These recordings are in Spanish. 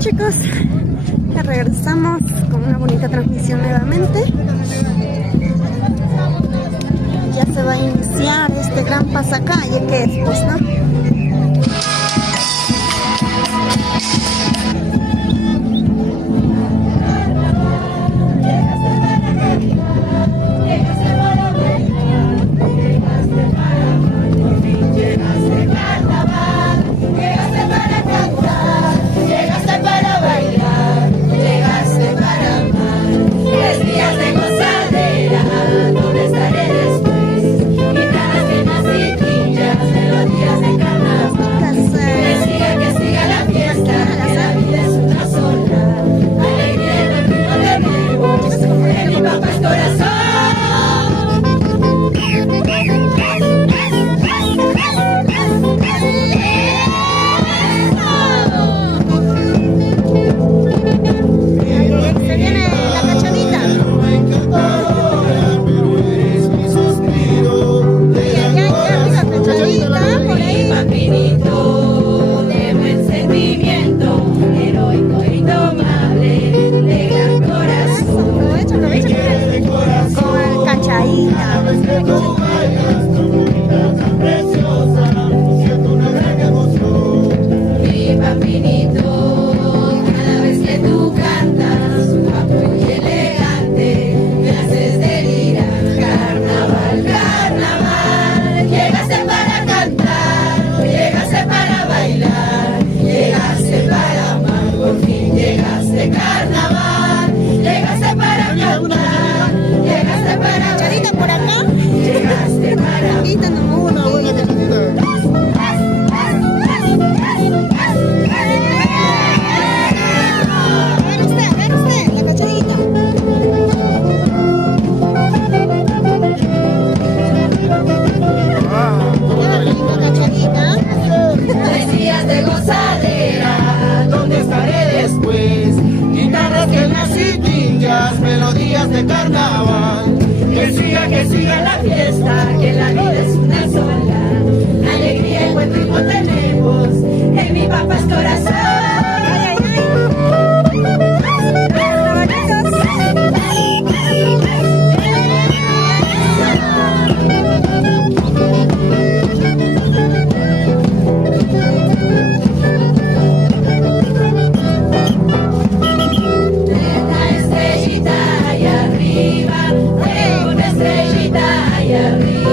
chicos, ya regresamos con una bonita transmisión nuevamente. Ya se va a iniciar este gran pasacalle que es, pues, ¿no? Melodías de carnaval, que siga la fiesta, que la vida es una sola, alegría y buen ritmo tenemos, en mi papá es corazón. Arriba,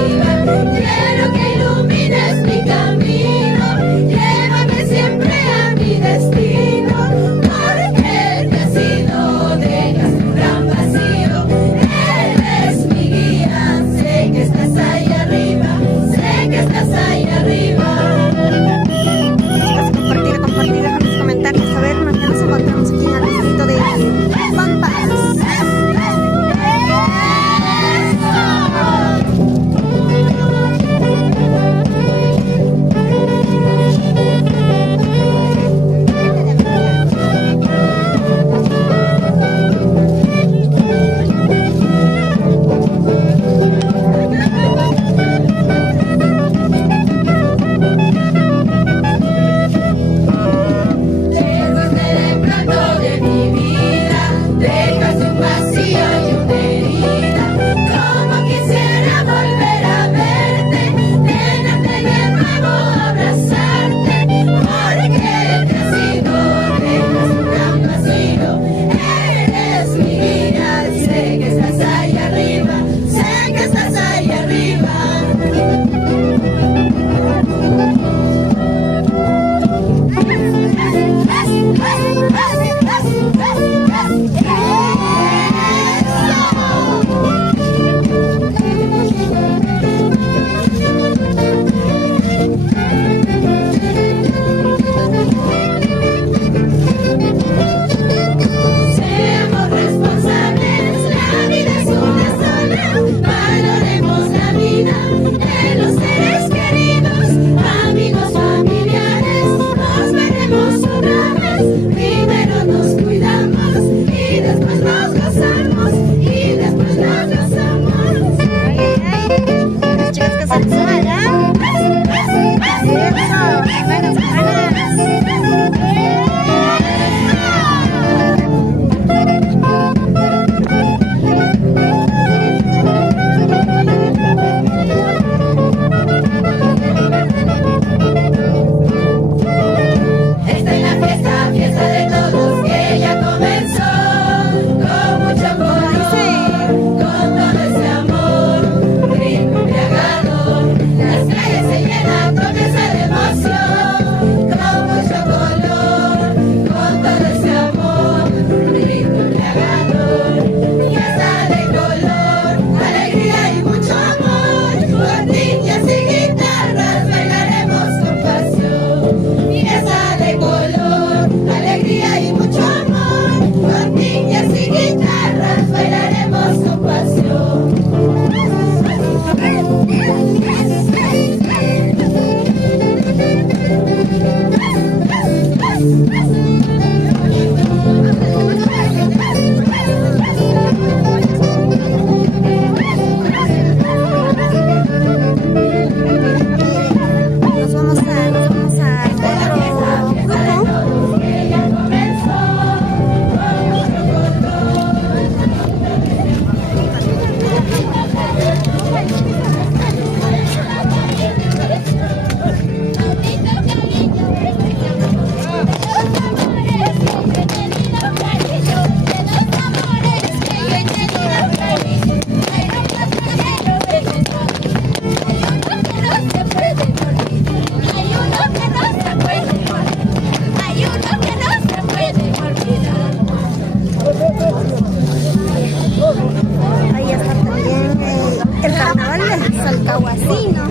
Salcahuacino.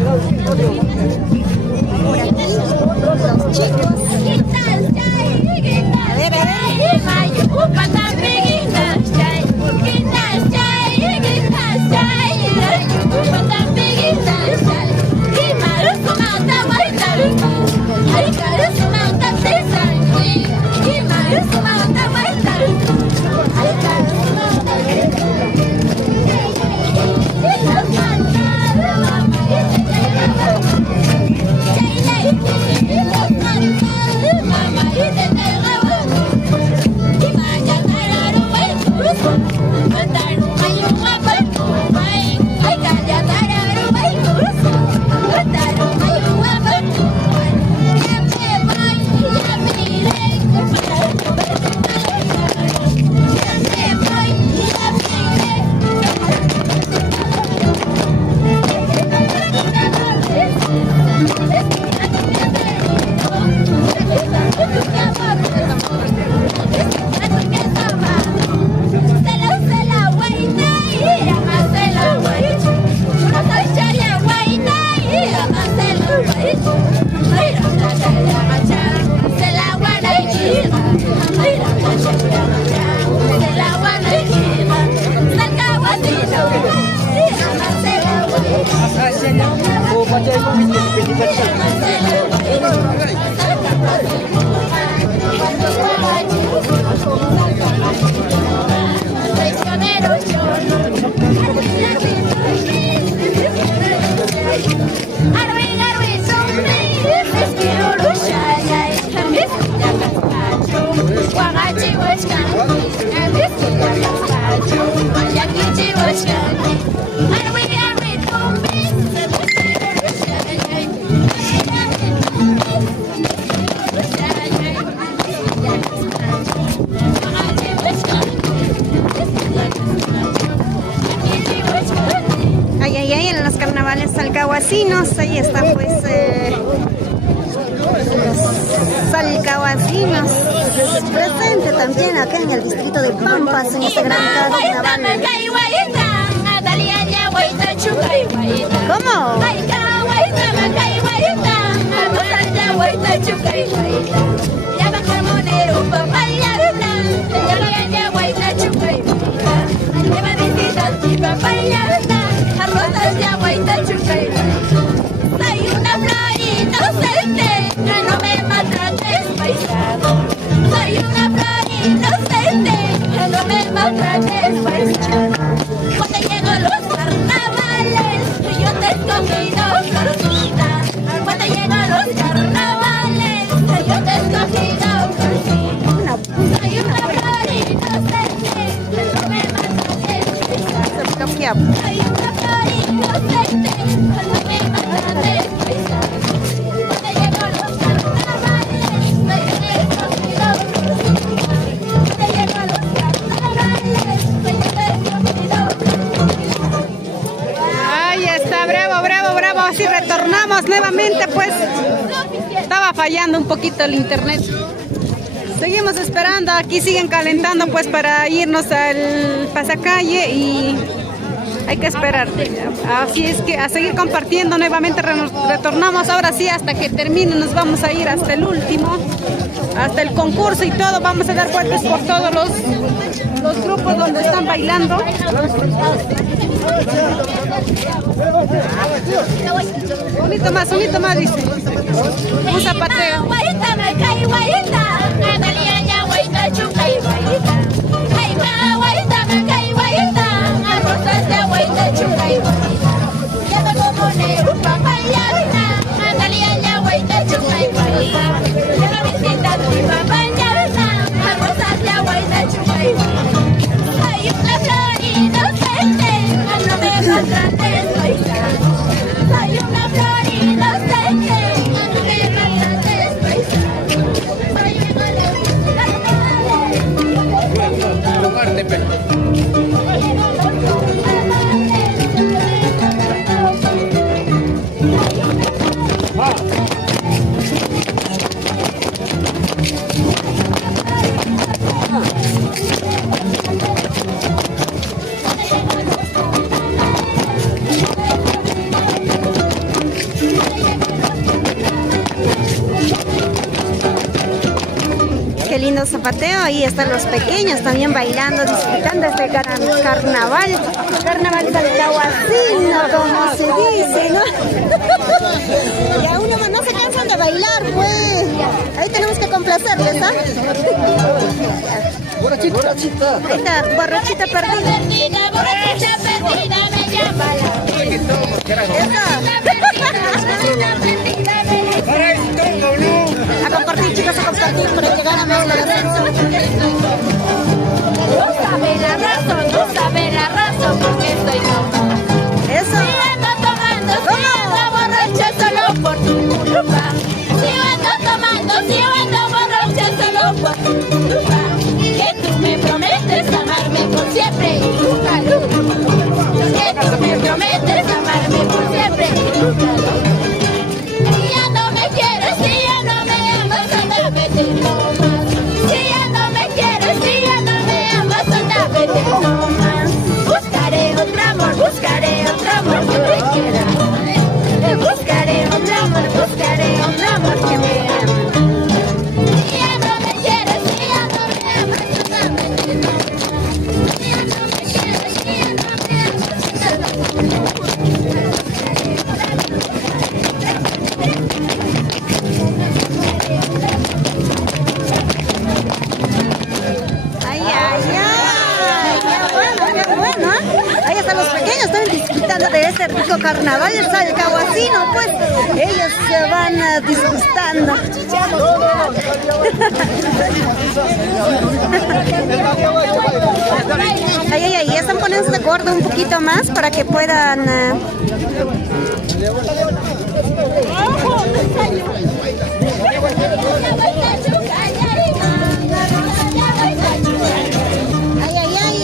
Por aquí, los chicos. A ver, a ver. En los carnavales salcahuacinos, ahí están pues los salcahuacinos presente también acá en el distrito de Pampas en este gran carnaval. ¿Cómo? Soy una flor inocente, no me maltrates, paisano. Soy una flor inocente, no me maltrates, paisano. Cuando llego a los carnavales, yo te he escogido florcita. Cuando llego a los carnavales, yo te he escogido florcita. Soy una flor inocente, no me maltrates, paisano. Soy una flor inocente, no me maltrates, paisano. Cuando llego a los carnavales, yo te he escogido florcita. Cuando llego a los carnavales, yo te he escogido florcita. Ahí está, bravo, bravo, bravo. Así retornamos nuevamente, pues estaba fallando un poquito el internet. Seguimos esperando, aquí siguen calentando pues para irnos al pasacalle y hay que esperar. Así es que a seguir compartiendo nuevamente, retornamos ahora sí hasta que termine, nos vamos a ir hasta el último, hasta el concurso y todo, vamos a dar vueltas por todos los grupos donde están bailando. Unito más, dice. Un zapateo. Hay una flor inocente, no me maltrates, paisano. Soy una flor inocente, no me maltrates, paisano. Soy zapateo. Ahí están los pequeños también bailando, disfrutando este carnaval. Carnaval salcahuacino, como se dice, ¿no? Y a uno no se cansan de bailar, pues. Ahí tenemos que complacerles, ¿ah? Borrachita, borrachita. Ahí está, borrachita perdida. Borrachita perdida, me llama la A compartir, chicos, a compartir para llegar a más corazones. No sabe la razón por qué estoy tomando. Eso. Si ando tomando, si ando borracha solo por tu culpa. Si ando tomando, si ando borracha solo por tu culpa. Que tú me prometes amarme por siempre y nunca lo. Que tú me prometes amarme por siempre y nunca lo. Si ya no me quieres, si ya no me amas, anda, vete nomás. Si ya no me quieres, si ya no me amas, anda, vete nomás. Buscaré otro amor que me quiera. Buscaré otro amor que me ama. Si ya no me quieres, si ya no me amas, anda, vete nomás. Si ya no me quieres, si ya no me amas, anda, vete Ay, ay, ay. Qué bueno, ¿eh? Ahí están los pequeños, están disfrutando de este rico carnaval del salcahuacino, pues. Ellos se van disgustando. Ay, ay, ay, ya están poniéndose de acuerdo un poquito más para que puedan... Ay, ay, ay.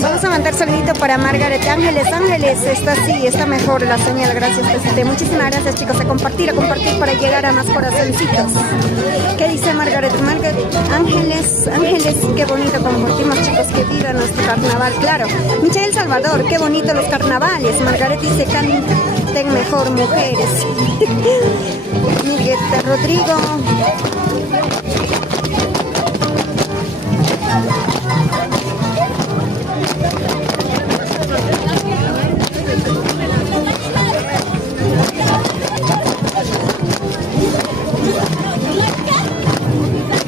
Vamos a mandar saludito para Margaret Ángeles. Ángeles, está así, está mejor la señal, gracias presidente. Muchísimas gracias, chicos, a compartir para llegar a más corazoncitos. ¿Qué dice Margaret? Margaret Ángeles, Ángeles, qué bonito compartimos, chicos, que viva nuestro carnaval, claro. Michelle Salvador, qué bonito los carnavales. Margaret dice, canten mejor mujeres. Miguel Rodrigo.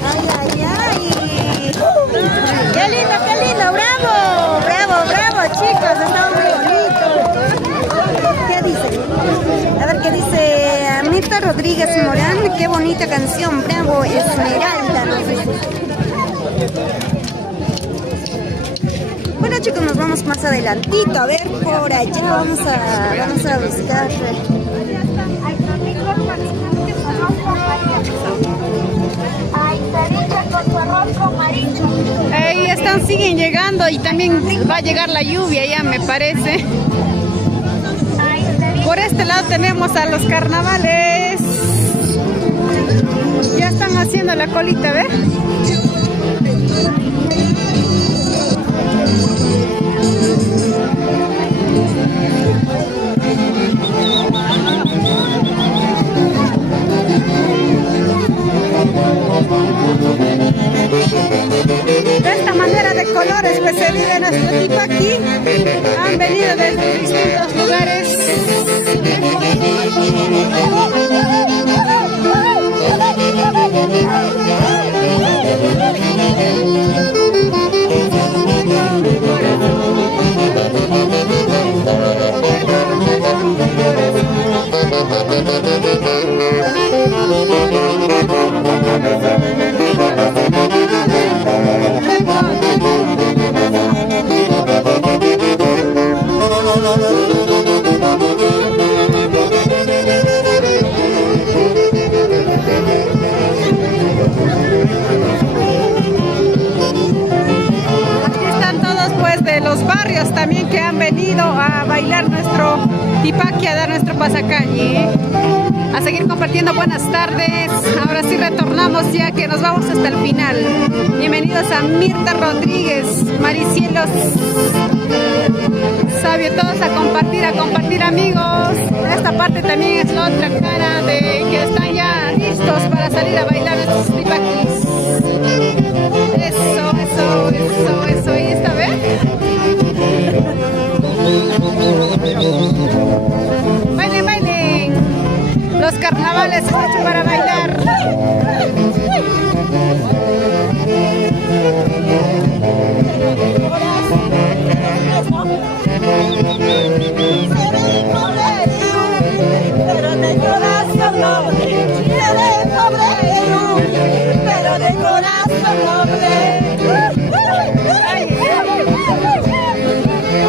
Ay, ay, ay. Qué lindo, bravo, bravo, bravo, chicos, está muy bonito. ¿Qué dice? A ver, ¿qué dice Mirta Rodríguez Morán? Qué bonita canción, bravo, Esmeralda. Bueno, chicos, nos vamos más adelantito, a ver, por allá vamos a buscar. Ahí están, siguen llegando y también va a llegar la lluvia ya, me parece. Por este lado tenemos a los carnavales. Ya están haciendo la colita, ¿ves? De esta manera de colores pues se vive nuestro tipo aquí. Han venido desde distintos lugares. amigos también que han venido a bailar nuestro tipaqui, a dar nuestro pasacalle. A seguir compartiendo, buenas tardes. Ahora sí retornamos ya que nos vamos hasta el final. Bienvenidos a Mirta Rodríguez, Maricielos, Sabio, todos a compartir amigos. Esta parte también es la otra cara de que están ya listos para salir a bailar estos tipaquis. Eso. ¿Y esta vez? Bailen. Los carnavales están hechos para bailar. Pero de corazón noble, pero de corazón noble.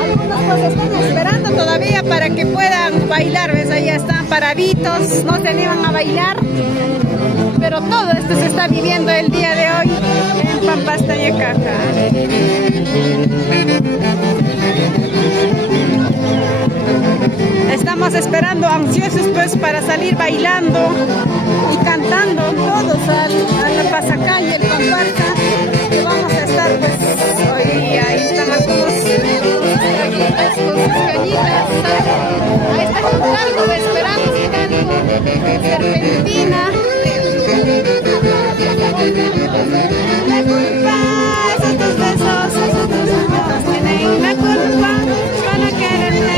Algunos pues están esperando todavía para que puedan bailar, ¿ves? Ahí están paraditos, no se animan a bailar. Pero todo esto se está viviendo el día de hoy en Pampasta y Caja. Estamos esperando ansiosos pues para salir bailando y cantando todos a la pasacalle, el comparsa, que vamos a estar pues hoy día. Ahí están algunos traguitas con sus cañitas. Ahí está Juntando, esperando serpentina. La culpa son tus besos, tienen la culpa para quererte,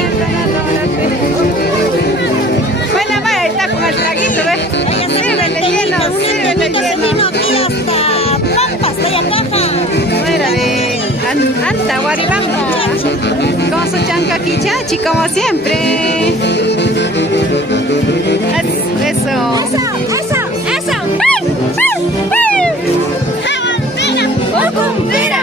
Baila, está con el traguito, ¿ves? Sírvele lleno. Fuera de Anta, Guaribamba, con su chanca quichachi, como siempre. Eso. Jucumpira.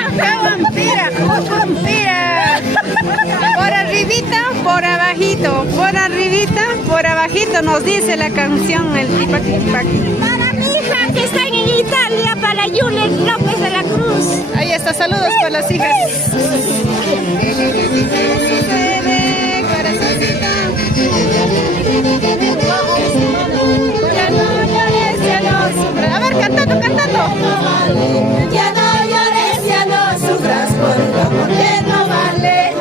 Por abajito nos dice la canción el tipaqui. Para mi hija que está en Italia, para Julen López de la Cruz. Ahí está, saludos para las hijas. Ya no llores, ya no sufras. A ver, cantando. Ya no llores, ya no sufras por el amor que no vale.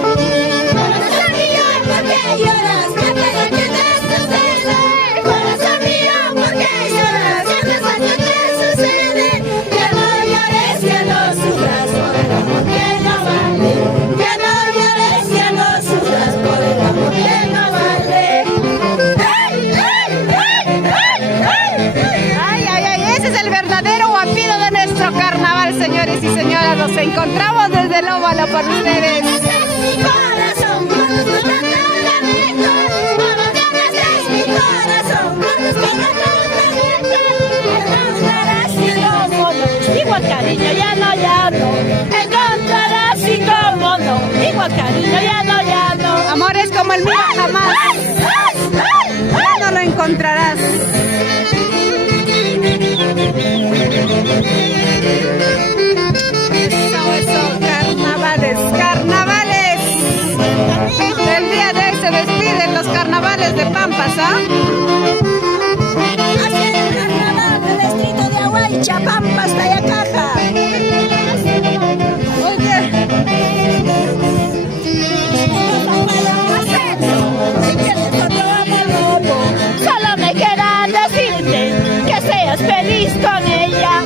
Corazón mío, ¿por qué lloras? ¿Qué pasa que te sucede? Corazón mío, ¿por qué lloras? ¿Qué pasa que te sucede? Ya no llores, ya no sufras por el amor que no vale. Ya no llores, ya no sufras por el amor que no vale. Ese es el verdadero guapido de nuestro carnaval, señores y señoras. Nos encontramos desde el óvalo por ustedes. Mi corazón, con tus es mi corazón, con tus igual cariño, ya no. Encontrarás y cómo no. Igual cariño, ya no. Amores como el mío jamás. Ya no lo encontrarás. Eso, carnavales. El día de hoy se despiden los carnavales de Pampas, ¿ah? Así es el carnaval del distrito de Ahuaycha, Pampas, Tayacaja. Solo me queda decirte que seas feliz con ella.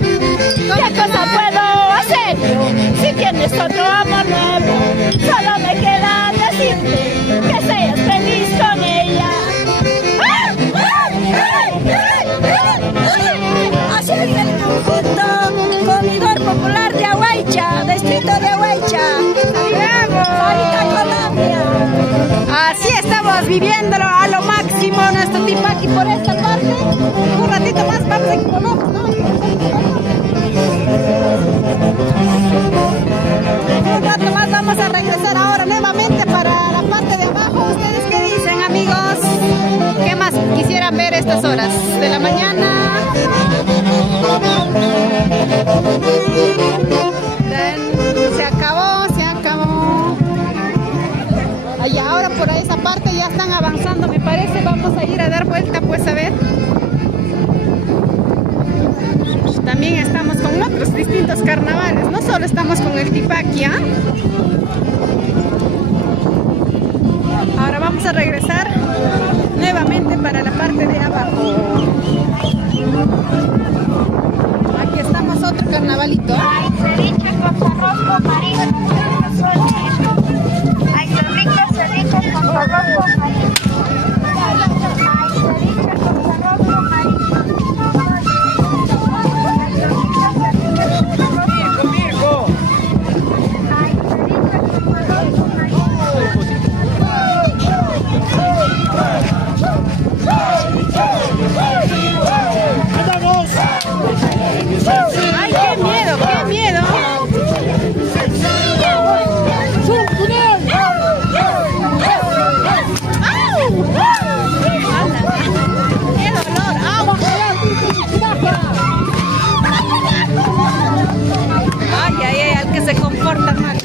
¿Qué cosa puedo hacer yo si tienes otro amor nuevo? Solo me queda decirte que seas feliz con ella. Así es el conjunto comedor popular de Ahuaycha, distrito de Ahuaycha. ¡Bravo! Colombia. Así estamos viviéndolo a lo máximo nuestro tipaqui por esta parte. Un ratito más vamos a equivocar, ¿no? Un rato más vamos a regresar ahora nuevamente para la parte de abajo. ¿Ustedes qué dicen, amigos? ¿Qué más quisieran ver estas horas de la mañana? Se acabó. avanzando, me parece. Vamos a ir a dar vuelta, pues a ver. También estamos con otros distintos carnavales, no solo estamos con el Tipaquia. Ahora vamos a regresar nuevamente para la parte de abajo. Aquí estamos, otro carnavalito. Ay, ceviche con arroz con marisco. Ay, ceviche con arroz con marisco. Ay, ceviche con arroz con marisco. ¡Ay, qué miedo, qué miedo! ¡Qué dolor! ¡Agua! ¡Ay, ay, ay! Al que se comporta mal.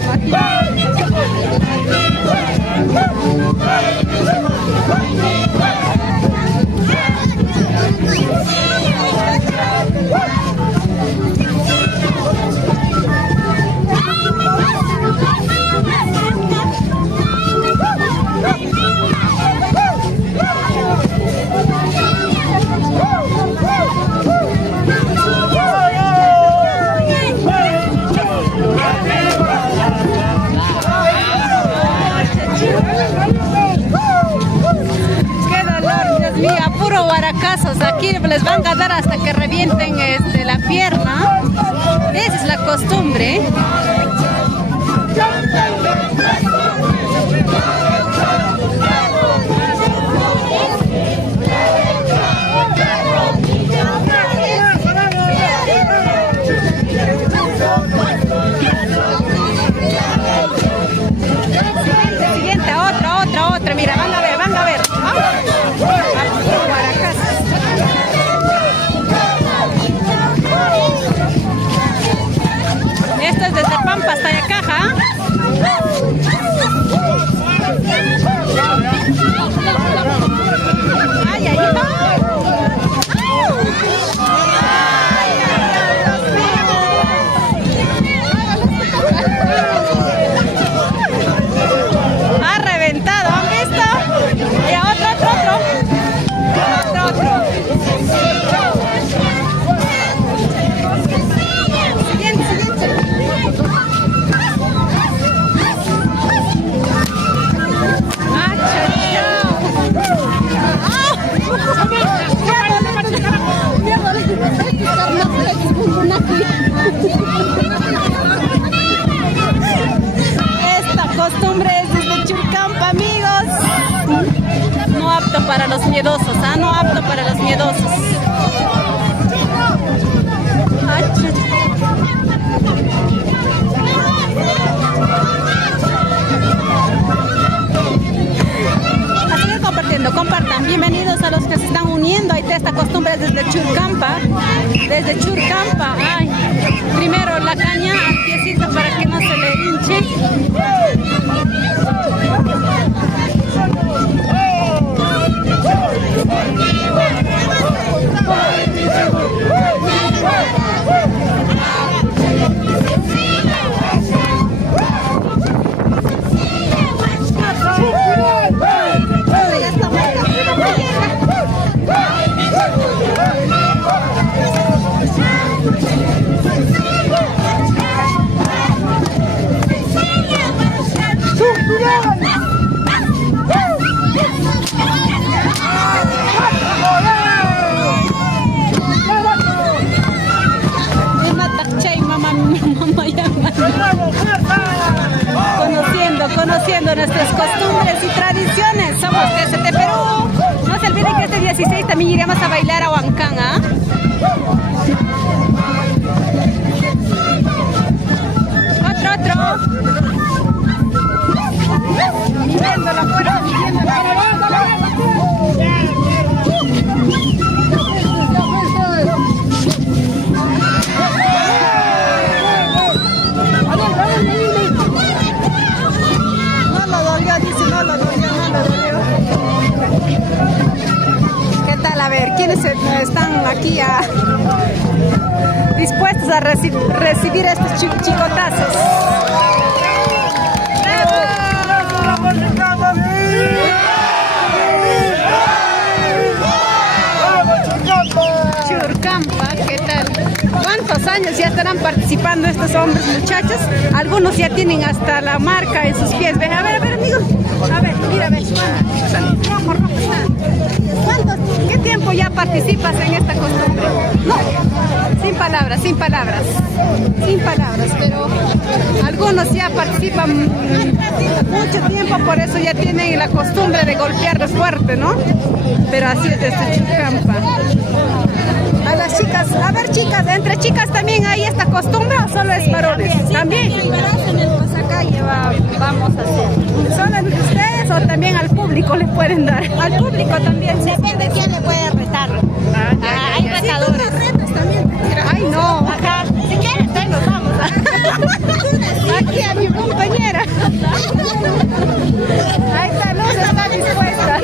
Puro guaracazos, aquí les van a dar hasta que revienten la pierna. Esa es la costumbre. Siguiente, otra, mira, van a ver. Esto es desde Pampa hasta Yacaja. Ay, ay, ay. Ha reventado, ¿han visto? Y a otro. Esta costumbre es desde Churcampa, amigos. No apto para los miedosos, no apto para los miedosos. Así compartiendo, compartan. Bienvenidos a los que se están uniendo. Ahí está esta costumbre desde Churcampa. Desde Churcampa. Ay, primero la caña al piecito para que no se le hinche. Conociendo nuestras costumbres y tradiciones. Somos TST Perú. No se olviden que este 16 también iremos a bailar a Huancán, ¿ah? Otro. Viviendo la fuerza, viviendo la no lo dolió. quienes están aquí dispuestos a recibir estos chicotazos. Churcampa, ¿qué tal? ¿Cuántos años ya estarán participando estos hombres, muchachos? Algunos ya tienen hasta la marca en sus pies. Ven, a ver, amigo. A ver, mira, a ver. Rojo está. ¿Cuántos? ¿Qué tiempo ya participas en esta costumbre? No, sin palabras, pero algunos ya participan mucho tiempo, por eso ya tienen la costumbre de golpearlos fuerte, ¿no? Pero así es este Churcampa. A las chicas, a ver chicas, entre chicas también hay esta costumbre o solo es varones. También. En el pasacalle vamos a hacer. ¿Solo entre ustedes o también al público le pueden dar? Al público también, depende de quién le puede retar. Hay retadores. Ay, no. Ajá. Si quieres, ahí nos vamos. Aquí a mi compañera. Ahí está, Luz está dispuesta.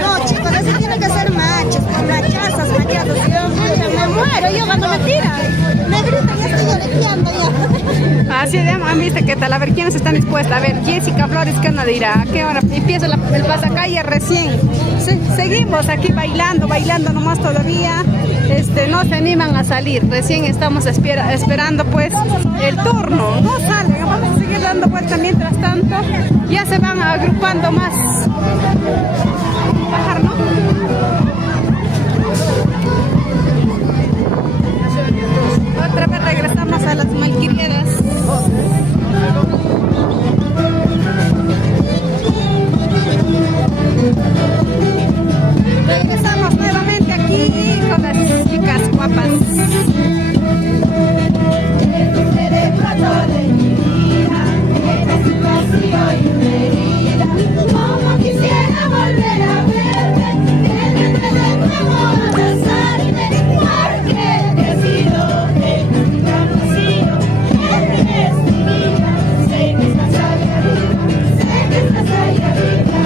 No, chicos, eso tiene que ser machos, con machazos. Yo me muero, yo cuando me tiran. Me gritan, ya estoy orejeando ya. Así de, han visto qué tal. A ver, ¿quiénes están dispuestas? A ver, Jessica Flores, ¿qué onda dirá? ¿A qué hora empieza el pasacalle recién? Seguimos aquí bailando nomás todavía. No se animan a salir. Recién estamos esperando pues el turno. No salen, vamos a seguir dando vueltas mientras tanto. Ya se van agrupando más. Bajar, ¿no? Otra vez regresamos a las malquirieras. Regresamos nuevamente aquí con las chicas guapas. Como quisiera volver a verte, de nuevo abrazarte, porque he sido el gran vacío, eres mi vida, sé que estás allá arriba, sé que estás allá arriba.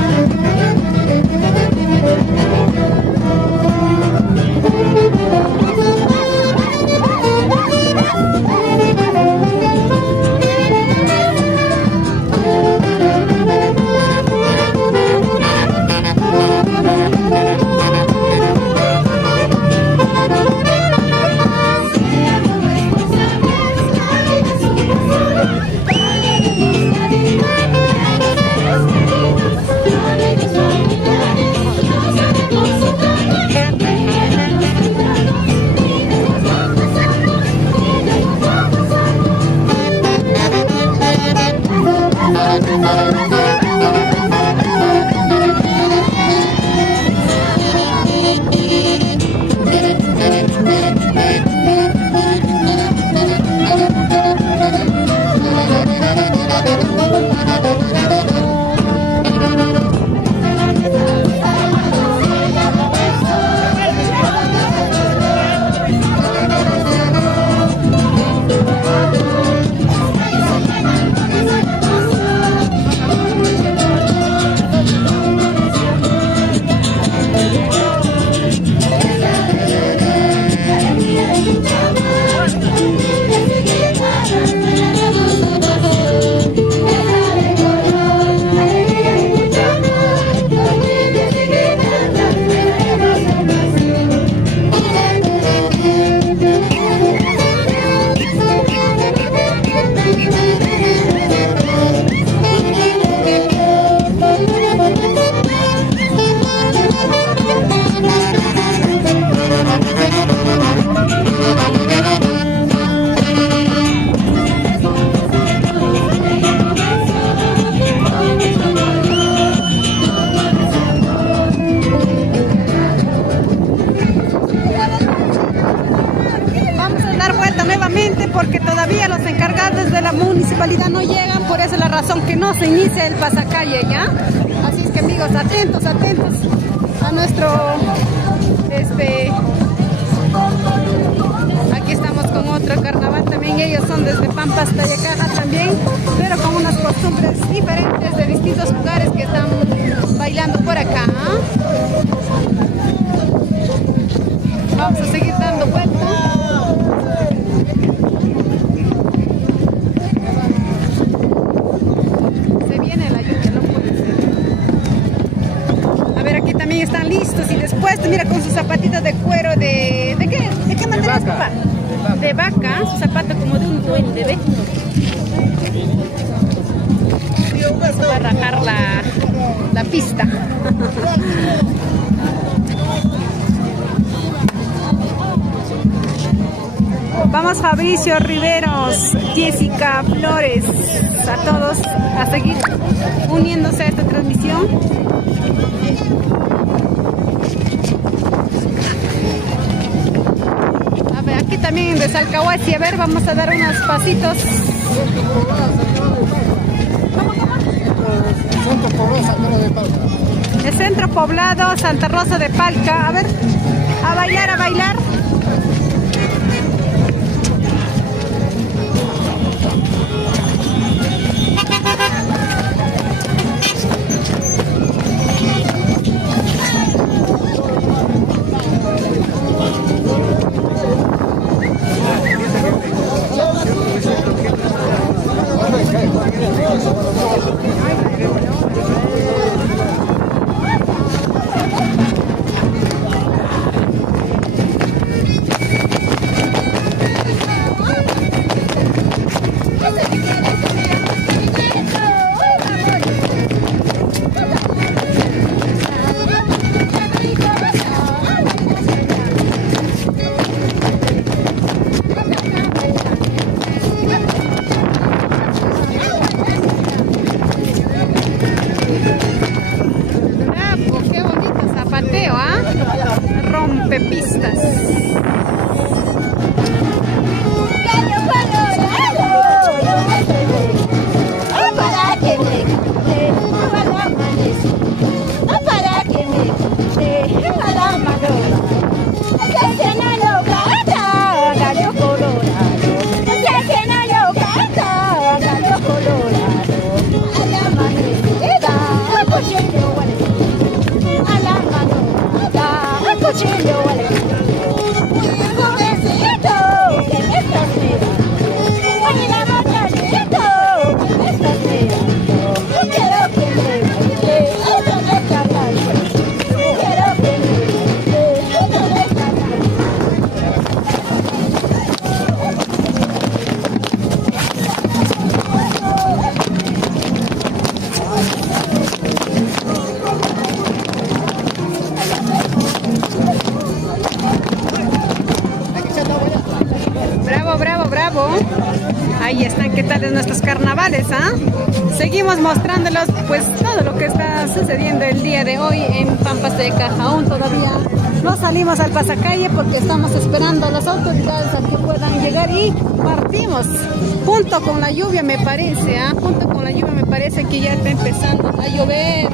Porque todavía los encargados de la municipalidad no llegan, por eso es la razón que no se inicia el pasacalle, ¿ya? Así es que amigos, atentos a nuestro aquí estamos con otro carnaval también, ellos son desde Pampas, Tayacaja también, pero con unas costumbres diferentes de distintos lugares que están bailando por acá, ¿eh? Vamos a seguir dando vuelta. Se viene la lluvia, no puede ser. A ver, aquí también están listos y después, mira, con sus zapatitos de cuero ¿de qué? ¿De qué material, papá? De vaca, su zapato como de un duende, ¿ve? Se va a rajar la pista. Vamos Fabricio Riveros, Jessica Flores, a todos a seguir uniéndose a esta transmisión. A ver, aquí también en Salcahuasi, a ver, vamos a dar unos pasitos. El centro poblado Santa Rosa de Palca. A ver, a bailar, a bailar. Rompepistas. Ahí están, ¿qué tal nuestros carnavales? Seguimos mostrándolos, pues todo lo que está sucediendo el día de hoy en Pampas de Caja. Aún todavía no salimos al pasacalle porque estamos esperando a las autoridades a que puedan llegar y partimos. Junto con la lluvia me parece, junto con la lluvia me parece que ya está empezando a llover.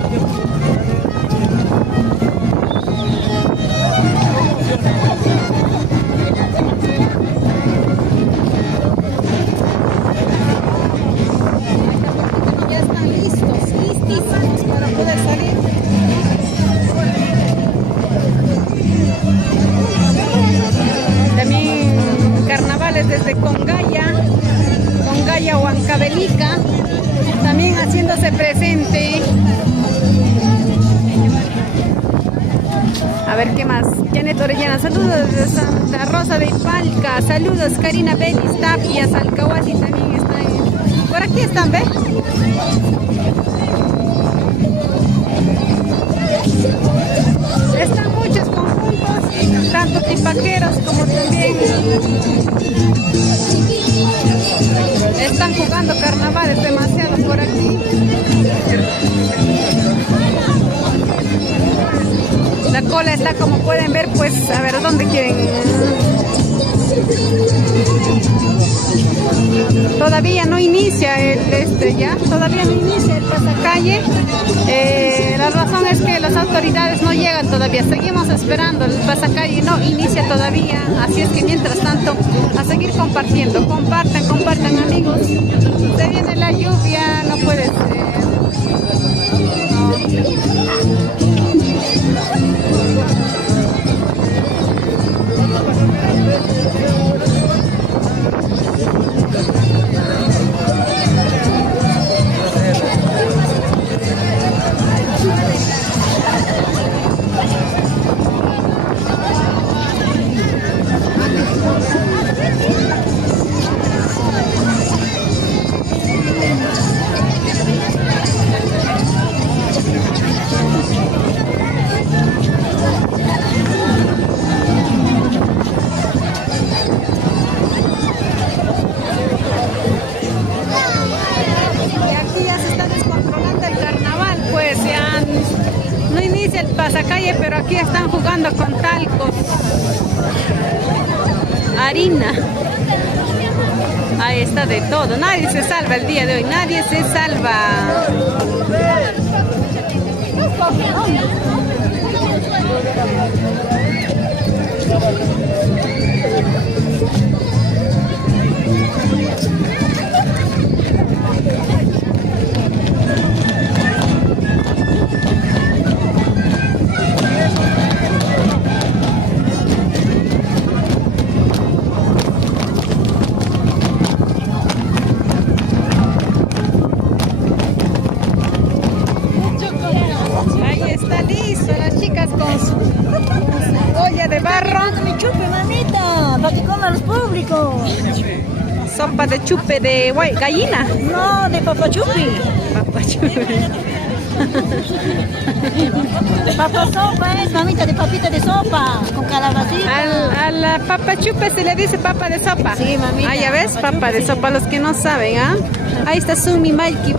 Desde Congaya, Huancavelica, también haciéndose presente. A ver qué más. Janet Orellana, saludos de Santa Rosa de Palca, saludos Karina Belis Tapia, Salcahuasi también están. Por aquí están, ¿ve? Están muchos conjuntos, tanto tipaqueros como también están jugando carnavales demasiado por aquí. La cola está, como pueden ver, pues a ver dónde quieren. Todavía no inicia todavía no inicia el pasacalle. La razón es que las autoridades no llegan todavía. Seguimos esperando, el pasacalle no inicia todavía. Así es que mientras tanto, a seguir compartiendo. Compartan amigos. Se viene la lluvia, no puede ser. No inicia el pasacalle, pero aquí están jugando con talcos. Harina. Ahí está de todo. Nadie se salva el día de hoy. Nadie se salva. Ahí está listo las chicas con su olla de barro. Mi chupe, mamita, para que coman los públicos. Sopa de chupe de gallina. No, de papachupi. Papachupe. Papa sopa es, mamita, de papita de sopa, con calabacita. A la papa chupe se le dice papa de sopa. Sí, mamita. Ah, ya ves, papa de sopa, los que no saben, ¿ah? Ahí está Sumi, Maiki,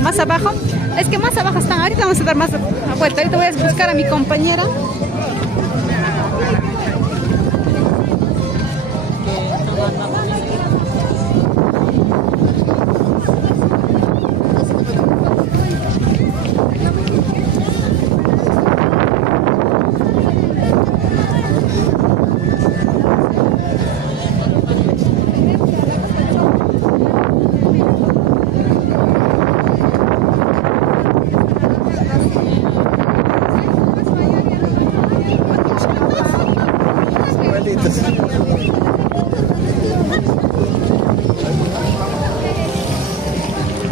más abajo. Es que más abajo están, ahorita vamos a dar más vuelta. Ahorita voy a buscar a mi compañera.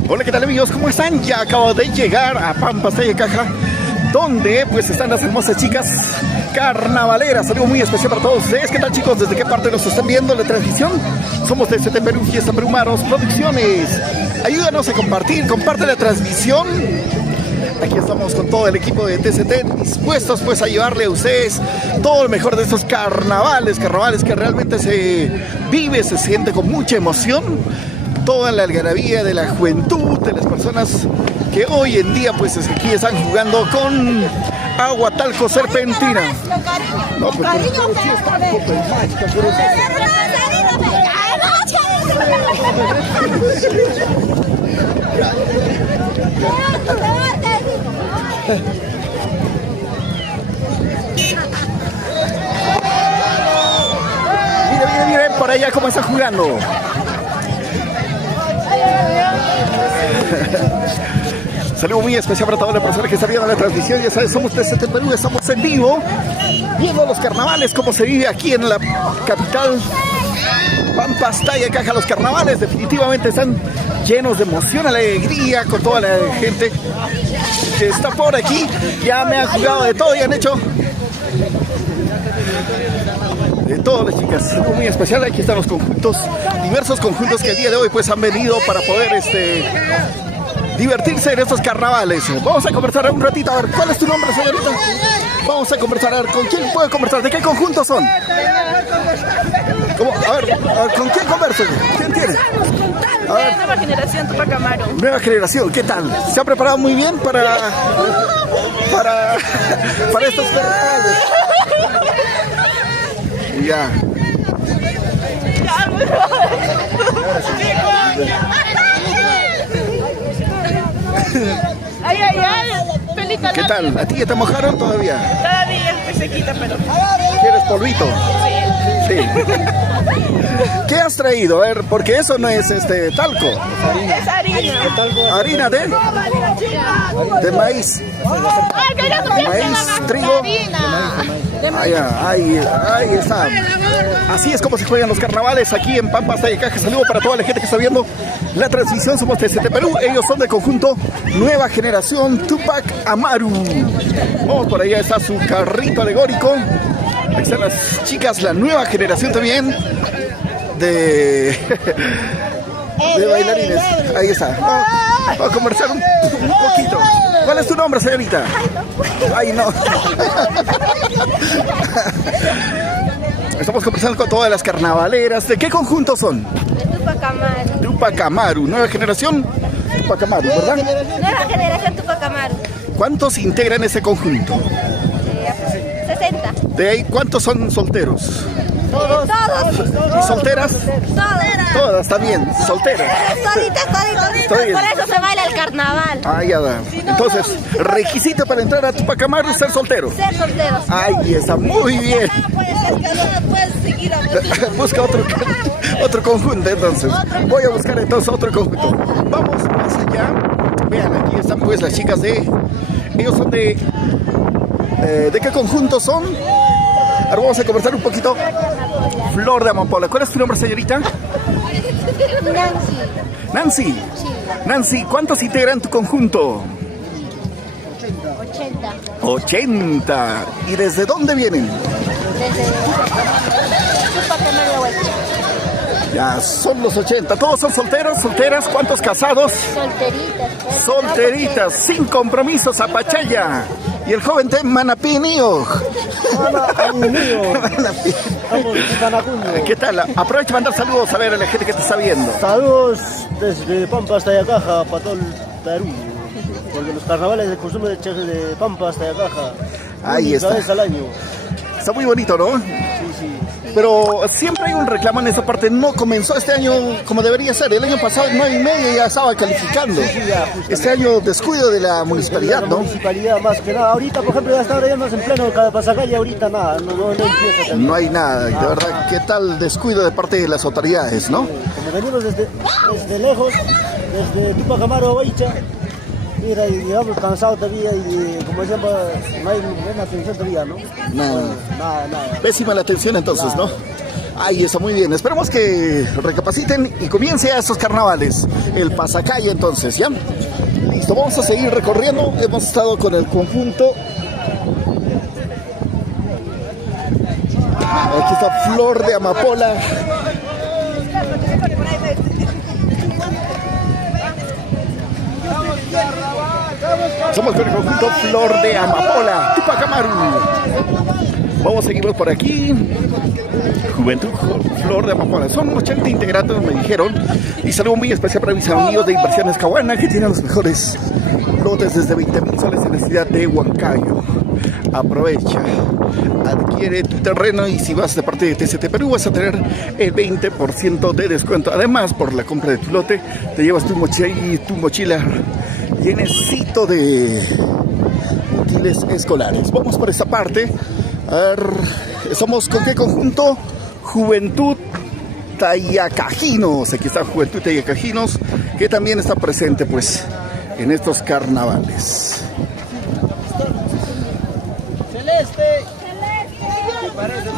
Hola, ¿qué tal amigos? ¿Cómo están? Ya acabo de llegar a Pampas de Caja, donde pues están las hermosas chicas carnavaleras. Algo muy especial para todos ustedes. ¿Qué tal, chicos? ¿Desde qué parte nos están viendo la transmisión? Somos de CT Perú, Fiesta Perú Maros Producciones. Ayúdanos a compartir, comparte la transmisión. Aquí estamos con todo el equipo de TCT dispuestos pues a llevarle a ustedes todo lo mejor de estos carnavales que realmente se vive, se siente con mucha emoción. Toda la algarabía de la juventud, de las personas que hoy en día pues aquí están jugando con agua, talco, serpentina. No, pues, miren por allá cómo están jugando. Saludo muy especial para todas las personas que están viendo la transmisión. Ya sabes, somos de CT Perú, estamos en vivo viendo los carnavales, cómo se vive aquí en la capital Pampas de Caja. Los carnavales definitivamente están llenos de emoción, alegría, con toda la gente que está por aquí. Ya me han jugado de todo y han hecho de todas las chicas. Algo muy especial. Aquí están los conjuntos, diversos conjuntos que el día de hoy pues han venido para poder divertirse en estos carnavales. Vamos a conversar un ratito. A ver, ¿cuál es tu nombre, señorita? Vamos a conversar. A ver, ¿con quién puedo conversar? ¿De qué conjuntos son? ¿Cómo? A ver, ¿con quién converso? ¿Quién tiene? A ver. Nueva generación Tupac Amaru. Nueva generación, ¿qué tal? ¿Se ha preparado muy bien para estos carnavales? Ya. Ay, ay, ay. Feliz Navidad. ¿Qué tal? ¿A ti ya te mojaron todavía? Todavía estoy sequita, pero... ¿Quieres polvito? Sí. ¿Qué has traído? A ver, porque eso no es talco. Es harina. Harina de maíz. Maíz, trigo. Ahí está. Así es como se juegan los carnavales aquí en Pampas de Caja. Saludo para toda la gente que está viendo la transmisión. Somos de CT Perú. Ellos son del conjunto Nueva Generación Tupac Amaru. Vamos, por allá está su carrito alegórico. Ahí están las chicas, la nueva generación también de bailarines. Ahí está. Vamos a conversar un poquito. ¿Cuál es tu nombre, señorita? Ay, no. Estamos conversando con todas las carnavaleras. ¿De qué conjunto son? De Tupac Amaru. Tupac Amaru, nueva generación Tupac Amaru, ¿verdad? Nueva generación Tupac Amaru. ¿Cuántos integran ese conjunto? 60. De ahí, ¿cuántos son solteros? Todos. ¿Y solteras? Todas, también, solteras. Toditas. Por eso se baila el carnaval. Ah, ya da. Entonces, requisito para entrar a Tupac Amaru es ser soltero. Ser solteros. Ahí está, muy bien. Busca otro conjunto, entonces. Voy a buscar entonces otro conjunto. Vamos más allá. Vean, aquí están pues las chicas de... Ellos son de... ¿De qué conjunto son? Ahora vamos a conversar un poquito. Flor de Amapola. ¿Cuál es tu nombre, señorita? Nancy. Nancy, ¿cuántos integran tu conjunto? 80. ¿Y desde dónde vienen? Ya, son los 80. ¿Todos son solteros, solteras? ¿Cuántos casados? Solteritas, sin compromisos, a Pachaya. Y el joven de Manapinio. ¿Qué tal? Aprovecha y mandar saludos a ver a la gente que te está viendo. Saludos desde Pampa hasta Ayacaja, para todo el Perú. Porque los carnavales de costumbre de Pampa hasta Ayacaja. Ahí está. Una vez al año. Está muy bonito, ¿no? Sí. Pero siempre hay un reclamo en esa parte. No comenzó este año como debería ser. El año pasado, 9:30 ya estaba calificando. Este año descuido de la municipalidad, ¿no? Municipalidad más que nada. Ahorita, por ejemplo, ya está ahora ya más en pleno cada pasacalle. Ahorita nada, no empieza. No hay nada. De verdad, ¿qué tal descuido de parte de las autoridades, no? Como venimos desde lejos, desde Tupac Amaru a Huaycha. Mira, y llegamos cansados todavía y como decíamos, no hay buena atención todavía, ¿no? Nada. Pésima la atención entonces, ¿no? Ahí está, muy bien. Esperemos que recapaciten y comience a estos carnavales. El pasacalle entonces, ¿ya? Listo, vamos a seguir recorriendo. Hemos estado con el conjunto. Aquí está Flor de Amapola. Somos con el conjunto Flor de Amapola, Tupac Amaru. Vamos, seguimos por aquí. Juventud Flor de Amapola. Son 80 integrantes, me dijeron. Y saludo muy especial para mis amigos de Inversiones Cahuana, que tienen los mejores lotes desde 20,000 soles en la ciudad de Huancayo. Aprovecha, adquiere tu terreno y si vas de parte de TCT Perú vas a tener el 20% de descuento. Además, por la compra de tu lote, te llevas tu mochila llenecito de útiles escolares. Vamos por esa parte. A ver, ¿estamos con qué conjunto? Juventud Tayacajinos. Aquí está Juventud Tayacajinos, que también está presente pues en estos carnavales.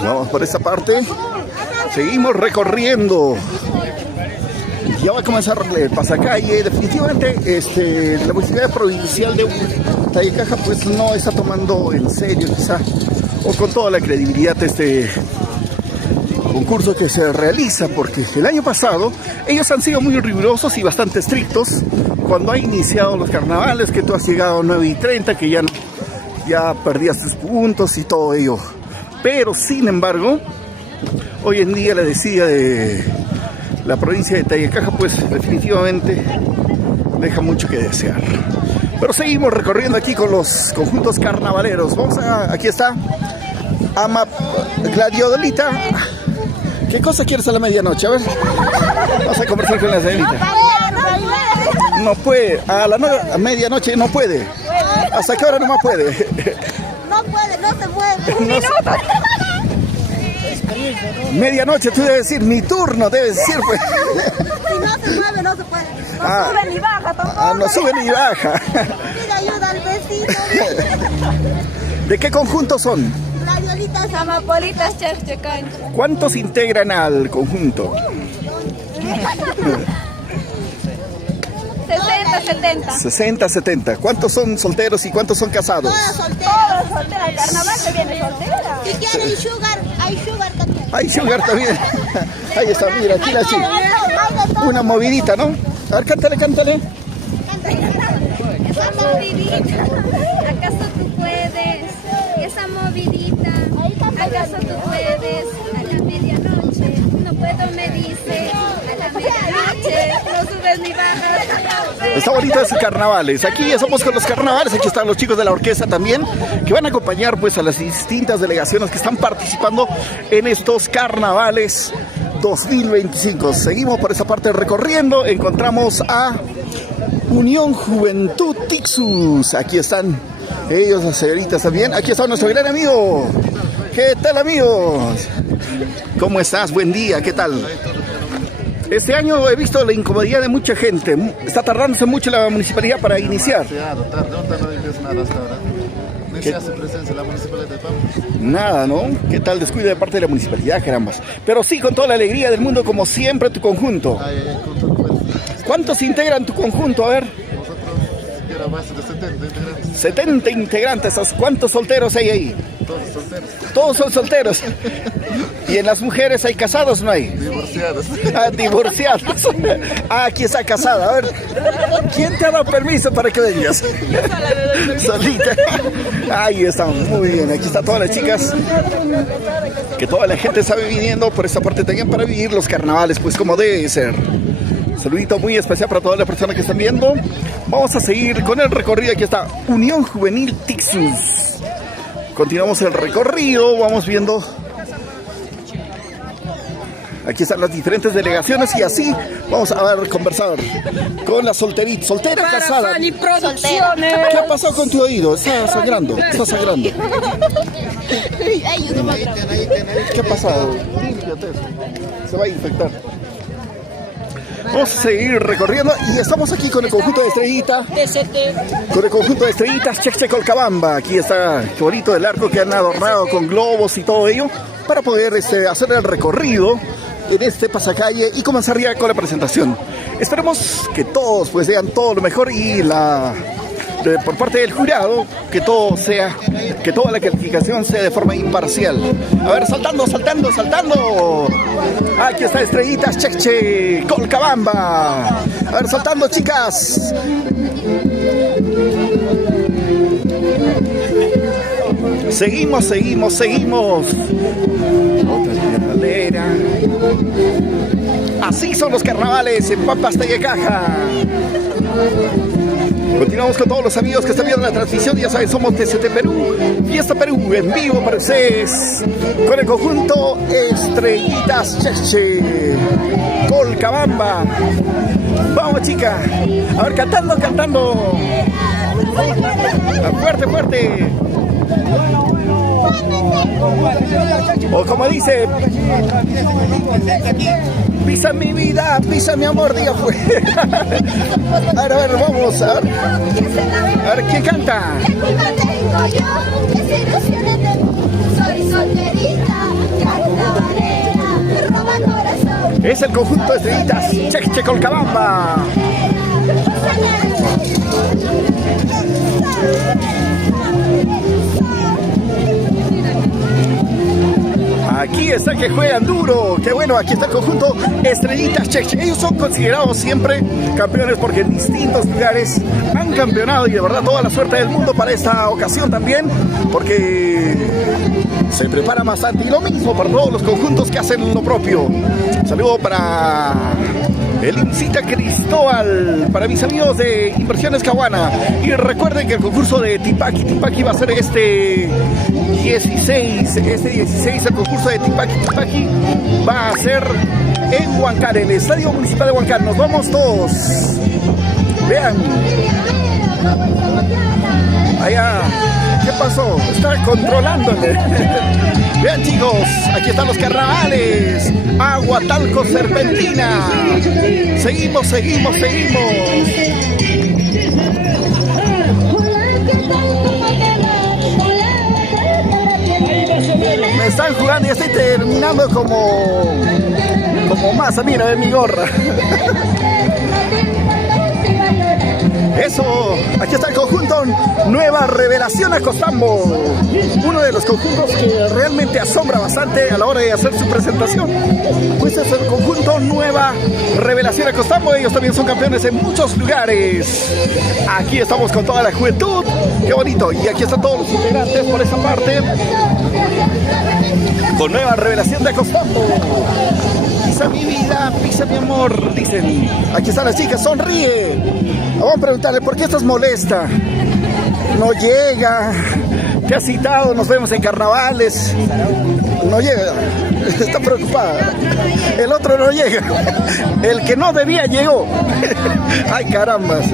Vamos por esa parte. Seguimos recorriendo. Ya va a comenzar el pasacalle. Definitivamente la municipalidad provincial de Tayacaja pues no está tomando en serio quizá o con toda la credibilidad este concurso que se realiza, porque el año pasado ellos han sido muy rigurosos y bastante estrictos cuando ha iniciado los carnavales, que tú has llegado a 9:30, que ya perdías tus puntos y todo ello. Pero sin embargo, hoy en día la desidia de la provincia de Tayacaja pues definitivamente deja mucho que desear. Pero seguimos recorriendo aquí con los conjuntos carnavaleros. Aquí está Gladiolita. ¿Qué cosa quieres a la medianoche? A ver, vamos a conversar con la señorita. No puede, a medianoche no puede. ¿Hasta qué hora no más puede? No puede, no se mueve. Un minuto. Medianoche, tú debes decir, mi turno, debes decir pues. Si no se mueve, no se puede. No sube ni baja tampoco. No sube ni baja. Pide ayuda al vecino. ¿De qué conjunto son? Gladiolitas, amapolitas, charchacan. ¿Cuántos integran al conjunto? 60, 70. ¿Cuántos son solteros y cuántos son casados? Todas solteras. El carnaval se viene soltera. Si quieren sugar, hay sugar también. Hay sugar también. Ahí está, mira, aquí la chica. Una movidita, ¿no? A ver, cántale. Esa movidita, ¿acaso tú puedes? Esa movidita, ¿acaso tú puedes? A la medianoche, no puedo me dice, a la medianoche, no sube Está bonito esos carnavales. Aquí estamos con los carnavales. Aquí están los chicos de la orquesta también, que van a acompañar pues a las distintas delegaciones que están participando en estos carnavales 2025. Seguimos por esa parte recorriendo. Encontramos a Unión Juventud Tixus. Aquí están ellos, las señoritas también. Aquí está nuestro gran amigo. ¿Qué tal, amigos? ¿Cómo estás? Buen día, ¿qué tal? Este año he visto la incomodidad de mucha gente. Está tardándose mucho la municipalidad para iniciar. ¿Qué hace presencia la municipalidad de Pampa? Nada, ¿no? ¿Qué tal descuido de parte de la municipalidad, carambas? Pero sí, con toda la alegría del mundo, como siempre, tu conjunto. ¿Cuántos integran tu conjunto? A ver. Nosotros, base de 70 integrantes. 70 integrantes. ¿Cuántos solteros hay ahí? Todos solteros. Todos son solteros. ¿Y en las mujeres hay casados o no hay? Divorciados. Ah, divorciados. Ah, aquí está casada. A ver, ¿quién te ha dado permiso para que vengas? Solita. Ahí están, muy bien. Aquí están todas las chicas. Que toda la gente está viniendo por esta parte también para vivir los carnavales, pues como debe ser. Saludito muy especial para todas las personas que están viendo. Vamos a seguir con el recorrido. Aquí está Unión Juvenil Tixus. Continuamos el recorrido, vamos viendo. Aquí están las diferentes delegaciones y así vamos a ver, conversar con la solterita, soltera, casada. ¿Qué ha pasado con tu oído? Está sangrando, está sangrando. ¿Qué ha pasado? Se va a infectar. Vamos a seguir recorriendo y estamos aquí con el conjunto de estrellitas. Con el conjunto de estrellitas Cheche Colcabamba. Aquí está el bonito del arco que han adornado con globos y todo ello para poder hacer el recorrido en este pasacalle y comenzar ya con la presentación. Esperemos que todos pues vean todo lo mejor y por parte del jurado que toda la calificación sea de forma imparcial. A ver, saltando. Aquí está Estrellitas Cheche Colcabamba. A ver, saltando, chicas. Seguimos. Otra carnavalera. Así son los carnavales en Pampas Tayacaja. Continuamos con todos los amigos que están viendo la transmisión. Ya saben, somos TCT Perú, Fiesta Perú, en vivo para ustedes, con el conjunto Estrellitas Cheche Colcabamba. Vamos, chica. A ver, cantando. Fuerte. O como dice, pisa mi vida, pisa mi amor, diga pues. A ver, vamos, a ver, ¿quién canta? Es el conjunto de Estrellitas Cheche Colcabamba. Aquí está que juegan duro. Qué bueno, aquí está el conjunto Estrellitas Cheche. Ellos son considerados siempre campeones porque en distintos lugares han campeonado y de verdad toda la suerte del mundo para esta ocasión también, porque se prepara bastante y lo mismo para todos los conjuntos que hacen lo propio. Saludo para el Incita Cristóbal, para mis amigos de Inversiones Caguana. Y recuerden que el concurso de Tipaqui va a ser este 16, el concurso de Tipaqui va a ser en Huancar, el Estadio Municipal de Huancar. Nos vamos todos. Vean. Allá. ¿Qué pasó? Está controlándole. Vean, chicos, aquí están los carnavales. Agua, talco, serpentina. Seguimos. Me están jugando y estoy terminando como masa. Mira, de mi gorra. Eso, aquí está el conjunto Nueva Revelación Acostambo, uno de los conjuntos que realmente asombra bastante a la hora de hacer su presentación. Pues es el conjunto Nueva Revelación Acostambo, ellos también son campeones en muchos lugares. Aquí estamos con toda la juventud, qué bonito, y aquí están todos los integrantes por esa parte, con Nueva Revelación de Acostambo. pisa mi vida, pisa mi amor, dicen. Aquí están las chicas, sonríe. Vamos a preguntarle, ¿por qué estás molesta? No llega, te has citado, nos vemos en carnavales. No llega, está preocupada. El otro no llega, el que no debía llegó. Ay, carambas.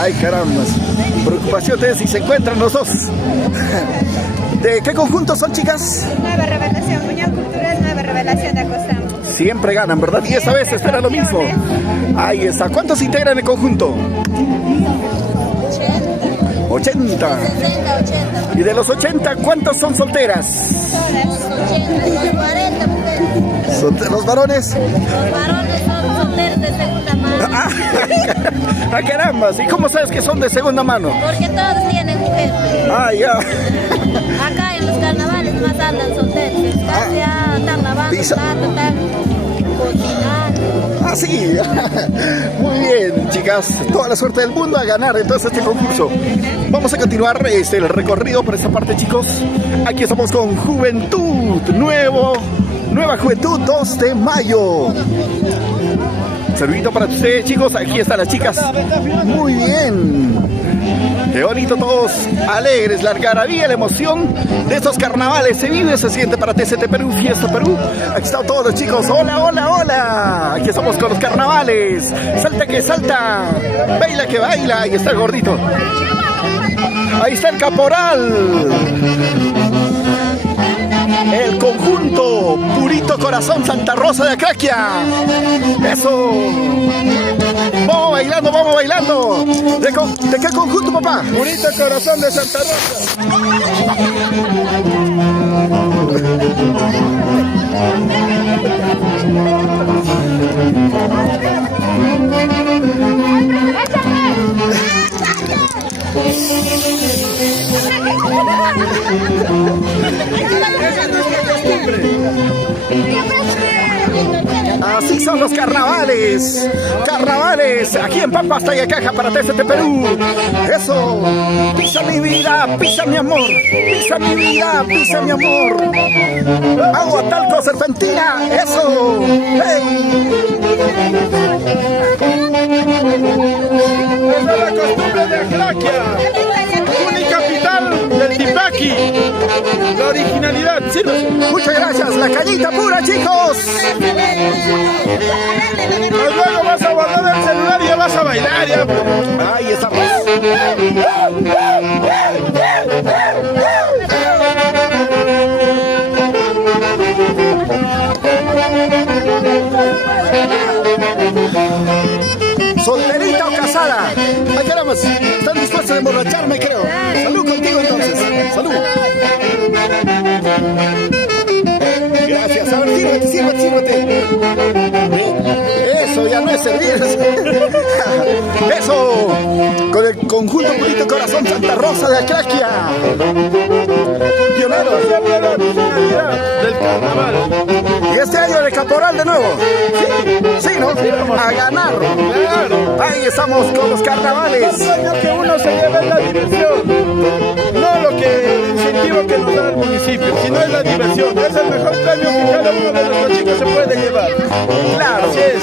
Ay, carambas. Preocupación de si se encuentran los dos. ¿De qué conjunto son, chicas? Nueva Revelación, Unión Cultural Nueva Revelación de Acostambo. Siempre ganan, ¿verdad? Y esta vez espera lo mismo. Ahí está. ¿Cuántos integran el conjunto? 80. Y de los 80, ¿cuántos son solteras? 40 mujeres. ¿Los varones? Los varones son solteros de segunda mano. ¡Ah, caramba! ¿Y cómo sabes que son de segunda mano? Porque todos tienen mujer. ¡Ah, ya! Acá en los carnavales más andan solteros. Ya están lavando plato, están cocinando. ¡Ah, sí! Muy bien, chicas. Toda la suerte del mundo a ganar entonces este concurso. Vamos a continuar el recorrido por esta parte, chicos. Aquí estamos con Juventud. Nueva Juventud, 2 de mayo. Saludito para ustedes, chicos. Aquí están las chicas. Muy bien. Qué bonito, todos alegres. La algarabía, la emoción de estos carnavales se vive, se siente para TCT Perú, Fiesta Perú. Aquí están todos los chicos. Hola, hola, hola. Aquí estamos con los carnavales. Salta que salta. Baila que baila. Ahí está el gordito. Ahí está el caporal. El conjunto Purito Corazón Santa Rosa de Acraquia. Eso. Vamos bailando, vamos bailando. ¿De qué conjunto, papá? Purito Corazón de Santa Rosa. Así son los carnavales. Carnavales aquí en Pampas, Tayacaja para TCT Perú. Eso. Pisa mi vida, pisa mi amor. Pisa mi vida, pisa mi amor. Agua, talco, serpentina. Eso. Hey. Esa es la costumbre de Acraquia. Única capital del Tipaqui. La originalidad, sí. Muchas gracias. La cañita pura, chicos. Luego vas a guardar el celular y ya vas a bailar. Ya. Ahí estamos. ¿Solterita o casada? Ay, caramba, están dispuestos a emborracharme, creo. Salud contigo, entonces. Salud. Gracias. A ver, sírvete. Eso, ya no es servir. Eso. Con el conjunto Purito Corazón Santa Rosa de Acraquia. Pioneros del carnaval. Y este año el caporal de nuevo. Sí, ¿no? A ganar. Claro. Ahí estamos con los carnavales. Lo que uno se lleva es la diversión. No lo que el incentivo que nos da el municipio, sino es la diversión. Es el mejor premio que cada uno de nuestros chicos se puede llevar. Claro. Así es.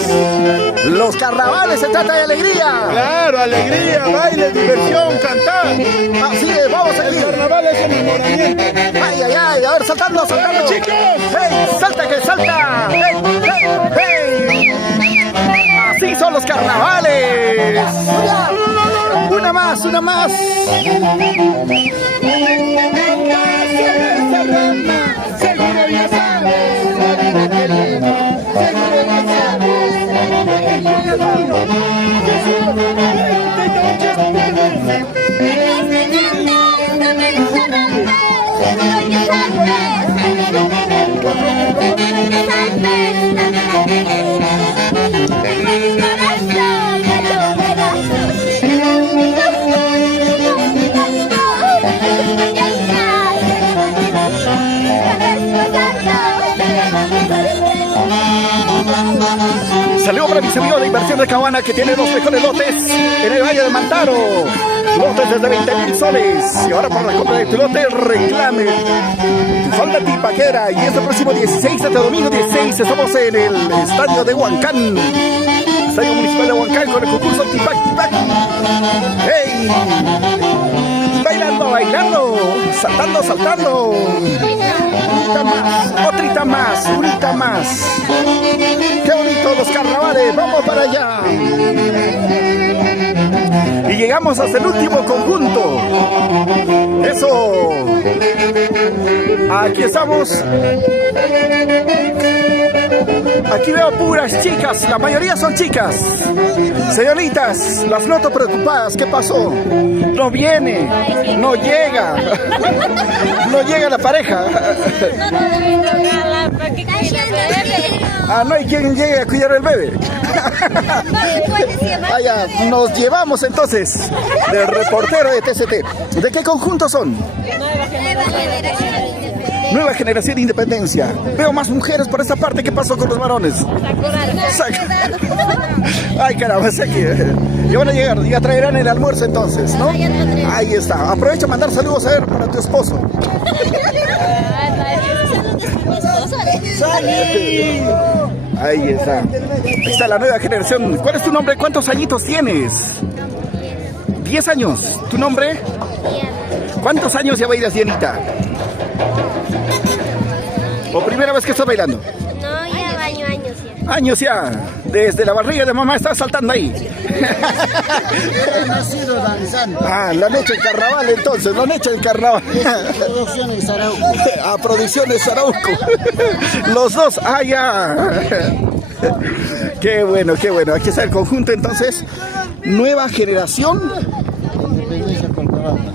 Los carnavales se trata de alegría. Claro, alegría, baile, diversión, cantar. Así es, vamos a El ir. carnaval es enamoramiento. Ay, a ver, saltando. Chicos. ¡Hey! ¡Salta que salta! ¡Hey! Así son los carnavales. Una más. Seguro ya sabes, la vida que llevo. Seguro ya sabes, la vida que llevo. Saludos para mis amigos de Inversión de Cabana que tienen los mejores lotes en el Valle de Mantaro. Lotes desde 20.000 soles. Y ahora para la compra de tu lote, reclame tu falda tipaquera. Y este próximo 16, este domingo 16, estamos en el estadio de Huancán. Estadio Municipal de Huancán con el concurso Tipac Tipac. ¡Hey! Bailando, bailando. Saltando, saltando. Unita más, otrita más, unita más. ¡Qué bonito los carnavales! ¡Vamos para allá! Y llegamos hasta el último conjunto. ¡Eso! Aquí estamos. Aquí veo puras chicas, la mayoría son chicas. Señoritas, las noto preocupadas. ¿Qué pasó? No viene, no llega. No llega la pareja. Ah, no hay quien llegue a cuidar el bebé. Vaya, nos llevamos entonces del reportero de TCT. ¿De qué conjunto son? Nueva Generación Independencia. Veo más mujeres por esta parte. ¿Qué pasó con los varones? Ay, caramba, sé que ya van a llegar. Ya traerán el almuerzo entonces, ¿no? Ahí está. Aprovecho a mandar saludos a ver para tu esposo. Ahí está. Ahí está la nueva generación. ¿Cuál es tu nombre? ¿Cuántos añitos tienes? 10 años. ¿Tu nombre? ¿Cuántos años ya bailas, Dianita? ¿O primera vez que estás bailando? No, ya baño años ya. Años ya. Desde la barriga de mamá estás saltando ahí. He nacido danzando. Ah, la noche del carnaval entonces, la noche del carnaval. Producciones Arauco. A Producciones Arauco. Los dos, ah, ya. Qué bueno, qué bueno. Aquí está el conjunto entonces. Nueva Generación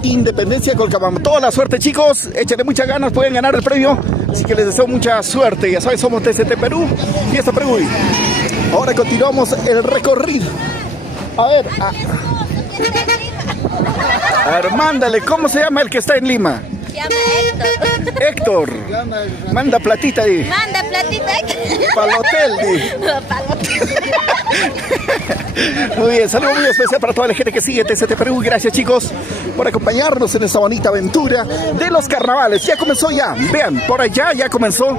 Independencia Colcabamba. Toda la suerte, chicos. Échenle muchas ganas, pueden ganar el premio. Así que les deseo mucha suerte. Ya saben, somos TCT Perú, Fiesta Perú. Ahora continuamos el recorrido. A ver, Armándale, ¿cómo se llama el que está en Lima? Se llama Héctor. Manda platita ahí. Manda platita. Para el hotel. Muy bien, saludo muy especial para toda la gente que sigue TCT Perú. Gracias, chicos, por acompañarnos en esta bonita aventura de los carnavales. Ya comenzó ya, vean, por allá ya comenzó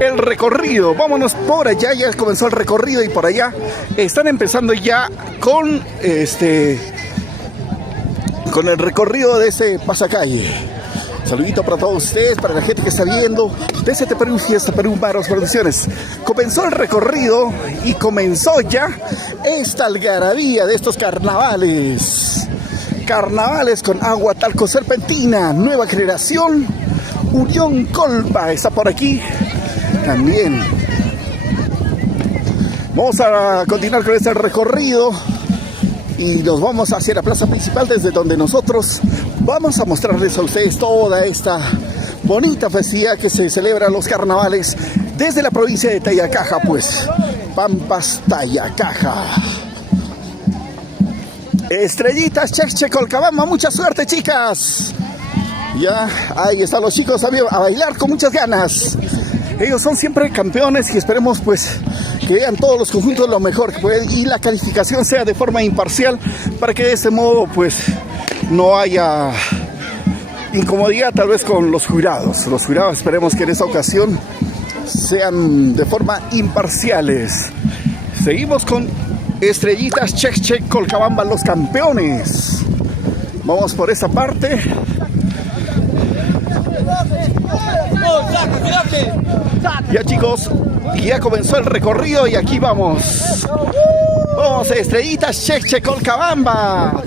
el recorrido. Vámonos por allá, ya comenzó el recorrido y por allá están empezando ya con con el recorrido de ese pasacalle. Saludito para todos ustedes, para la gente que está viendo TCT Perú, Fiesta Perú, Maros Producciones. Comenzó el recorrido y comenzó ya esta algarabía de estos carnavales. Carnavales con agua, talco, serpentina, Nueva Generación, Unión Colpa está por aquí también. Vamos a continuar con este recorrido y nos vamos hacia la plaza principal, desde donde nosotros vamos a mostrarles a ustedes toda esta bonita festividad que se celebra los carnavales desde la provincia de Tayacaja, pues Pampas, Tayacaja. Estrellitas Cheche Colcabamba, mucha suerte, chicas. Ya, ahí están los chicos a bailar con muchas ganas. Ellos son siempre campeones y esperemos pues que vean todos los conjuntos lo mejor que pueden y la calificación sea de forma imparcial para que de ese modo pues no haya incomodidad tal vez con los jurados. Los jurados esperemos que en esta ocasión sean de forma imparciales. Seguimos con Estrellitas Cheche Colcabamba, los campeones. Vamos por esa parte. Ya, chicos, ya comenzó el recorrido y aquí vamos. Vamos, Estrellitas Cheche Colcabamba.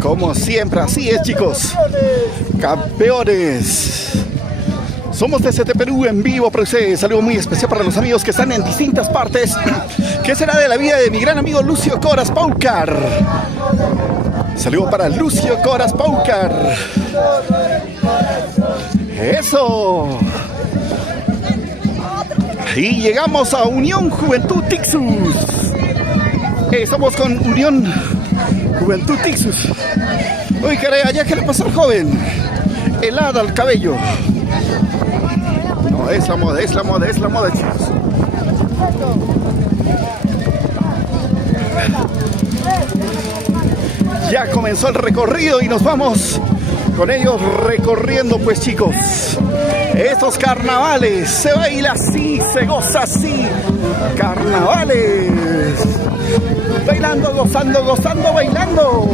Como siempre, así es, chicos. Campeones. Somos TCT Perú en vivo, pero ese saludo muy especial para los amigos que están en distintas partes. ¿Qué será de la vida de mi gran amigo Lucio Coras Paucar? Saludo para Lucio Coras Paucar. Eso. Y llegamos a Unión Juventud Tixus. Estamos con Unión Juventud Tixus. Uy, caray, allá qué le pasó al joven. Helada al cabello. No, es la moda, es la moda, es la moda, chicos. Ya comenzó el recorrido y nos vamos con ellos recorriendo, pues chicos, estos carnavales. Se baila así, se goza así. Carnavales. Bailando, gozando, gozando, bailando.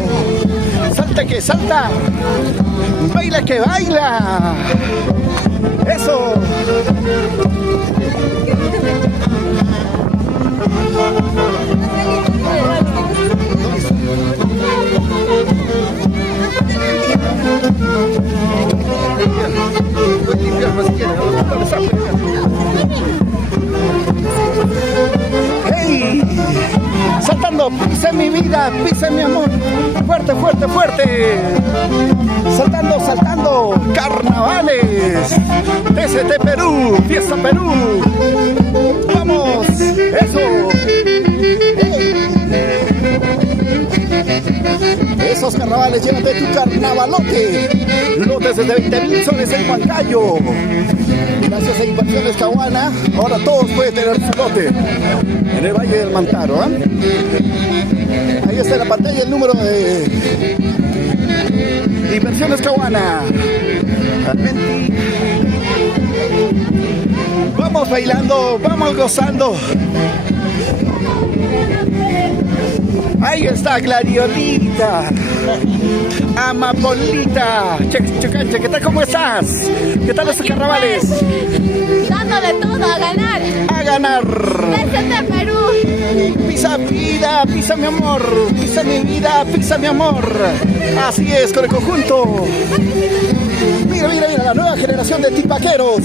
Salta que salta. Baila que baila. Eso. ¡Hey! Saltando, pisa mi vida, pisa mi amor. Fuerte, fuerte, fuerte. Saltando, saltando. Carnavales. TCT Perú, Fiesta Perú. Vamos, eso. ¡Hey! Esos carnavales, llévate tu carnavalote. Lotes desde 20.000 soles en Huancayo. Gracias a Inversiones Caguana, ahora todos pueden tener su lote en el Valle del Mantaro. Ahí está en la pantalla el número de Inversiones Caguana. Vamos bailando, vamos gozando. Ahí está Gladiolita, Amapolita, Chocanche, ¿qué tal? ¿Cómo estás? ¿Qué tal estos carnavales? Dando de todo a ganar. A ganar. Desde Perú. Pisa vida, pisa mi amor, pisa mi vida, pisa mi amor. Así es, con el conjunto. Mira, mira, mira, la nueva generación de tipaqueros.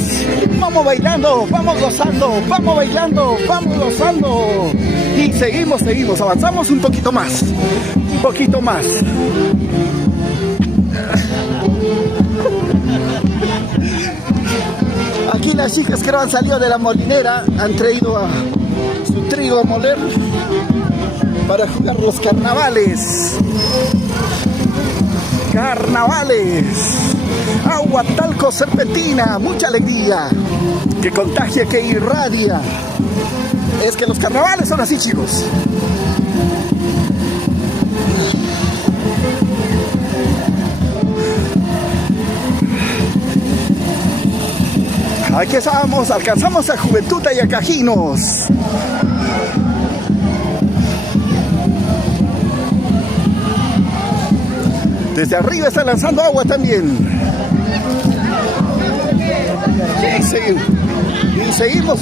Vamos bailando, vamos gozando, vamos bailando, vamos gozando. Y seguimos, seguimos, avanzamos un poquito más. Un poquito más. Aquí las chicas que no han salido de la molinera han traído a su trigo a moler para jugar los carnavales. Carnavales. Agua, talco, serpentina, mucha alegría, que contagia, que irradia. Es que los carnavales son así, chicos. Aquí estamos, alcanzamos a Juventuta y a Cajinos. Desde arriba está lanzando agua también. Y seguimos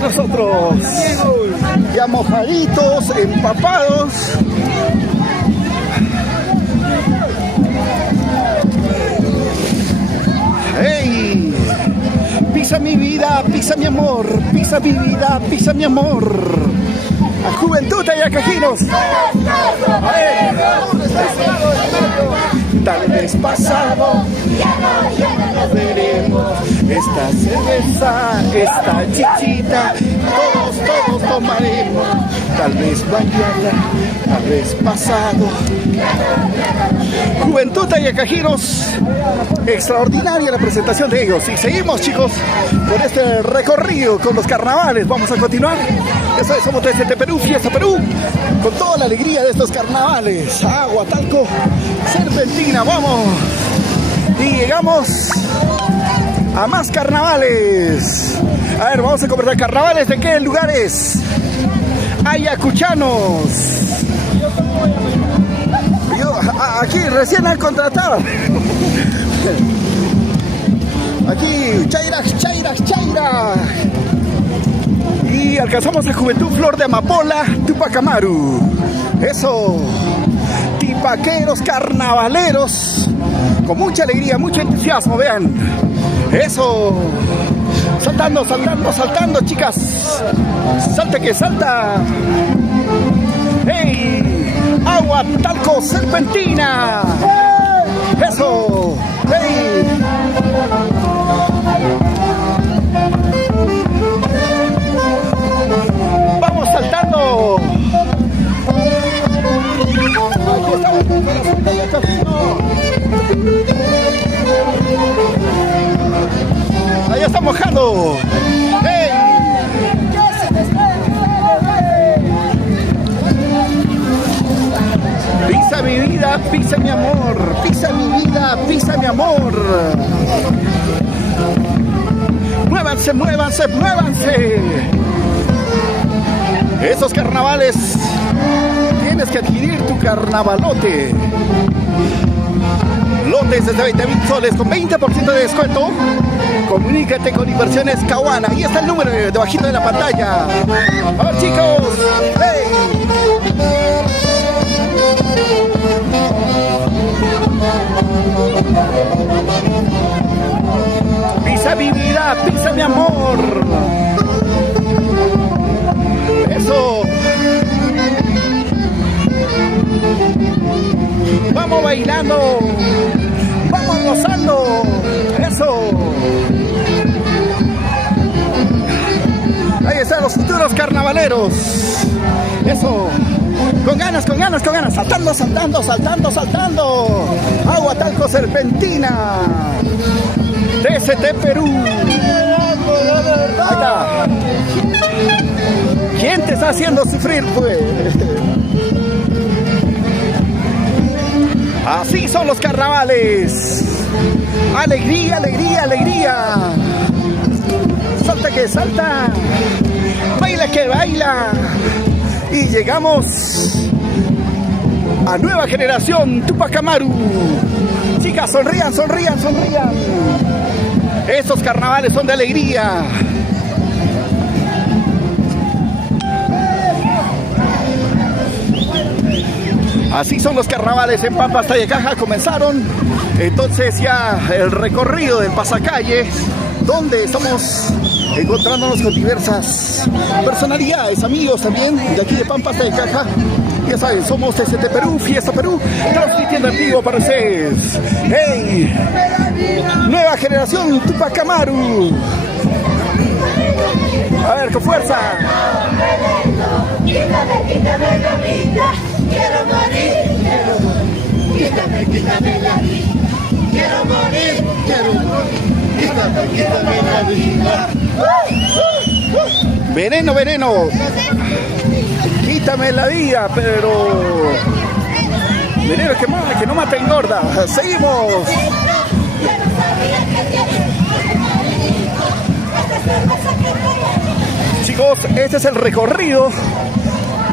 nosotros. Ya mojaditos, empapados. ¡Hey! Pisa mi vida, pisa mi amor, pisa mi vida, pisa mi amor. A Juventuta y a Cajinos. Tal vez pasado, ya no veremos. Esta cerveza, esta chichita, todos tomaremos. Tal vez mañana, tal vez pasado. Juventuta y a Cajinos. Extraordinaria la presentación de ellos. Y seguimos, chicos, con este recorrido con los carnavales. Vamos a continuar. Eso es, somos desde Perú, Fiesta Perú, con toda la alegría de estos carnavales. Agua, talco, serpentina, vamos. Y llegamos a más carnavales. A ver, vamos a conversar. ¿Carnavales de qué lugares? Ayacuchanos. Aquí recién han contratado. Aquí, Chaira. Y alcanzamos a Juventud Flor de Amapola, Tupac Amaru. Eso. Tipaqueros, carnavaleros. Con mucha alegría, mucho entusiasmo, vean. Eso. Saltando, chicas. Salta que salta. ¡Hey! Agua, talco, serpentina. Eso. ¡Hey! Vamos saltando. Aquí estamos con la Junta de Casino. Ahí está mojando. ¡Hey! pisa mi amor, pisa mi vida, pisa mi amor. Muévanse, muévanse, muévanse. Esos carnavales, tienes que adquirir tu carnavalote. Lotes desde 20.000 soles con 20% de descuento. Comunícate con Inversiones Cahuana. Ahí está el número debajito de la pantalla. A ver, chicos. ¡Hey! Pisa mi vida, pisa mi amor. Eso. Vamos bailando. Vamos gozando. Eso. Ahí están los futuros carnavaleros. Eso. Con ganas, con ganas, con ganas. Saltando, saltando, saltando, saltando. Agua, talco, serpentina. TST Perú. Ahí está. ¿Quién te está haciendo sufrir, pues? Así son los carnavales. Alegría, alegría, alegría. Salta que salta. Baila que baila. Y llegamos a nueva generación Tupac Amaru. Chicas, sonrían, sonrían, sonrían. Estos carnavales son de alegría. Así son los carnavales en Pampas, Tayacaja. Comenzaron entonces ya el recorrido del pasacalle, donde estamos encontrándonos con diversas personalidades, amigos también de aquí de Pampas, Tayacaja. Ya saben, somos TST Perú, Fiesta Perú, transmitiendo en vivo para ustedes. ¡Hey! Nueva generación Tupac Amaru. A ver, con fuerza. Quítame la vida, quiero morir, quítame la vida, quiero morir, quítame la vida. Veneno, veneno. Quítame la vida, pero veneno que no mata engorda. Seguimos. Chicos, este es el recorrido.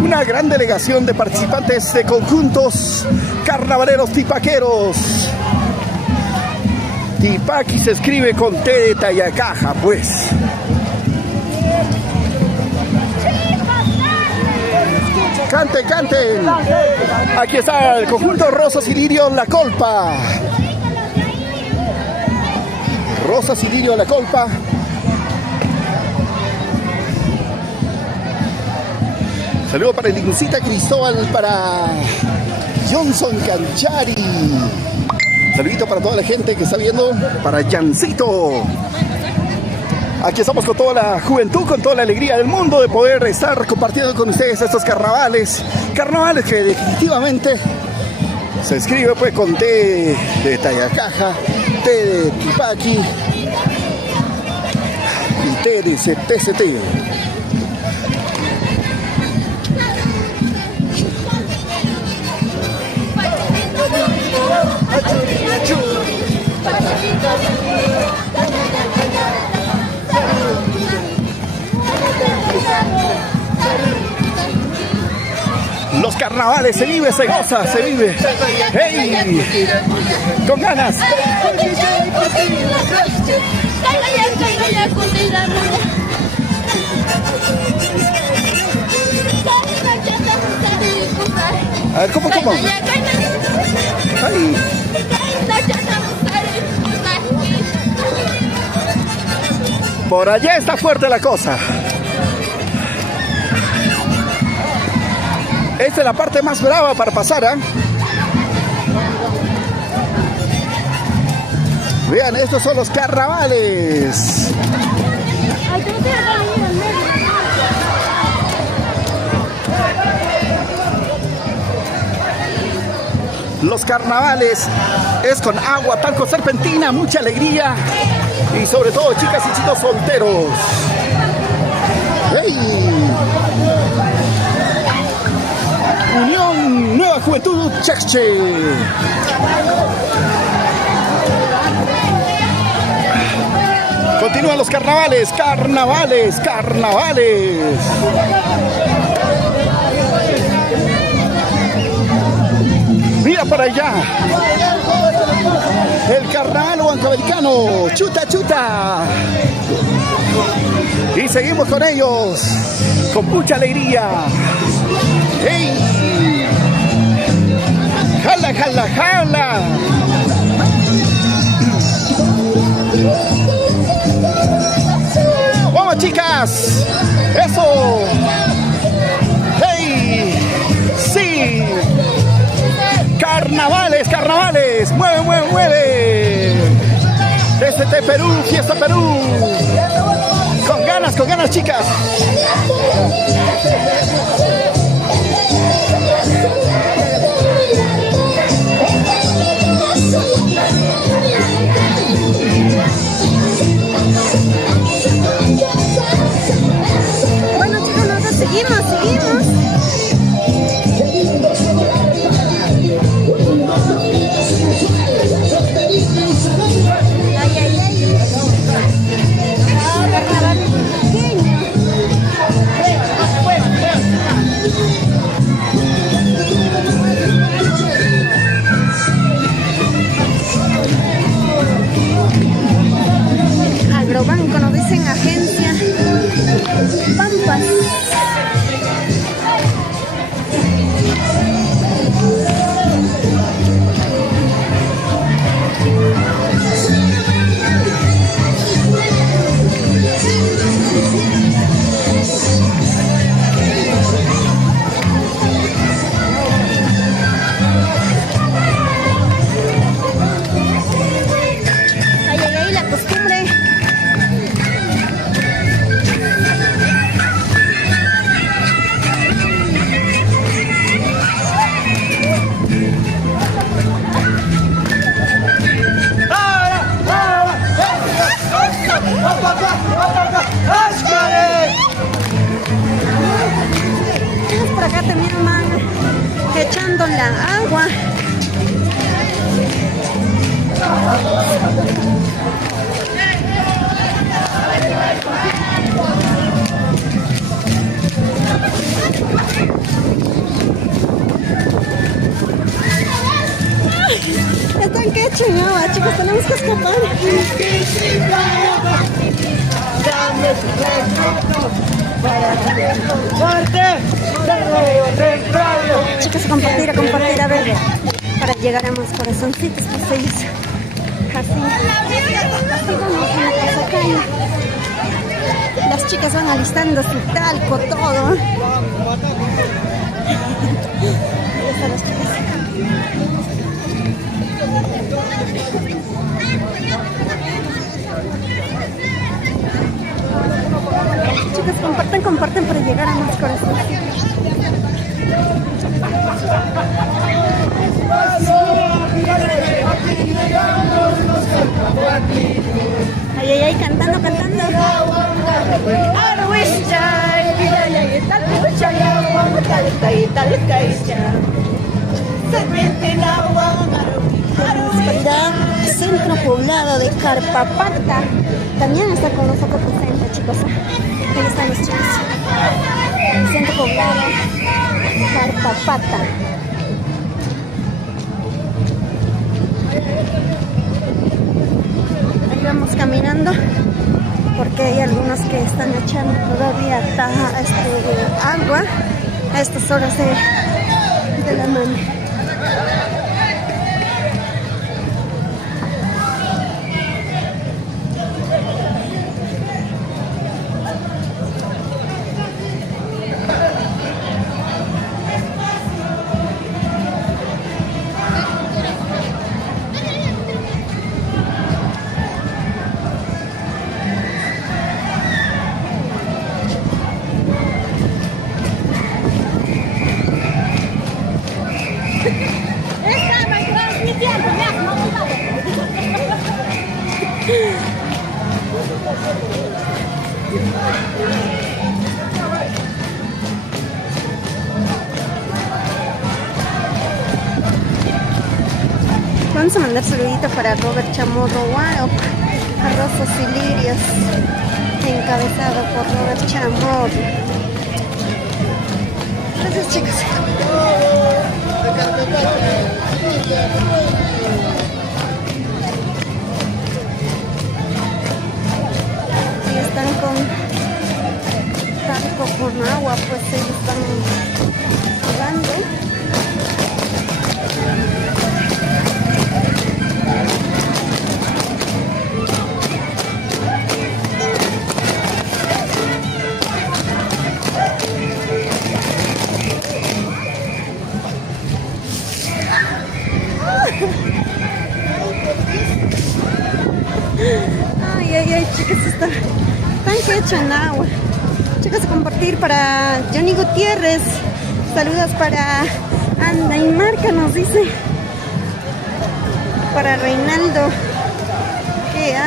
Una gran delegación de participantes de conjuntos carnavaleros tipaqueros. Tipaqui se escribe con T de Tayacaja, pues. Canten, canten. Aquí está el conjunto Rosas y Lirio La Colpa. Rosas y Lirio La Colpa. Saludo para el Igucita Cristóbal, para Johnson Canchari. Saludito para toda la gente que está viendo, para Jancito. Aquí estamos con toda la juventud, con toda la alegría del mundo de poder estar compartiendo con ustedes estos carnavales. Carnavales que definitivamente se escribe pues con T de Tayacaja, T de Tipaqui y T de TST. Los carnavales se vive, se goza, se vive. ¡Hey! Con ganas. A ver, ¿cómo? Ay. Por allá está fuerte la cosa. Esta es la parte más brava para pasar, ¿eh? Vean, estos son los carnavales. Los carnavales es con agua, talco, serpentina, mucha alegría y sobre todo chicas y chicos solteros. ¡Hey! Unión, nueva Juventud Cheche. Continúan los carnavales, carnavales, carnavales. Mira para allá. El carnaval huancabelicano. Chuta, chuta. Y seguimos con ellos. Con mucha alegría. ¡Hey! ¡Jala, jala, jala! ¡Vamos, chicas! ¡Eso! ¡Hey! ¡Sí! ¡Carnavales, carnavales! ¡Mueve, mueve, mueve! Desde Perú, Fiesta Perú. Con ganas, chicas. Bueno, chicos, nosotros seguimos. Carnaval pequeño. Agrobanco, nos dicen agencia Pampas. Ay, la costumbre. Por acá también van echando la agua. Están que echan agua, chicos, tenemos que escapar. Chicos, a compartir, a ver, para llegar a más corazoncitos, pues ellos así vamos en la casa calle. Las chicas van alistando su talco, todo. Ahí están las chicas. Chicos, comparten para llegar a más corazoncitos. Ay, cantando. Centro Poblado de Carpapata también está con nosotros presente, chicos. Ahí están los chicos. Centro Poblado Carpapata. Ahí vamos caminando porque hay algunos que están echando todavía agua a estas horas de la mañana. Vamos a mandar saludito para Robert Chamorro. Wow, Rosas y Lirios, encabezado por Robert Chamorro. Gracias, chicos. Y están con talco con agua, pues ellos están jugando. Ay, chicas, están que echan agua. Chicas, a compartir para Johnny Gutiérrez. Saludos para Anda y Marca, nos dice. Para Reinaldo, que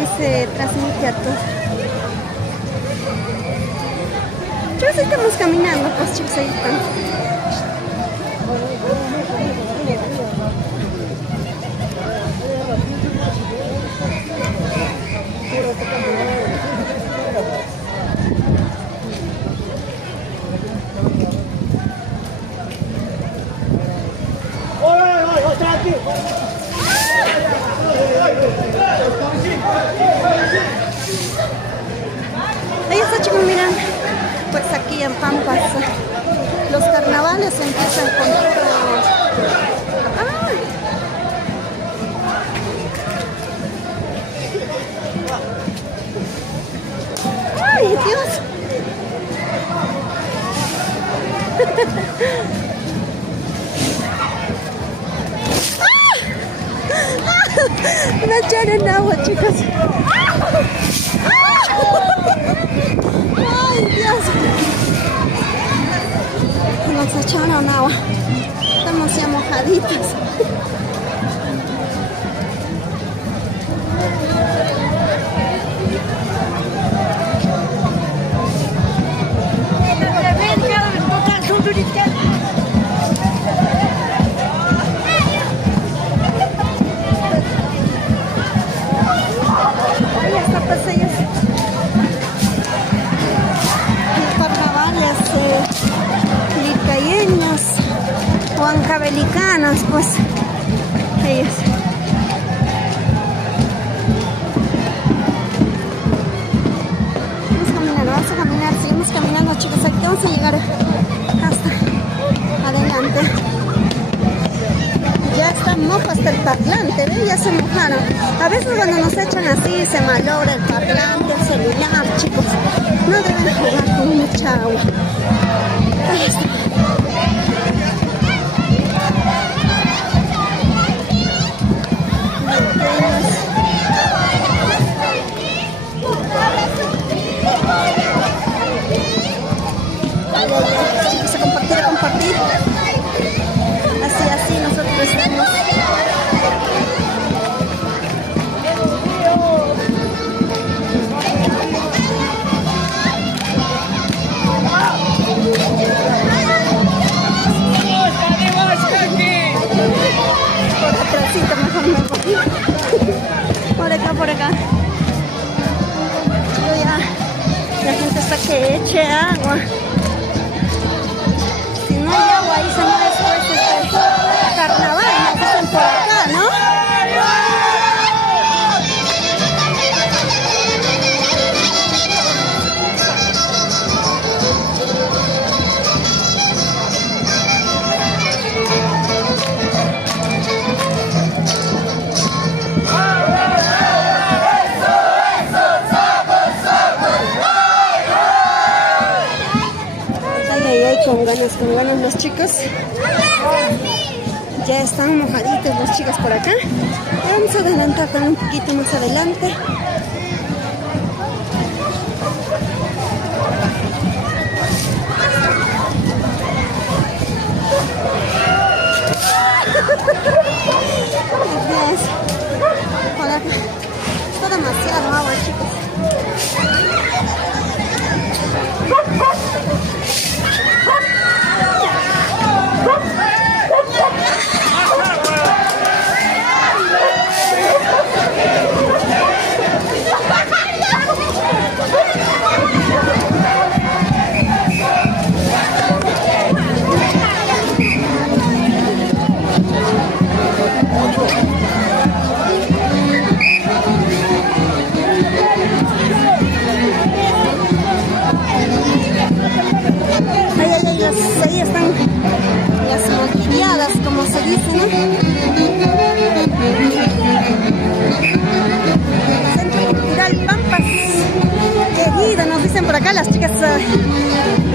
dice transmite a todos. Chicos, ahí estamos caminando, pues chicos, ahí están. Ahí está, chicos, miran, pues aquí en Pampas los carnavales empiezan con todo. ¡Ay, Dios! Me echaron agua, chicos. ¡Ay, Dios! Nos echaron agua. Estamos ya mojaditos. Huancavelicanas, pues ellos. Vamos a caminar, seguimos caminando, chicos. Aquí vamos a llegar hasta adelante. Ya está mojo hasta el parlante, ¿ven? Ya se mojaron. A veces cuando nos echan así se malogra el parlante, el celular, chicos. No deben jugar con mucha agua. Ahí está. Chicos, a compartir. Así nosotros estamos. Por atrásito, mejor me voy. Por acá. Yo ya, la gente está que eche agua. Si no hay agua, ahí se no después carnaval, nos dicen por acá, ¿no? Con ganas los chicos. Ya están mojaditos los chicos por acá. Vamos a adelantar también un poquito más adelante. Dios. Por acá. Está demasiado agua, chicos.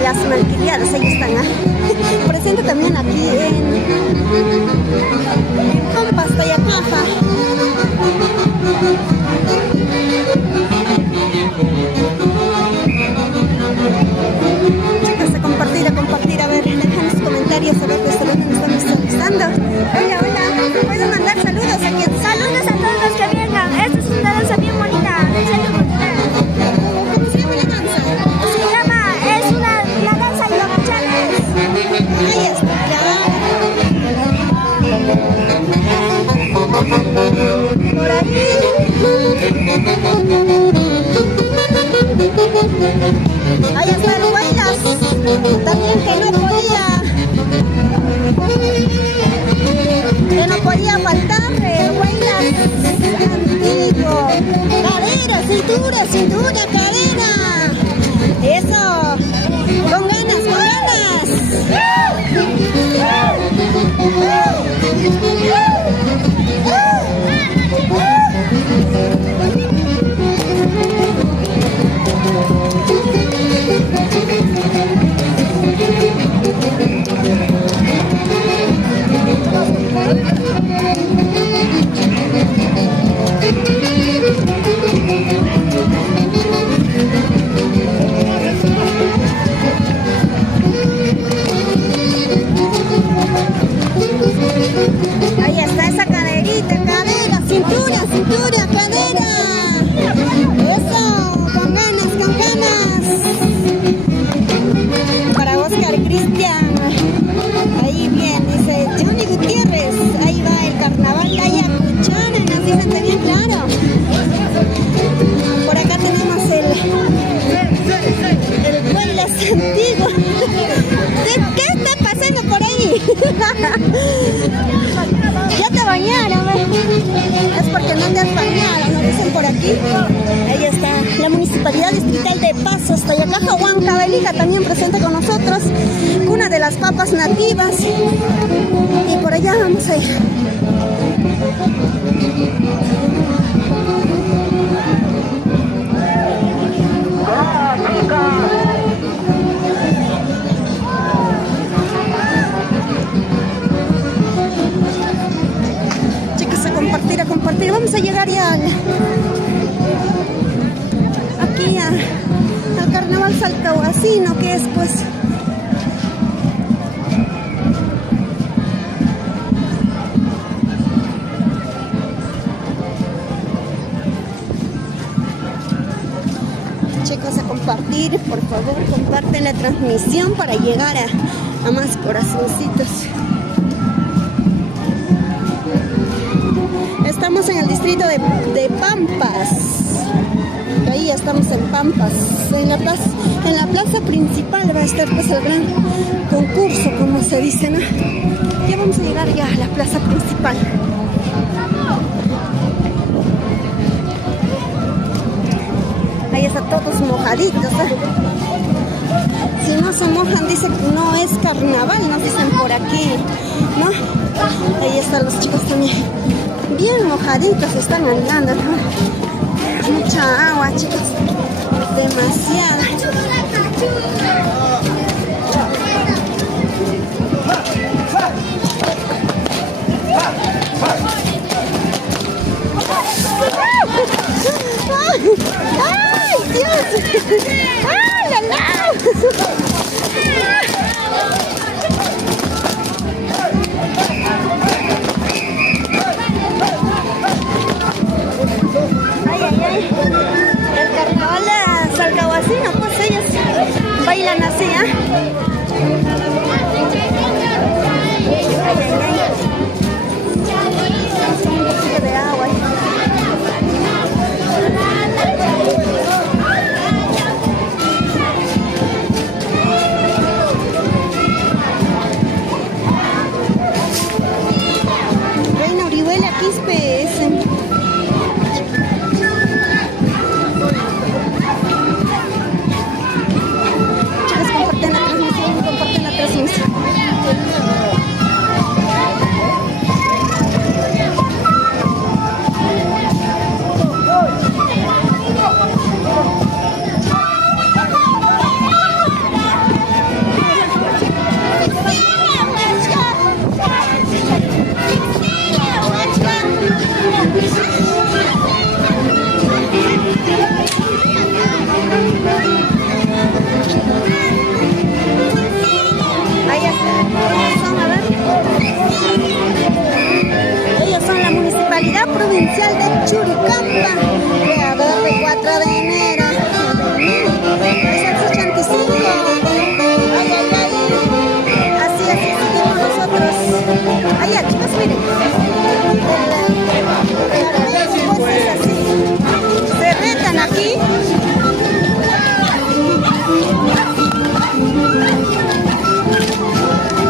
las malcriadas, ahí están. Presente también aquí en Pampas, Tayacaja. Chicas, a compartir, a ver, dejan sus comentarios, a ver desde dónde nos están visualizando. Hola, hola, ¿puedo mandar saludos a quien? Saludos a todos los que vengan. Esta es una danza bien bonita del Centro Cultural. ¿Cómo se llama la danza? Es la danza de los muchachos. Ahí está, por aquí. Ahí está el Huaylas, también que no podía faltar el Huaylas antiguo. Cadera, cintura, cadera. Eso, con ganas. Ahí está esa caderita, cadera, cintura, cadera. Eso, con ganas. Para Oscar Cristian. Ahí bien, dice Johnny Gutiérrez. Ahí va el carnaval de Ayacuchana, nos dicen bien claro. Por acá tenemos el Huaylas antiguo. ¿Qué está pasando por ahí? Ya te bañaron, es porque no te has bañado, nos dicen por aquí. Ahí está la Municipalidad Distrital de Pasos, Tayacaja, Huancavelica también presente con nosotros, cuna de las papas nativas. Y por allá vamos a ir. A compartir, vamos a llegar ya aquí al carnaval salcahuacino, que es pues chicos, a compartir, por favor, comparten la transmisión para llegar a más corazoncitos. Estamos en el distrito de Pampas. Ahí estamos en Pampas. En la plaza principal va a estar pues el gran concurso, como se dice, ¿no? Ya vamos a llegar ya a la plaza principal. Ahí están todos mojaditos, ¿eh? Si no se mojan, dicen que no es carnaval, nos dicen por aquí, ¿no? Ahí están los chicos también. Bien mojaditos están andando, ¿no? Mucha agua, chicos, demasiada. ¡Ay, Dios! ¡Ay, la, la! El carnaval de salcahuacino, pues ellos bailan así, ¿eh? Un poquito de agua. Reina Orihuela Quispe es Churicampa, creador de 4 de enero. Es el 85. Ay, ay, ay. Así seguimos nosotros. Ay, ya, chicos, miren. Pues es así. Se retan aquí.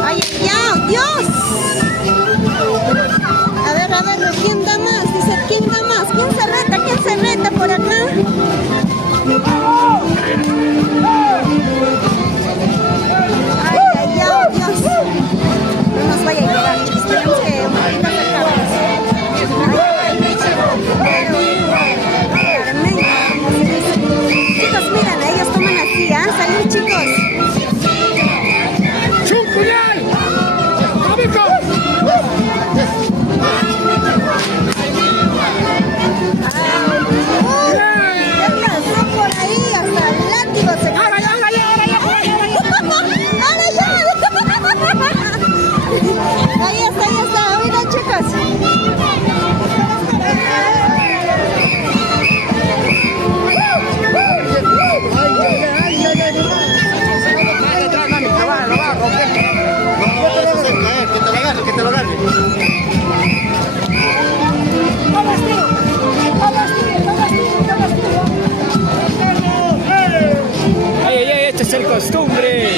Ay, ya, Dios. A ver, ¿quién da más? Dice, ¿quién da más? ¿Quién se reta? ¿Quién se reta por acá? Ay, ay, ay, Dios. No nos vaya a llegar, chicos. Tenemos que chicos, miren, ellos toman aquí, ¿ah? Salud, chicos. Ahí está, oigan, chicos. Que te lo gane. Ay, ay, ay, este es el costumbre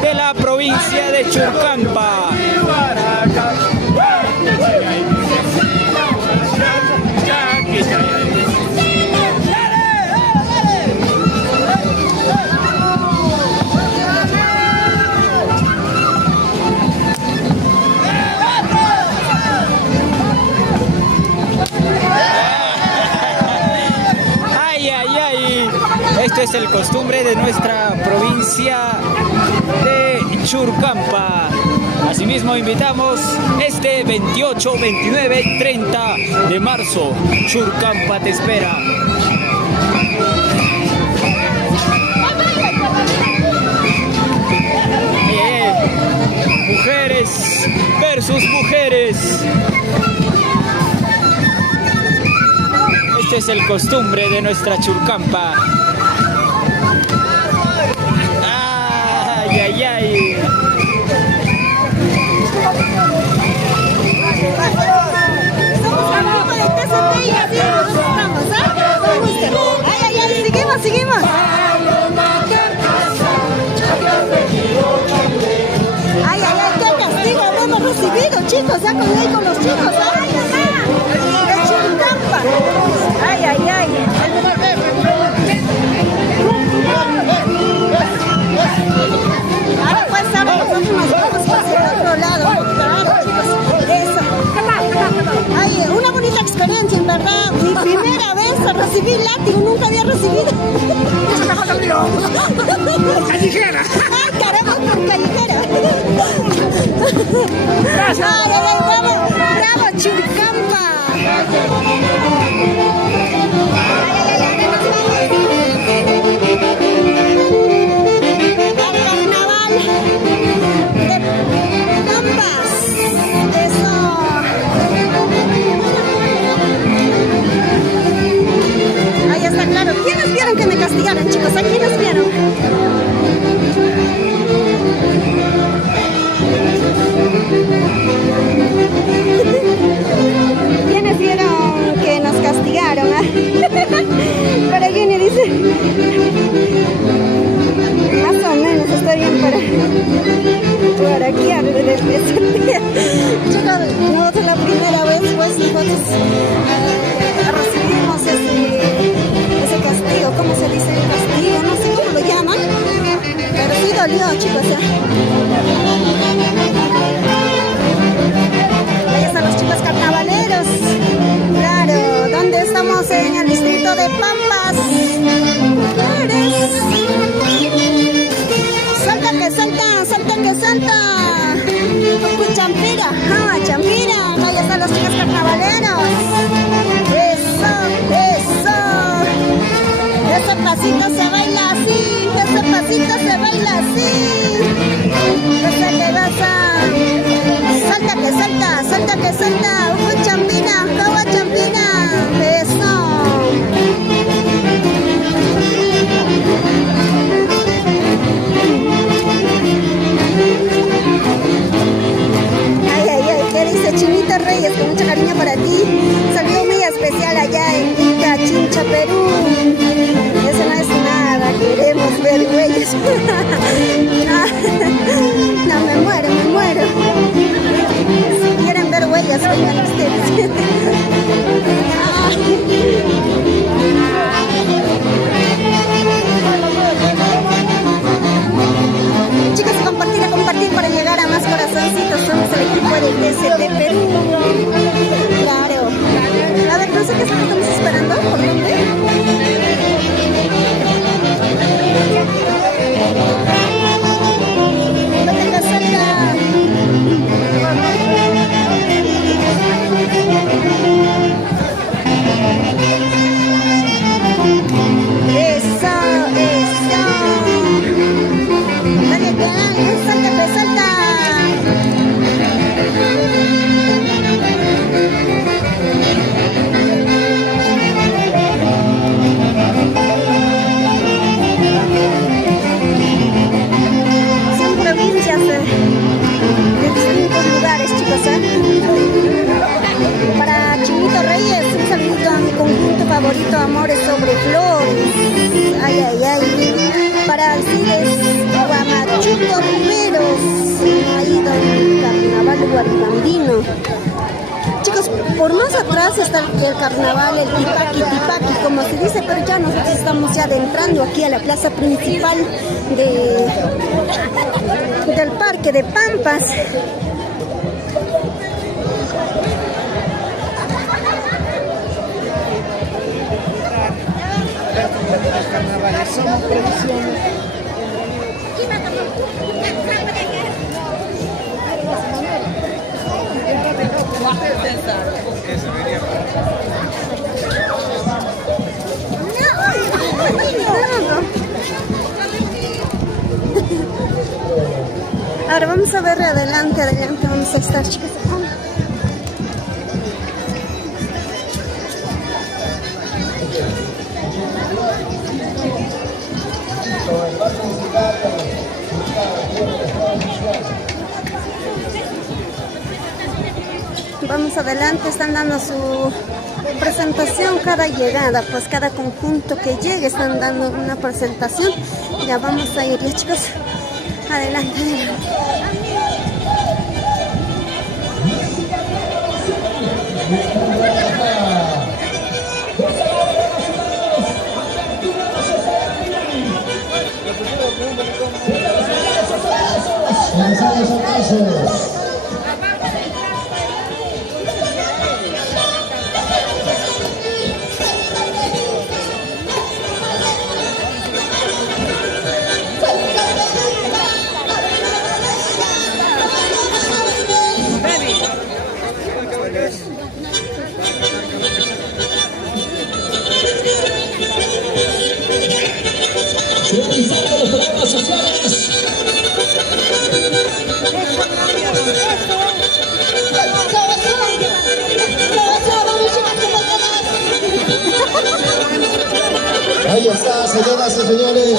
de la provincia de Churcampa. Este es el costumbre de nuestra provincia de Churcampa. Asimismo invitamos este 28, 29 y 30 de marzo. Churcampa te espera. Mujeres versus mujeres. Este es el costumbre de nuestra Churcampa. Ay, ay, ay. Somos amigos de TCT y así nos estamos, ¿ah? Ay, ay, ay, seguimos. Ay, ay, ay, qué castigo hemos recibido, chicos, ya con los chicos, ¿ah? De Churcampa. Ay, ay, ay. Ahora pues nosotros nos vamos hacia el otro lado. Claro, chicos, eso. Ay, una bonita experiencia, en verdad. Mi primera vez recibí látigo, nunca había recibido. ¡Callejera! Ay, caramba, por callejera. Ay, ay, ay, bravo, Churcampa. Ahí está claro. ¿Quiénes vieron que me castigaron, chicos? ¿A quiénes vieron? ¿Quiénes vieron que nos castigaron? Para Jenny dice. Más o menos está bien para aquí chicos, nosotros la primera vez pues nosotros recibimos ese castigo. ¿Cómo se dice? El castigo, no sé cómo lo llaman, pero sí dolió, chicos, ya. Ahí están los chicos carnavaleros. Claro, ¿dónde estamos? En el distrito de Pampas. Claro. Salta que salta. Champira, Champira. Ahí están los chicos carnavaleros. Eso. Ese pasito se baila así. Esa que vas a... Salta que salta. Champina, Champina. Chinita Reyes, con mucho cariño para ti. Saludo muy especial allá en Ica, Chincha, Perú. Eso no es nada, queremos ver huellas. No, me muero. Si quieren ver huellas, vengan ustedes. Chicos, compartir para llegar a más corazoncitos. Somos el equipo del TCT Perú. Claro. A ver, no sé qué estamos esperando. ¿Por dónde? Para Chinito Reyes, un saludito a mi conjunto favorito, Amores sobre Flores. Ay. Para Alcides Guamachuco Riveros, ahí del Carnaval Guaribandino. Chicos, por más atrás está el carnaval, el tipaki, como se dice, pero ya nosotros estamos ya adentrando aquí a la plaza principal del Parque de Pampas. Los carnavales somos tradiciones. Ahora vamos a ver adelante vamos a estar, chicos. Vamos adelante, están dando su presentación cada llegada, pues cada conjunto que llegue están dando una presentación. Ya vamos a ir, ya, chicos, adelante. Ahí está, señoras y señores.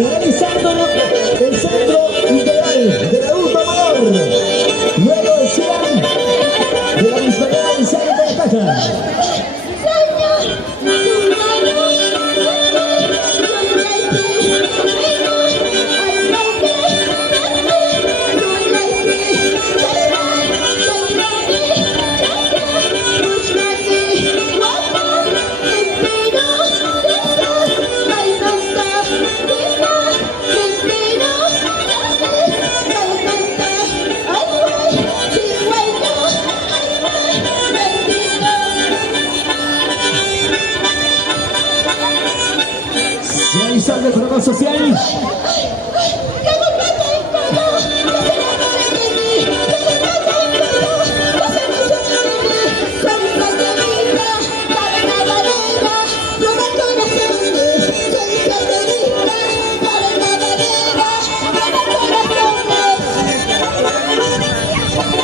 finalizando el centro integral del adulto mayor. Luego decían de la municipalidad provincial de Tarapacá. Realizando el programa social.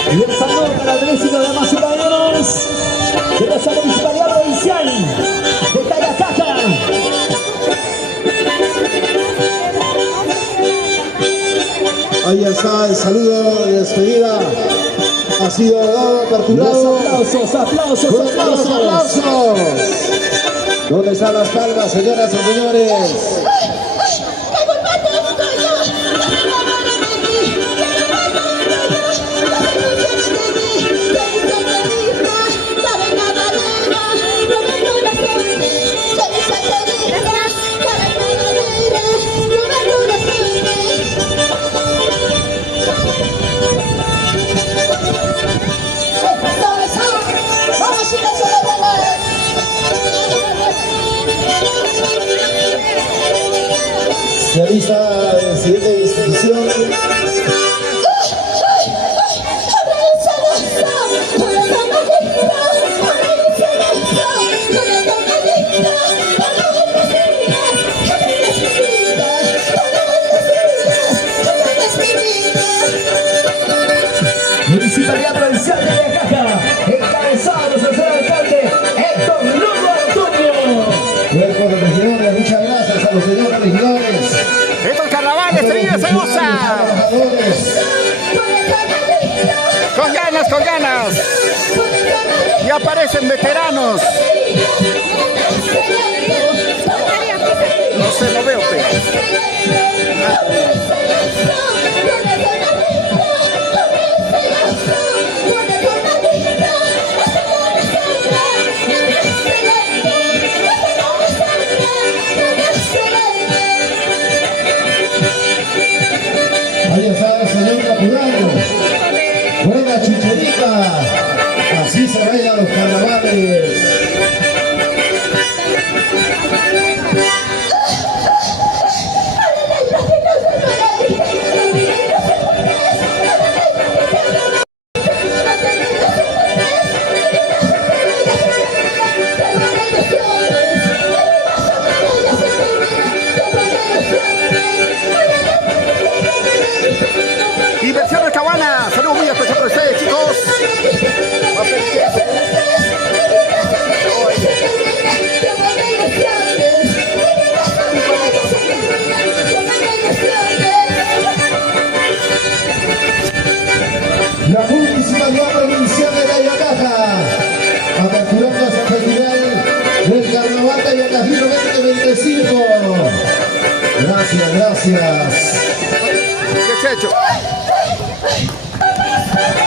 Y el saludo para el vecino de más ciudadanos de la municipalidad provincial de Tarapacá. Ahí está el saludo de despedida. Ha sido dado, aperturado. Aplausos, aplausos, aplausos, aplausos. ¿Dónde están las palmas, señoras y señores? Realiza la siguiente distinción. Municipalidad Provincial de Ayacaja, encabezado por su señor alcalde Héctor Lugo Antonio. Cuerpo de regidores, muchas gracias a los señores regidores. Estos carnavales se vive, se goza. Con ganas, con ganas. Y aparecen veteranos. No sé, lo veo, pero. Ahí está el señor Capurano. Buena chicherita. Así se bailan los carnavales. Diversiones Cabana, saludos muy especial para ustedes, chicos. La Municipalidad Provincial de Ayacaja, aperturando esta festival del Carnaval de Ayacajino 2025. Gracias, gracias. ¿Qué se ha hecho?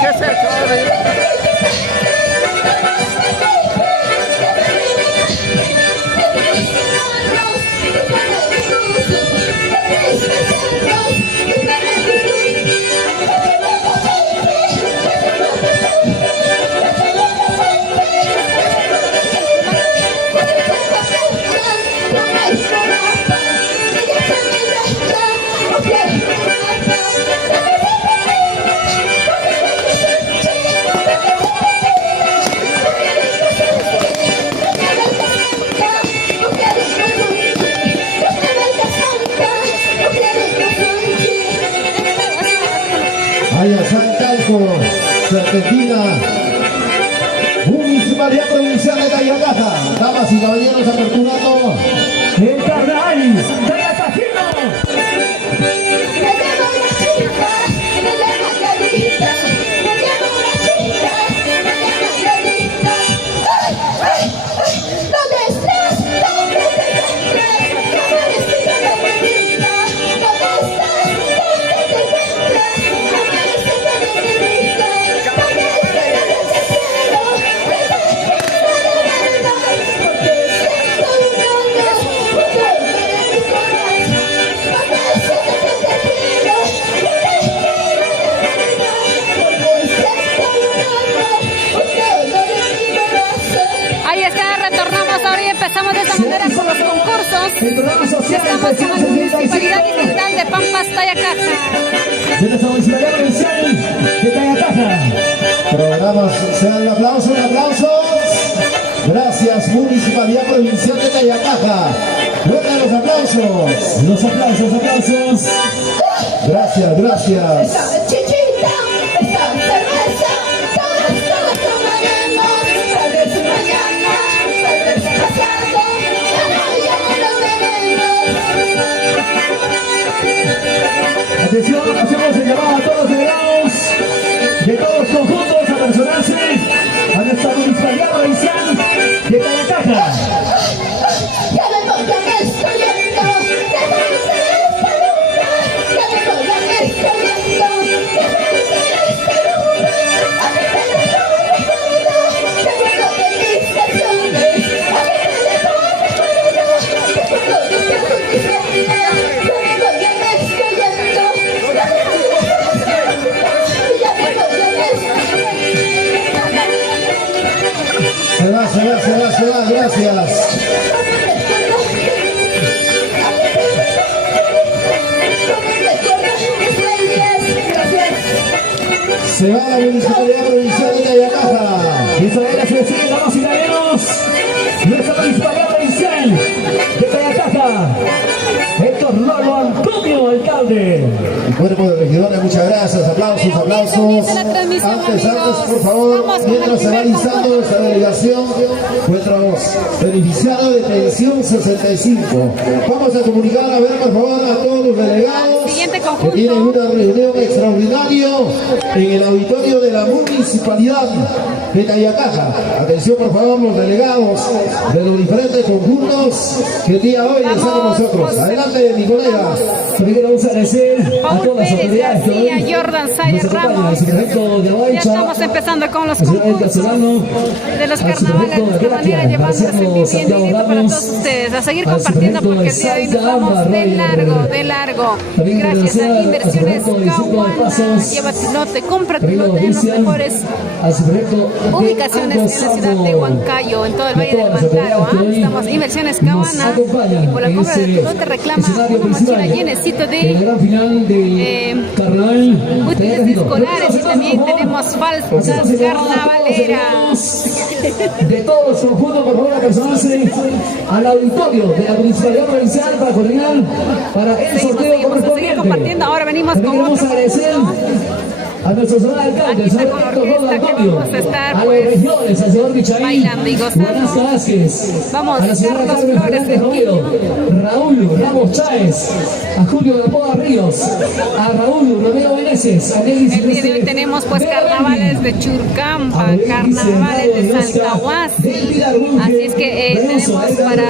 ¿Qué se ha hecho? Vaya San Calco, Serpentina, Municipalidad Provincial de Ayacaja. Damas y caballeros, aperturando el Carnaval de Ayacajino. Autoridad Distrital de Pampas, Tayacaja. De nuestra municipalidad provincial de Tayacaja. Programas, se dan aplausos, aplausos. Gracias, Municipalidad Provincial de Tayacaja. Fuerte los aplausos. Los aplausos, aplausos. Gracias, gracias. Esta chichita, esta cerveza, todas tomaremos. Tal vez mañana, tal vez pasado, ya no lo veremos. Atención, hacemos el llamado a todos los delegados de todos los conjuntos a personarse a nuestra Municipalidad Provincial de Tayacaja. Ya me voy, ya me estoy yendo, déjame ser esta luna, ya me voy, ya me estoy yendo, déjame ser esta luna, a que te le doy recuerdo, te guardo de mis canciones, a que te le doy recuerdo, te guardo de mis canciones, ya me voy, ya me estoy yendo, ya me voy, ya me estoy yendo, ya me voy, ya me estoy Se va, gracias. Se va la Municipalidad Provincial de Tayacaja. Eso era, se decide, damas y caballeros. Nuestra Municipalidad Provincial de Tayacaja. Héctor Lolo Antonio, alcalde. El cuerpo de regidores, muchas gracias. Aplausos, aplausos. Antes, por favor, mientras se va listando esta delegación, nuestros beneficiarios de pensión 65. Vamos a comunicar, a ver, por favor, a todos los delegados que tienen una reunión extraordinaria en el auditorio de la Municipalidad de Tayacaja. Atención, por favor, los delegados de los diferentes conjuntos que el día de hoy están con nosotros. Adelante, mi colega. También queremos agradecer a todas las autoridades que hoy Jordan Sayer Ramos. Ya estamos empezando con los concursos de los carnavales de esta manera, llevando ese sentimiento para todos ustedes. A seguir compartiendo porque el día de hoy nos vamos de largo. Gracias a Inversiones Caguana. Lleva tu lote, compra tu lote en las mejores ubicaciones en la ciudad de Huancayo, en todo el Valle del Mantaro. Estamos Inversiones Caguana y por la compra de tu lote reclama una máquina llenecito de útiles escolares y también tenemos falsas carnavaleras. De todos los conjuntos, por favor, a personarse al auditorio de la Municipalidad Provincial para coordinar para el sorteo correspondiente. Compartiendo. Ahora venimos con queremos agradecer a nuestro señor alcalde, el señor Héctor Lolo Antonio, a los regiones, al señor Michaín, bailando y gozando. Juanás Vázquez, Vamos a la señora Carmen Fernández Romero, Raúl Ramos Cháez, a Julio de Poda Ríos, a Raúl Romero Meneses, a Nelly El día de hoy tenemos pues carnavales de Churcampa, carnavales de Saltahuasi, así es que tenemos para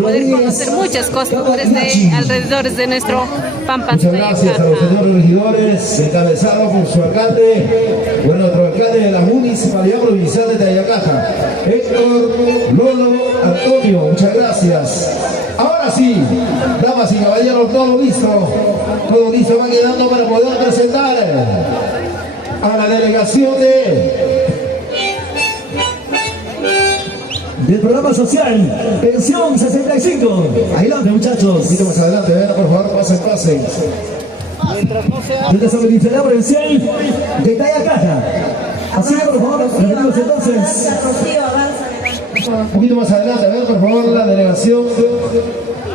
poder conocer muchas costumbres de alrededores de nuestro Pampas Tayacaja. Muchas gracias a los señores regidores, encabezados por su alcalde, otro alcalde de la Municipalidad Provincial de Tayacaja, Héctor Lolo Antonio. Muchas gracias. Ahora sí, damas y caballeros, todo listo, va quedando para poder presentar a la delegación del programa social Pensión 65. Adelante, muchachos. Un poquito más adelante, por favor, pasen. Nuestra Municipalidad Provincial de Tayacaja. Así que, por favor, repetimos entonces. Un poquito más adelante, por favor, la delegación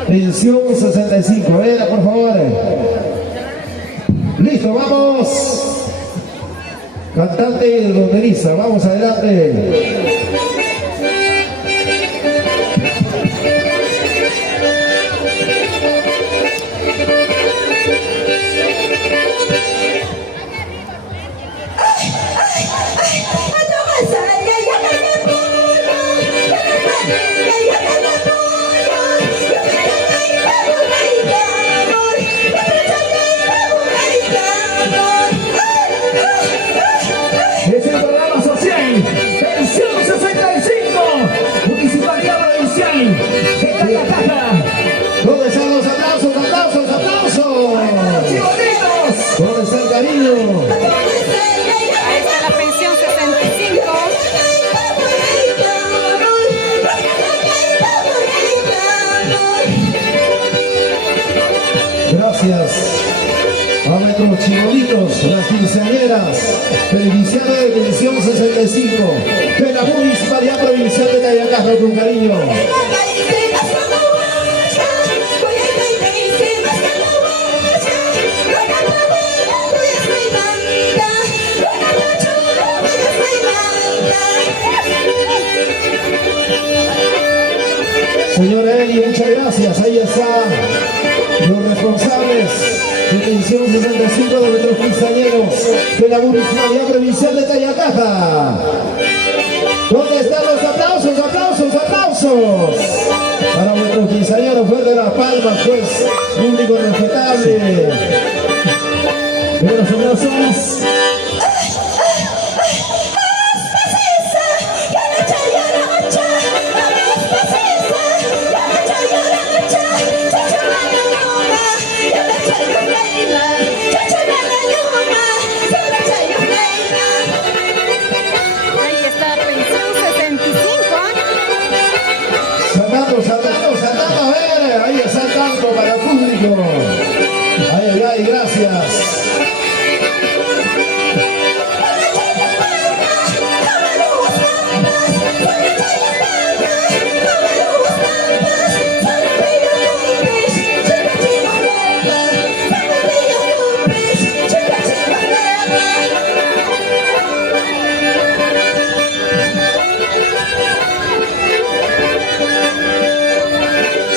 Pensión 65. Por favor. Listo, vamos. Cantante y ronderista, vamos adelante. Es el programa social Pensión 65. gracias a nuestros chibolitos, las quinceañeras, beneficiarios de pensión 65 de la Municipalidad Provincial de Tayacaja, con cariño. Señora Eli, muchas gracias. Ahí están los responsables de pensión 65 de nuestros quinceañeros de la Municipalidad Provincial de Tayacaja. ¿Dónde están los aplausos? ¡Aplausos, aplausos! Para nuestros quinceañeros, fuerte las palmas, pues, público respetable. Buenos aplausos. Ahí está, pensión 65. Saltando, a ver, ahí está el canto para el público. Ay, gracias.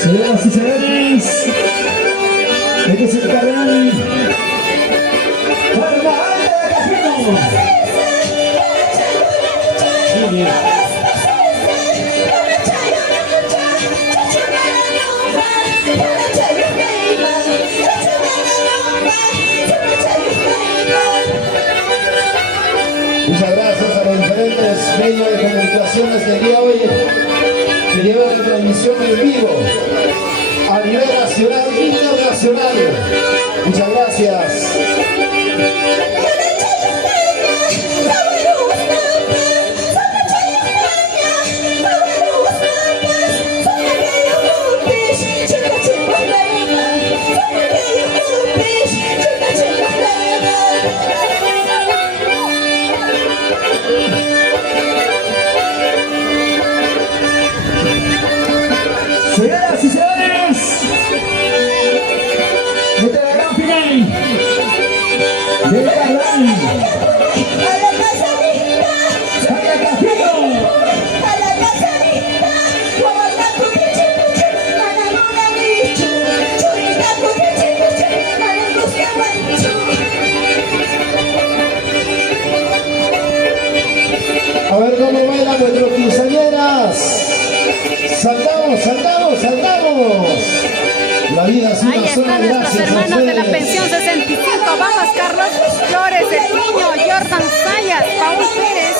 Señoras y señores, ¿de qué se encargan? ¡Carnaval de Cajinos! Muy bien. Muchas gracias a los diferentes medios de comunicaciones que el día de hoy que llevan la transmisión en vivo a nivel nacional e internacional. Muchas gracias. Señoras y señores, esta es la gran final del Carnaval. A ver cómo bailan nuestros quinceañeras. Saltamos. La vida es una Ahí sola, están nuestros gracias hermanos a de la ustedes. pensión 65. Vamos, Carlos Flores, El Niño, Jordan Sayas, Paul Pérez,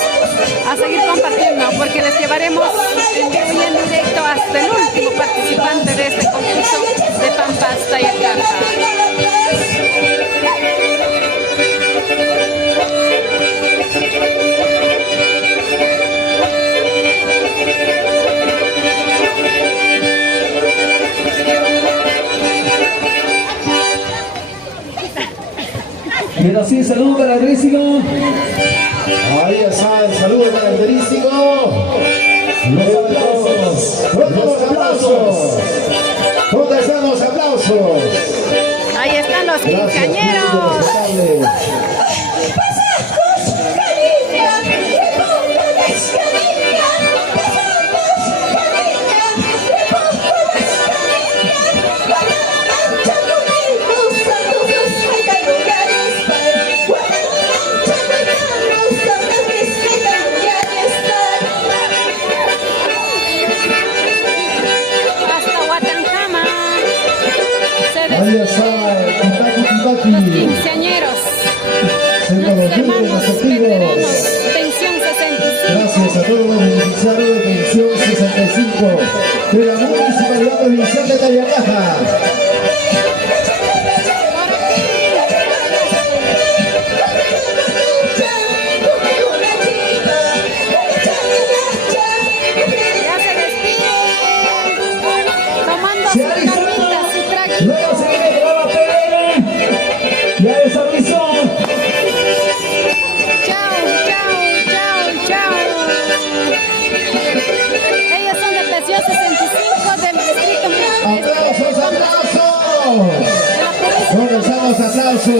a seguir compartiendo porque les llevaremos en vivo y en directo hasta el último participante de este concurso de Pampas Tayacaja. Pero sí, saludo característico. Ahí está el saludo característico. Los aplausos. ¿Dónde están los aplausos? Ahí están los Gracias, quinceañeros. público respetable. Hasta Huatancama. Ahí está Los Kitaki. quinceañeros. Nuestros Nuestros hermanos veteranos. Pensión 65. Gracias a todos los beneficiarios de pensión 65 de la Municipalidad Provincial de Tayacaja. Ya se despiden. Tomando sus carnitas y traguitos. Luego se viene Baba Pérez. Comenzamos, aplausos.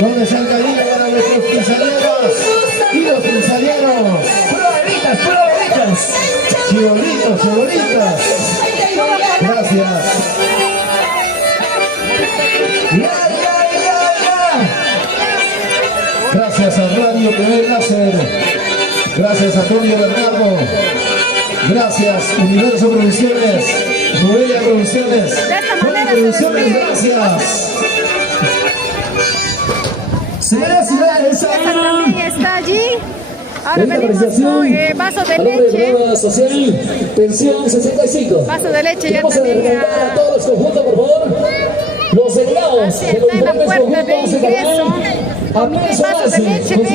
¿Dónde está el cariño para nuestros quinceañeros y los quinceañeros? ¡Pruebitas! ¡Chibolitos, chibolitas! Gracias. Gracias a Radio TV Láser. Gracias a Antonio Bernardo. Gracias, Universo Producciones. Novella Producciones. Producciones, gracias. También está allí. Ahora venimos con vaso de leche. Social, pensión 65. Vaso de leche ya Vamos a también. representar a todos los conjuntos, por favor. Los delegados Así de los está en la diferentes puerta de conjuntos ingreso. Vaso de leche de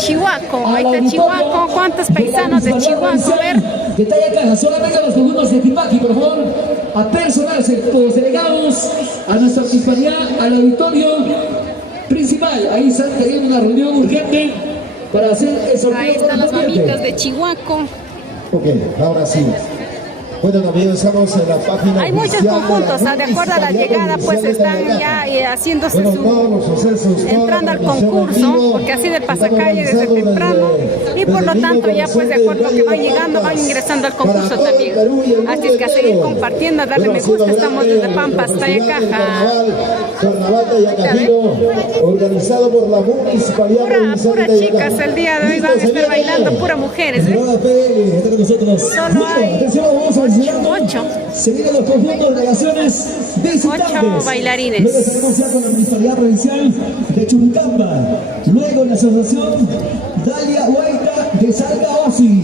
Chihuahua. Ahí está Chihuahua. ¿Cuántos paisanos de Chihuahua? A ver. Detalle acá, solamente a los conjuntos de Tipaqui, por favor, a personarse los delegados, a nuestra compañía, al auditorio principal. Ahí están teniendo una reunión urgente para hacer el sorteo. Ahí están las mamitas de Chihuahua. Ok, ahora sí. Bueno, también estamos en la página. Hay muchos conjuntos, de acuerdo a la llegada, pues están ya haciéndose entrando al concurso, porque así de pasacalle desde temprano, y por lo tanto ya pues de acuerdo a que van llegando, van ingresando al concurso también. Así es que a seguir compartiendo, darle me gusta, estamos desde Pampas, Tayacaja. Carnaval Tayacajino, organizado por la municipalidad. Pura chicas el día de hoy van a estar bailando, pura mujeres, ¿eh? Solo hay 8. Se vienen los conjuntos de delegaciones visitantes. 8 bailarines. Luego estaremos ya con la Municipalidad Provincial de Churucamba. Luego la Asociación Dalia Huayta de Salga Osi.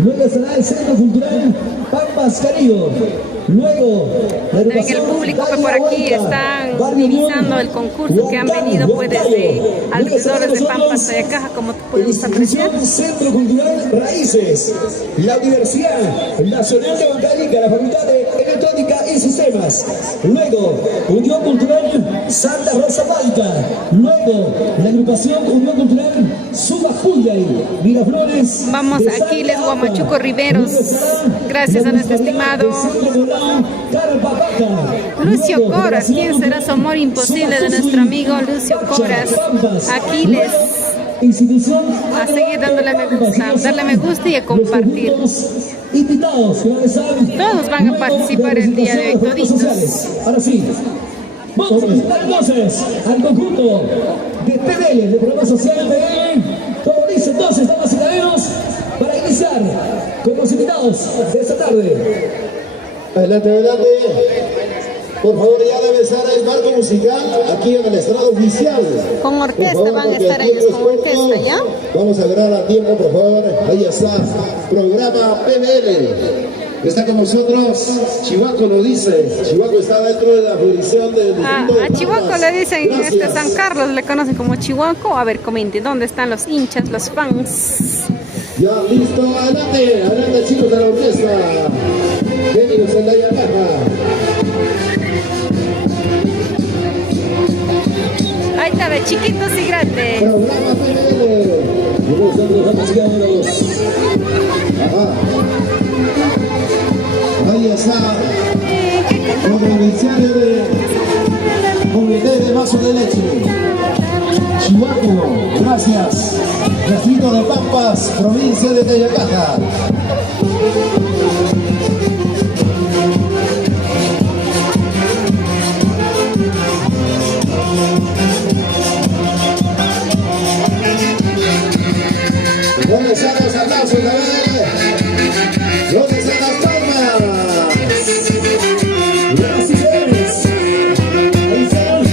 Luego estará el Centro Cultural Pampas Carillo. Luego también el público que por aquí están divisando el concurso, que han venido pues desde alrededores de Pampas, Tayacaja, como podemos apreciar. Centro Cultural Raíces, la Universidad Nacional de Botánica, la Facultad de Electrónica y Sistemas. Luego, Unión Cultural Santa Rosa Palta. Luego, la agrupación Unión Cultural Subajuyay, Miraflores. Vamos a Aquiles Huamachuco Riveros. Gracias a nuestro estimado Lucio Coras. ¿Quién será su amor imposible de nuestro amigo Lucio Coras? Aquiles. A seguir dándole me gusta, darle me gusta y a compartir. Todos van a participar el día de hoy, toditos. Ahora sí, vamos a presentar entonces al conjunto de PBL, de Programa Social PBL. Como dice entonces, damas y caballeros, para iniciar con los invitados de esta tarde. Adelante, adelante. Por favor, ya debe estar el marco musical aquí en el estrado oficial. Con orquesta van a estar ellos, con orquesta, ¿ya? Vamos a agarrar a tiempo, por favor. Ahí está, programa PBL. Está con nosotros, Chihuahua lo dice. Chihuahua está dentro de la jurisdicción del distrito de a Chihuahua Pampas. le dicen, Gracias. San Carlos le conocen como Chihuahua. A ver, comente, ¿dónde están los hinchas, los fans? Ya, listo, adelante, adelante chicos de la orquesta. Bienvenidos en la Yamaha. Ahí está, de chiquitos y grandes. Programa PBL. Ajá. Ahí está. Con el iniciario de Comité de Vaso de Leche. Chihuahua, gracias. Distrito de Pampas, provincia de Tayacaja. ¿Dónde están los aplausos? A ver. ¿Dónde están las palmas? Gracias. Ahí están.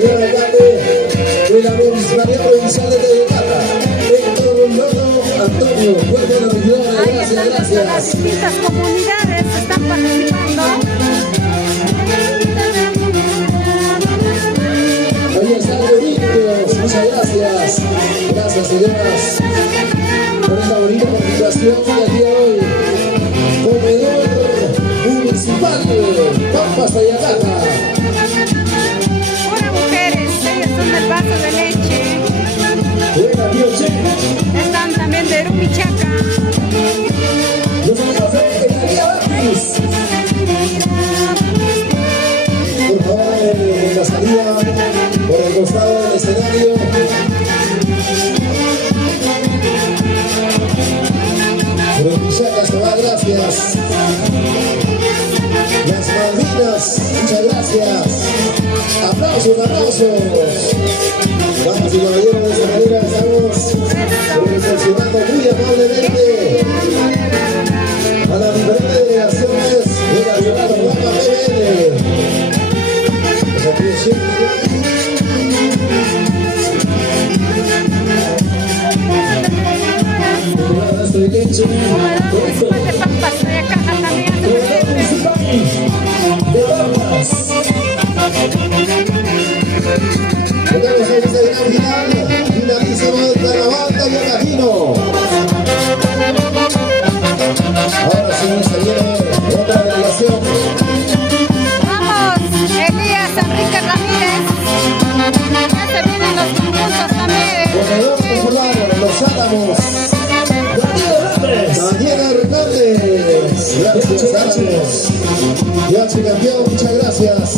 señor alcalde de la Municipalidad Provincial de Tayacata, Héctor Loto Antonio, pueblo de la regidora. Gracias, gracias. Las distintas comunidades están participando. Ahí están bonitos, muchas gracias. Gracias, señoras, por esta bonita participación del día de hoy. Comedor municipal Pampas Tayacata. Pura mujeres, ellas son del vaso de leche. Buena, tío Che. Están también de Rumichaca. Los amigos de María Batis. Por favor, en la salida, por el costado del escenario. Rumichaca se va, gracias. Las Malvinas, muchas gracias. Aplausos, aplausos. Damas y caballeros, de esta manera estamos recepcionando muy amablemente a las diferentes delegaciones de la ciudad de Guapa PBN. Pues aquí es siempre. Municipal de Pampas, Tayacata también hace de Pampas. Tenemos en esta gran final, finalísimo del carnaval tayacatino. Ahora sí se viene otra delegación. Vamos, Elías Enrique Ramírez. Ya se vienen los conjuntos también. Corredor popular, Los Álamos. Daniel Hernández. Gracias, Álamos. Ya se cambió, muchas gracias.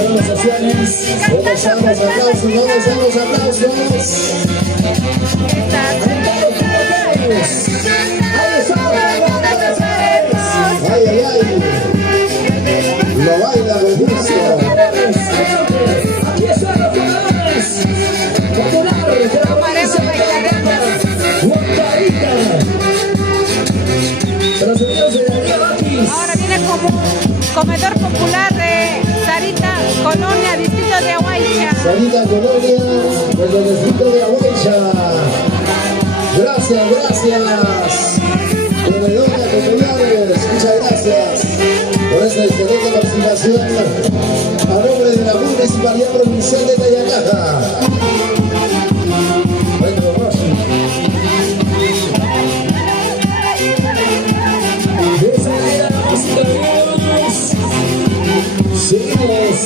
Vamos sociales. Vamos a los aplausos. Ay, ay, ay. Lo baila con gusto. Aquí están los jugadores. Populares de la provincia de Huancaíta. Los señores de María Batis. Ahora viene como comedor popular de Sarita Colonia, distrito de Aguaicha. Sarita Colonia, del distrito de Aguaicha. Gracias, gracias. Comedora populares, muchas gracias por esta excelente participación a nombre de la Municipalidad Provincial de Tayacata. Bueno, Rossi. De esa manera la música, amigos. Seguimos.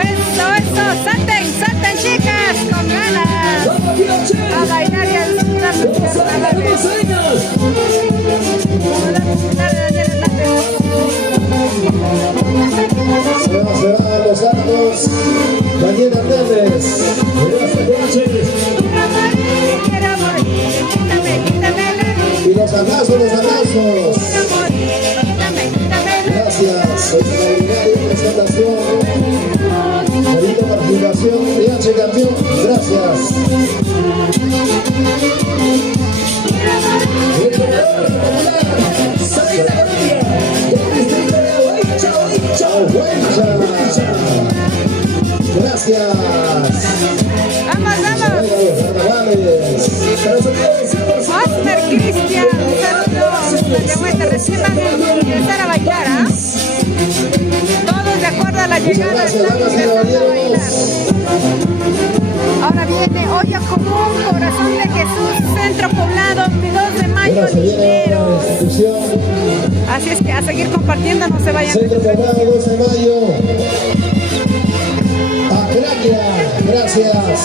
Eso. Salten, chicas, con ganas. A bailar y a disfrutar. Se va a los arcos. Daniel Hernández. Y los aplausos, Gracias. Extraordinaria presentación. Bonita participación. DH campeón. Gracias. Gracias. Vamos. Osmer Cristian, saludos. Desde Huete, recién van a empezar a bailar, ¿ah? Todos de acuerdo a la llegada están empezando a bailar. Ahora viene Olla Común, Corazón de Jesús, Centro Poblado, 2 de mayo, Lineros. Así es que a seguir compartiendo, no se vayan. Centro Poblado, 2 de mayo. Acraquia, gracias.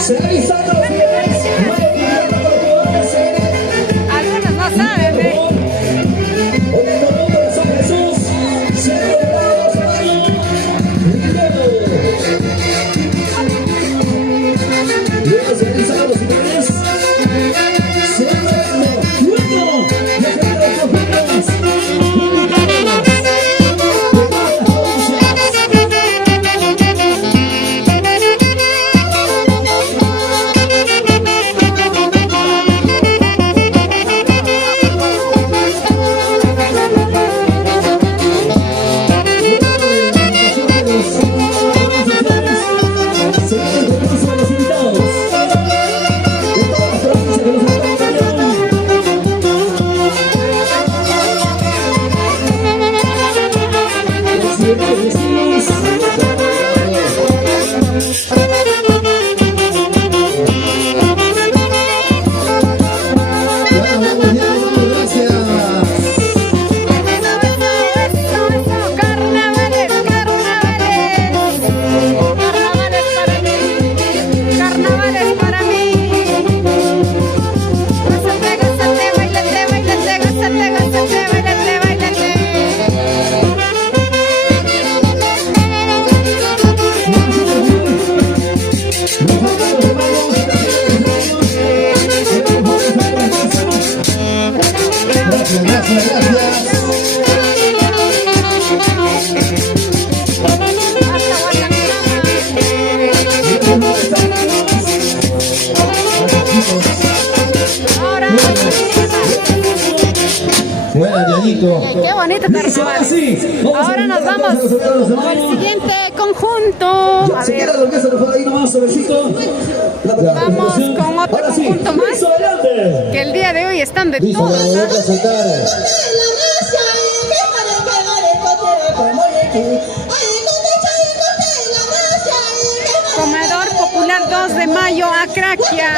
Se ha avisado los bienes, algunos no saben, ¿eh? Hoy el conjunto de San Jesús, Centro Poblado, 2 de mayo. Luego se han avisado los bienes. Se va dando, luego, de generar los conjuntos. Buena, Dianito. Qué bonito carnaval. Ahora nos vamos al siguiente conjunto. A ver. Vamos con otro conjunto más. Que el día de hoy están de todo. Comedor Popular 2 de Mayo, Acraquia.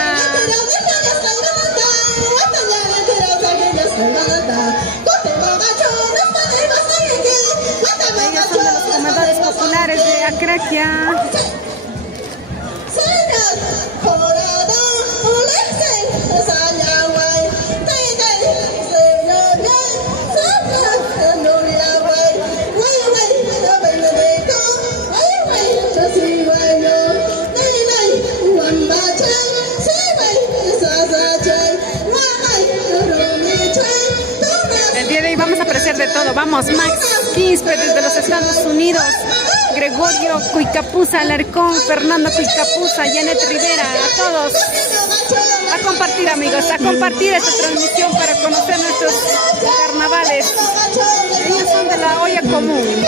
Ellos son de los comedores populares de Acraquia. El día de hoy vamos a apreciar de todo. Vamos, Max Quispe desde los Estados Unidos, Gregorio Cuicapuza Alarcón, Fernando Cuicapuza, Janet Rivera, a todos a compartir, amigos, a compartir esta transmisión para conocer nuestros carnavales. Ellos son de la olla común.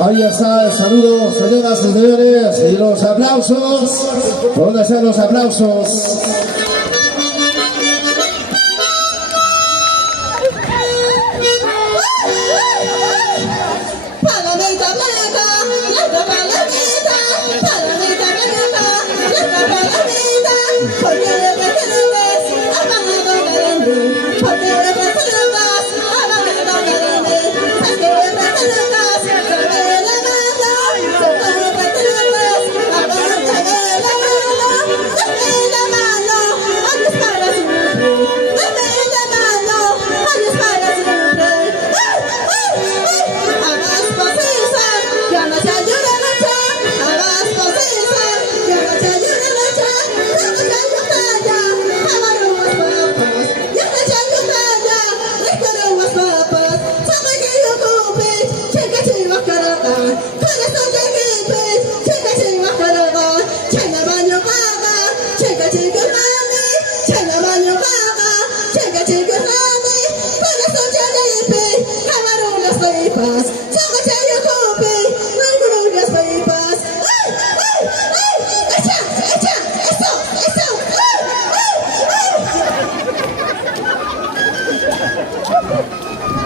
Ahí está, saludos, señoras y señores, y los aplausos. ¿Dónde están los aplausos?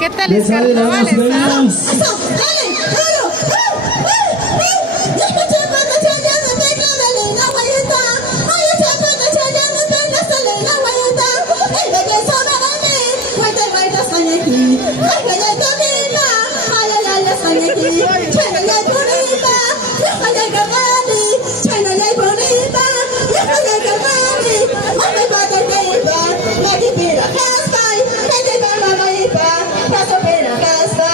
¿Qué tal los carnavales? Paso pena casa,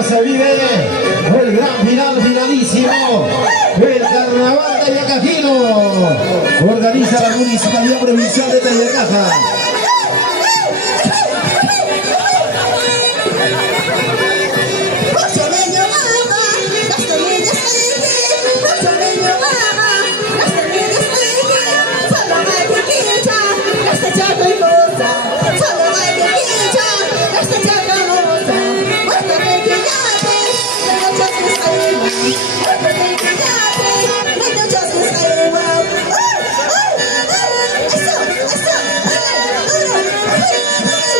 ya se vive el gran final finalísimo. El Carnaval de Yacajino. Organiza la Municipalidad Provincial de Tayacaja.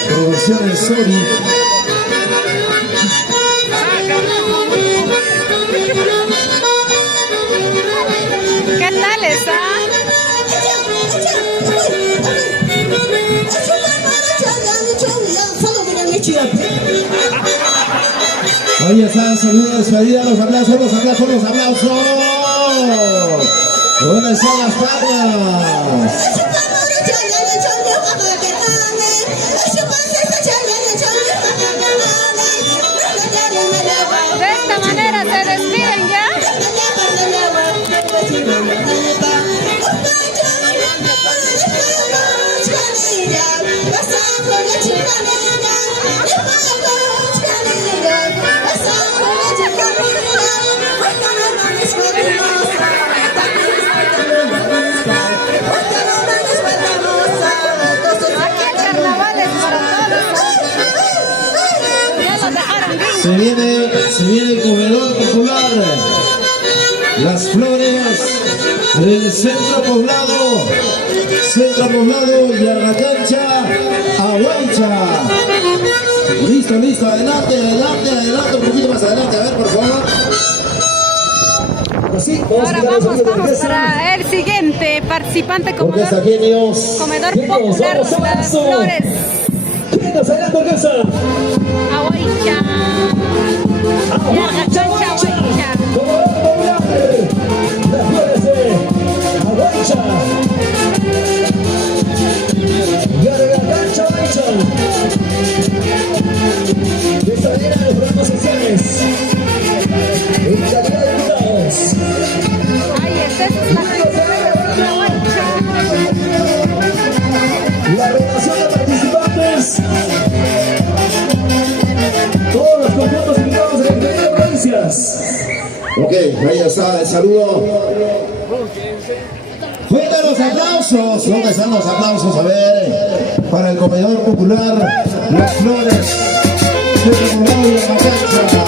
Producciones Sony. ¿Qué tal esa? Ahí está, saludos, despedida, los aplausos, los aplausos, los aplausos. ¿Dónde están las palmas? De esta manera se despiden ya. Se viene el comedor popular. Las flores del centro poblado de Arracancha a Huaycha. Listo, adelante, un poquito más adelante, a ver, por favor. Así, Ahora vamos para el siguiente participante, comedor popular Las Flores. Aguaycha. Yargacancha, Aguaycha. Las Flores de Aguaycha. Yargacancha, Aguaycha. De esta manera los programas sociales. En calidad de invitados. Ahí está, esa es la Aguaycha. La relación de participantes. Todos los conjuntos invitados de la Secretaría de Provincias. Ok, ahí está el saludo. Fuerte los aplausos. ¿Dónde están los aplausos? A ver, para el comedor popular Las Flores de Poblado y Arracancha.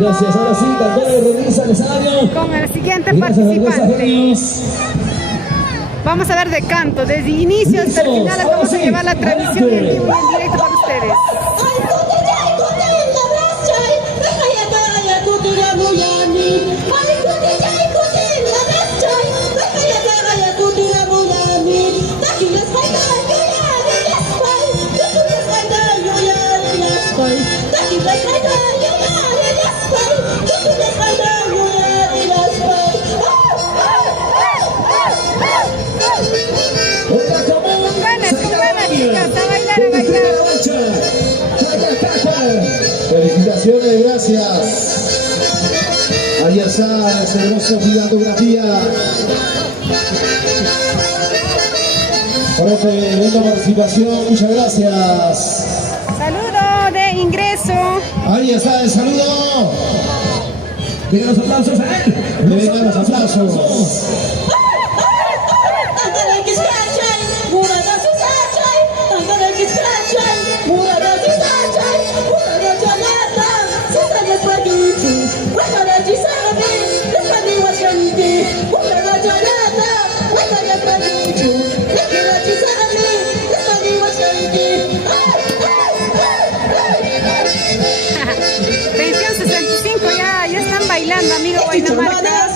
Gracias, ahora sí, Cantora de Rodríguez al escenario. Con el siguiente Gracias, participante. genios. Vamos a ver de canto, desde inicio hasta el final vamos a llevar la transmisión en vivo y en directo para ustedes. Felicitaciones, gracias. Ahí está esa hermosa gigantografía. Por esta evento participación, muchas gracias. Saludo de ingreso. Ahí está el saludo. Vengan los aplausos, Vengan los aplausos. Pensión 65, ya están bailando, amigo Guaynamarca.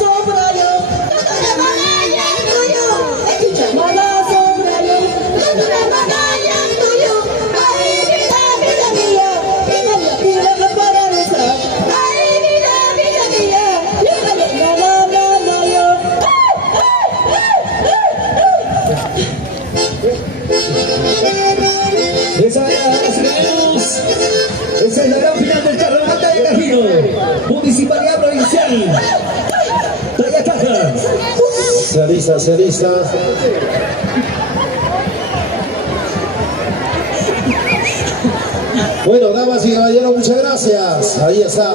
Esa es la gran final del Carnaval de Cajino, Municipalidad Provincial. Tayacaja. Se alisa. Bueno, damas y caballeros, muchas gracias. Ahí está.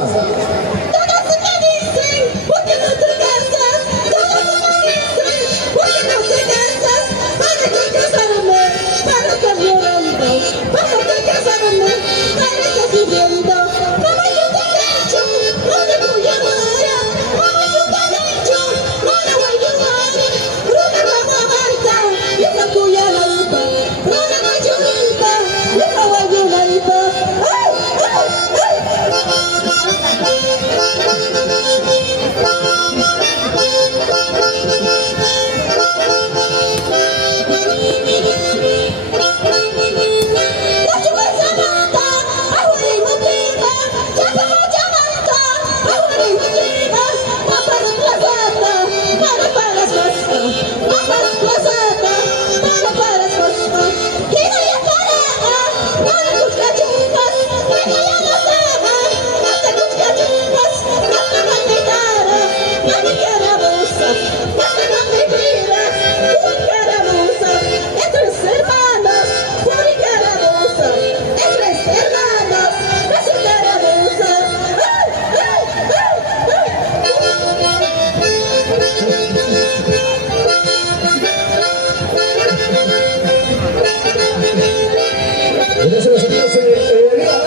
Gracias a los amigos de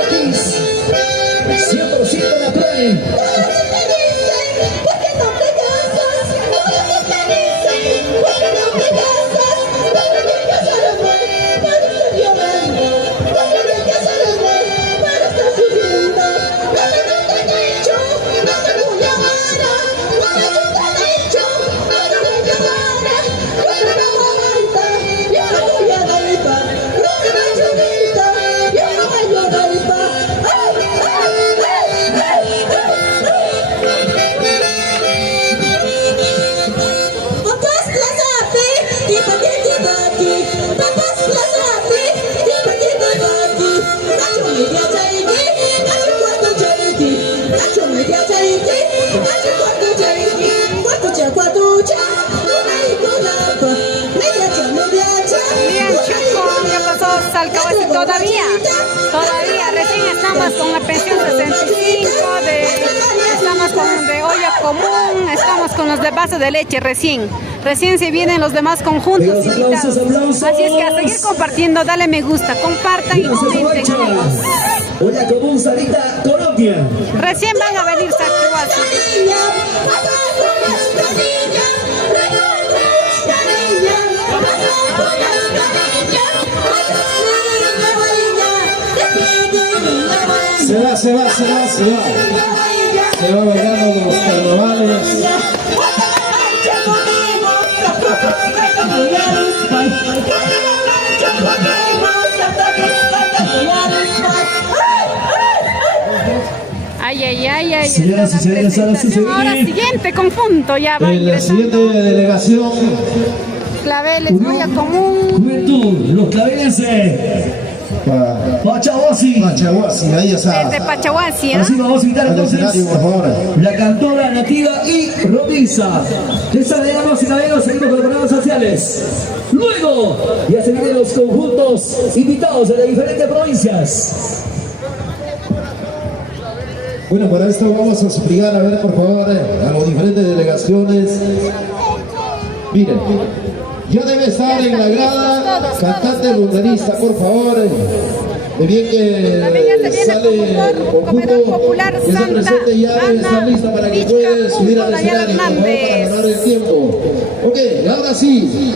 Aquis, 100% natural. Todavía, recién estamos con la pensión 65, estamos con de olla común, estamos con los de vaso de leche recién se vienen los demás conjuntos invitados. Así es que a seguir compartiendo, dale me gusta, compartan y comenten, amigos. Oyacomún, Sarita, Colombia. Recién van a venir Saquihuasi. Se va bailando los carnavales. Ay. Señoras y señores, ahora siguiente conjunto ya va En la siguiente delegación, Claveles, Oyacomún. Juventud, los clavelenses. Pachahuasi, ahí está. Desde Pachahuasi, Así vamos a invitar Al entonces escenario, por favor. la cantora nativa y rotiza. Esta de damas y caballeros, seguimos con los programas sociales. Luego, ya se vienen los conjuntos invitados de las diferentes provincias. Bueno, para esto vamos a suplicar, a ver, por favor, a las diferentes delegaciones. Miren, ya debe estar en la grada cantante lunarista, por favor. De bien que sale el conjunto popular que se presente, ya debe estar lista para que pueda subir al escenario, por favor, para ganar el tiempo. Ok, ahora sí.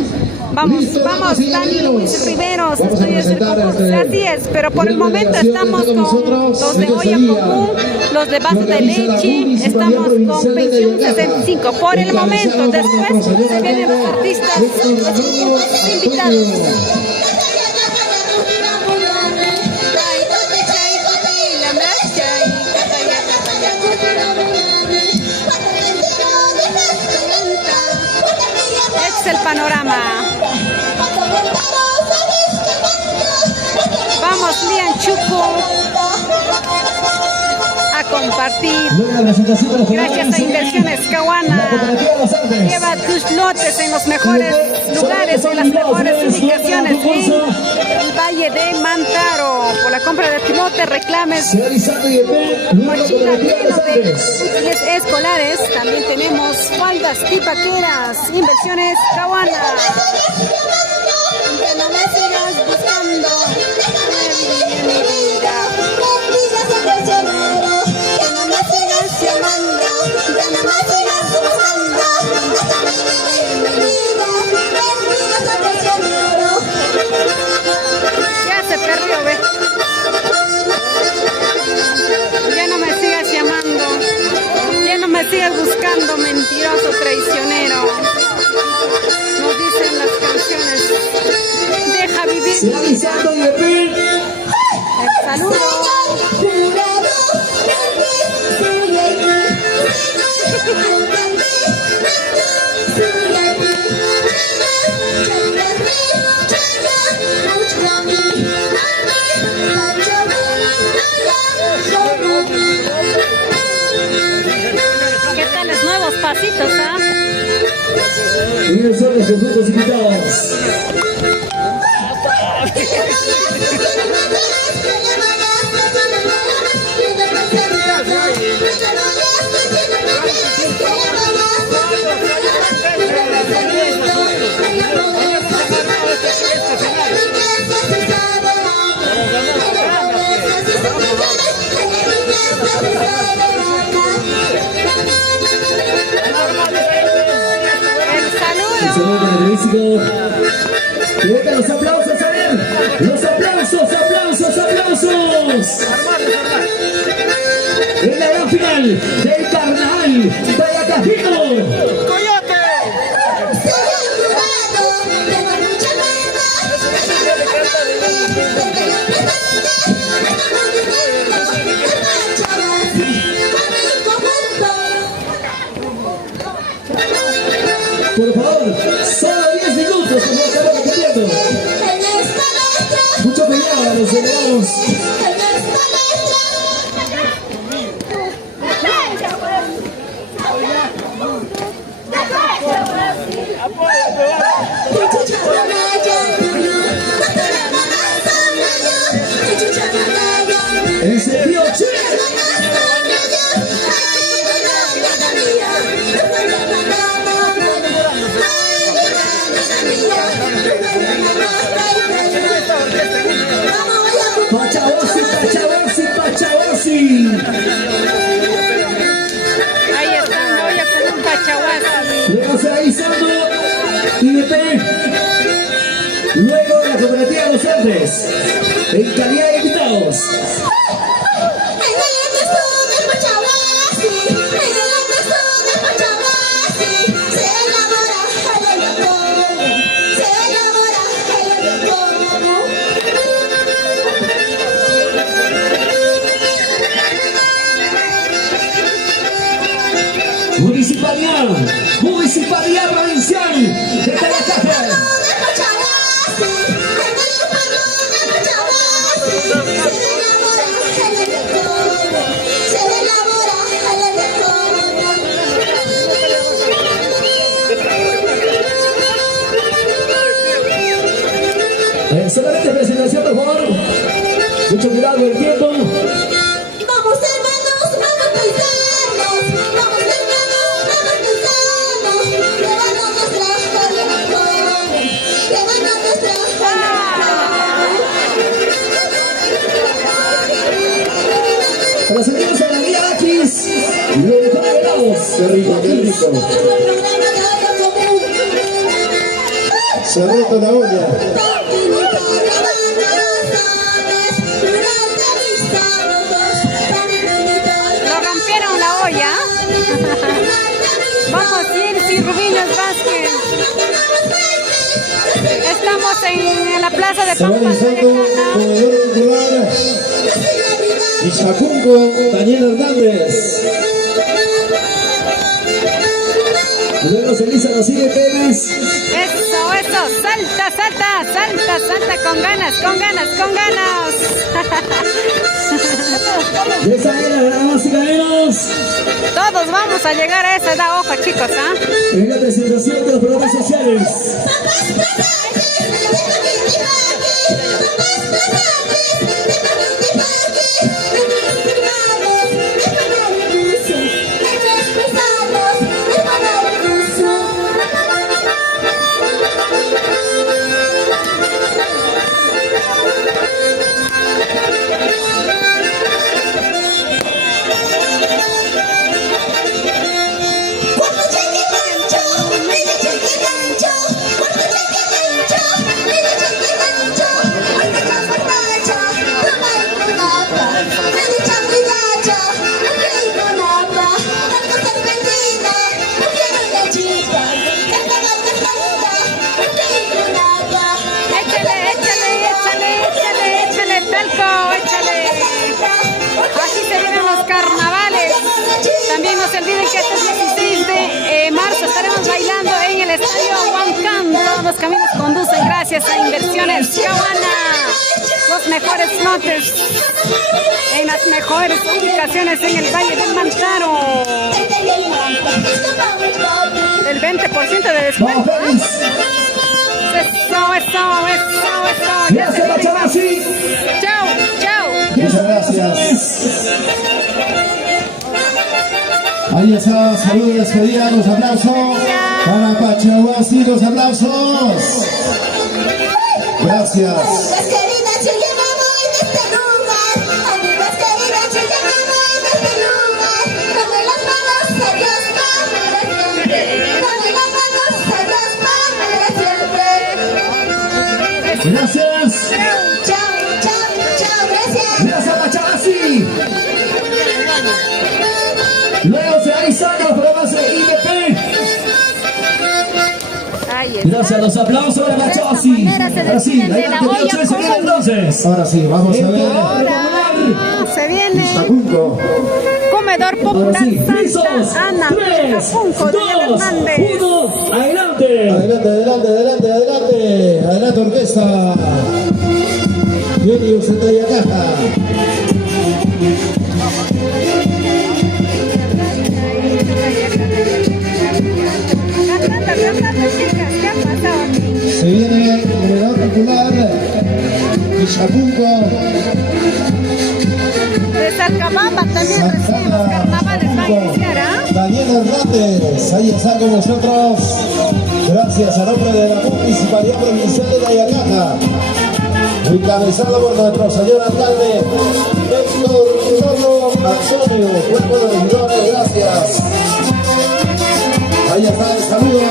Vamos, Listo, Dani Luis Riveros, vamos a estudios del presentar concurso. Así es, pero por el momento estamos con los de Oyacomún, los de Vaso de Leche, estamos con Pensión 65. Por el momento, después se vienen los artistas invitados. Este es el panorama. Vamos, Lian Chuco, a compartir. Gracias a Inversiones Cahuana. Lleva tus lotes en los mejores lugares, en las mejores ubicaciones en el Valle de Mantaro. Por la compra de tu lote, reclames mochila lleno de útiles escolares. También tenemos faldas tipaqueras. Inversiones Cahuana. Que no me sigas buscando. Ya se perdió, ve. Ya no me sigas llamando. Ya no me sigas buscando, mentiroso traicionero. Nos dicen las canciones. Deja vivir mi vida. El saludo. ¿Qué tal los nuevos pasitos, ah? Y son los conjuntos invitados. El saludo. Que vengan los aplausos, a ver. Los aplausos. En la gran final del carnaval Tayacajino. Por favor, solo 10 minutos, como estamos repitiendo. Mucho cuidado, los delegados. Ese tío Che. Pachahuasi. INP. Luego la cooperativa Los Andes, en calidad de invitados. Municipalidad Provincial de Tayacá. Solamente presentación, por favor. Mucho cuidado con el tiempo. Para sentirnos a la guía Aquis, lo mejor de helados. Qué rico, qué rico. Se ha roto la olla. Lo rompieron la olla. Vamos, Circe Rubiños Vázquez. Estamos en la plaza de Se va Pampas. realizando comedor cultural Ixtacunco, Daniel Hernández. Luego se lisa los sigue Pérez. Eso, eso, salta, salta, salta, salta, con ganas, con ganas, con ganas. De esa era, damas y caballeros. Todos vamos a llegar a esa edad, ojo chicos, ¿ah? En la presentación de los programas sociales. También no se olviden que este 16 de marzo estaremos bailando en el estadio Huancán. Todos los caminos conducen gracias a Inversiones Cahuana. Los mejores lotes en las mejores ubicaciones en el Valle del Mantaro. El 20% de descuento. Eso, eso, eso, eso. Ya se va, chao, chao. Muchas gracias. Ahí está, saludos, despedida, los aplausos para Pachahuasi, los aplausos. Gracias. Gracias. Chao, chao, gracias. Gracias, Pachahuasi. Luego se avisan los programas de INP. Gracias a los aplausos de la Pachahuasi. Ahora sí, entonces. Ahora sí, vamos a ver. Ahora se viene Ixtacunco. Comedor Popular Santa Ana. 3, 2, Daniel Hernández. 1, adelante. Adelante, adelante, adelante, adelante. Adelante, orquesta. Genius en Tayacá. Se viene el comedor popular Ixtacunco. De Salcabamba también recién los carnavales va a iniciar, ¿ah? Daniel Hernández, ahí está con nosotros. Gracias a nombre de la Municipalidad Provincial de Tayacá, encabezado por nuestro señor alcalde Héctor Torno Antonio. Cuerpo de regidores, gracias. Ahí está el saludo.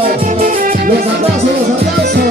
Los aplausos, los aplausos.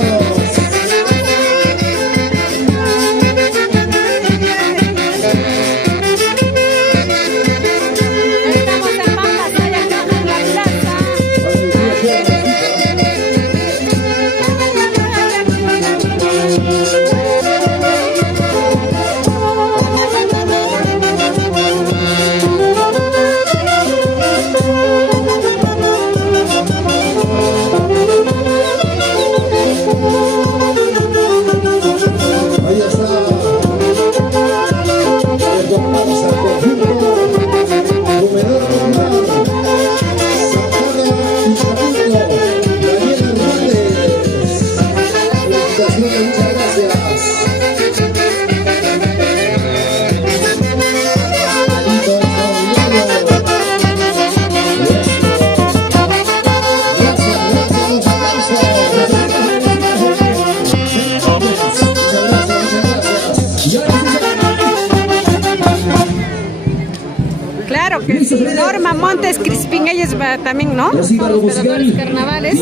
Norma Montes Crispín, ella es también, ¿no? Son los operadores carnavales.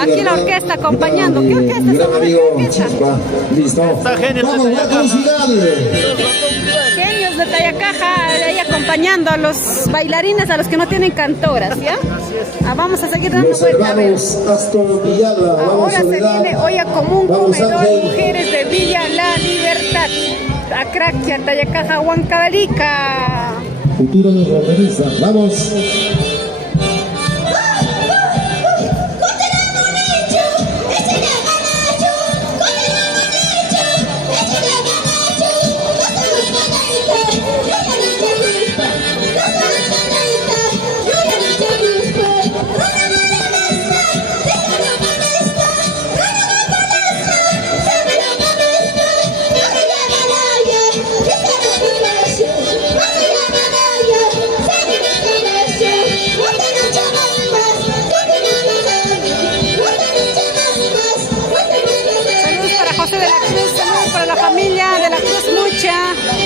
Aquí la orquesta acompañando. ¿Qué orquesta es? Listo. Vamos, Genios de Tayacaja, ahí acompañando a los bailarines, a los que no tienen cantoras, ¿ya? Vamos a seguir dando vuelta. Ahora se viene olla común, comedor, mujeres de Villa La Libertad. Acraquia, Tayacaja, Huancavelica. Futuro nos organiza. Vamos.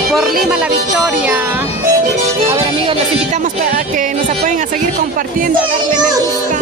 Por Lima la victoria. A ver, amigos, los invitamos para que nos apoyen a seguir compartiendo, a darle me gusta.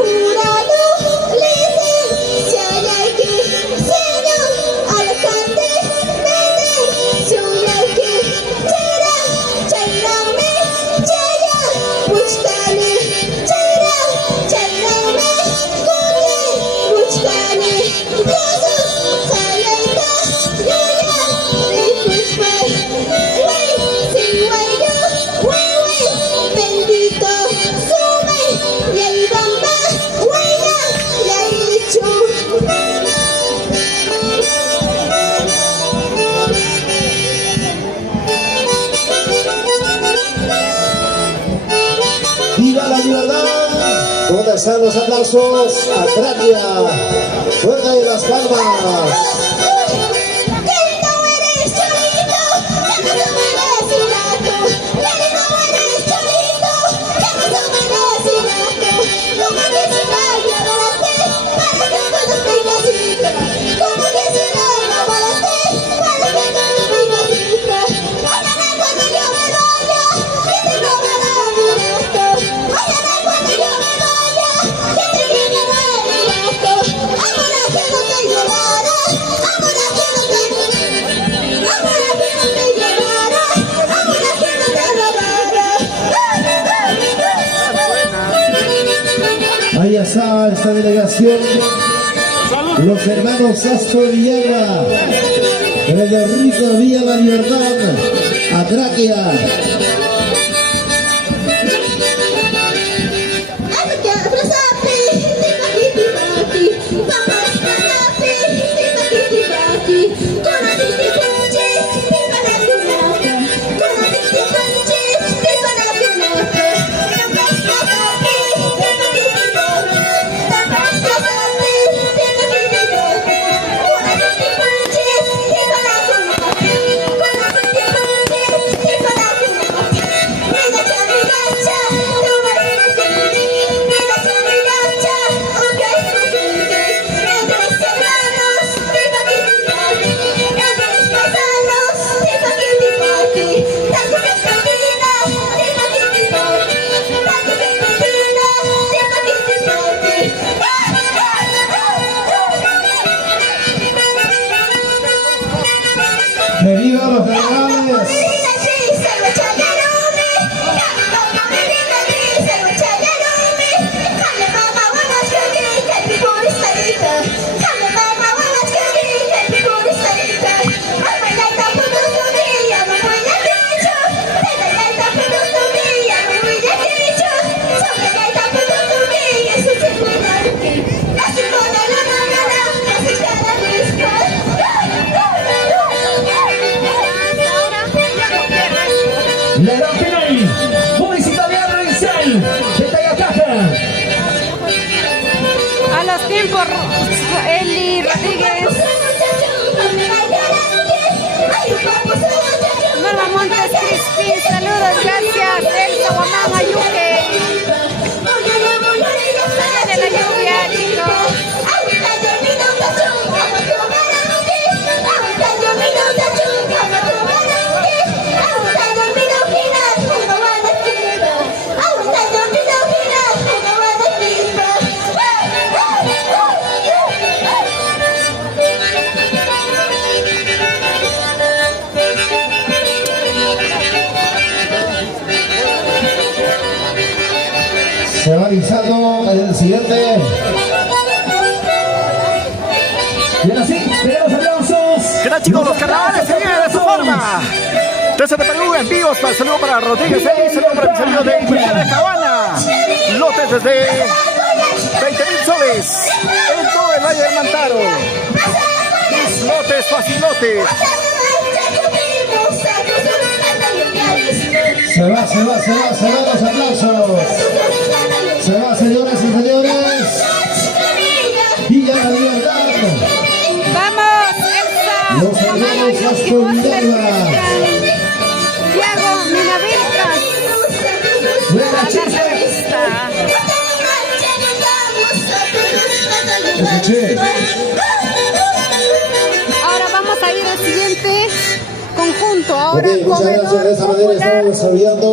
¿Dónde están los aplausos? Acraquia, fuerte de las palmas. Ahí está esta delegación, los hermanos Astor Villagra, de Rico Villa La Libertad, Acraquia. Bienvenidos los carnavales. La gran final, Municipalidad Provincial de Tayacaja. A los tiempos, Eli Rodríguez. Norma Montes Crispín, saludos, gracias. Elsa Guamán Ayuque. Sale de la lluvia, chicos. Se va avisando el siguiente. Bien así, tenemos aplausos. ¿Qué tal, chicos? Los carnavales se vienen de esta forma. Desde Perú, en vivos, para el saludo para Rodríguez, saludo para el saludo de Inversión de Cabana. Lotes desde 20.000 soles en todo el Valle del Mantaro. Mis lotes, facilotes. Se va los aplausos. Se va, señoras y señores. Villa La Libertad. Vamos, Elsa. Los hermanos Astorilla. Tiago Minavilcas. Buena A la chica. revista. Escuché. Ahora vamos a ir al siguiente conjunto. Ahora Ok, muchas gracias. De esa manera estamos desarrollando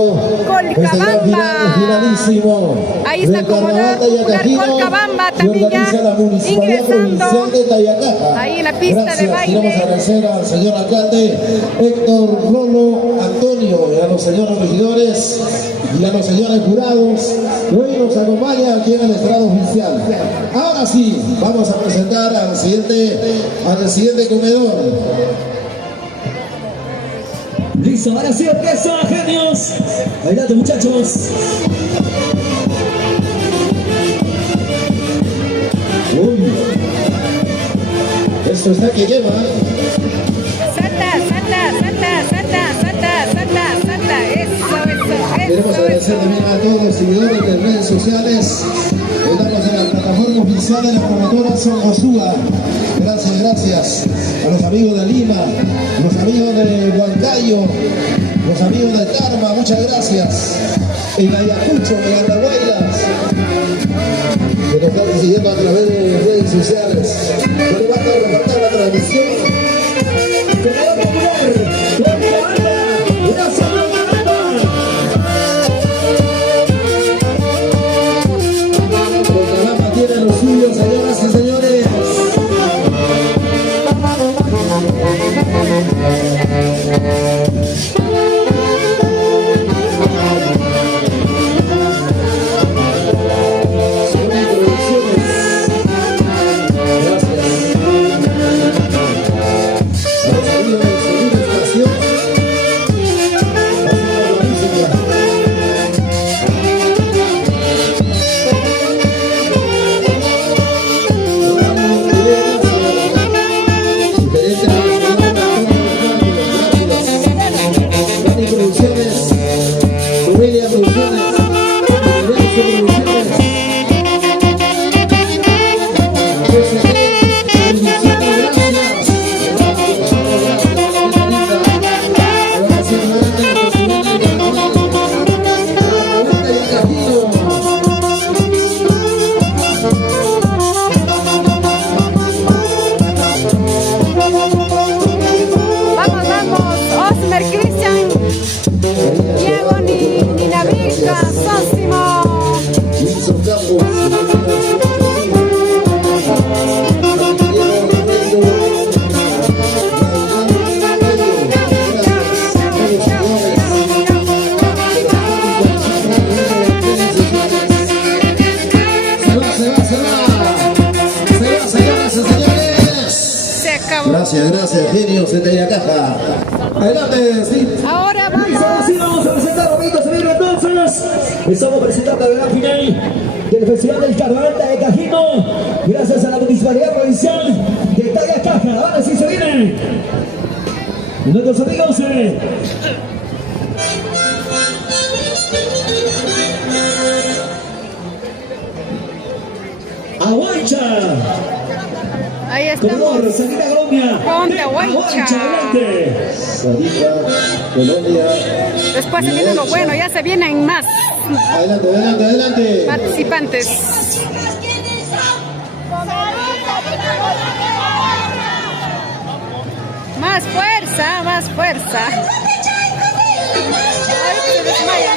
este gran final finalísimo. Ahí está del Carnaval Tayacajino, Colcabamba que también ya organiza la Municipalidad ingresando Provincial de Tayacaja. ahí en la pista Gracias. de baile. Queremos agradecer al señor alcalde Héctor Lolo Antonio y a los señores regidores y a los señores jurados que hoy nos acompañan aquí en el estrado oficial. Ahora sí, vamos a presentar al siguiente comedor. Listo, ahora sí empieza, genios. Bailando, muchachos. Uy, esto está que quema. Salta. Queremos agradecer también a todos los seguidores de redes sociales. Estamos en la plataforma oficial de la promotora Son Josúa. Gracias. A los amigos de Lima, los amigos de Huancayo, los amigos de Tarma, muchas gracias. En Ayacucho, en Andahuaylas, que nos están siguiendo a través de redes sociales. Yo le voy a reportar la transmisión. Comedor popular, una sola Proclama tiene lo suyo, señoras y señores. Son introducciones. Gracias. Gracias, genios de Tayacaja. Adelante, sí. Ahora vamos. Sí, vamos a presentar, momento se viene entonces. Estamos presentando la gran final del Festival del Carnaval de Cajino. Gracias a la Municipalidad Provincial de Tayacaja. Ahora sí se viene. Nuestros amigos. Aguancha. Ahí estamos. Ponte Aguancha. Sarita, Colombia. Después se viene lo bueno, ya se vienen más Adelante. participantes. Más fuerza. Ay, se desmaya.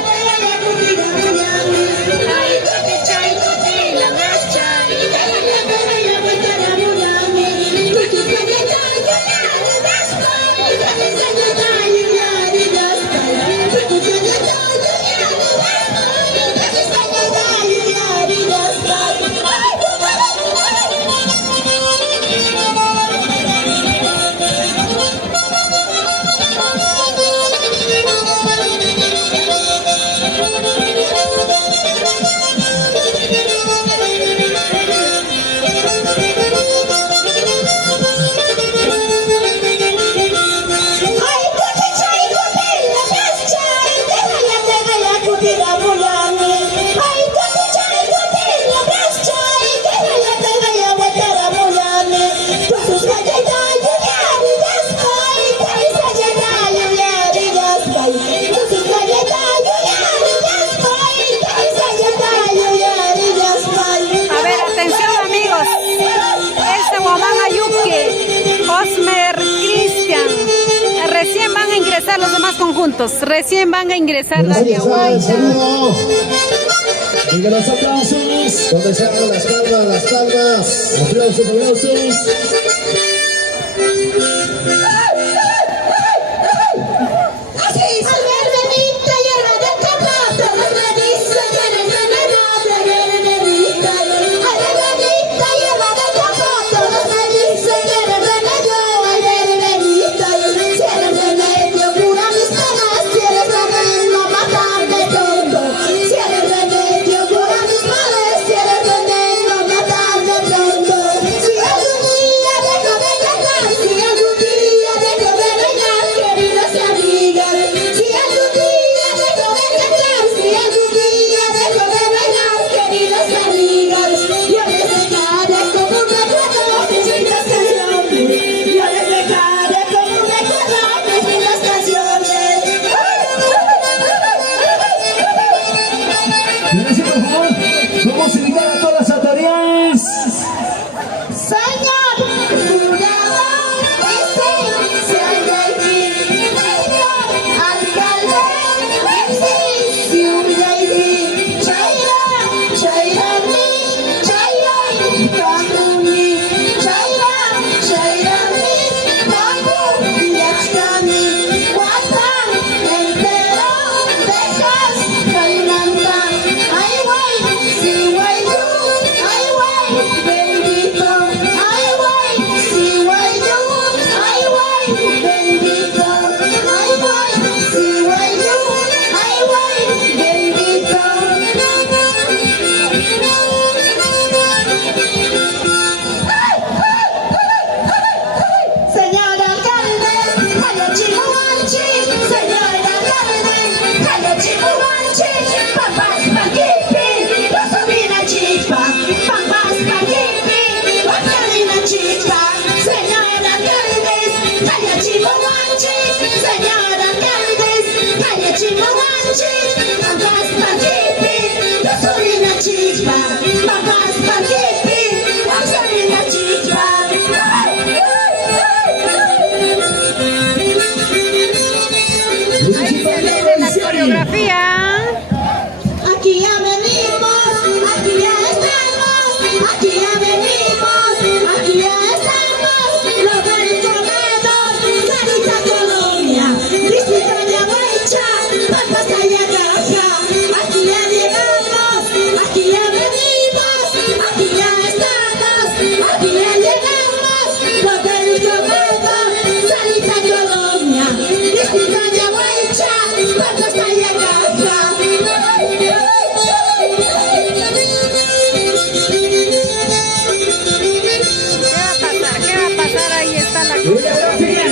Los demás conjuntos recién van a ingresar la Aguancha. Y los aplausos. ¿Dónde están las palmas? Aplausos.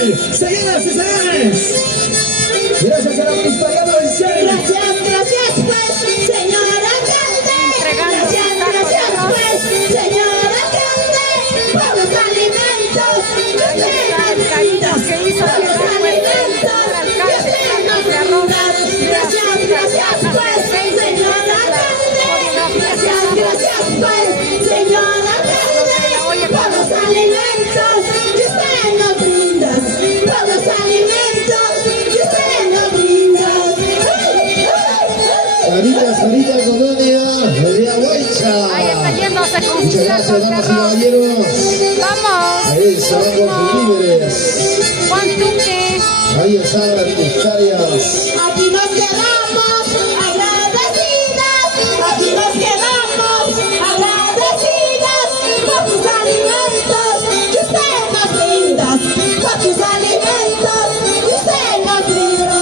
Cultural. Señoras y señores. Gracias a la Municipalidad Provincial. Gracias pues, señor alcalde. Gracias pues, señor alcalde, por los alimentos que usted nos brinda. Por los alimentos que usted nos brinda. Gracias pues, señor alcalde. Gracias pues, señor alcalde, por los alimentos que usted nos brinda. Por los alimentos que usted nos brinda. Sarita Colonia, Huaycha. Ahí está yéndose con Muchas gracias, damas y caballeros. Vamos. Ahí se van con sus líderes. Juan Tuque. Ahí están las voluntarias. Aquí nos quedamos agradecidas, aquí nos quedamos agradecidas por tus alimentos que usted nos brinda, por tus alimentos que usted nos brinda.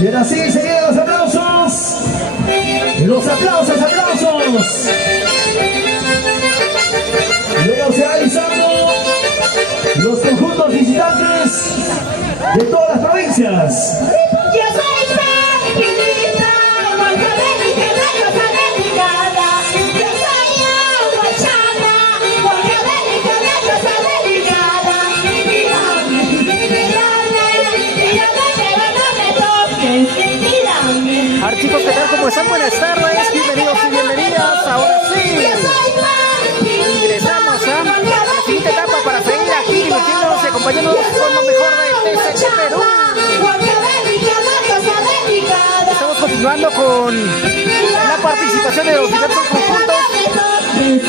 Y ahora sí, seguidos los aplausos. Los aplausos, aplausos. Luego se va realizando los conjuntos visitantes de todas las provincias. A ver, chicos, ¿qué tal? ¿Cómo están? Buenas tardes, bienvenidos y bienvenidas. Ahora sí, ingresamos a la siguiente etapa para seguir aquí divirtiéndonos y acompañándonos con lo mejor de TCC Perú. Estamos continuando con la participación de los diversos conjuntos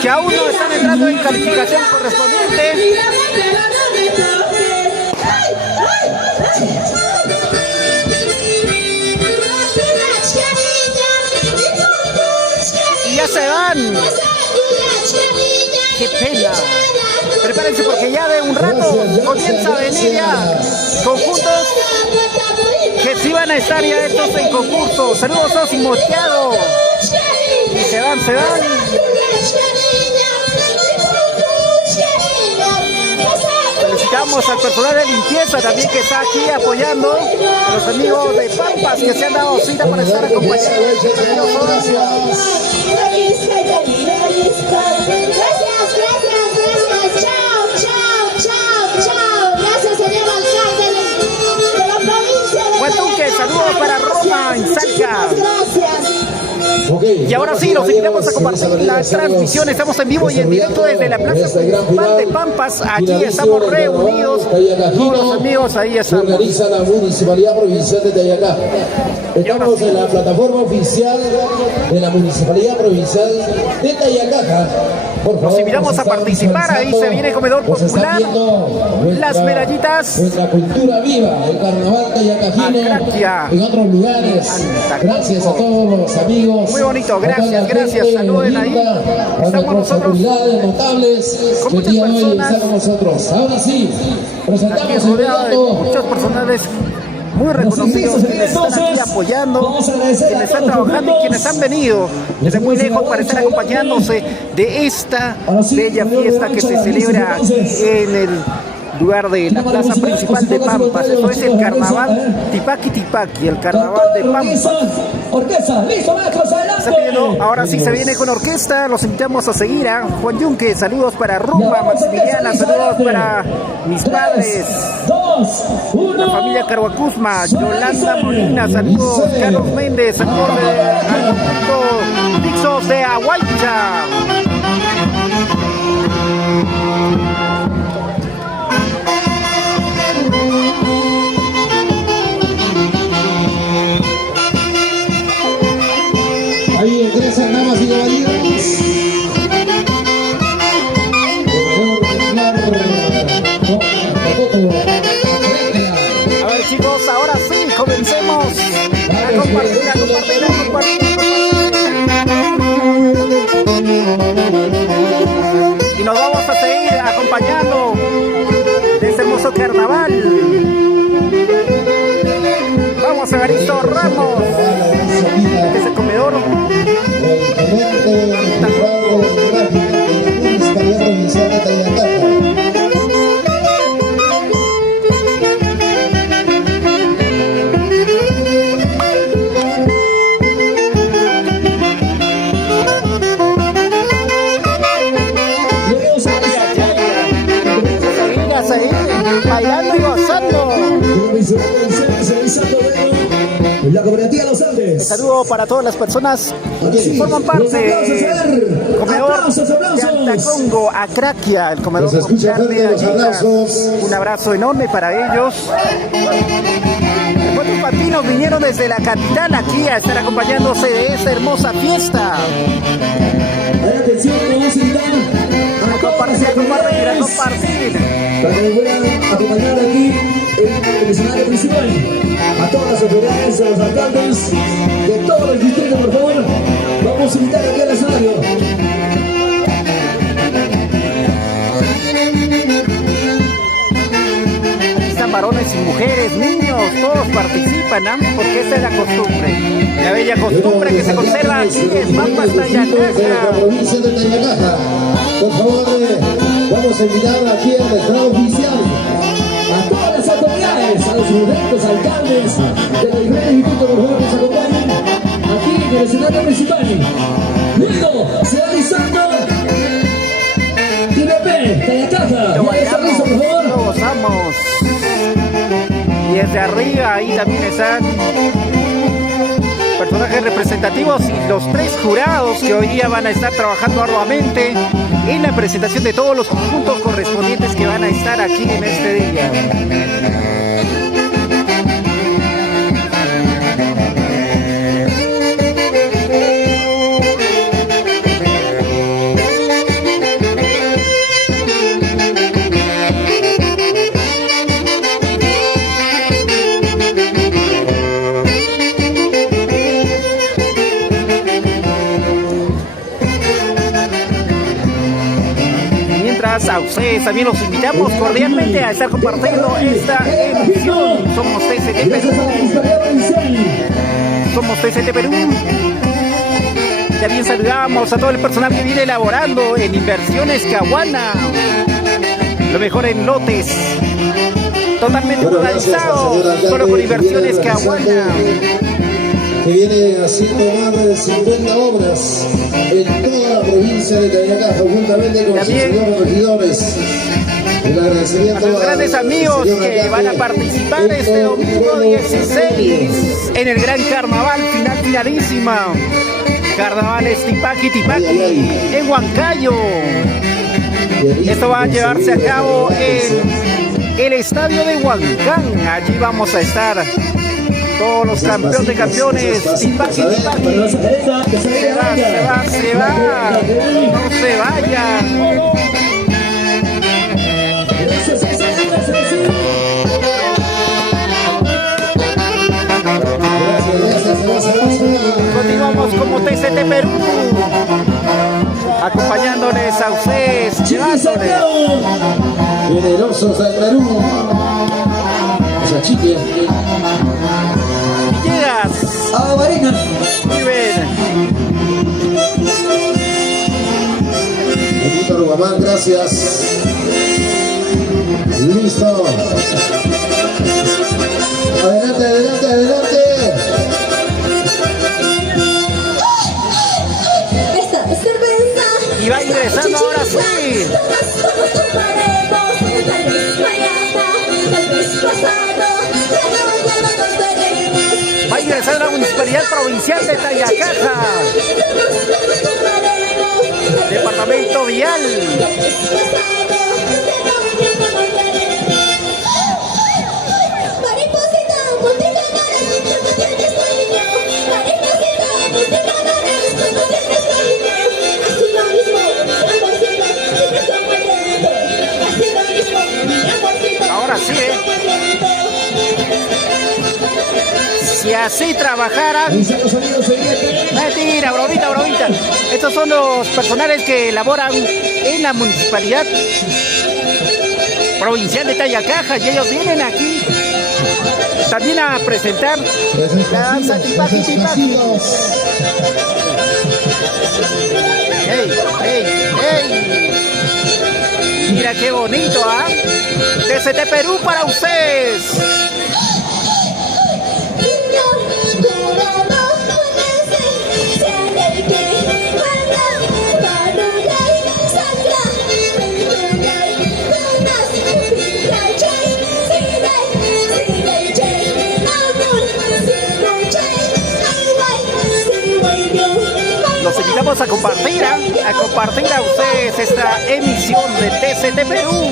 que aún no están entrando en calificación correspondiente. Y ya se van. ¡Qué pena! Prepárense porque ya de un rato comienza a venir ya conjuntos que sí van a estar ya estos en concurso. Saludos a Simoteado. Y se van. Felicitamos al personal de limpieza también que está aquí apoyando a los amigos de Pampas que se han dado cita para estar acompañando. Gracias. Chao. Gracias, señor alcalde. en Salca. Okay, y ahora sí, los invitamos a compartir la transmisión. Estamos en vivo y en directo desde la plaza principal de Pampas. Aquí estamos reunidos todos los amigos. Ahí estamos. Organiza la Municipalidad Provincial de Tayacá. Estamos en la plataforma oficial de la Municipalidad Provincial de Tayacá. Los invitamos a participar. Ahí se viene el comedor popular, las medallitas, nuestra cultura viva, el carnaval tayacajino en otros lugares. Gracias a todos los amigos. Muy bonito, gracias, gracias. Saluden ahí. Estamos nosotros notables con muchas personas. Con nosotros. Ahora sí, presentamos el de muchos personajes muy reconocidos quienes están aquí apoyando, quienes están trabajando y quienes han venido desde muy lejos para estar acompañándose de esta bella fiesta que se celebra en el lugar de la plaza principal de Pampas. Esto es el carnaval Tipaqui Tipaqui, el carnaval de Pampas. Orquesta, listo, maestros, adelante. Ahora sí se viene con orquesta. Los invitamos a seguir a Juan Yunque. Saludos para Rumba, Maximiliana. Saludos para mis padres, la familia Carhuacuzma, Yolanda Molina. Saludos, Carlos Méndez. Saludos de Dixos de Aguaycha. Ahí ingresan damas y caballeros. A ver, chicos, ahora sí, comencemos a compartir. Y nos vamos a seguir acompañando de este hermoso carnaval. Vamos a Evaristo Ramos, que es el comedor. Bailando y gozando. La cooperativa Los Andes. Un saludo para todas las personas que forman parte del comedor de Altacongo, Acraquia, el comedor popular de Allitas. Un abrazo enorme para ellos. ¿Cuántos patinos vinieron desde la capital aquí a estar acompañándose de esta hermosa fiesta? Atención, vamos a invitar a compartir. Para que me puedan acompañar aquí en el escenario principal. A todas las autoridades, a los alcaldes de todo el distrito, por favor, vamos a invitar aquí al escenario. Están varones y mujeres, niños, todos participan, ¿no? Porque esa es la costumbre, la bella costumbre que se conserva aquí en Pampas, Tayacá. Provincia de Tayacá. Por favor, vamos a invitar aquí al estrado oficial a todas las autoridades, a los gobernantes, alcaldes de los diferentes distritos, por favor, que se acompañen aquí en el escenario principal. Luego se va alisando IBP, Tayacá. Por favor. Gozamos. Y desde arriba ahí también están personajes representativos y los 3 jurados que hoy día van a estar trabajando arduamente en la presentación de todos los conjuntos correspondientes que van a estar aquí en este día. A ustedes también los invitamos cordialmente a estar compartiendo esta emisión. Somos TCT Perú. Somos TCT Perú. También saludamos a todo el personal que viene elaborando en Inversiones Caguana. Lo mejor en lotes. Totalmente organizado. Solo con Inversiones Caguana. Que viene haciendo más de 50 obras en toda la provincia de Tayacá, juntamente con sus señores regidores. A los grandes amigos que van a participar este domingo 16 en el gran carnaval, finalísima. Carnavales Tipaqui en Huancayo. Esto va a llevarse a cabo en el estadio de Huancán. Allí vamos a estar todos los campeones de campeones. Tipaqui. Se va. No se vayan. Continuamos como TCT Perú, acompañándoles a ustedes, llevándoles. Generosos al Perú. Esa chique. Villegas. A Marina. Muy bien. Benito Rubamán, gracias. Listo. Adelante. Y va ingresando ahora sí. Va a ingresar a la Municipalidad Provincial de Tayacaja. Departamento Vial. Ahora sí, Si así trabajaran. Mentira, bromita. Estos son los personales que laboran en la Municipalidad Provincial de Tayacaja y ellos vienen aquí también a presentar la danza Tipaqui. ¡Ey! Mira qué bonito, ¿ah? TCT Perú para ustedes. Los invitamos a compartir a ustedes esta emisión de TCT Perú.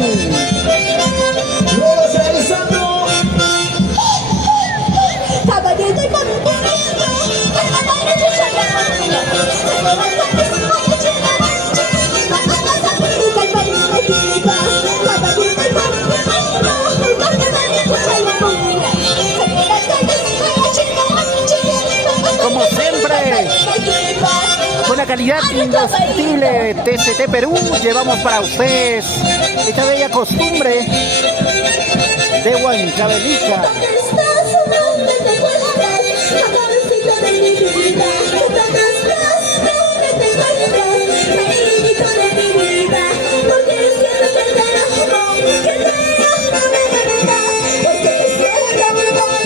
Como siempre, buena calidad indiscutible. TCT Perú, llevamos para ustedes esta bella costumbre de Huancavelica.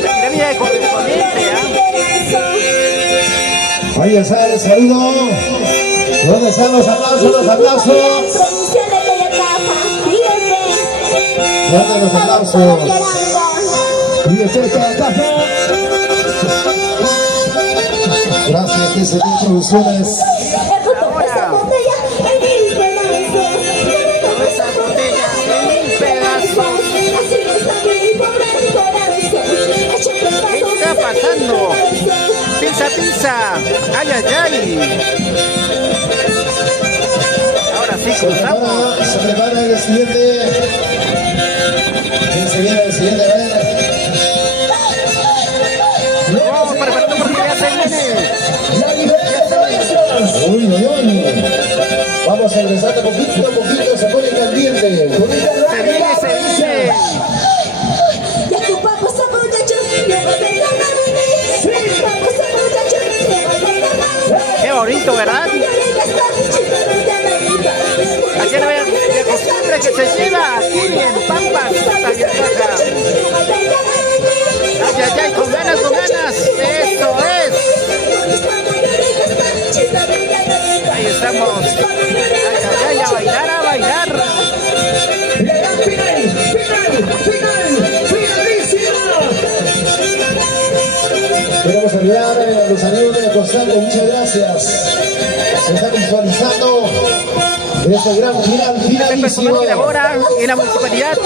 La pirámide correspondiente, Ahí está el saludo. ¿Dónde están los aplausos? ¿Dónde los aplausos? Gracias, TCT Producciones. ¿Qué está pasando? Pizza. Ay. Ahora sí cruzamos. Se prepara el siguiente. ¿Quién se viene el siguiente? A ver. Vamos preparando porque ya se viene. Uy. Vamos a ingresar poquito a poquito, se pone caliente. Se viene. Qué bonito, ¿verdad? Aquí la costumbre que se lleva aquí en Pampas, Tayacaja. Ay, con ganas. Esto es. Ahí estamos. Ay, a bailar. olvidar los amigos de Costanco, muchas gracias. Se están visualizando este gran final finalísimo. Que labora en la municipalidad,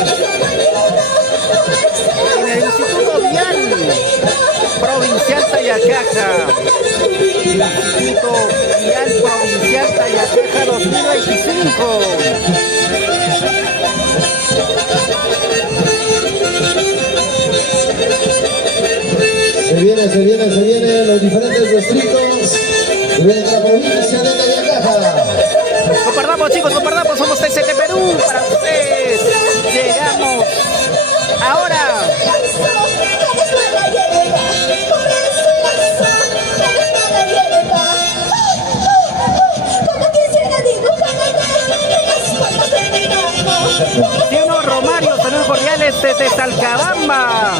en el Instituto Vial Provincial Tayacaja. Instituto Vial Provincial Tayacaja 2025. Se vienen los diferentes distritos de la provincia de Tayacaja. Compartamos, chicos, compartamos, somos TCT Perú para ustedes. Llegamos ahora. Tieno Romario, saludos cordiales desde Talcabamba.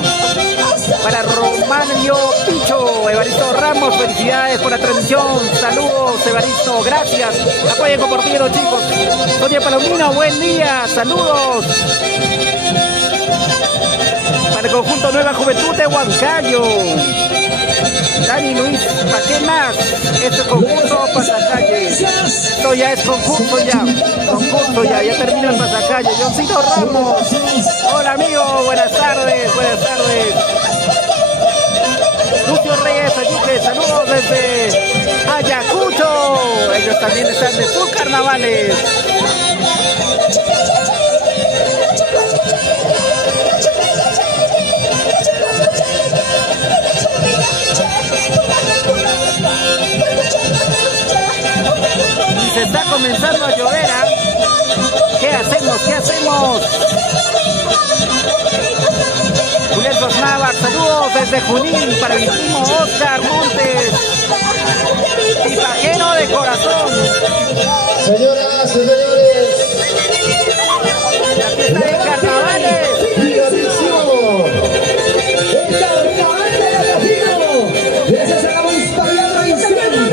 Para Romario Picho, Evaristo Ramos, felicidades por la transmisión. Saludos, Evaristo, gracias. Apoyen compartiendo, chicos. Sonia Palomino, buen día, saludos. Para el conjunto Nueva Juventud de Huancayo. Dani Luis, ¿para qué más? Este conjunto pasacalle. Esto ya es concurso ya. Concurso ya termina el pasacalle. Johncito Ramos. Hola amigo, buenas tardes, buenas tardes. Lucio Reyes, Ayuque, saludos desde Ayacucho. Ellos también están de sus carnavales. Y se está comenzando a llover, ¿eh? ¿Qué hacemos? ¿Qué hacemos? Julián Navas, saludos desde Junín para mi primo Oscar Montes. Tipajero de corazón. Señoras y señores, la fiesta de carnavales. ¡Vivarísimo! El carnaval de la Latino. Gracias a la municipalidad provincial.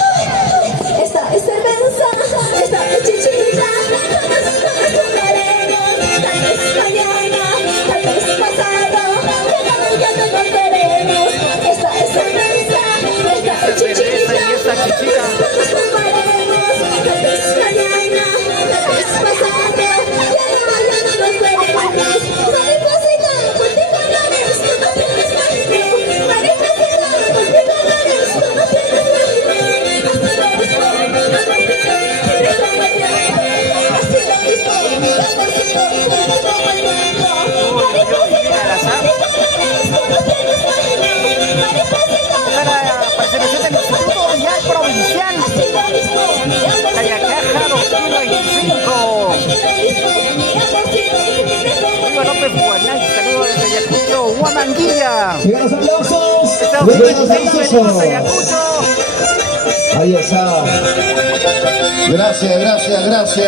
Esta es cerveza, esta es chichilla. Tal vez mañana, tal vez pasado, ya no nos veremos. Esta es cerveza, esta es chichilla. Tal vez tomaremos, tal vez mañana, tal vez pasado, ya no nos veremos. Mariposita, contigo no eres, tú no tienes margen. Mariposita, contigo no eres, tú no tienes Para la participación del Instituto Vial Provincial Tayacaja 2025. Julio López Guanay, saludos desde Ayacucho, Huamanguilla. Llegan los aplausos. Ayacucho. Ahí está. Gracias.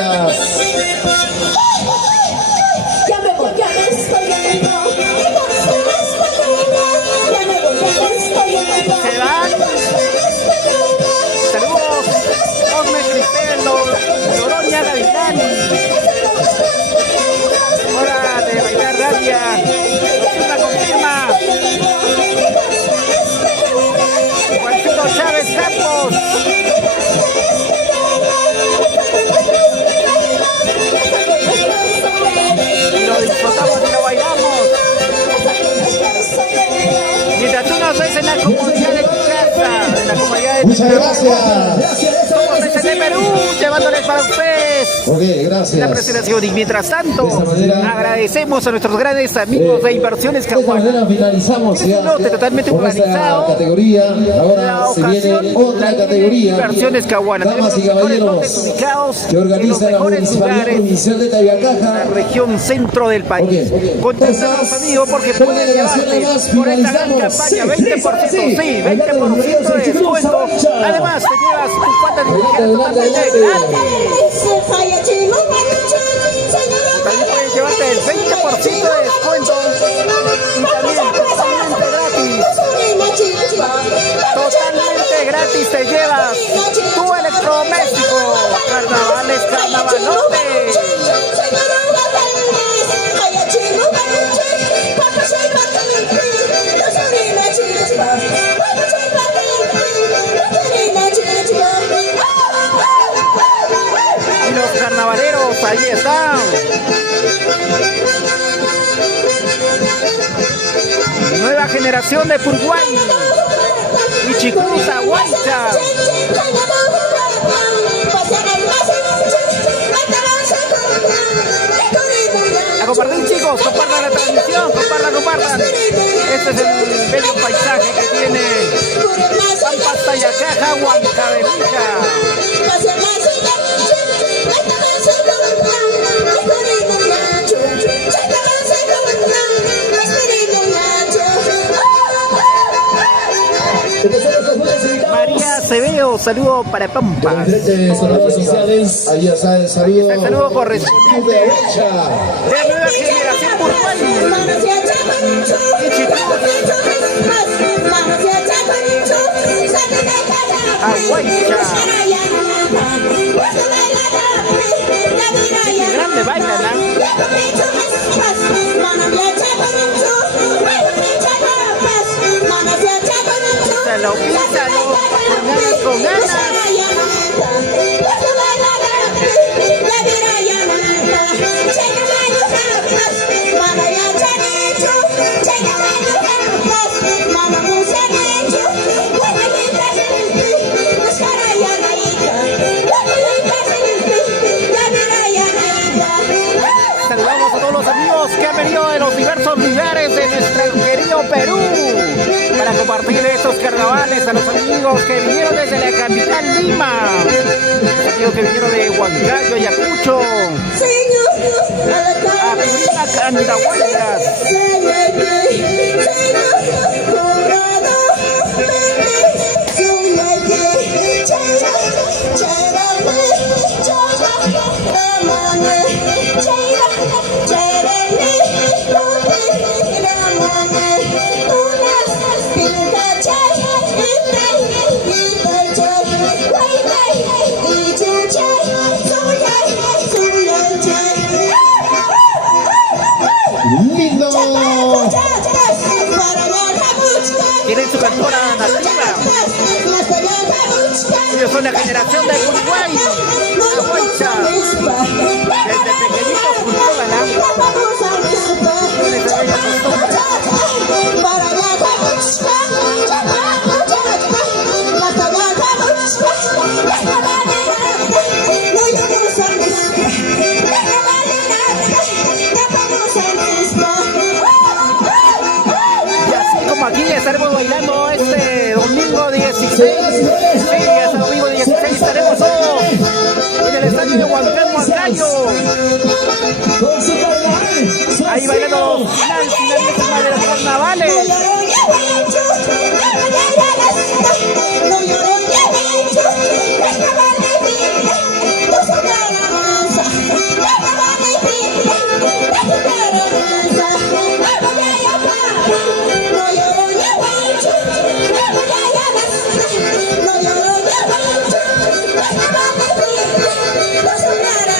Ya me voy, ya me estoy yendo. Se van. Saludos, Osme Cristelo, Loroña Gavilán. Hora de bailar rabia. Confirma. Juancito Chávez Campos. Y lo disfrutamos y lo bailamos. Mientras tú nos ves en la comunidad de tu casa, en la comunidad de tu Muchas gracias. Somos desde Perú, llevándoles para ustedes Ok, gracias. la presentación. Y mientras tanto, De esta manera, agradecemos a nuestros grandes amigos de Inversiones de esta Caguana. manera finalizamos Es un lote totalmente con esta organizado. categoría. Ahora La se viene ocasión, otra la categoría. Inversiones Caguana. Damas y Tenemos los mejores caballeros, lotes ubicados que en los organiza la mejores Municipalidad lugares Provincial de de la Tayacaja. región centro del país. Ok. Contáctanos, amigos, porque Con pueden la generación llevarte además por esta gran finalizamos. campaña 20%, sí, 20% de descuento. Además, te llevas tu pata de viaje totalmente gratis. También puedes llevarte el 20% de descuento y también totalmente gratis. Totalmente gratis te llevas tu electrodoméstico. Carnavales, carnavalotes. Ahí está. Nueva generación de Uruguay. Y Chicruza, Huaycha. A compartir, chicos, compartan la transmisión, compartan. Este es el bello paisaje que tiene Pampas Tayacaja, Huancavelica. María Acevedo, saludo para Pampas. Sociales. Ahí está el saludo. El saludo correspondiente de la nueva generación Uruguay. Qué grande bailan, Písalo, con ganas. Saludamos a todos los amigos que han venido de los diversos lugares de nuestro querido Perú para compartir estos carnavales, a los amigos que vinieron desde la capital Lima, a los amigos que vinieron de Huancayo, Ayacucho, Apurina, Candahuaylas. ¡Lindo! Tienen su cantora nativa. Ellos son la generación de Uruguay, la Huaycha. Desde pequeñitos cultivan y así como aquí estaremos bailando este domingo 16. Sí, este domingo 16 estaremos todos en el estadio de Huancayo. Ahí bailando finalísima de los carnavales.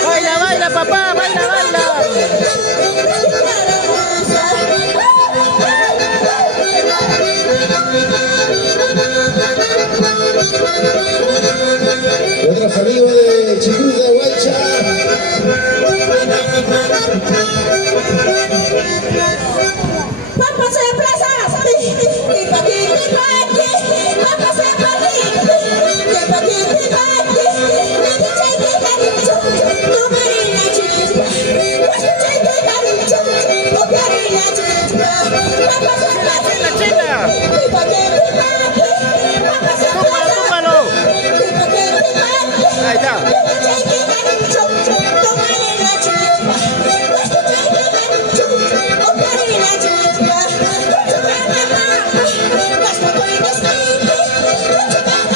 Baila, baila, papá, baila, baila. Otros amigos de Chicruza, Huaycha. Ahí está.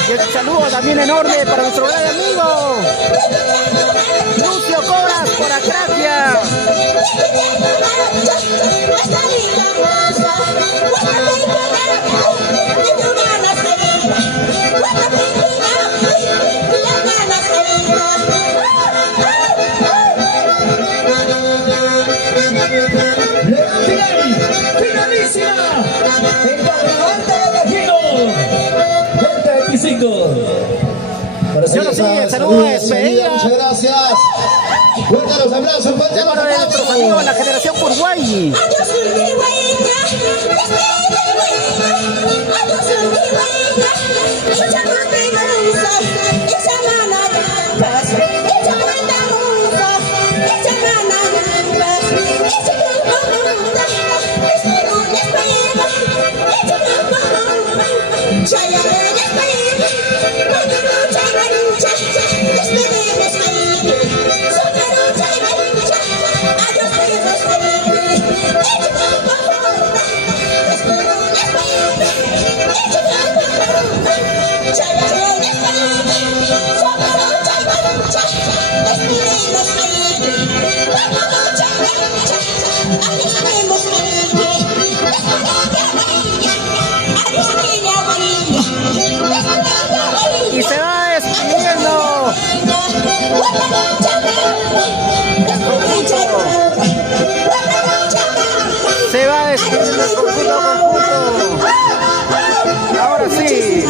Y un saludo también enorme para nuestro gran amigo Lucio Cobras por Acracia. Yo lo sigue, saludos Saludo de despedida. Muchas gracias. Fuerte los aplausos, fuerte los Para nuestros aplausos. amigos de la generación Uruguay. Y se va despidiendo. Se va despidiendo el conjunto. Ahora sí.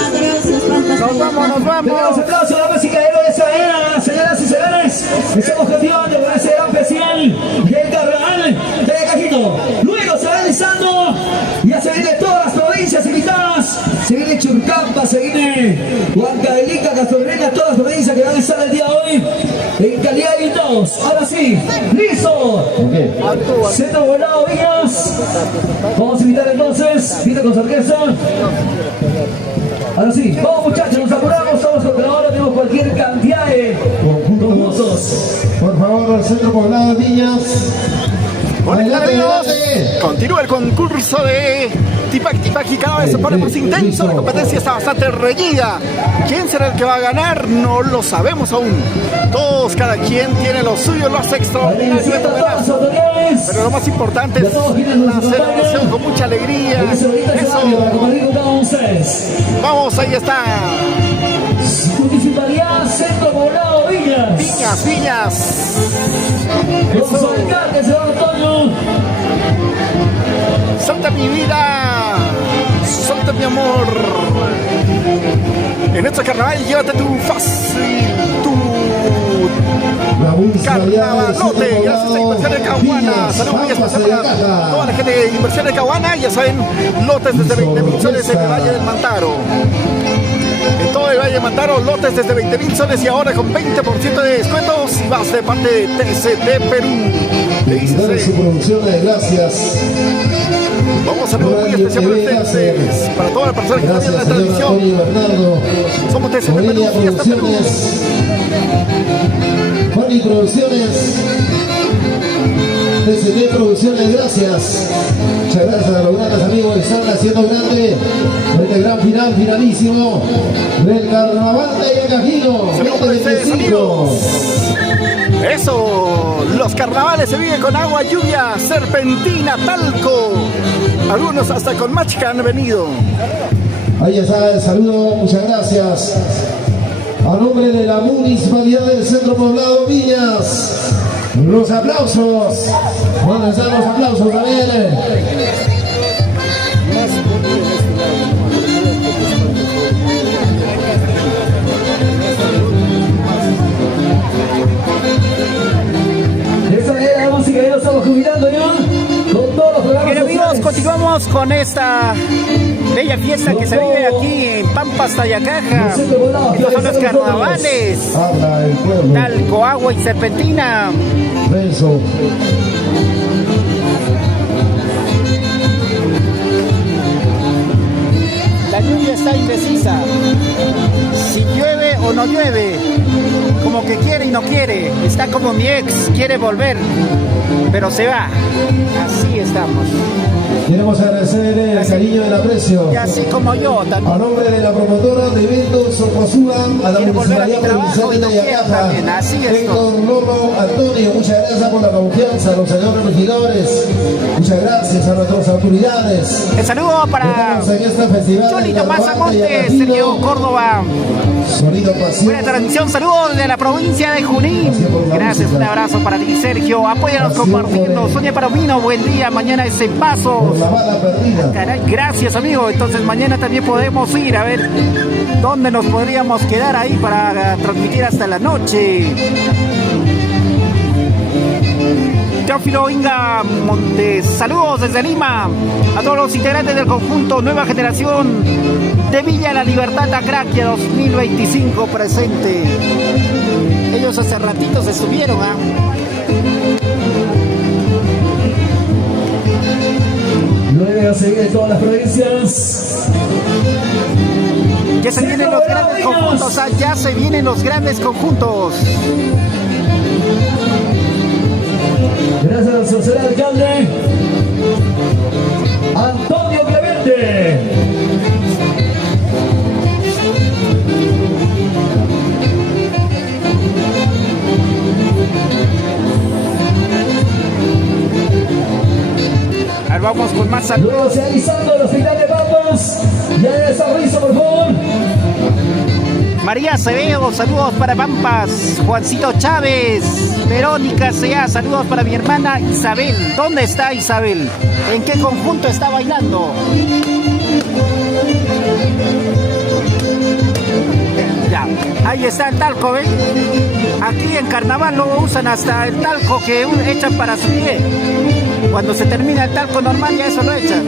Nos vamos, nos vamos. Un aplauso a la música de esa era, señoras y señores. Estamos campeones con ese gran especial del carnaval de Cajito. Luego se va realizando, ya se viene todas las provincias invitadas. Se viene Churcampa, se viene Huancavelica, Castorreña, todas las provincias que van a estar el día de hoy en calidad de invitados. Ahora sí, listo. Centro Volado Villas. Vamos a invitar entonces, invita con su orquesta. Ahora sí, vamos muchachos, nos apuramos, estamos contra ahora, tenemos cualquier cantidad de conjuntos. Por favor, Centro Poblado Villas. Adelante, amigos. Continúa el concurso de Tipac Tipac y cada vez se pone más intenso. La competencia está bastante reñida. ¿Quién será el que va a ganar? No lo sabemos aún. Todos, cada quien tiene lo suyo, lo hace extraordinario. Pero lo más importante es la celebración con mucha alegría. Eso. Vamos, ahí está. Municipalidad Centro Poblado Villas. Viñas. Los alcaldes, señor Antonio. Suelta mi vida, suelta mi amor. En este carnaval llévate tu fácil, tu carnavalote. Gracias a Inversión de Caguana. Saludos muy especial para toda la gente de Inversión de Caguana. Ya saben, lotes desde 20.000 soles en el Valle del Mantaro. En todo el Valle de Mantaro, lotes desde 20.000 soles y ahora con 20% de descuentos y vas de parte de TCD Perú. Dar su producción de gracias. Vamos a saludos muy especial para ustedes, para todas las personas que están en la transmisión. Somos TCD Perú, Fiesta Perú. Juan Producciones. TCD Producciones, gracias. Muchas gracias a los grandes amigos que están haciendo grande este gran final, finalísimo del Carnaval de Cajino. Saludos para ustedes, amigos. Eso, los carnavales se viven con agua, lluvia, serpentina, talco. Algunos hasta con machica han venido. Ahí está el saludo, muchas gracias. A nombre de la Municipalidad del Centro Poblado Villas, los aplausos. ¿Dónde están los aplausos? A ver. Esa es la música, ya lo estamos jubilando ya. Con todos los programas. Bien, amigos, continuamos con esta bella fiesta que se vive aquí en Pampas, Tayacaja. Estos son los carnavales. Talco, agua y serpentina. Beso. La lluvia está indecisa. Si llueve o no llueve. Como que quiere y no quiere. Está como mi ex, quiere volver, pero se va. Así estamos. Queremos agradecer el cariño y el aprecio. Y así como yo también. A nombre de la promotora de eventos Sopasúa, a la Municipalidad Provincial de Tayacaja, Héctor Lolo Antonio, muchas gracias por la confianza, a los señores regidores, muchas gracias a nuestras autoridades. El saludo para Cholito Mazamonte, Sergio Córdoba. Sonido pasión. Buena transmisión, saludos de la provincia de Junín. Gracias, un abrazo para ti, Sergio. Apóyanos compartiendo. Sonia Palomino, buen día. Mañana es en Pasos. por la bala perdida. Caray, gracias, amigo. Entonces mañana también podemos ir a ver dónde nos podríamos quedar ahí para transmitir hasta la noche. Teófilo Inga Montes, saludos desde Lima a todos los integrantes del conjunto Nueva Generación de Villa La Libertad Acraquia 2025 presente. Ellos hace ratito se subieron, ¿ah? Luego a seguir en todas las provincias. Ya se vienen los grandes conjuntos, ¿ah? Ya se vienen los grandes conjuntos. Gracias al señor alcalde Antonio Clemente. A ver, vamos con más saludos. Luego se alisando el hospital de Pampas. Ya de Sarrizo, por favor. María Acevedo, saludos para Pampas. Juancito Chávez, Verónica Sea, saludos para mi hermana Isabel. ¿Dónde está Isabel? ¿En qué conjunto está bailando? Ya, ahí está el talco, ¿ven? Aquí en carnaval lo usan hasta el talco que echan para su pie. Cuando se termina el talco normal ya eso lo echan.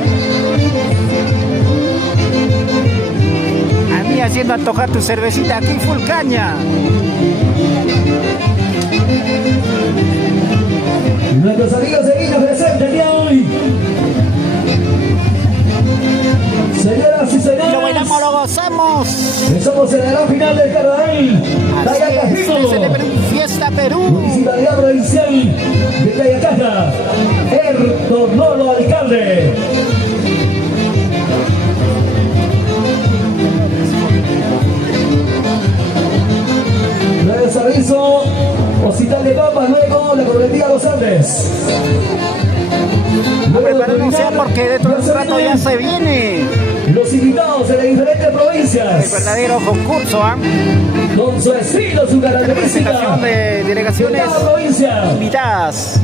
A mí haciendo antojar tu cervecita aquí full caña. Nuestros amigos de Guiños presentes el día de hoy. Señoras y señores, lo bailamos, lo gozamos. Estamos en la gran final del carnaval. Tayacajito, Fiesta Perú. Municipalidad Provincial de Tayacaja. Nolo alcalde. Nuevo servicio, Hospital de Pampas, luego la cooperativa Los Andes. Preparados sea porque dentro de un rato ya se viene los invitados de las diferentes provincias. El verdadero concurso, ¿ah? Con su estilo, su característica. Representación de delegaciones invitadas.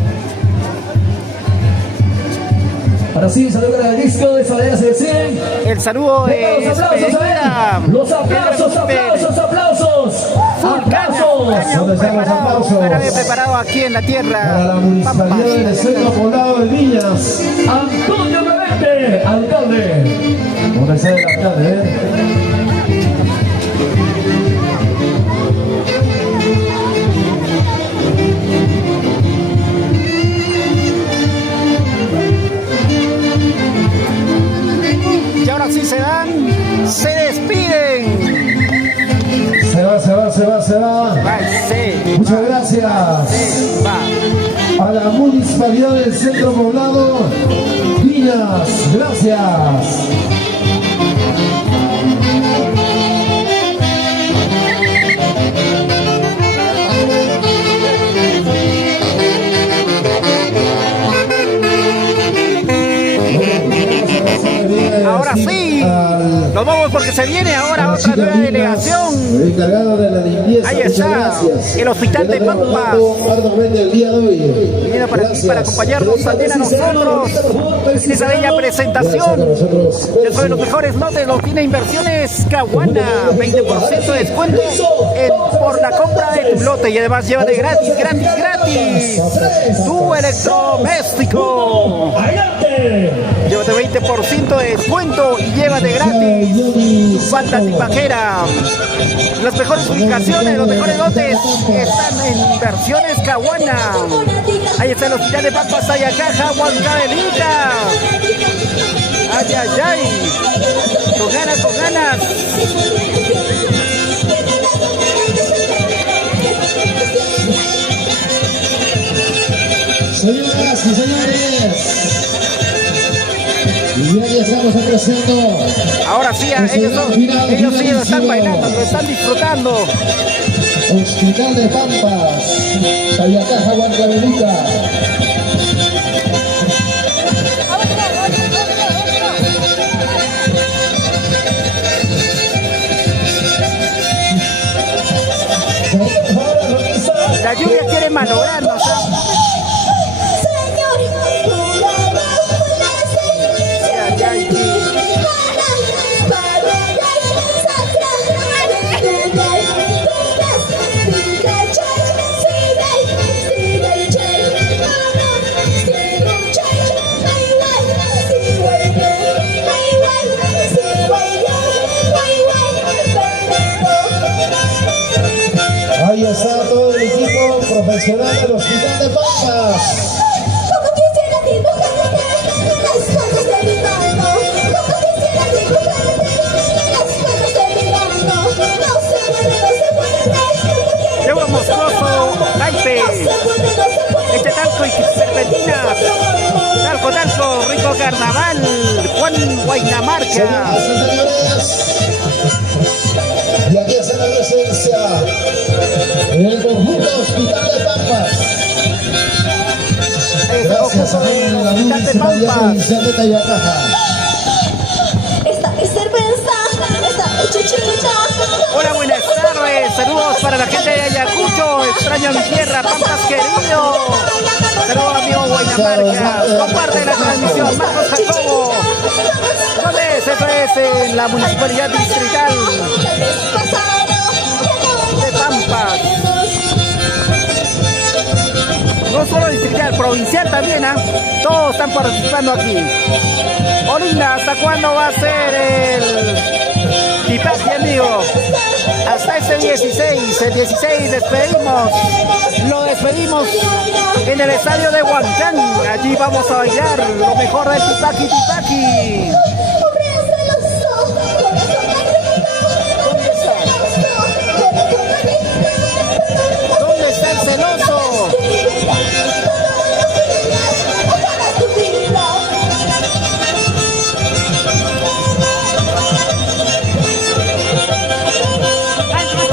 Ahora sí, saludo al disco de Saladera Selección. El saludo de los aplausos, los aplausos, aplausos, aplausos. Preparado aquí en la tierra. Para la municipalidad del Centro Poblado de Viñas. Antonio Clemente, alcalde. ¿Dónde está el alcalde, Y ahora sí se dan, se despiden. Se va. Sí. Muchas gracias. Sí, va. A la municipalidad del Centro Poblado Viñas. Gracias. Ahora sí, nos vamos porque se viene ahora otra nueva delegación. El encargado de la limpieza. Ahí está, el hospital de Pampas. El día de hoy. Viene para aquí para acompañarnos también a nosotros en esa bella presentación. Dentro de los mejores lotes los tiene Inversiones Caguana, 20% de descuento por la compra de tu lote y además lleva de gratis tu electrodoméstico. Llévate 20% de descuento y llévate gratis tu falda tipajera. Las mejores ubicaciones, los mejores lotes están en Inversiones Caguana. Ahí está el hospital de Pampas, Tayacaja, Huancavelica. Ay. Con ganas. Señoras y señores, y ya estamos apreciando. Ahora sí, ellos sí lo están bailando, lo están disfrutando. Hospital de Pampas, Tayacaja, Huancavelica. La lluvia quiere malograrnos. profesional del Hospital de Pampas. Como quisiera dibujarte las fotos de mi mano. Como quisiera dibujarte las fotos de mi mano. No se puede. Lleva moscoso, naipe. Echa talco y serpentina. Talco, rico carnaval. Juan Guaynamarca. Y aquí está la presencia en el conjunto Hospital de Pampas. Gracias a la Municipalidad Provincial de Tayacaja. Esta es cerveza, esta es chichita. Hola, buenas tardes. Saludos para la gente de Ayacucho. Extraño mi tierra, Pampas querido. Saludos, amigo Guaynamarca. Comparte la transmisión. Marcos Jacobo. ¿Dónde es? Eso es en la Municipalidad Distrital de Pampas. No solo distrital, provincial también, ¿ah? Todos están participando aquí. Olinda, ¿hasta cuándo va a ser el Tipaqui, amigo? Hasta este 16. El 16 despedimos. Lo despedimos en el estadio de Huancán. Allí vamos a bailar lo mejor del Tipaqui. ¿Dónde está el celoso?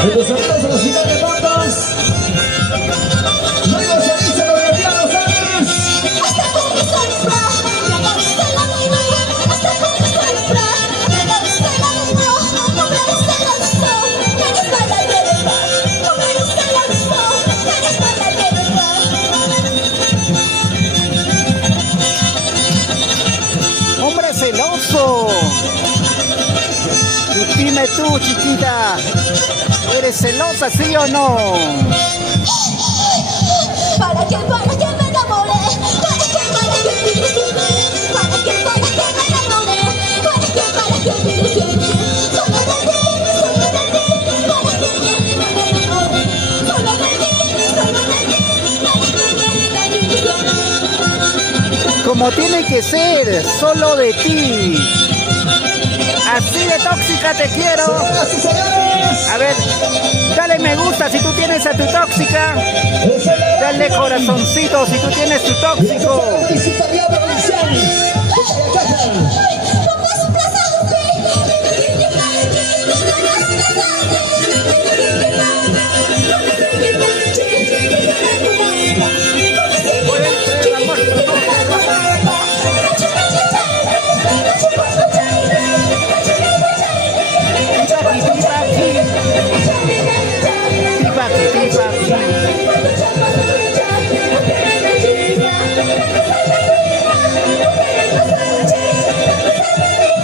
De los artistas de la ciudad de Pampas. Luego se dice los bolivianos antes. ¡Hombre celoso! Y dime tú, chiquita, ¿eres celosa, sí o no? ¿Para qué me enamoré? ¿Para qué me ilusioné? ¿Para qué me enamoré? ¿Para qué me ilusioné? Solo de ti, ¿para qué me enamoré? Solo de ti, ¿para qué me ilusioné? Como tiene que ser, solo de ti. Así de tóxica te quiero. A ver, dale me gusta si tú tienes a tu tóxica. Dale corazoncito si tú tienes tu tóxico.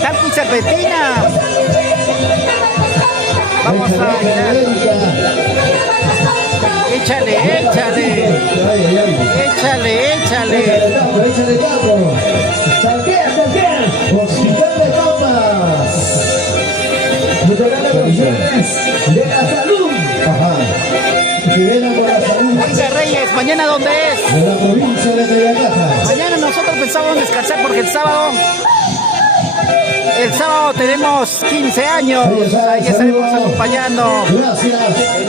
Talco y serpentina. Vamos a bailar. Échale. Hospital de Pampas. De la salud. Ajá. Que vengan por la salud. Oiga, Reyes, ¿mañana dónde es? En la provincia de Tayacaja. Mañana nosotros pensábamos descansar porque el sábado tenemos 15 años. Ahí estaremos acompañando en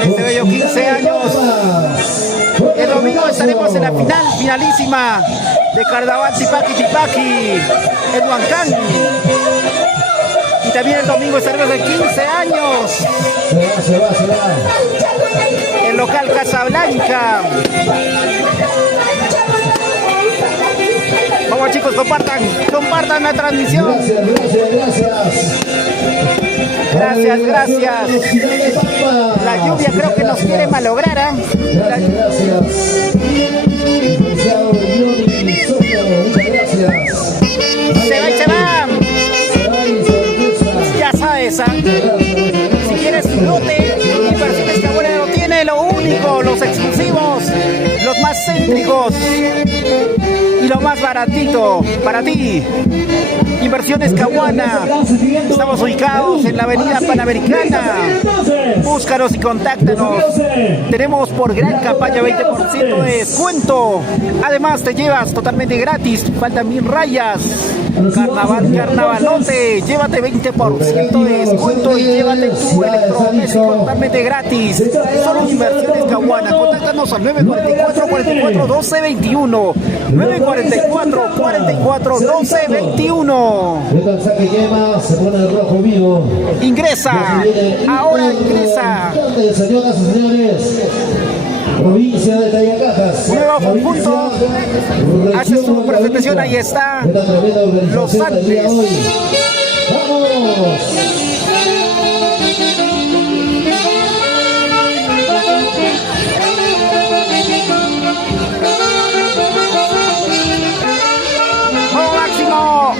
este bello 15 años. El domingo estaremos en la finalísima de Carnaval Tipaqui en Huancán. Y también el domingo estaremos de 15 años. Se va. El local Casablanca. Vamos, chicos, compartan la transmisión. Gracias. La lluvia creo que nos quiere malograr, ¿eh? Gracias. Se va. Ya sabes, ¿eh? Si quieres lote y percibes que abuela no tiene lo único, los exclusivos, los más céntricos y lo más baratito para ti. Inversiones Caguana. Estamos ubicados en la avenida Panamericana. Búscanos y contáctanos. Tenemos por gran campaña 20% de descuento. Además te llevas totalmente gratis. Faltan 1000 rayas. Carnaval, carnavalote. Llévate 20% de descuento y llévate tu electrodoméstico totalmente gratis. Solo Inversiones Caguana. Contáctanos al 944 44 12 21. 944 44 12 21. Se pone el rojo vivo. Ingresa. Ahora ingresa. Señoras y señores, provincia de Tayacajas. Nuevo conjunto. Hace su presentación. Ahí está. Los Andes. ¡Vamos!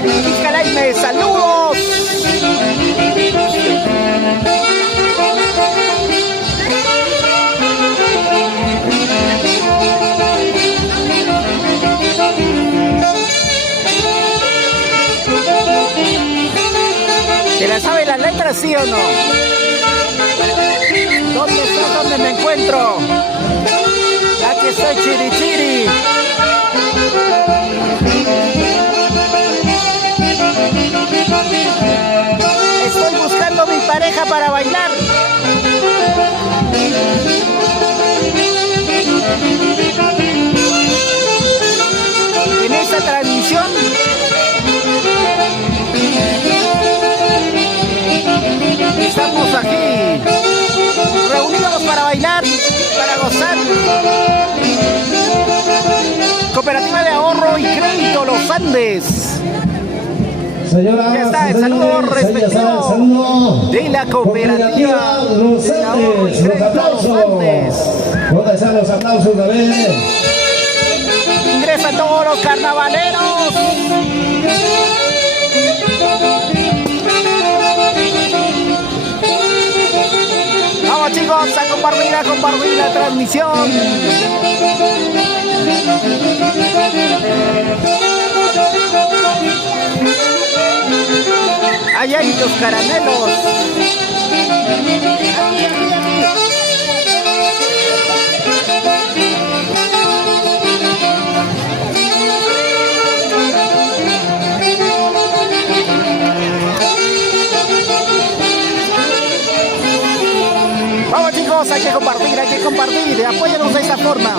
Vizcalaime, saludos. ¿Se la sabe las letras, sí o no? ¿Dónde está? ¿Dónde me encuentro? Aquí estoy, chiri chiri. Estoy buscando mi pareja para bailar. En esta transmisión estamos aquí reunidos para bailar, para gozar. Cooperativa de Ahorro y Crédito Los Andes. Señoras, ya está, el saludo respectivo de la cooperativa Los Andes, los aplausos. ¿Dónde están los aplausos? A ver. Ingresan todos los carnavaleros. Vamos chicos, a compartir la transmisión. Ahí hay los caramelos. Vamos chicos, hay que compartir, apóyanos de esta forma.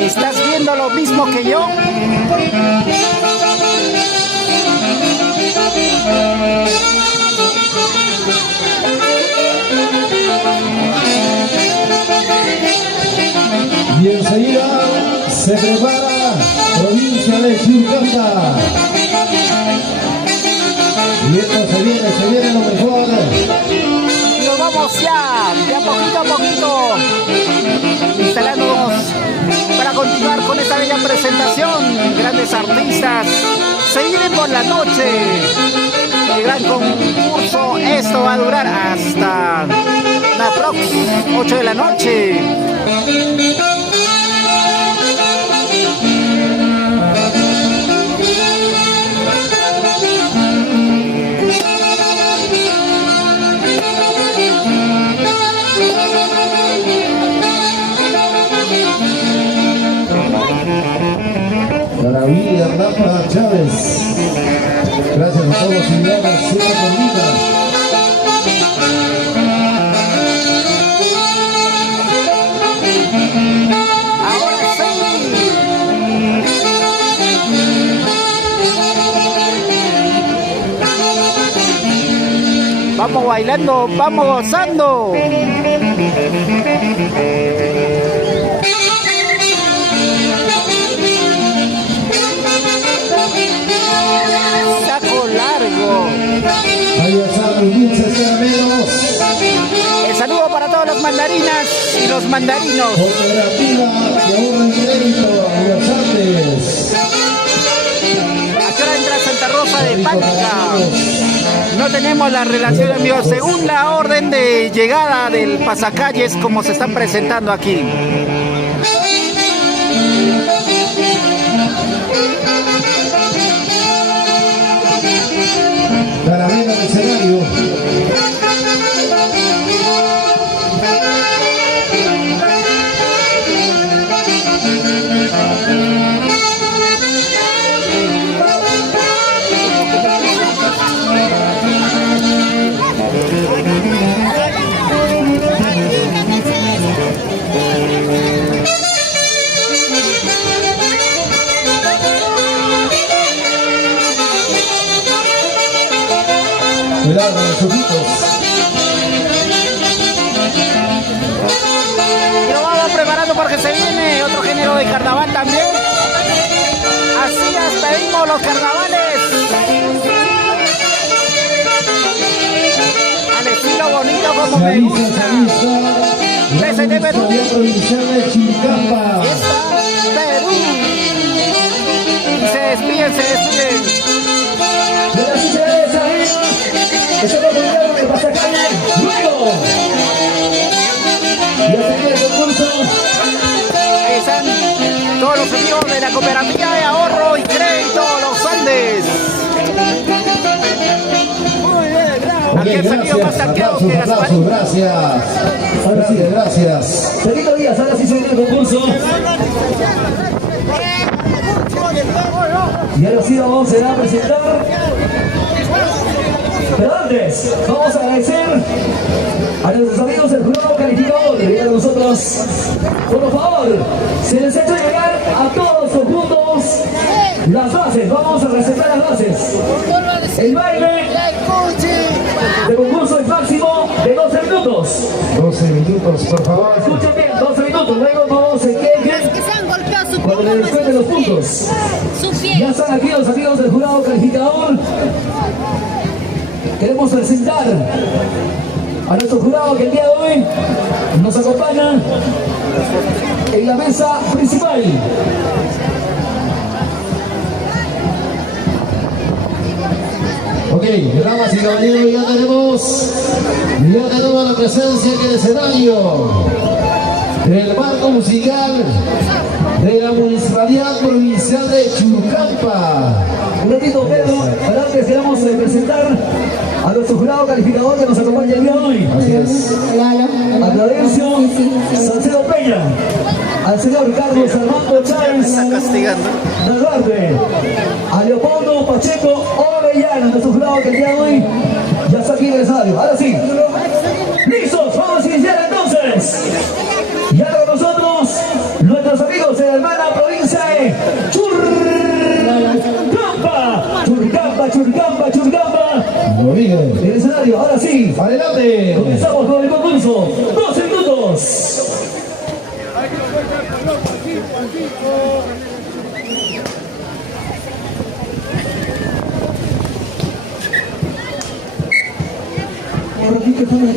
¿Estás viendo lo mismo que yo? Y enseguida se prepara provincia de Churcanta. Y esto se viene lo mejor. Y nos vamos ya, de a poquito, instalándonos para continuar con esta bella presentación. Grandes artistas se vienen por la noche. El gran concurso, esto va a durar hasta la próxima 8 de la noche. Maravilla, Rafa Chávez. Gracias a todos y gracias, siempre con vida. Ahora sí. Vamos bailando, vamos gozando. Saco largo. Ahí están los dulces caramelos. El saludo para todos los mandarinas y los mandarinos. Cooperativa de Ahorro y Crédito Los Andes. ¿A qué hora entra Santa Rosa de Paz? Hualca. No tenemos la relación, amigos, según la orden de llegada del pasacalles, como se están presentando aquí. Caravana del escenario. Cuidado con los ojitos. Lo vamos preparando porque se viene otro género de carnaval también. Así despedimos los carnavales. Al estilo bonito como me gusta. PST Perú. Fiesta Perú. Y se despiden, se despiden. Estamos terminando de pasacalle. Luego. Ya se viene el concurso. Ahí están todos los amigos de la Cooperativa de Ahorro y Crédito Los Andes. Muy bien, bravo. Aquí han salido más saqueados que Gasparín. Gracias. Ahora sí, gracias. Seguido Díaz, ahora sí se viene el concurso. Y ahora sí vamos a presentar. Pero antes, vamos a agradecer a nuestros amigos del jurado calificador que vienen a nosotros. Por favor, se les echa llegar a todos conjuntos las bases. Vamos a recetar las bases. El baile de concurso es máximo de 12 minutos. 12 minutos, por favor. Escuchen bien, 12 minutos. Luego no se quejen cuando le descuenten los puntos. Ya están aquí los amigos del jurado calificador. Queremos presentar a nuestro jurado que el día de hoy nos acompaña en la mesa principal. Ok, damas y caballeros, ya tenemos la presencia en el escenario del marco musical de la Municipalidad Provincial de Churcampa. Un ratito, Pedro, para antes queremos presentar a nuestro jurado calificador que nos acompaña el día de hoy. Así es. A Claudencio Salcedo Peña, al señor Carlos Armando Chávez Narvarte, a Leopoldo Pacheco Orellana, nuestro jurado que el día de hoy ya está aquí en el escenario. Ahora sí, listos, vamos a iniciar entonces. Y ahora con nosotros, nuestros amigos de la hermana provincia de Churcampa. Muy bien. El escenario, ahora sí. Adelante. Comenzamos con el concurso. 12 minutos.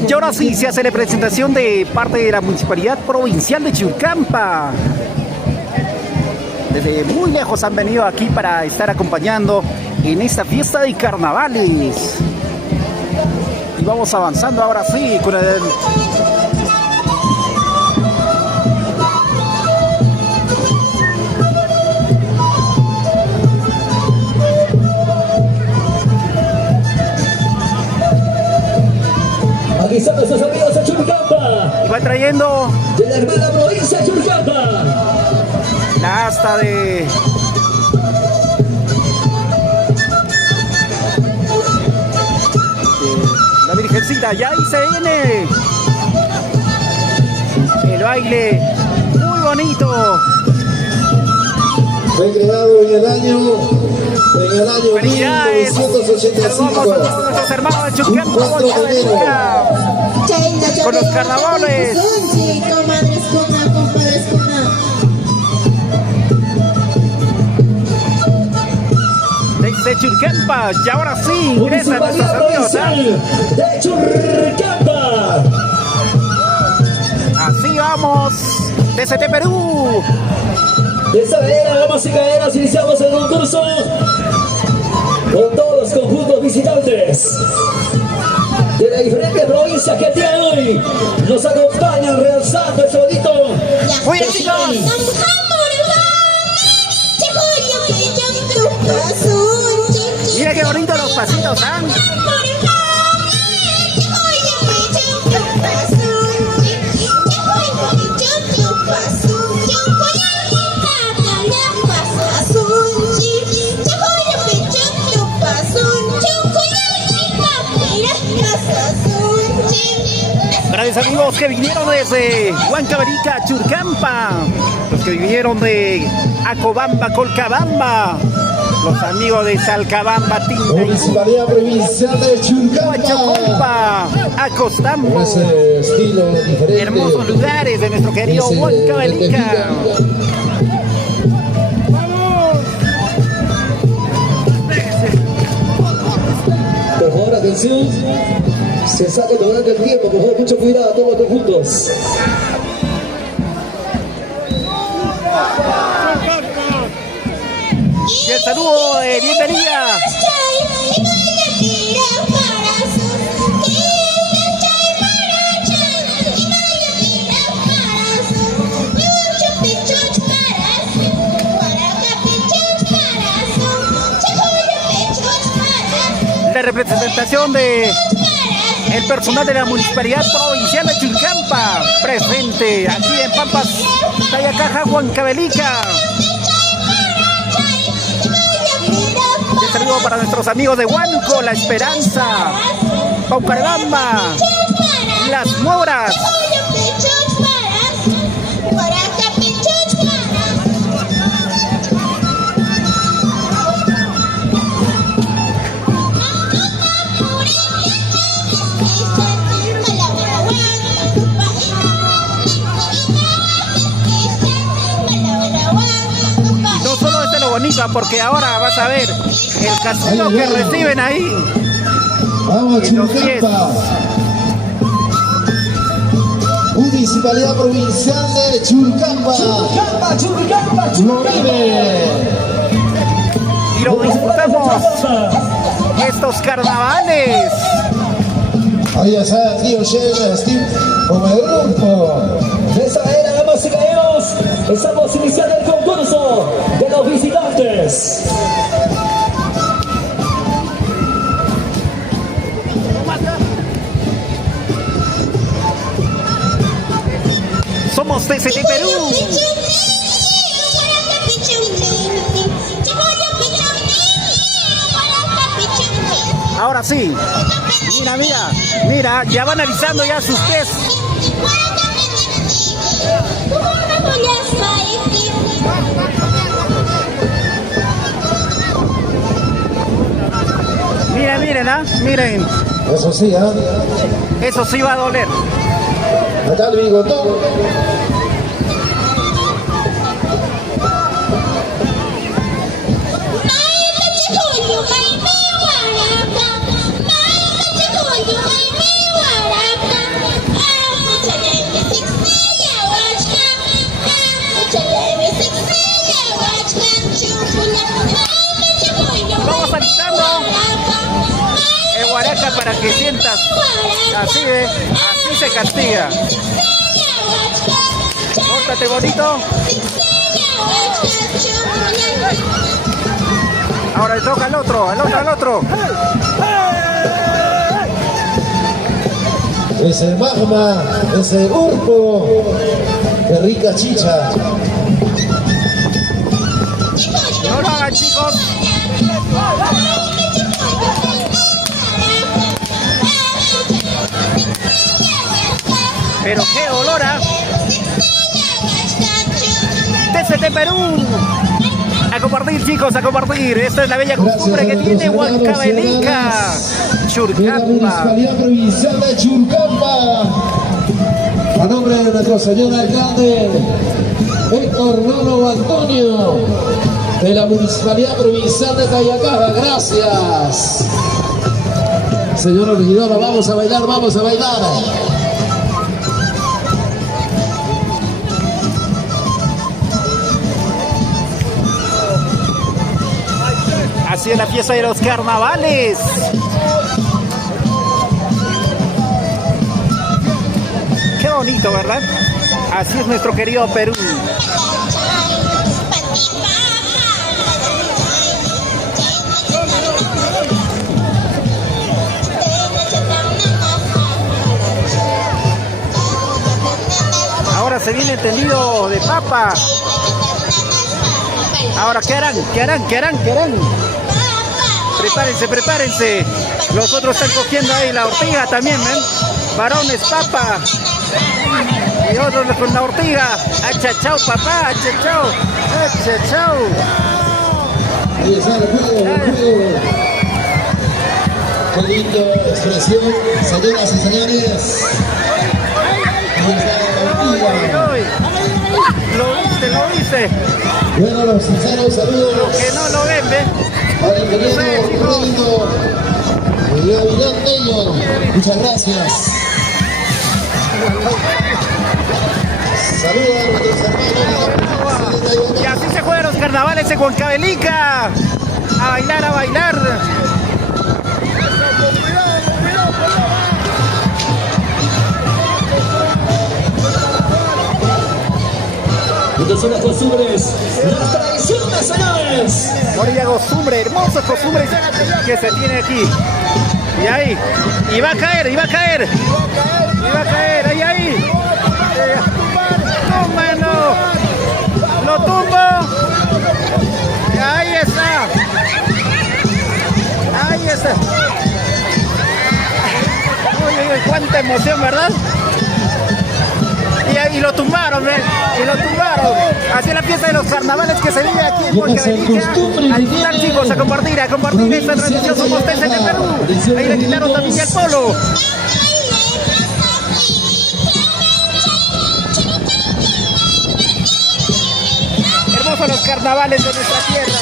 Y ahora sí se hace la presentación de parte de la Municipalidad Provincial de Churcampa. Desde muy lejos han venido aquí para estar acompañando en esta fiesta de carnavales. Y vamos avanzando ahora sí con el... Aquí están nuestros amigos de Churcampa. Y va trayendo de la hermana provincia de Churcampa. La asta de... la Virgencita, ya ahí se viene el baile muy bonito. Fue creado en el año Felicidades. 1985. Saludamos a todos nuestros hermanos de Churcampa, con los carnavales. De Churcampa, y ahora sí ingresan nuestros amigos de Churcampa. Así vamos, PST Perú. De esta manera, damas y caballeros, iniciamos el concurso con todos los conjuntos. Muy bien, chicos. Mira qué bonitos los pasitos, ¿ah? Gracias amigos que vinieron desde Huancavelica, Churcampa, los que vinieron de Acobamba, Colcabamba, los amigos de Salcabamba, Municipalidad Provincial de Churcampa, Huachacolpa, Acostambo, ese estilo diferente, hermosos lugares de nuestro querido Huancavelica. Por favor, atención. Se saque durante el tiempo, por favor, mucho cuidado, todos juntos. Y el saludo de bienvenida. La representación de el personal de la Municipalidad Provincial de Churcampa, presente aquí en Pampas, Tayacaja, Huancavelica. Un saludo para nuestros amigos de Huanco, La Esperanza, Paucarabamba, Las Moras. Bonita, porque ahora vas a ver el castigo que reciben ahí. Vamos, Churcampa. Municipalidad Provincial de Churcampa. Churcampa. Y lo disfrutamos estos carnavales. Ahí está, tío Shell, Steve, como el grupo. De esa manera, damas y caballeros, estamos iniciando el concurso de los visitantes. Somos TCT Perú. Ahora sí. Mira, ya van avisando ya sus pies. Miren. Eso sí, Eso sí va a doler. Acá el bigotón. Vamos avisando el guaraca para que sientas. Así se castiga. Pórtate bonito. Ahora le toca al otro. Ese magma, ese urpo. Qué rica chicha. No lo hagan, chicos. Pero qué olor, TCT Perú. A compartir, chicos, a compartir. Esta es la bella costumbre que tiene Huancavelica, Churcampa. La Municipalidad Provincial de Churcampa. A nombre de nuestro señor alcalde Héctor Lolo Antonio, de la Municipalidad Provincial de Tayacaja, gracias. Señor regidor, vamos a bailar. Así es la fiesta de los carnavales. Qué bonito, ¿verdad? Así es nuestro querido Perú. Ahora se viene el tendido de papa. Ahora, ¿qué harán? Prepárense. Los otros están cogiendo ahí la ortiga también, ¿ven? Varones, papa. Y otros con la ortiga. Achachao, papá, achachao. Ahí está el juego. Qué linda expresión, señoras y señores. Ahí está la ortiga. Lo viste. Bueno, los sinceros saludos. Los que no lo ven, ¿ven? Al ingeniero Rodrigo Gavilán Tello. Muchas gracias. Saludos a nuestros hermanos. Y así se juegan los carnavales en Huancavelica. A bailar. Estas son las costumbres, las tradiciones nacionales. Bonita costumbre, hermosas costumbres que se tiene aquí. Y ahí, y va a caer, ahí. No, mano. Lo tumbo. Ahí está. Uy, cuánta emoción, ¿verdad? Y lo tumbaron, ¿ves? Así es la fiesta de los carnavales que se vive aquí en Huancavelica. A disfrutar, chicos, a compartir esta tradición somostense de Perú. Ahí le quitaron también el polo. Hermosos los carnavales de nuestra tierra.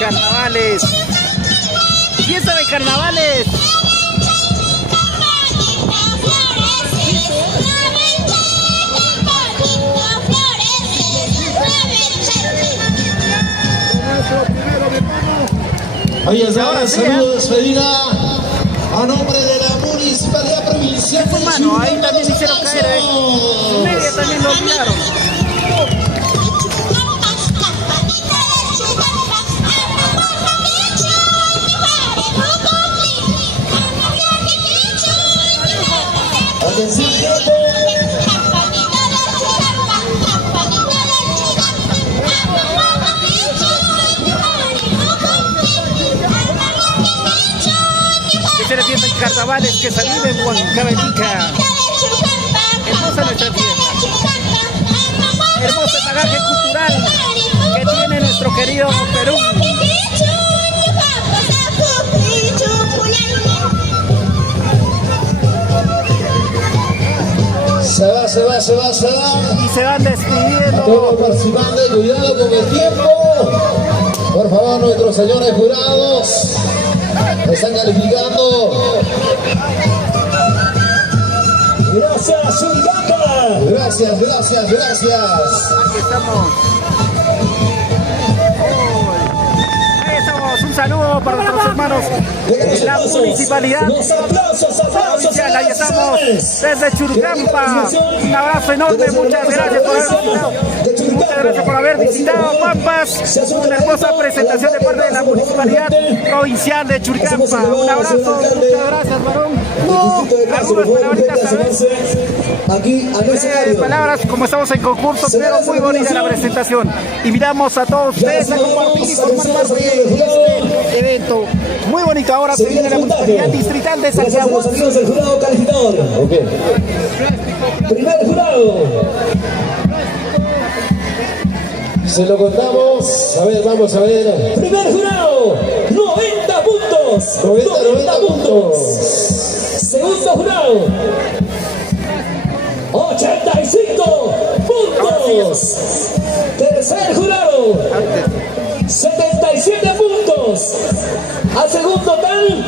Carnavales, fiesta de carnavales. Ahí está, saludo, despedida a nombre de la Municipalidad Provincial. Hermano, ahí también hicieron caer, media también lo olvidaron. Atención, Esta es la fiesta de carnavales que se vive en Huancavelica. Hermosa nuestra tierra. Hermoso bagaje cultural que tiene nuestro querido Perú. Se va. Y se van despidiendo. Todos participantes, cuidado con el tiempo. Por favor, nuestros señores jurados están calificando. Gracias, Churicanca. Gracias. Aquí estamos. Un saludo para nuestros hermanos de la municipalidad provincial. Ahí estamos desde Churcampa. Un abrazo enorme, muchas gracias por haber visitado Pampas. Una hermosa presentación de parte de la municipalidad provincial de Churcampa. Un abrazo, muchas gracias, varón. Algunas palabritas aquí al escenario. Palabras como estamos en concurso, pero muy bonita la presentación. Invitamos a todos ustedes a compartir y formar parte de este evento muy bonito. Ahora se viene la municipalidad distrital de Santiago. Los amigos del jurado calificador. Primer jurado. Se lo contamos. A ver, vamos a ver. Primer jurado, 90 puntos. 90 puntos. Segundo jurado, 85 puntos. Tercer jurado, 77 puntos. Al segundo total,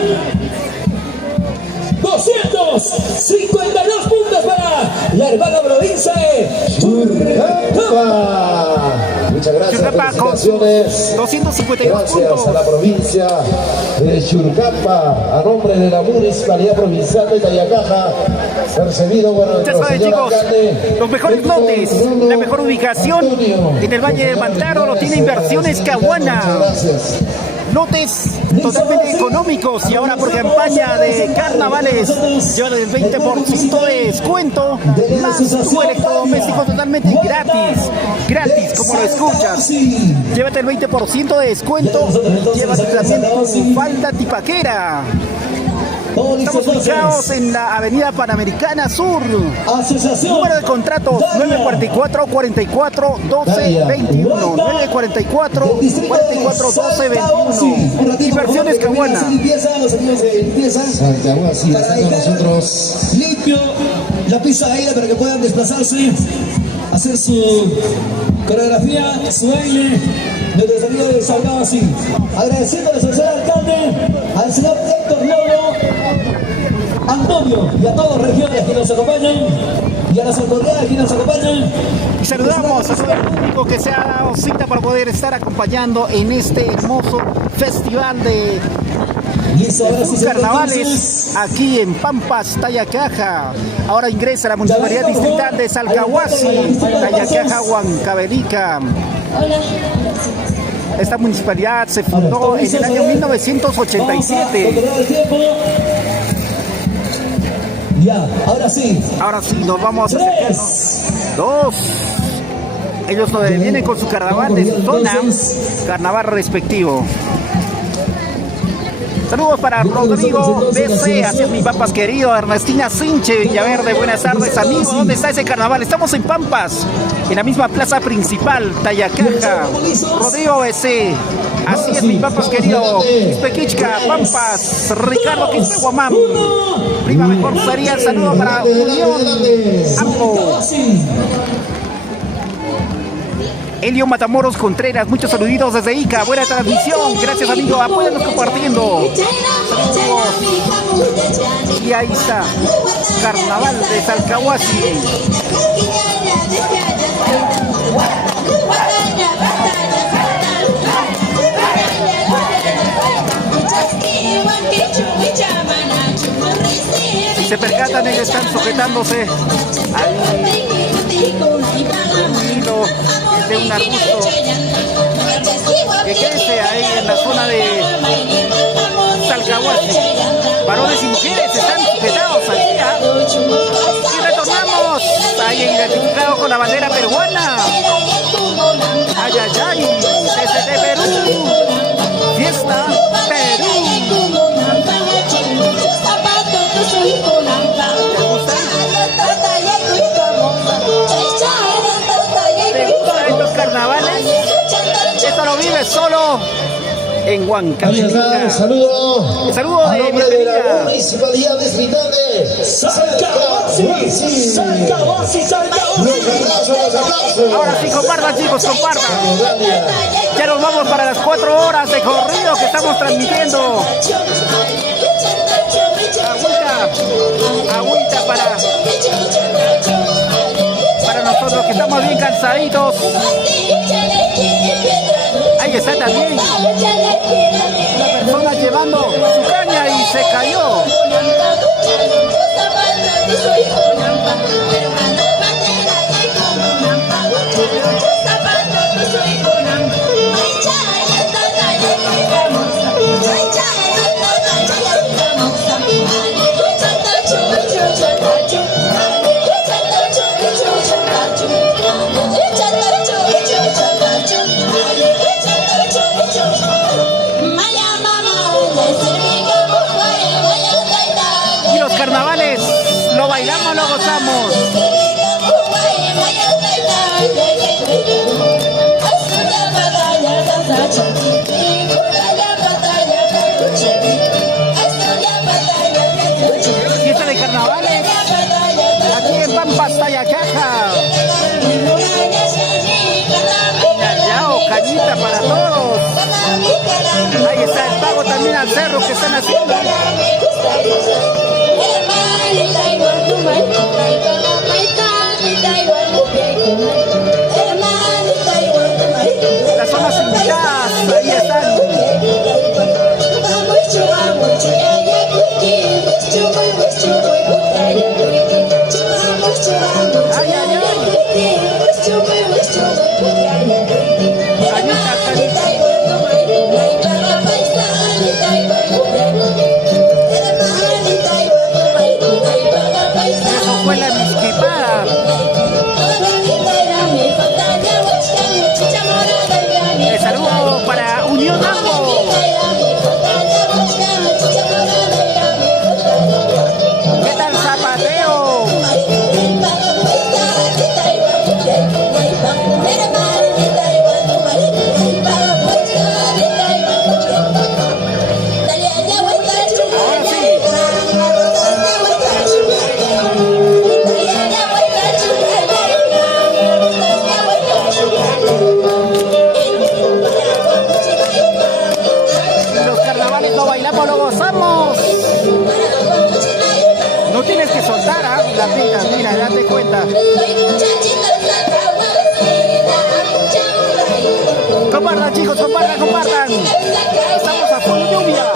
252 puntos para la hermana provincia de Churcampa. Muchas gracias. gracias, Churcampa con felicitaciones. 252 Gracias puntos. a la provincia de Churcampa, a nombre de la Municipalidad Provincial de Tayacaja, percibido por Ya nuestro saben, señor chicos, alcalde, los mejores Víctor lotes, Bruno la mejor ubicación Antonio. en el Valle de Mantaro lo tiene Inversiones Muchas Caguana. gracias. Lotes totalmente económicos y ahora por campaña de carnavales llevan el 20% de descuento más tu electrodoméstico totalmente gratis como lo escuchas. Llévate el 20% de descuento, llévate también tu falda tipaquera. Estamos ubicados en la Avenida Panamericana Sur. Número de contrato 944-44-12-21. 944-44-12-21. Inversiones Caguana. Sancaguasi está con nosotros. Limpio la pista aérea para que puedan desplazarse, hacer su coreografía, su baile. Nuestros amigos de Sancaguasi. Agradeciéndoles al señor alcalde, al señor Héctor Lolo, Antonio y a todos los regiones que nos acompañan y a las autoridades que nos acompañan. Y saludamos a todo el público que se ha dado cita para poder estar acompañando en este hermoso festival de carnavales aquí en Pampas, Tayacaja. Ahora ingresa a la Municipalidad Distrital de Salcahuasi, Tayacaja, Huancavelica. Esta municipalidad se fundó en el año 1987. Ya, ahora sí. Ahora sí, nos vamos a acercarnos. Dos. Ellos vienen con su carnaval de su zona, carnaval respectivo. Saludos para Rodrigo BC, así es mis papas querido, Ernestina Sinche, Villaverde, buenas tardes amigos. ¿Dónde está ese carnaval? Estamos en Pampas, en la misma plaza principal, Tayacaja. Rodrigo BC, así es mis papas querido, Pequichca, Pampas, Ricardo Quispeguamam. Prima mejor sería el saludo para Unión Ampo. Elio Matamoros Contreras, muchos saluditos desde Ica, buena transmisión, gracias amigo, apóyanos compartiendo. Saludos. Y ahí está, Carnaval de Salcahuasi. Si se percatan, ellos están sujetándose al hilo de un arbusto que crece ahí en la zona de Salcahuasi. Varones y mujeres están sujetados aquí. Y retornamos ahí identificados con la bandera peruana. Ay, ay, ay, desde Perú. Fiesta Perú. ¿Te gustan estos carnavales? Esto lo vives solo en Huancavelica. Saludo. El saludo de nombre de la bienvenida. Municipalidad Distrital de Salcahuasi. Los aplausos. Ahora sí, compartan chicos, compartan. Ya nos vamos para las 4 horas de corrido que estamos transmitiendo. Agüita para nosotros que estamos bien cansaditos. Ahí está también una persona llevando su caña y se cayó. Y los carnavales lo bailamos, lo gozamos. Fiesta de carnavales aquí en Pampas, Tayacaja. Yao, cañita para todos. Ahí está el pago también al cerro que están haciendo. escuela Misquipada. Saludo para Unión Ambo. ¿Qué tal Zapateo? Los carnavales lo bailamos, lo gozamos. No tienes que soltar, ¿ah? La pinta, mira, date cuenta. Compartan, chicos, compartan, compartan. Estamos a full lluvia.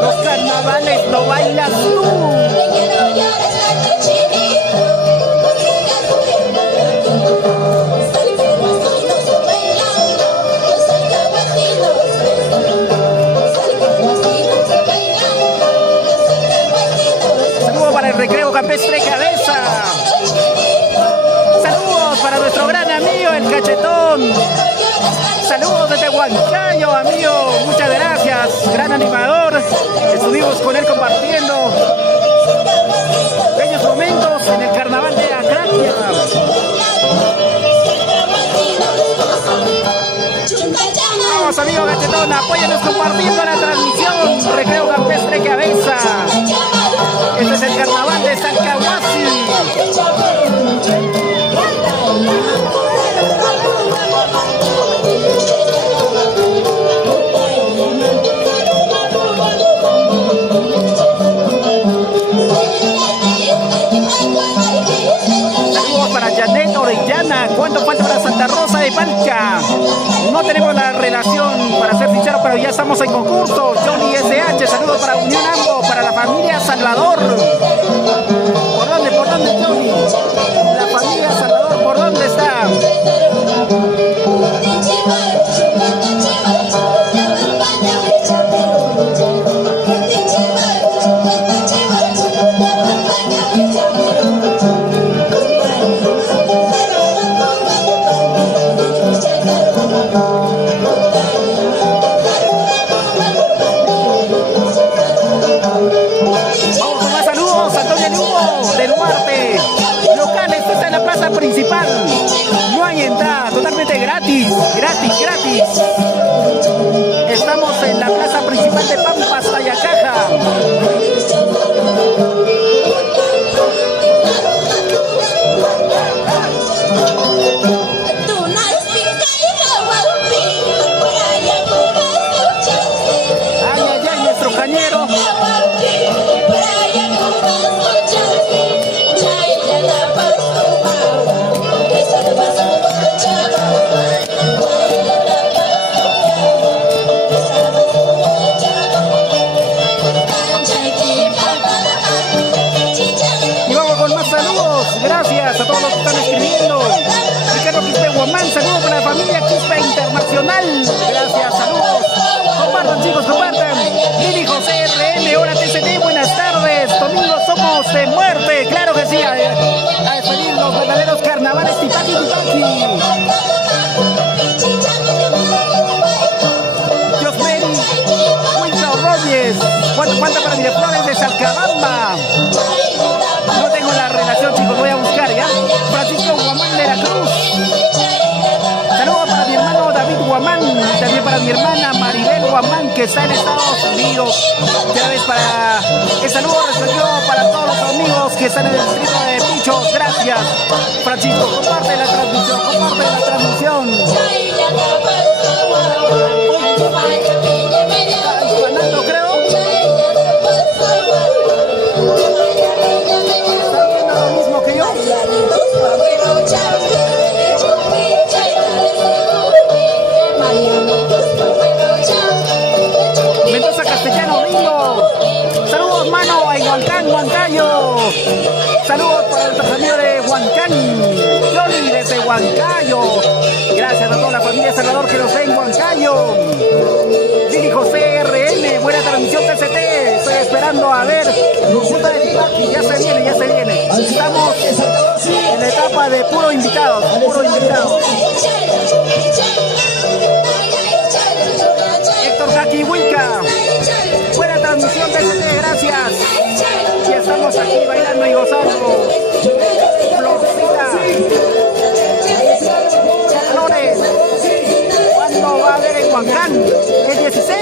Los carnavales lo bailas tú. Saludos para el recreo campestre Cabeza. Saludos para nuestro gran amigo el Cachetón. Saludos desde Huancayo, amigo. Muchas gracias. Gran animador. Estuvimos con él compartiendo bellos momentos en el carnaval de Acraquia. Vamos, amigo Cachetón, apóyanos compartiendo la transmisión. Recreo campestre Cabeza. Este es el carnaval de Salcahuasi. Saludos para Janet Orellana. ¿Cuánto falta para Santa Rosa de Palca? No tenemos la relación, para ser sincero, pero ya estamos en concurso. Johnny SH, saludos para Unión Ambo, para la familia Salvador. ¿Por dónde, Johnny? La familia Salvador, ¿por dónde está? Vamos con más saludos, Antonio Lugo de Duarte. Local, esto está en la plaza principal. No hay entrada, totalmente gratis, gratis. Estamos en la plaza principal de Pampas, Tayacaja. Ay, nuestro cañero. Y vamos con más saludos. Gracias a todos los que están escribiendo. Ricardo Quispe Guamán, saludos para la familia Quispe Internacional. Gracias, saludos. Compartan, chicos, compartan. Lili José RM, hola TCT, buenas tardes. Domingo somos de muerte, claro que sí. A despedir los verdaderos carnavales Tipaki. Josmeri, Wilson Reyes, ¿cuánto para Miraflores de Salcabamba? No tengo la relación, chicos, voy a buscar, ¿ya? Francisco Guamán de la Cruz. Saludos para mi hermano David Guamán, también para mi hermana Maribel Guamán, que está en Estados Unidos. Ya ves, para el saludo respectivo para todos los amigos que están en el distrito de Pichos. Gracias, Francisco. Comparte la transmisión, Ganando, creo. ¿Está viendo lo mismo que yo? Mendoza Castellano Río. Saludos, mano, a Huancayo. Saludos para nuestros amigos de Huancán, Johnny desde Huancayo. Gracias a toda la familia de Salvador que nos ve en Huancayo. Dini José RN, buena transmisión TCT. Estoy esperando a ver Junta de Tipaqui. Ya se viene, ya se viene. Estamos en la etapa de puro invitados, Héctor Jaki Huica, buena transmisión TCT, gracias. Ya estamos aquí bailando y gozando. Florcita, Flores, ¿cuándo va a haber en Huancán? El 16,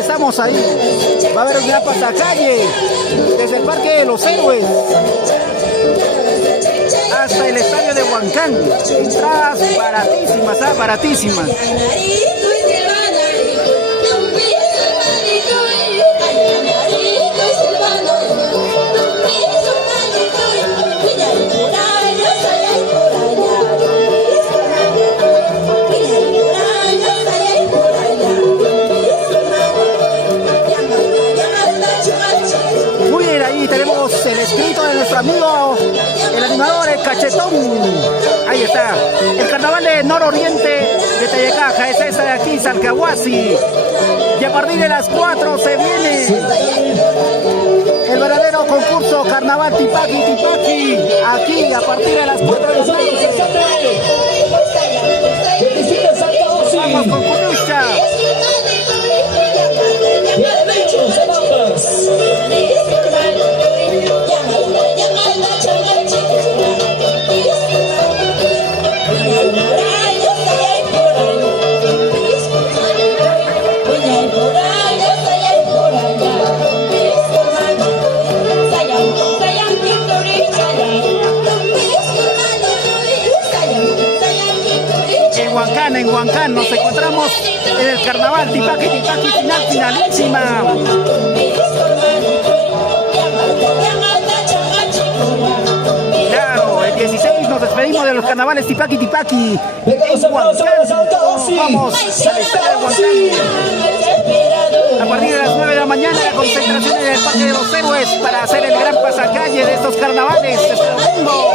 estamos ahí. Va a haber una pasacalle desde el Parque de los Héroes hasta el estadio de Huancán. Entradas baratísimas, baratísimas. Muy bien, ahí tenemos el escrito de nuestro amigo, el animador, el Cachetón. Ahí está, el carnaval de nororiente de Tayacaja, es esa de aquí, Salcahuasi. Y a partir de las 4 se viene el verdadero concurso Carnaval Tipaqui, aquí a partir de las 4 de la tarde. Vamos con Cunucha. En Huancán nos encontramos en el carnaval Tipaqui finalísima. Claro, el 16 nos despedimos de los carnavales Tipaqui en Huancán. Vamos al estadio de Huancán. A partir de las 9 de la mañana la concentración en el Parque de los Héroes para hacer el gran pasacalle de estos carnavales de este domingo.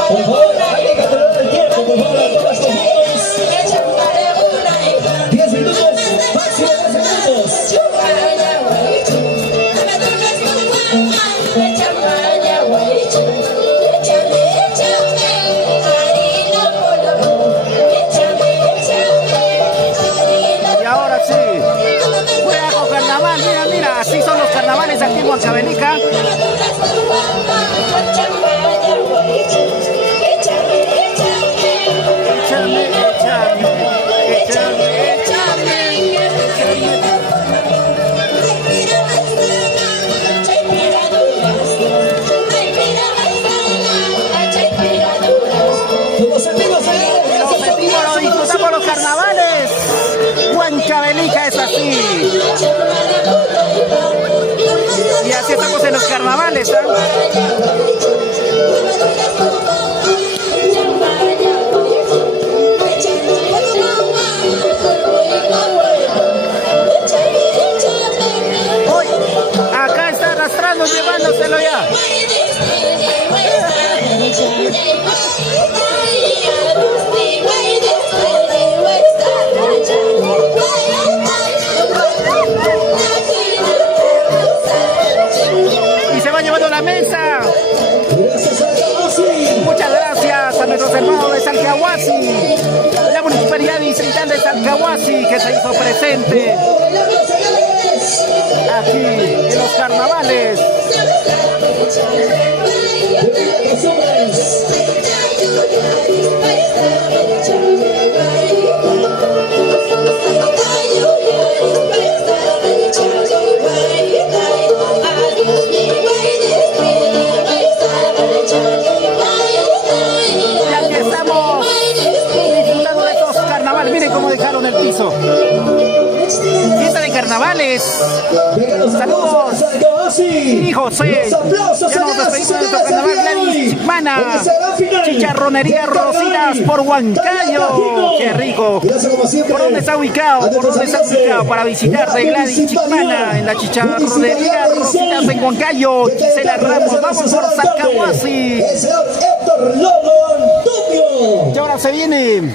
Aquí en Huancavelica. Lo disfrutamos los carnavales. Huancavelica es así. Y así estamos en los carnavales, ¿eh? Hoy, acá está arrastrando, llevándoselo ya. Y se va llevando la mesa. Muchas gracias a nuestros hermanos de Salcahuasi, la Municipalidad Distrital de Salcahuasi, que se hizo presente aquí en los carnavales. Y aquí estamos disfrutando de estos carnavales. Miren cómo dejaron el piso. Fiesta de carnavales. Saludos. y José. Los aplausos, Ya nos señoras y despedimos de nuestro señores, carnaval el día de Gladys hoy. Chicmana. En esa gran final. Chicharronería Del Rositas carnaval. por Huancayo. Qué rico. Gracias, como siempre. ¿Por dónde está ubicado? ¿Por dónde está ubicado? Para visitar de Gladys Chicmana en la Chicharronería Rositas en Huancayo. Gisela Ramos, vamos por Zacahuasi. El señor Héctor Lolo Antonio. Y ahora se viene.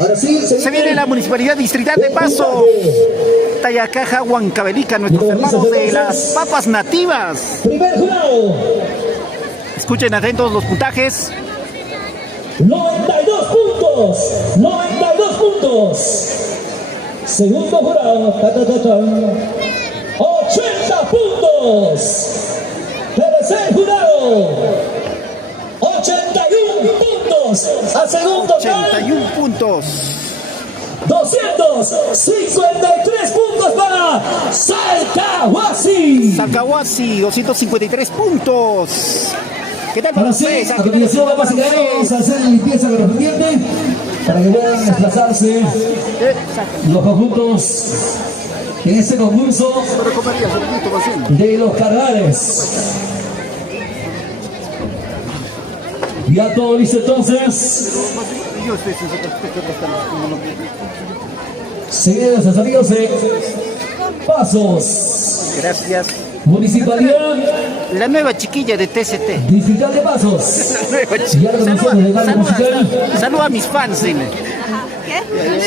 Ahora sí, Se viene la Municipalidad Distrital de Paso. Tayacaja, Huancavelica, nuestros hermanos de las papas nativas. Primer jurado. Escuchen atentos los puntajes. 92 puntos. 92 puntos. Segundo jurado. 80 puntos. Tercer jurado. 81 puntos. Al segundo 81 puntos. 253 puntos para Zacahuasi. Zacahuasi, 253 puntos. ¿Qué tal para Ahora sí, ustedes? a continuación vamos a hacer la limpieza correspondiente para que puedan desplazarse los conjuntos en este concurso de los carnavales. Ya todo listo entonces. Seguidos nuestros amigos de Pasos. Gracias. Municipalidad La nueva chiquilla de TCT. Distrital de Pasos. Ya lo conocemos del barrio musical. Saluda a mis fans, dile.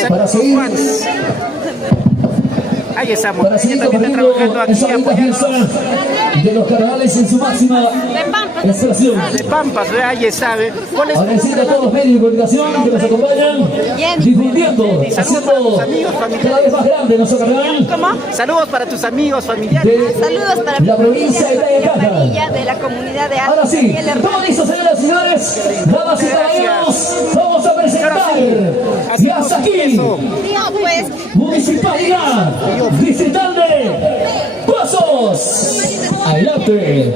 Para seguir, Ahí estamos. para seguir Ella también está compartiendo trabajando aquí esa bonita fiesta de los carnavales en su máxima expresión. de Pampas, ahí está. ¿Cuál es? Agradeciendo a todos los medios de comunicación que nos acompañan, difundiendo, haciendo cada vez más grande nuestro carnaval. Saludos para tus amigos, familiares. Saludos para La mi provincia de familia Tayacaja. de la comunidad de Ahora sí, todo listo, señoras y señores, damas y caballeros, vamos a presentar y hasta aquí, pues, Municipalidad Distrital de Pasos. Adelante.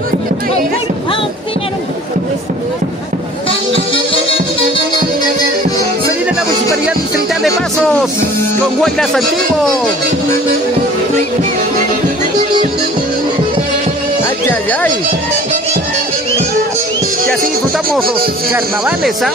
Se viene la Municipalidad Distrital de Pasos con Guaylas Antiguo. Ay, ay, ay. Y así disfrutamos los carnavales, ¿ah?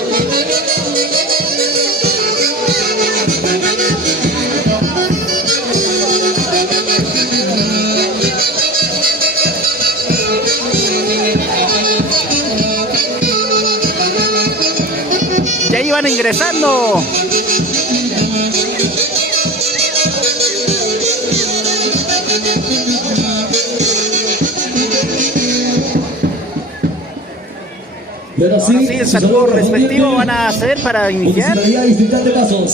Ya iban ingresando. Y ahora Sí, el saludo respectivo van a hacer para iniciar. Municipalidad Distrital de Pasos.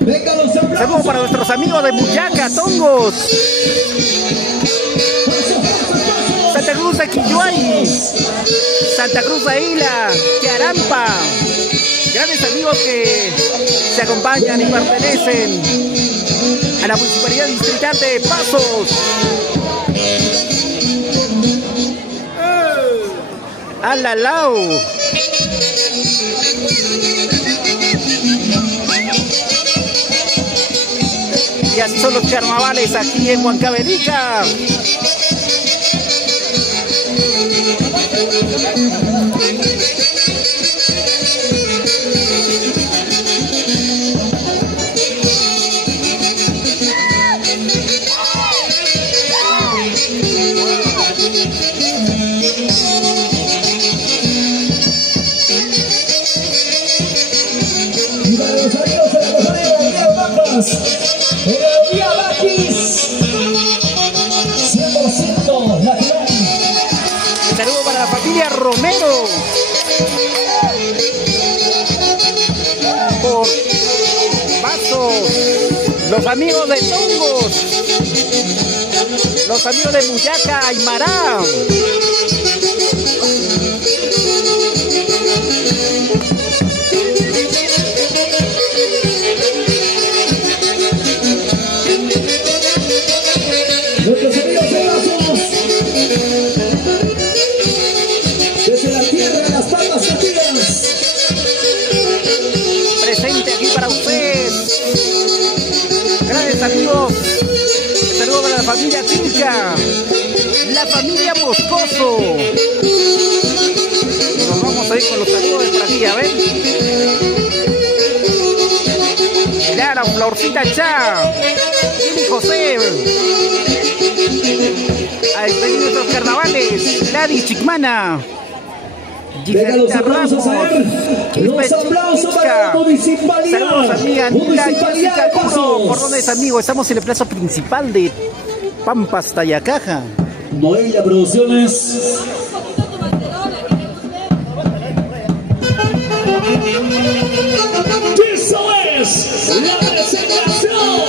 Venga los aplausos. Saludos para nuestros amigos de Muyaca, Tongos, Santa Cruz de Quilluay, Santa Cruz de Isla, Charampa. Grandes amigos que se acompañan y pertenecen a la Municipalidad Distrital de Pasos. ¡Alalao! Y así son los carnavales aquí en Huancavelica. Y para los amigos de la costanera de Río Pampas, en el día Baquis, 100% natural. Un saludo para la familia Romero. Por Pasos. Los amigos de Tongos. Los amigos de Muyaca, Aymara. Nuestros amigos de Pasos, desde la tierra de las palmas nativas. Presente aquí para ustedes. Gracias amigos. Saludos para la familia Tilca, la familia Moscoso. Nos vamos a ir con los saludos de por aquí, a ver. Clara, Florcita Cha, Lili José. A despedir nuestros carnavales, Ladi Chicmana. Gisela Ramos, los aplausos para la municipalidad. Saludos amiga Jessica Curo. ¿Por dónde es, amigo? Estamos en la plaza principal de Pampas, Tayacaja. Noelia Producciones. Eso es la presentación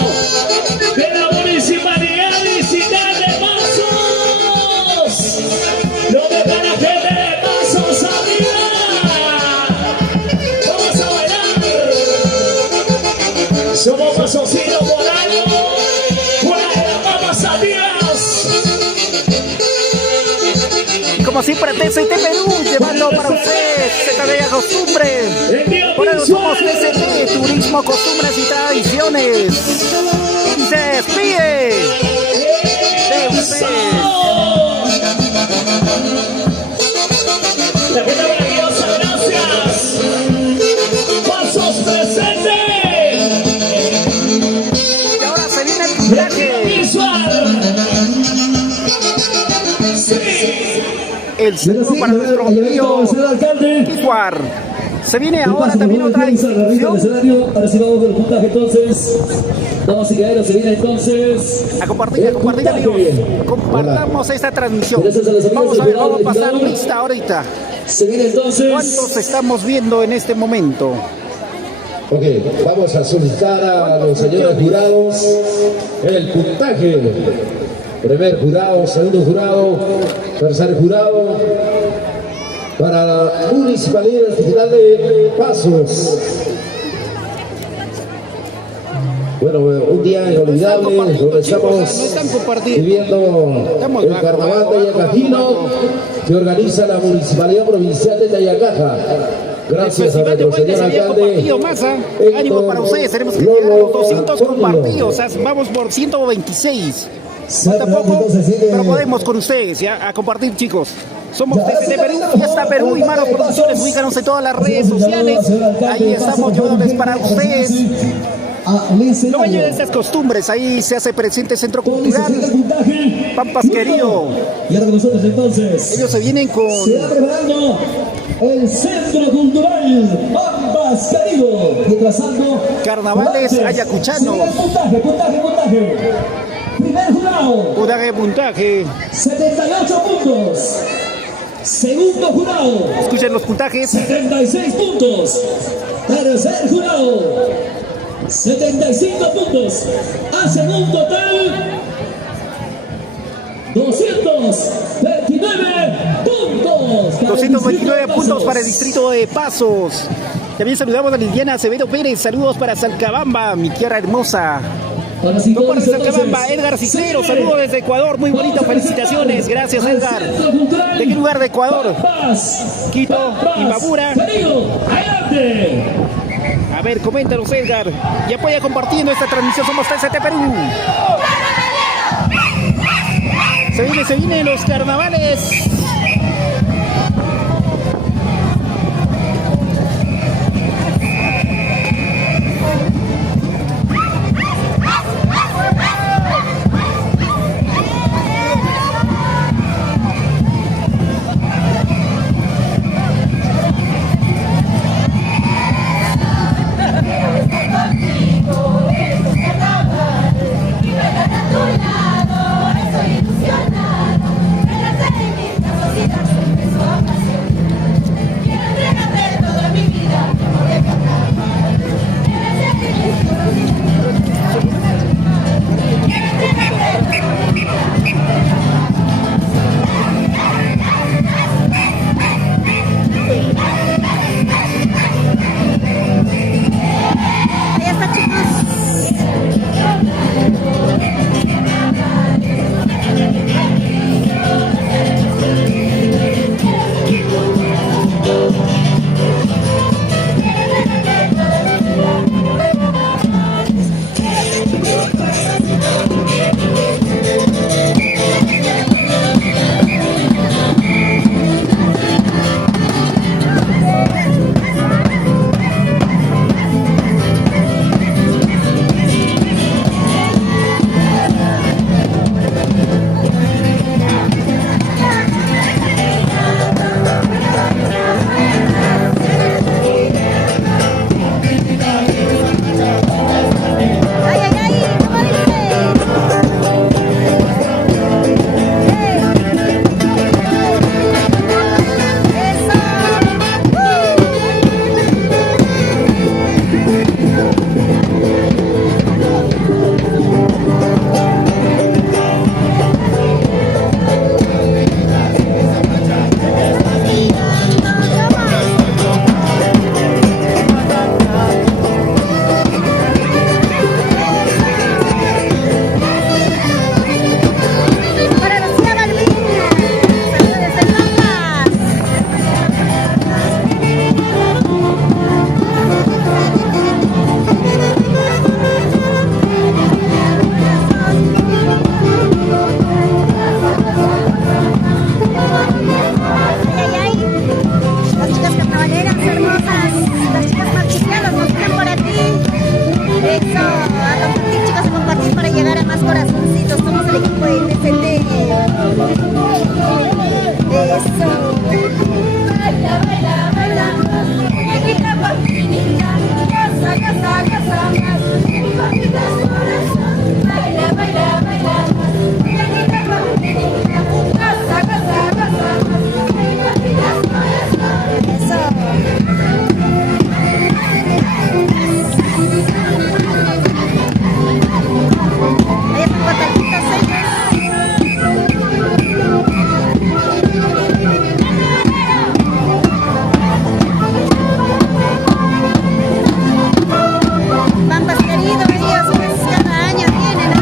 de la municipalidad digital de Pasos. Lo de para gente de Pasos arriba. Vamos a bailar. Somos pasosinos por año. Fuera, vamos a Dios. Como siempre, TCT Perú, llevando para ustedes ZD Costumbre. Por eso somos TCT, Turismo, Costumbres y Tradiciones. Y se despide de ustedes. La gente maravillosa, gracias. Pasos presente. Y ahora se viene el puntaje. Sí. El saludo para nuestro amigo Kikuar. Se viene ahora también otra institución. Ahora sí vamos con el puntaje entonces. Vamos a quedar, se viene entonces. A compartir amigos. Compartamos esta transmisión. Vamos a ver, vamos a pasar lista ahorita. Se viene entonces. ¿Cuántos estamos viendo en este momento? Ok, vamos a solicitar a los señores jurados el puntaje. Primer jurado, segundo jurado, tercer jurado para la Municipalidad Digital de Pasos. Bueno, un día inolvidable donde estamos viviendo el Carnaval de Ayacajino que organiza la Municipalidad Provincial de Tayacaja. Gracias a nuestro señor alcalde. Ánimo para ustedes, tenemos que llegar a los 200 compartidos. Vamos por 126. Falta poco, pero podemos con ustedes ya a compartir, chicos. Somos desde Perú, Fiesta Perú y Maros Producciones. Ubícanos en todas las redes sociales. Ahí estamos llevándoles para ustedes lo bello de estas costumbres. Ahí se hace presente el Centro Cultural Pampas Querido. Y ahora con nosotros entonces. Ellos se vienen con. Se va preparando el Centro Cultural Pampas Querido. Retrasando. Carnavales ayacuchanos. Puntaje. Primer jurado. Puntaje. 78 puntos. Segundo jurado. Escuchen los puntajes. 76 puntos. Tercer jurado. 75 puntos. Hacen un total 229 puntos. 229 puntos para el distrito de Pasos. También saludamos a Liliana Acevedo Pérez. Saludos para Salcabamba, mi tierra hermosa. No para Salcabamba, Edgar Cisneros, saludos desde Ecuador, muy bonito, felicitaciones, gracias Edgar. ¿De qué lugar de Ecuador? Quito, Imbabura. A ver, coméntanos Edgar y apoya compartiendo esta transmisión. Somos TCT Perú. Se vienen los carnavales. Estoy ilusionado, estoy ilusionado. Eso. Baila, baila, baila más, muñequita pampinita, goza, goza, goza más, mi papita es corazón. Baila, baila, baila más, muñequita pampinita, goza, goza, goza más, mi papita es corazón. Eso. Ahí están batallitas, Pampas querido, ellos pues cada año tienen, ¿no?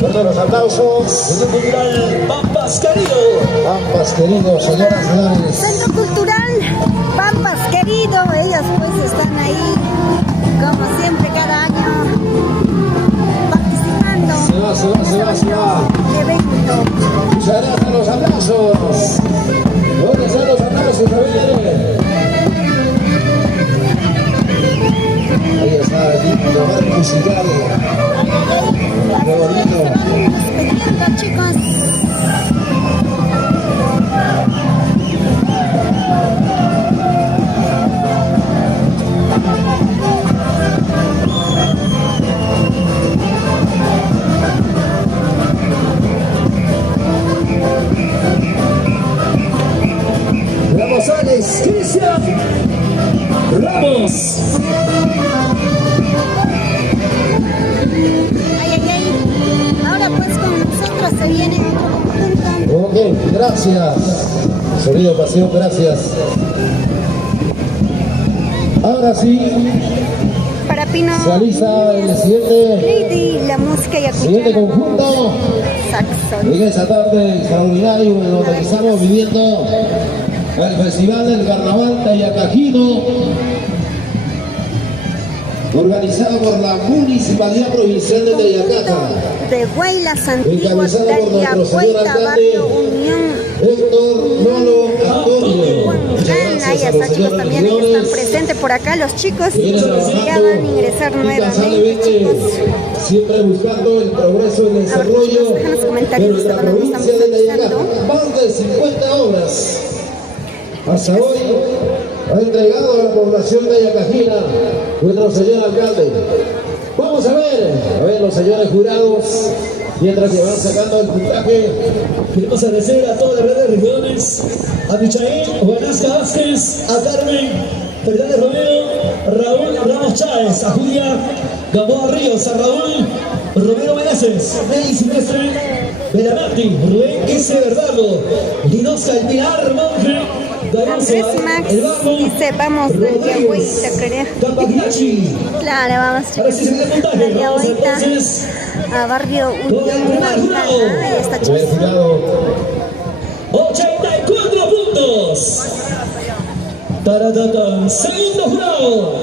Perdón, los aplausos. Centro Cultural Pampas Querido. Pampas Querido, señoras y señores. Centro Cultural Pampas Querido. Ellas pues están ahí, como siempre, cada año participando. Se va. Evento. Muchas gracias, los aplausos. ¿Dónde están los aplausos? A ver. Ahí está el lindo marco musical. Qué bonito. Chicos. Ramos Alex, Cristian Ramos. Ahora pues con nosotros se viene otro conjunto. Ok, gracias. Sonido Pasión, gracias. Ahora sí. Para Pino. Se alisa el siguiente. La música y siguiente conjunto. Saxon. En esa tarde extraordinario en donde estamos viviendo el Festival del Carnaval Tayacajino, organizado por la Municipalidad Provincial de Tayacaja, de Huaylas Antiguas, encabezado por nuestro señor alcalde Héctor Lolo Antonio. Ahí está, chicos, también están presentes por acá los chicos. Ya van a ingresar nuevamente, chicos. Siempre buscando el progreso y el desarrollo de nuestra provincia de Tayacaja. Más de 50 obras hasta hoy ha entregado a la población de Tayacajina nuestro señor alcalde. Vamos a ver los señores jurados, mientras que van sacando el puntaje. Queremos agradecer a todas las redes regiones, a Michael, Juanasca Vázquez, a Carmen Fernández Romero, Raúl Ramos Chávez, a Julia Gamboa Ríos, a Raúl Romero Meneses, Nelly Silvestre Belamati, Rubén S. Bernardo, Linosa El Pilar, Monje, Andrés Max dice, vamos de Yagüita, creo. Claro, vamos chicos. De Yagüita a Barrio Unión. Ahí está chicos. 84 puntos. Taratatan. Segundo jurado,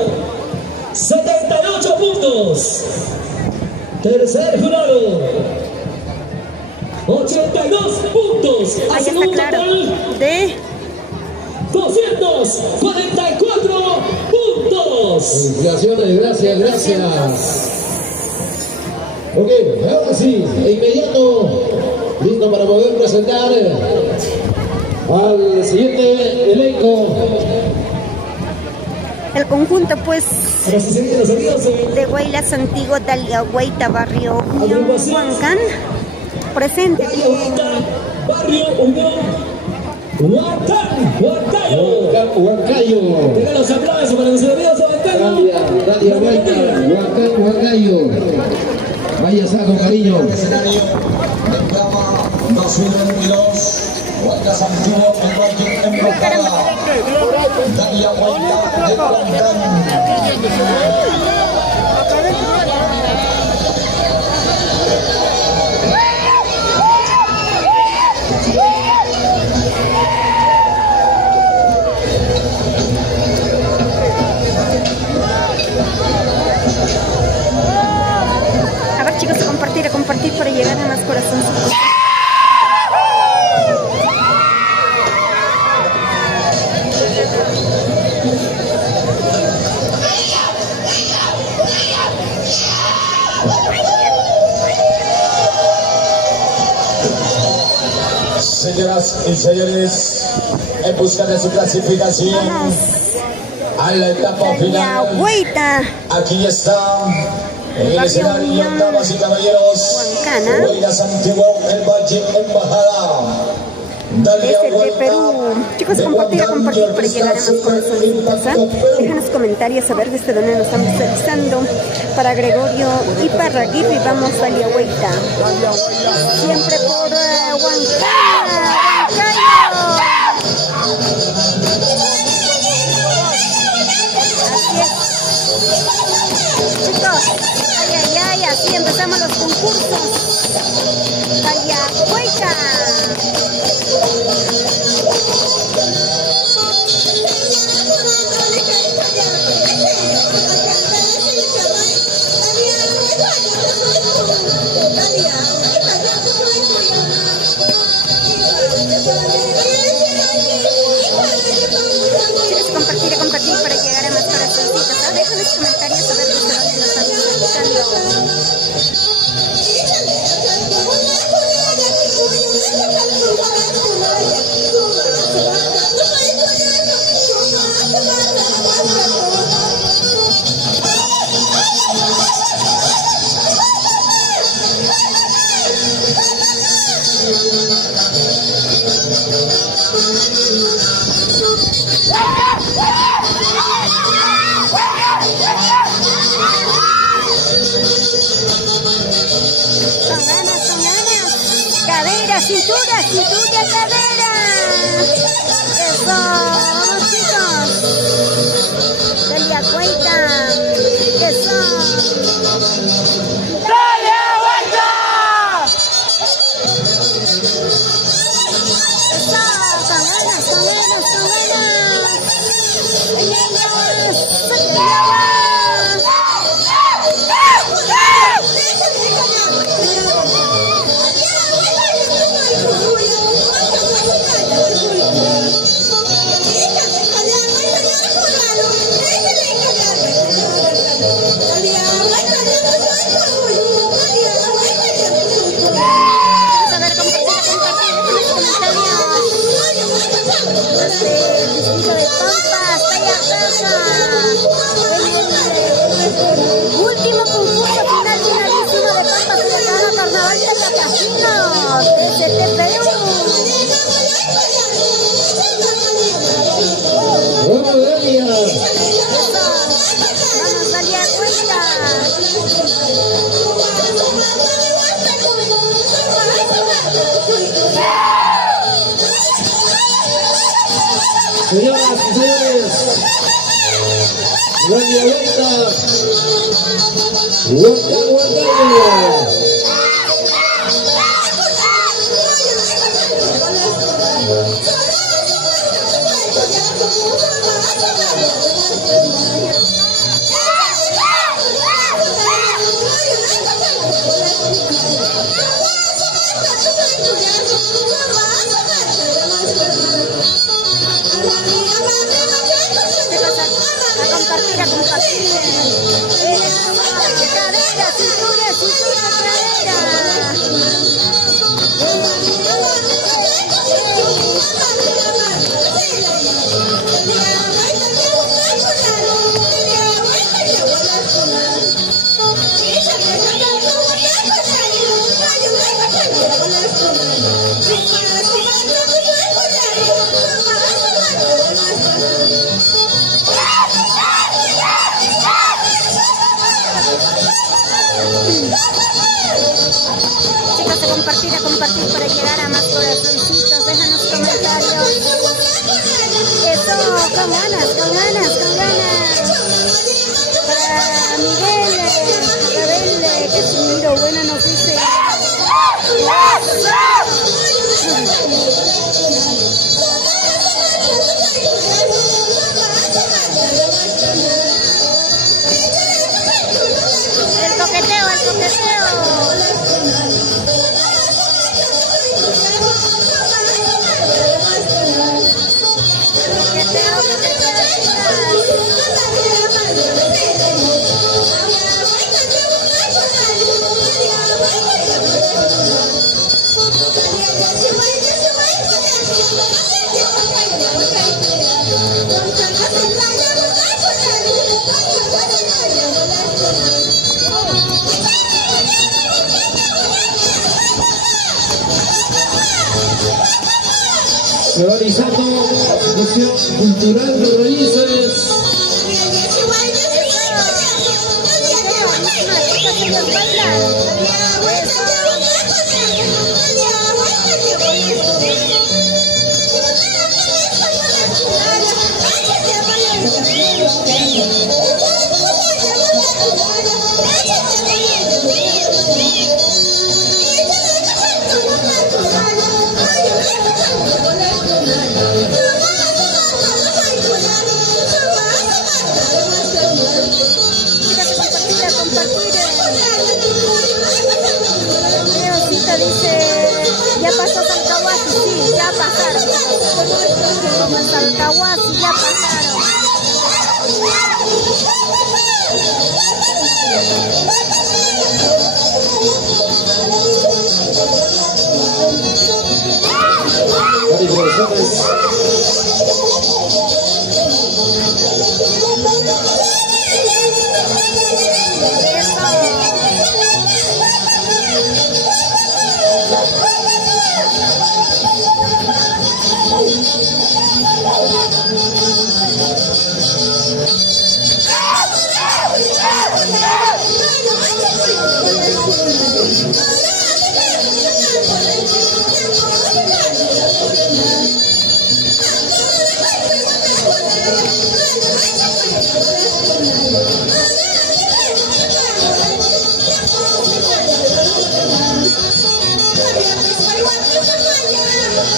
78 puntos. Tercer jurado, 82 puntos. Ahí está claro. De 244 puntos. Gracias. Ok, ahora sí, de inmediato, listo para poder presentar al siguiente elenco. El conjunto pues de Huaylas Antiguo Dalia Huayta Barrio Unión Huancán presente aquí en Barrio Unión Huancayo. Tengan los aplausos para los amigos de Huancayo. Dalia Huayta, Huancayo. Vaya saco, cariño. Escenario de programa 2022. Huaylas Antiguo, el Valle Embocada. Dalia Huayta de Huancán. a ver chicos, a compartir para llegar a más corazoncitos. Señoras y señores, en busca de su clasificación a la etapa final. Aquí está en el escenario, damas y caballeros, Huaylas Antiguo, el Valle Embajada. Desde Perú. Chicos, compartir para llegar a más corazoncitos. Déjanos comentarios a ver desde dónde nos estamos realizando. Para Gregorio y para Aguirre vamos a Dalia Huayta. Siempre por Huancayo. Chicos, ay, así empezamos los concursos. Dalia Huayta. Chicos, compartir para llegar a más corazoncitos. Dejen los comentarios a ver desde dónde nos están escuchando. Con ganas. Cadera, cintura, cadera. Eso, vamos chicos. Dalia Huayta. Eso. ¡Dalia Huayta! Eso, con ganas. Último concurso finalísimo de Pampas de Carnaval de Capacino desde Perú. ¡Vamos, Dalia! Señoras y señores, la vuelta, Huancayo. Compartir para llegar a más corazoncitos. Déjanos comentarios. Eso, con ganas. Para Miguel Rebelde, que su miro bueno nos dice. El coqueteo. Realizando Museo Cultural de Raíces. Dice, ya pasó Talcahuasi, sí, ya pasaron. Como en Talcahuasi, ya pasaron.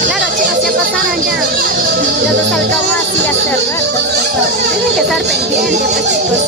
Claro, chicos, ya pasaron ya. Los dos Talcahuasi hace rato. Tienen que estar pendientes, pues, chicos.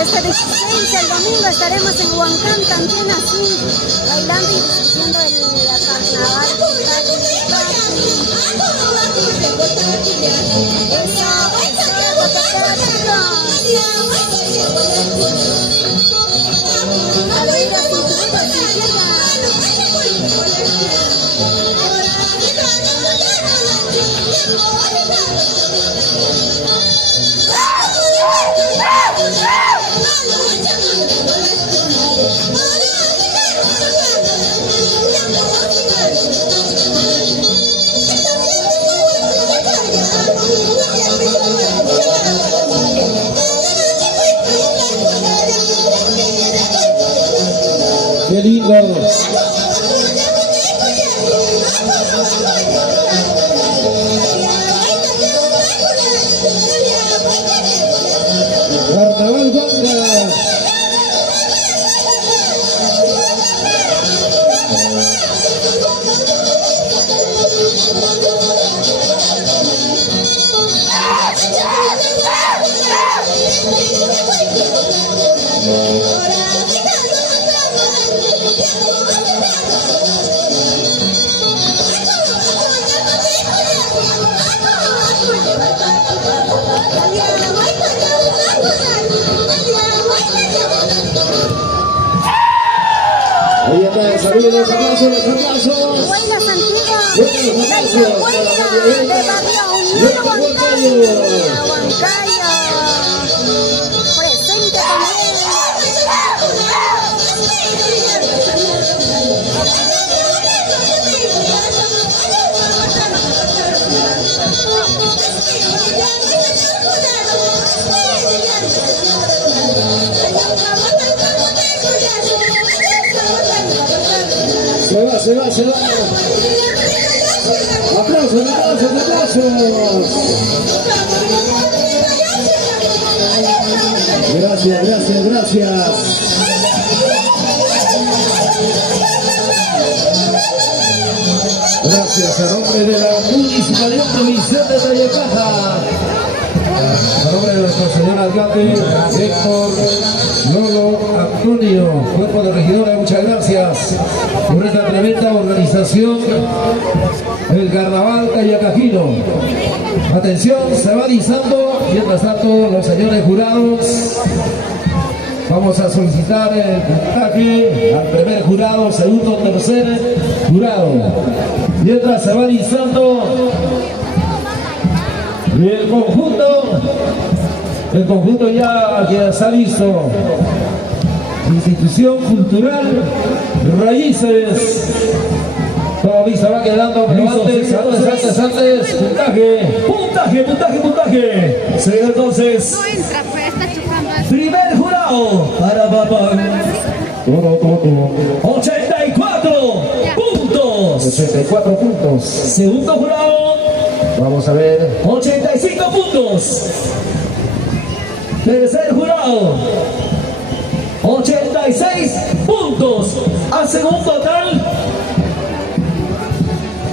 Este 16 el domingo estaremos en Huancán también así, bailando y disfrutando la carnaval. qué lindo. Carnaval Huanca. Ahí está, saludos, los aplausos, los aplausos. Buenas antiguas. Buenos aplausos. Buena de Barrio Unión Huancayo. Huancayo. Presente también. Se va. Aplausos. Gracias. Gracias a nombre de la Municipalidad Provincial de Tayacaja. A nombre de nuestro señor alcalde Héctor Lolo Antonio, cuerpo de regidores, muchas gracias por esta tremenda organización del Carnaval Tayacajino. Atención, se va alisando, mientras tanto los señores jurados. Vamos a solicitar el puntaje al primer jurado, segundo, tercer jurado. Mientras se va alisando el conjunto ya que está listo. Institución Cultural Raíces. Todavía se va quedando, pero antes, puntaje. Sigue entonces. No entra, pues está chupando eso. Primer jurado para papá. 84 puntos. 84 puntos. Segundo jurado. Vamos a ver. 85 puntos. Tercer jurado. 86 puntos. Hacen un total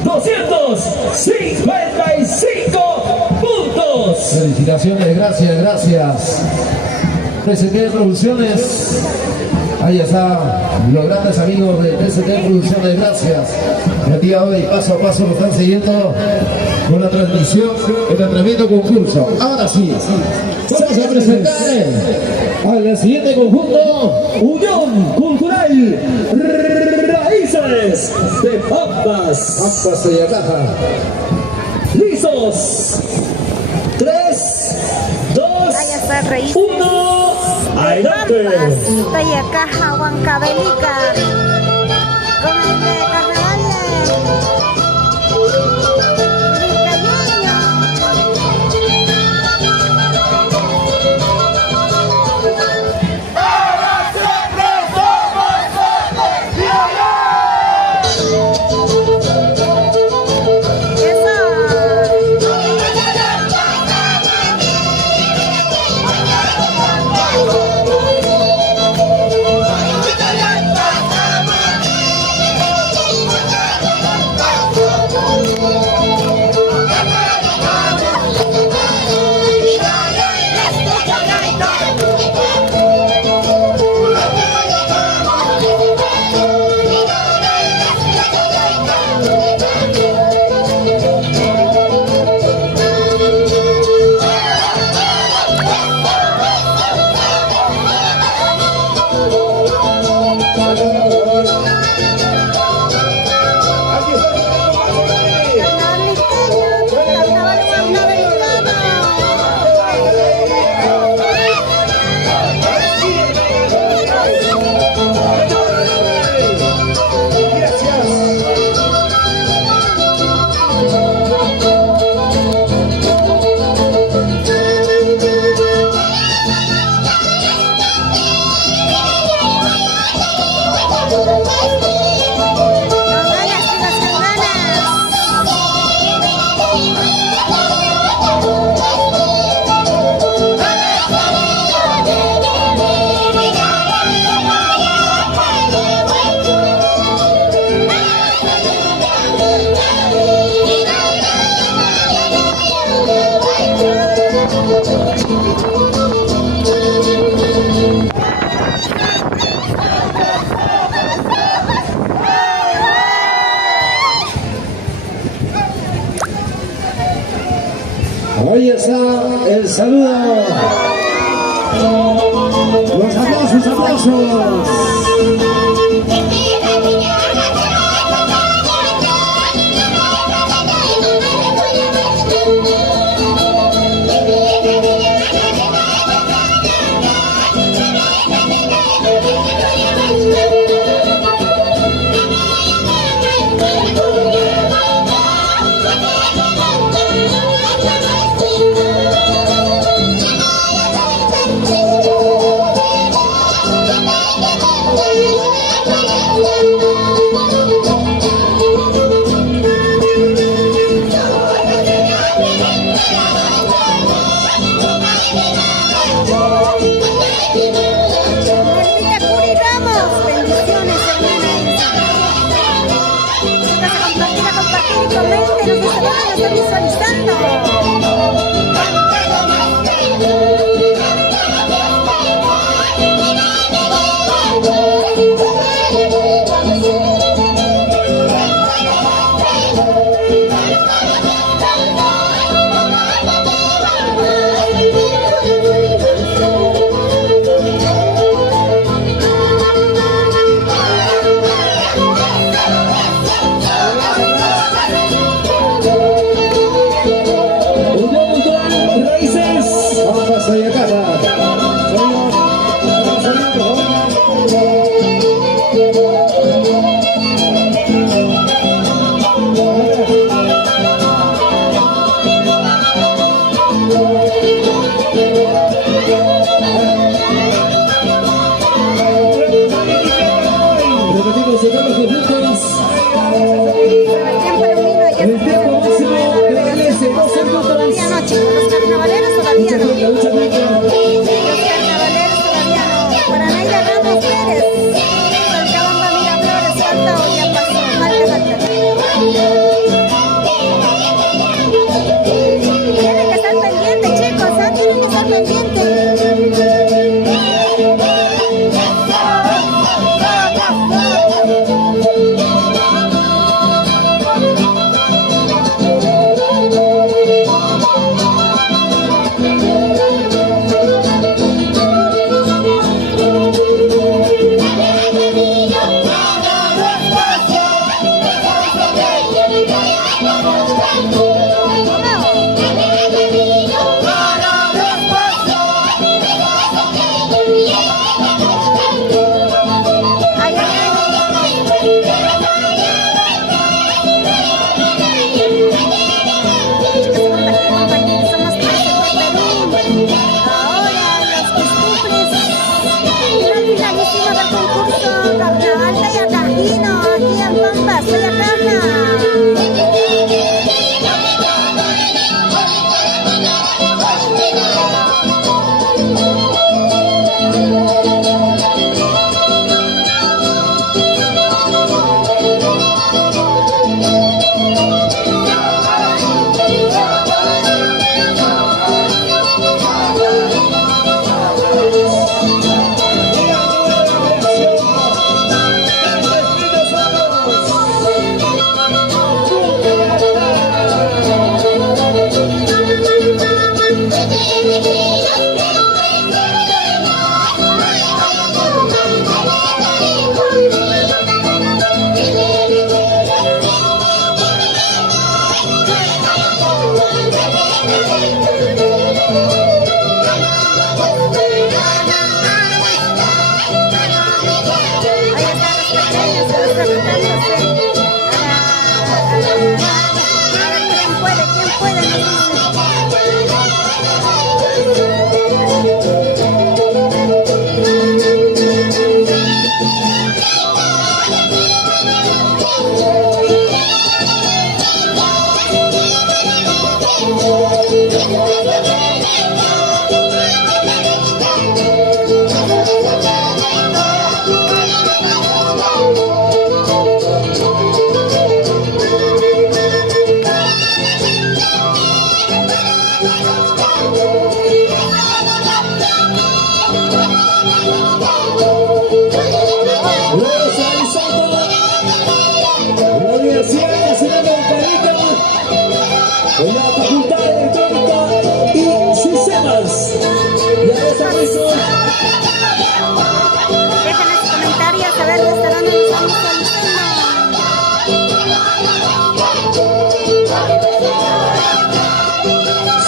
255 puntos. Felicitaciones, gracias. TCT Producciones. Ahí está, los grandes amigos de TCT Producciones, gracias. El día de hoy, paso a paso, lo están siguiendo con la transmisión del tremendo concurso. Ahora sí, vamos a presentar al siguiente conjunto. Unión Cultural Raíces de Pampas. Pampas Tayacaja. Listos. 3, 2, Ahí está Raíces. 1. Adelante. Tayacaja, Huancavelica. Con el de carnaval El saludo. Los aplausos, aplausos.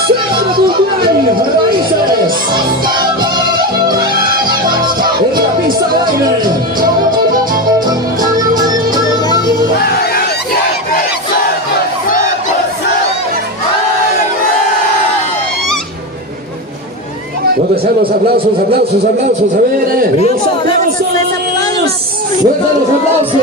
Centro Cultural Raíces. En la pista de aire. ¿Dónde están los aplausos, aplausos, aplausos? A ver, los aplausos. ¡Suelta los aplausos!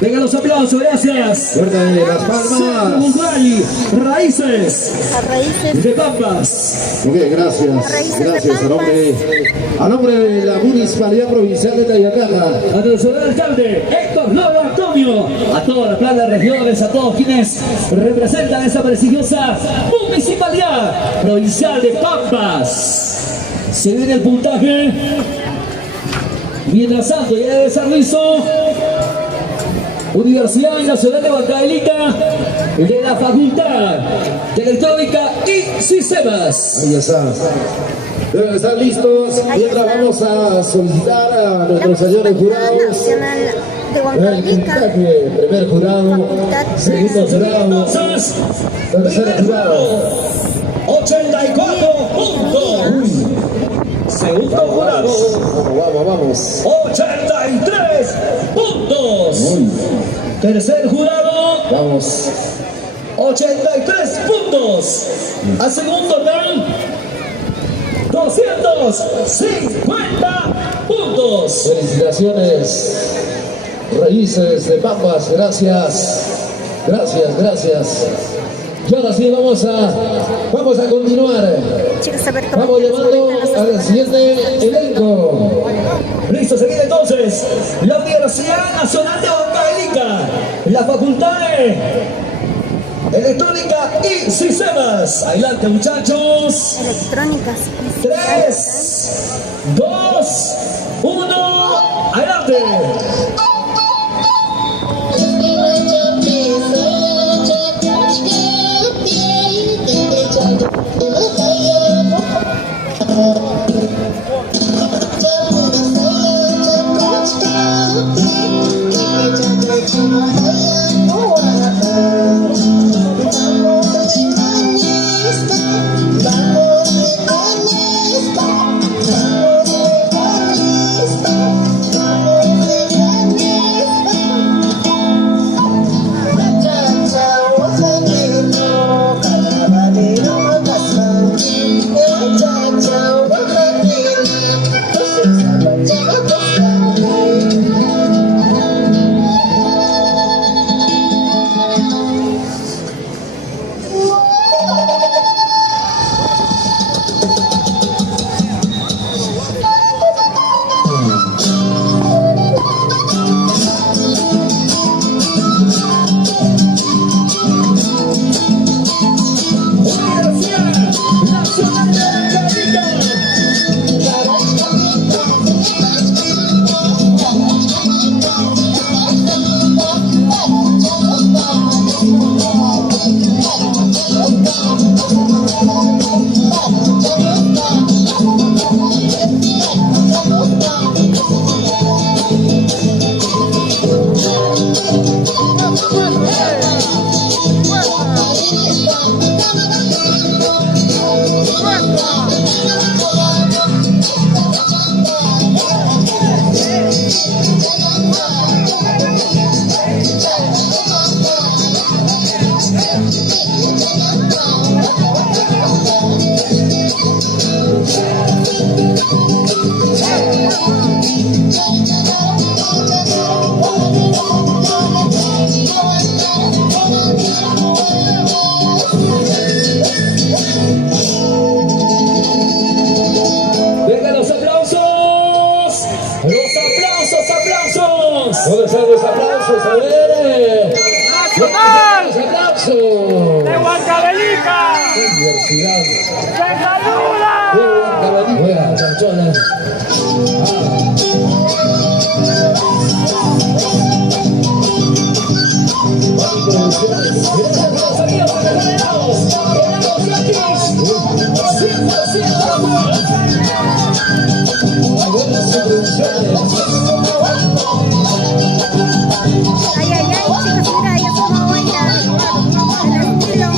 Venga los aplausos, gracias. Fuerte las palmas. Raíces. De Pampas. Ok, gracias. Gracias a nombre de la Municipalidad Provincial de Tayacama. A nuestro alcalde Héctor Loro Antonio. A toda la plana de regiones, a todos quienes representan esa prestigiosa Municipalidad Provincial de Pampas. Se viene el puntaje. Mientras tanto, ya debe estar listo. Universidad Nacional de Huancavelica, de la Facultad de Electrónica y Sistemas. Ahí está. Deben estar listos. Mientras vamos a solicitar a nuestros señores jurados. El puntaje, primer jurado, segundo jurado, tercer jurado. 84 puntos. Segundo jurado. Vamos. 83 puntos. Tercer jurado. Vamos. 83 puntos. A segundo dan 250 puntos. Felicitaciones, Raíces de Pampas. Gracias. Y ahora sí vamos a continuar. Vamos llamando al siguiente elenco. Listo, se viene entonces la Universidad Nacional de Huancavelica, la Facultad de Electrónica y Sistemas. Adelante, muchachos. Electrónicas. 3, 2, 1, adelante. Venga los aplausos. Los aplausos, aplausos. ¿Dónde están los aplausos? A ver. ¡Nacional! Los aplausos. ¡De Huancavelica! Universidad. ¡Se saluda! De Huancavelica. Juega, chanchones. Gracias a los amigos que nos ganamos. Ganamos gratis. 100% amor. Buenas producciones. Ay, ay, ay, chicos, mira, ella cómo baila. El estilo.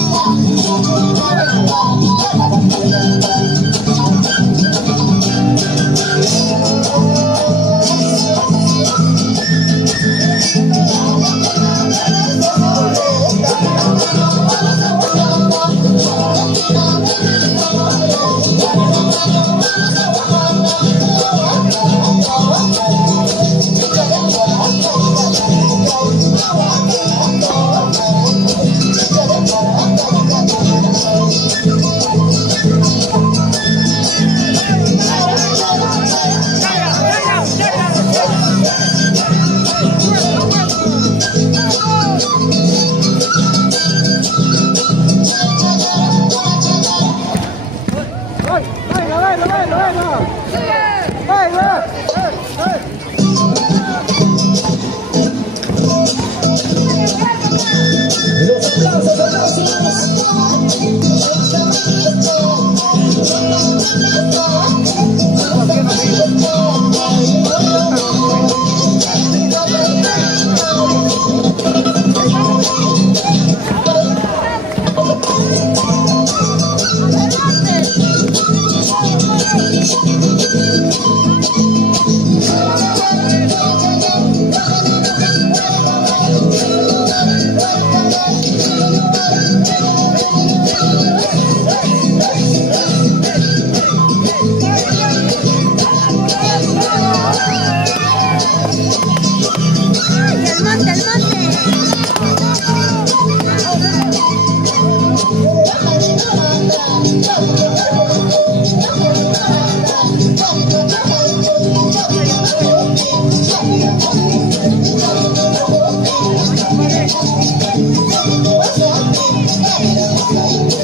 Los aplausos, aplausos.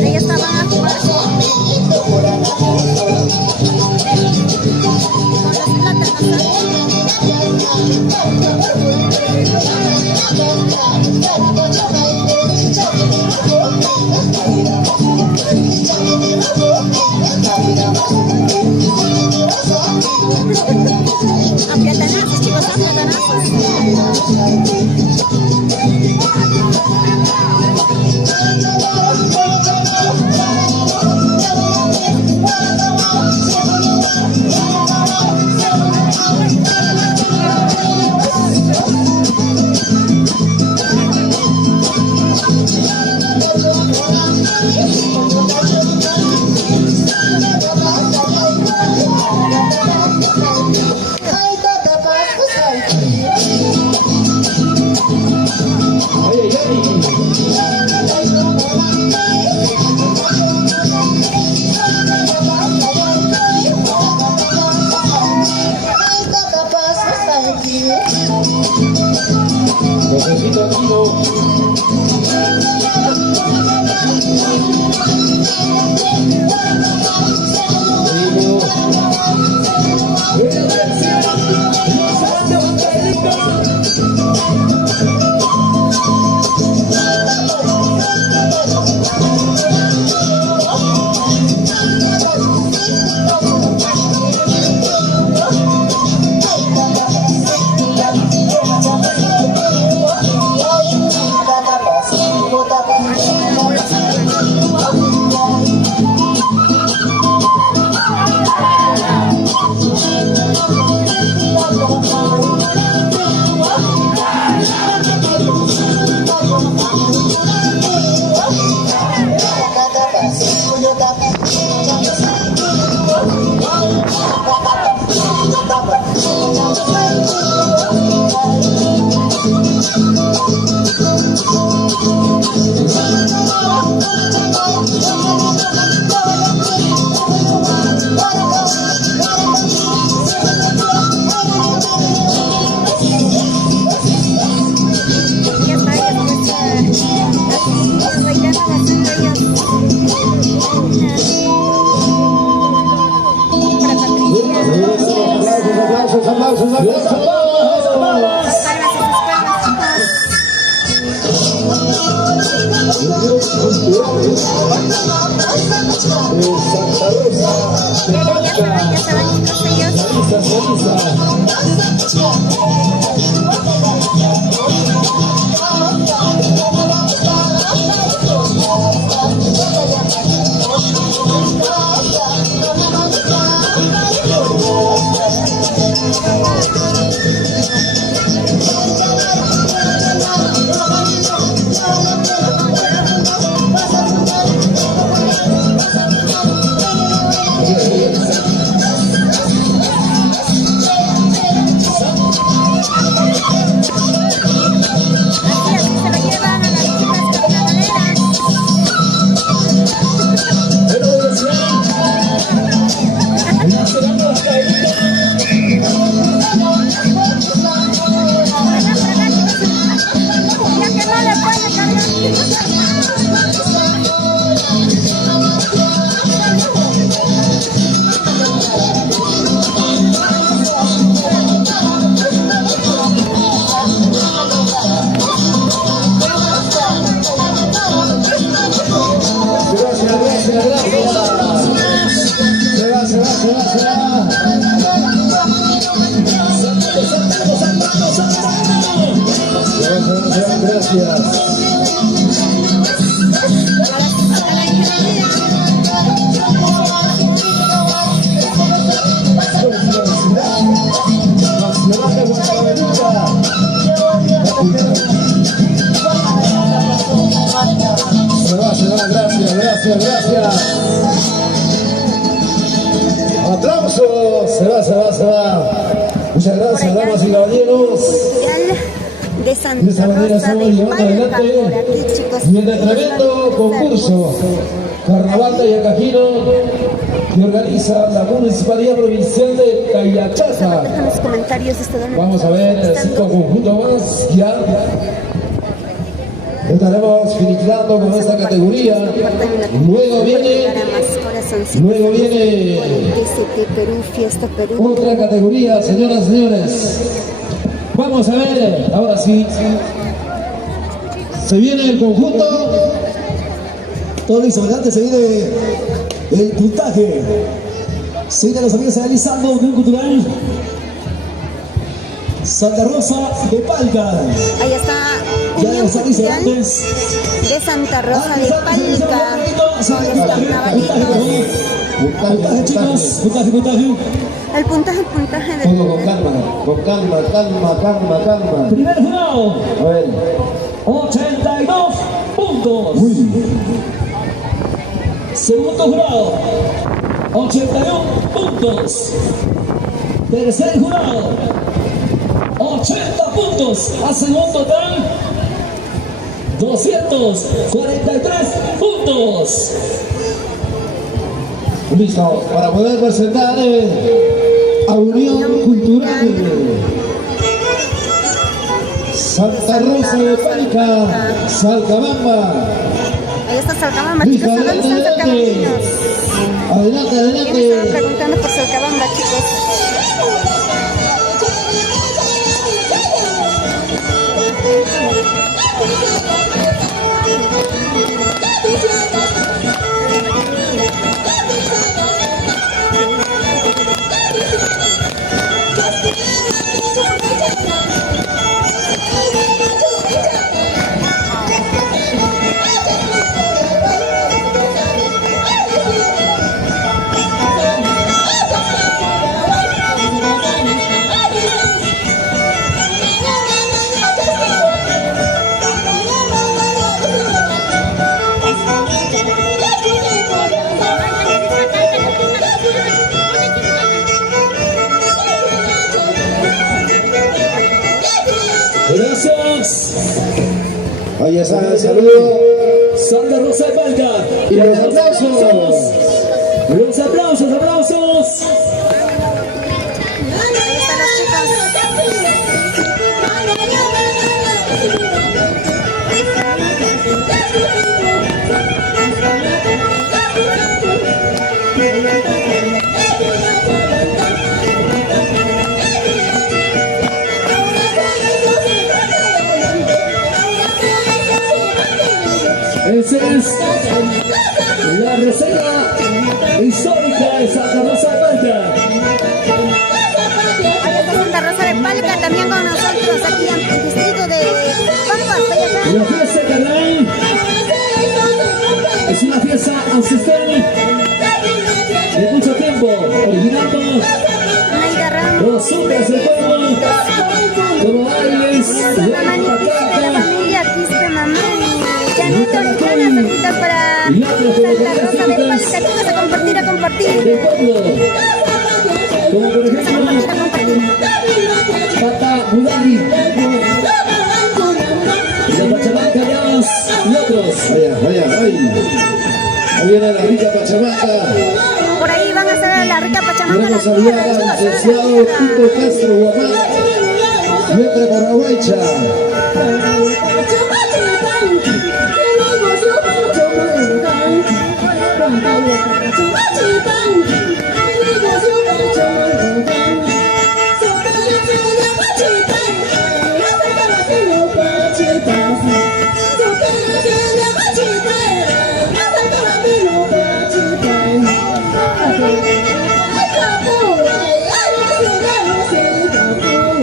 Ellos estaban a jugar con las Aplatanazos, chicos, aplatanazos. aplausos, aplausos. Gracias. Aplausos. Se va. Muchas gracias, damas y caballeros. De Santa Rosa de Palca, por aquí, chicos. Y en el tremendo concurso Carnaval de Ayacajino que organiza la Municipalidad Provincial de Cayachaca. Vamos a ver 5 conjuntos más ya. Estaremos finiquitando con esta categoría. Luego viene otra categoría, señoras y señores. Vamos a ver, ahora sí. Se viene el conjunto. Todo listo, adelante, se viene el puntaje. Se vienen los amigos analizando Unión Cultural Santa Rosa de Palca. Ahí está Unión Cultural de Santa Rosa de Palca. Con los carnavalitos. Puntaje, chicos, puntaje. El puntaje del... Todo con calma. Primer jurado. A ver. 82 puntos. Uy. Segundo jurado. 81 puntos. Tercer jurado. 80 puntos. Hacen un total 243 puntos. Listo, para poder presentar a Unión Cultural Santa Rosa de Palca, Salcabamba. Ahí está Salcabamba, chicos. ¿Dónde están salcabambinos? Adelante. ¿Quién estaba preguntando por Salcabamba, chicos? Gracias. Ahí está el saludo. Santa Rosa de Palca. Y los aplausos. Los aplausos. Ahí están las chicas. La fiesta carnaval es una fiesta ancestral de mucho tiempo, originando los hombres del pueblo, como bailes, la familia Quispe Mamani, Janito Orellana, saluditos para Santa Rosa de Palca, chicos, a compartir. Como por ejemplo, Pata Mudani, la Pachamanga Llamas y otros. Vaya. Ahí viene la rica Pachamanga. Por ahí van a hacer la rica Pachamanga. Queremos saludar al licenciado Tito Castro Guamán, siempre por Aguaycha.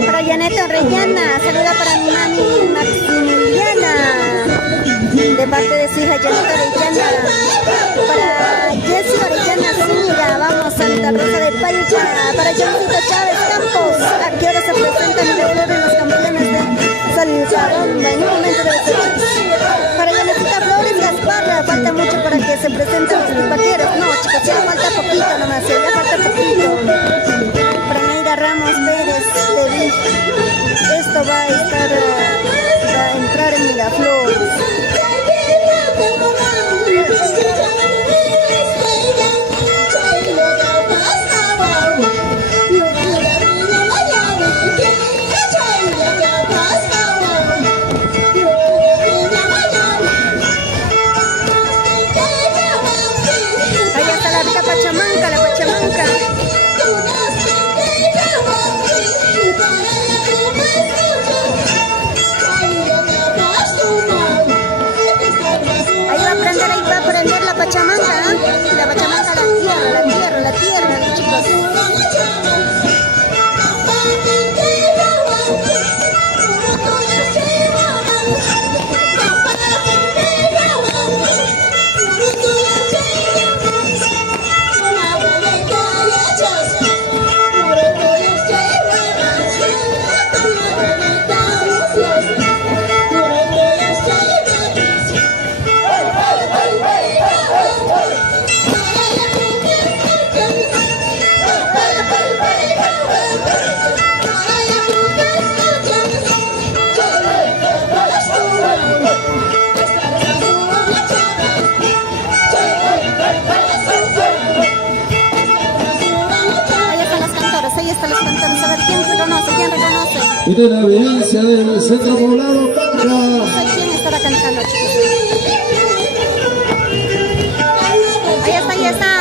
Para Janet Orellana, saluda para mi mami Maximiliana, de parte de su hija Janet Orellana. Para Jessie Orellana Zúñiga, vamos, Santa Rosa de Palca. Para Johncito Chávez Campos, ¿a qué hora se presentan en los campeones de Salcabamba? En un momento de para Yanecita Flores Gasparra, falta mucho para que se presenten los tipaqueros. No, chicos, ya falta poquito nomás, ya falta poquito. Para Naira Ramos Pérez, esto va a entrar en Miraflores. Ahí está la Pachamanca, la Pachamanca. Ahí va a prender la Pachamanca, ¿eh? La Pachamanca, la tierra, chicos. De la evidencia del centro poblado Palca. ¿Quién estará cantando, chicos? Ahí está,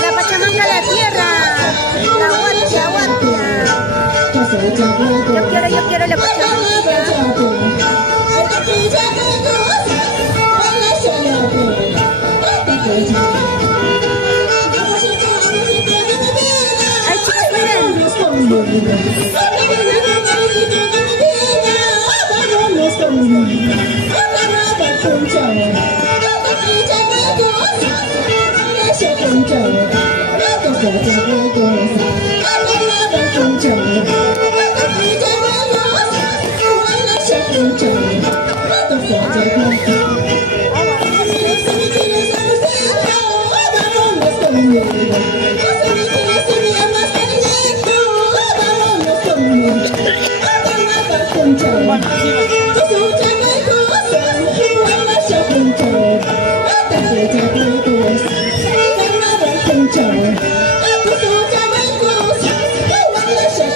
la Pachamanca, la tierra, la guatia. Yo quiero la Pachamanca. Ay, chicos, miren.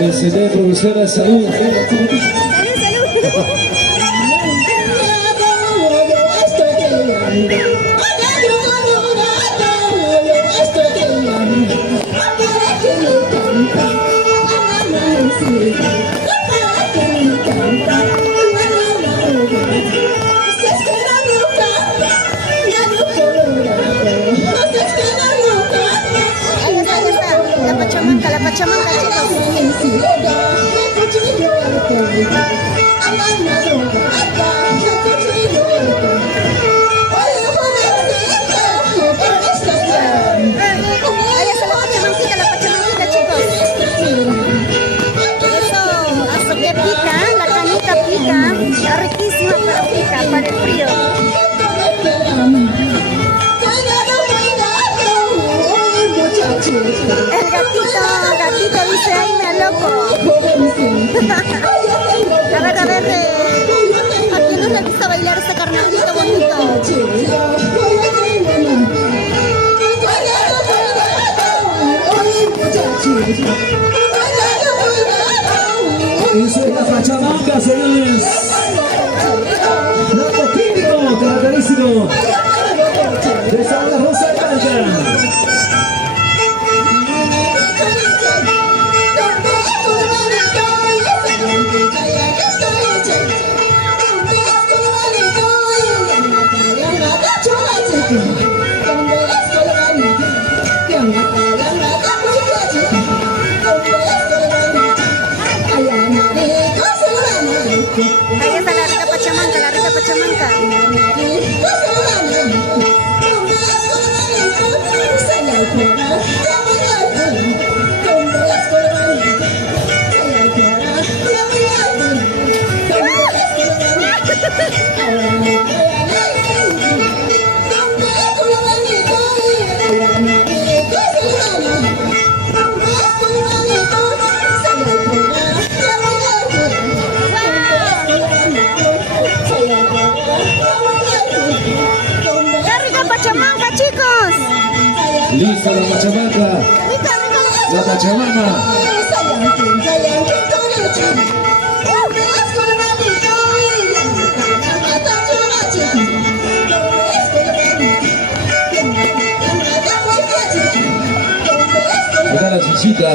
El señor profesor de salud. La Pachamanca, chicos. está la pachamanquita, chicos. Eso, hasta que pica, la cañita pica. Está riquísima, pero pica para el frío. El gatito dice, ay me aloco. A ver, ¿a quién no le gusta bailar este carnavalito bonito? Eso es la Pachamanca, señores. Plato típico, característico de Santa Rosa Blanca. Ahí está la rica pachamanca, chicos. Lista la Pachamanca. La Pachamama. Acá la chichita.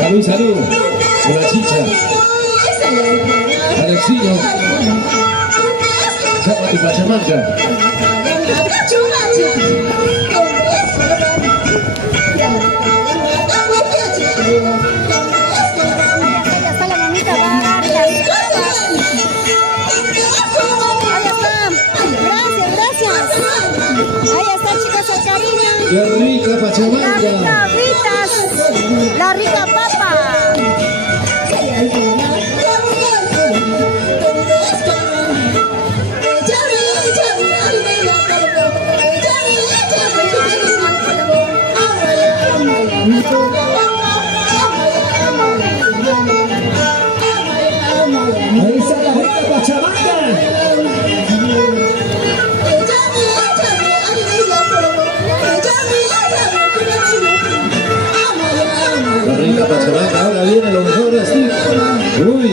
Salud, salud. Con la chicha. Alexino. Chapa tu Pachamanca. Ahí está la mamita Vargas. Ahí está. Gracias. Ahí está, chicos, el cariño. ¡Qué rica Pachamanca! La rica papa. Ahí está la rica Pachamanca. La rica Pachamanca, ahora viene lo mejor de así. Uy.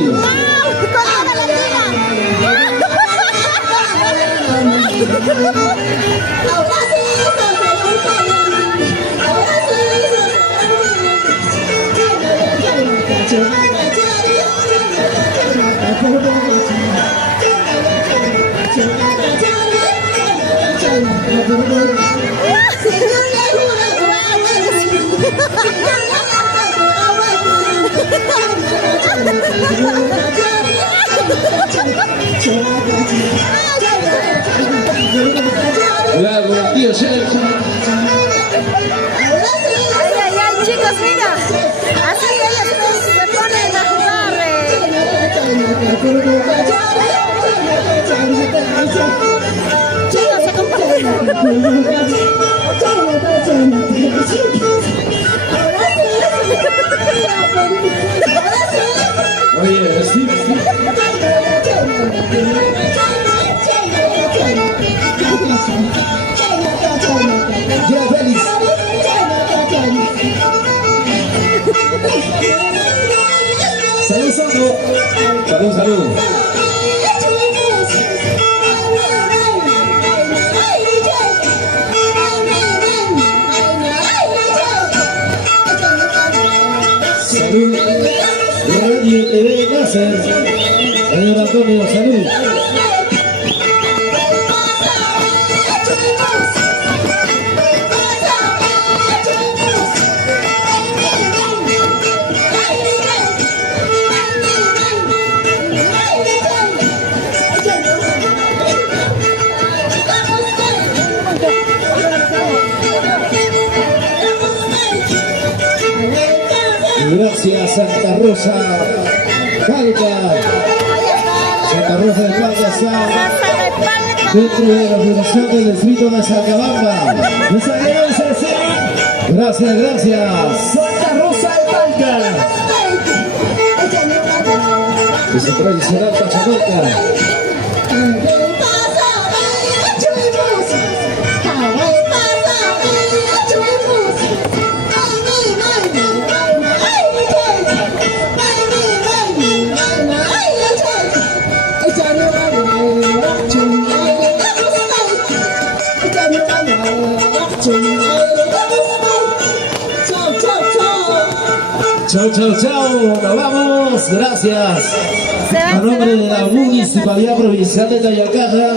Cuidado con el tío Shell. Ay, chicos, mira. Así ellos se ponen a jugar. Chicos, se comportan. Oye, Steve. Ya, feliz. Salud, salud. Salud, salud. Salud. Radio TV Láser. Señor Antonio, salud. Gracias, Santa Rosa Palca. Santa Rosa de Palca está dentro de la organización del distrito de Sacabamba. Gracias, gracias. Santa Rosa de Palca. Ese tradicional Pachamoca. Chao, chao, chao, nos vamos, gracias. A nombre de la Municipalidad Provincial de Tayacaja,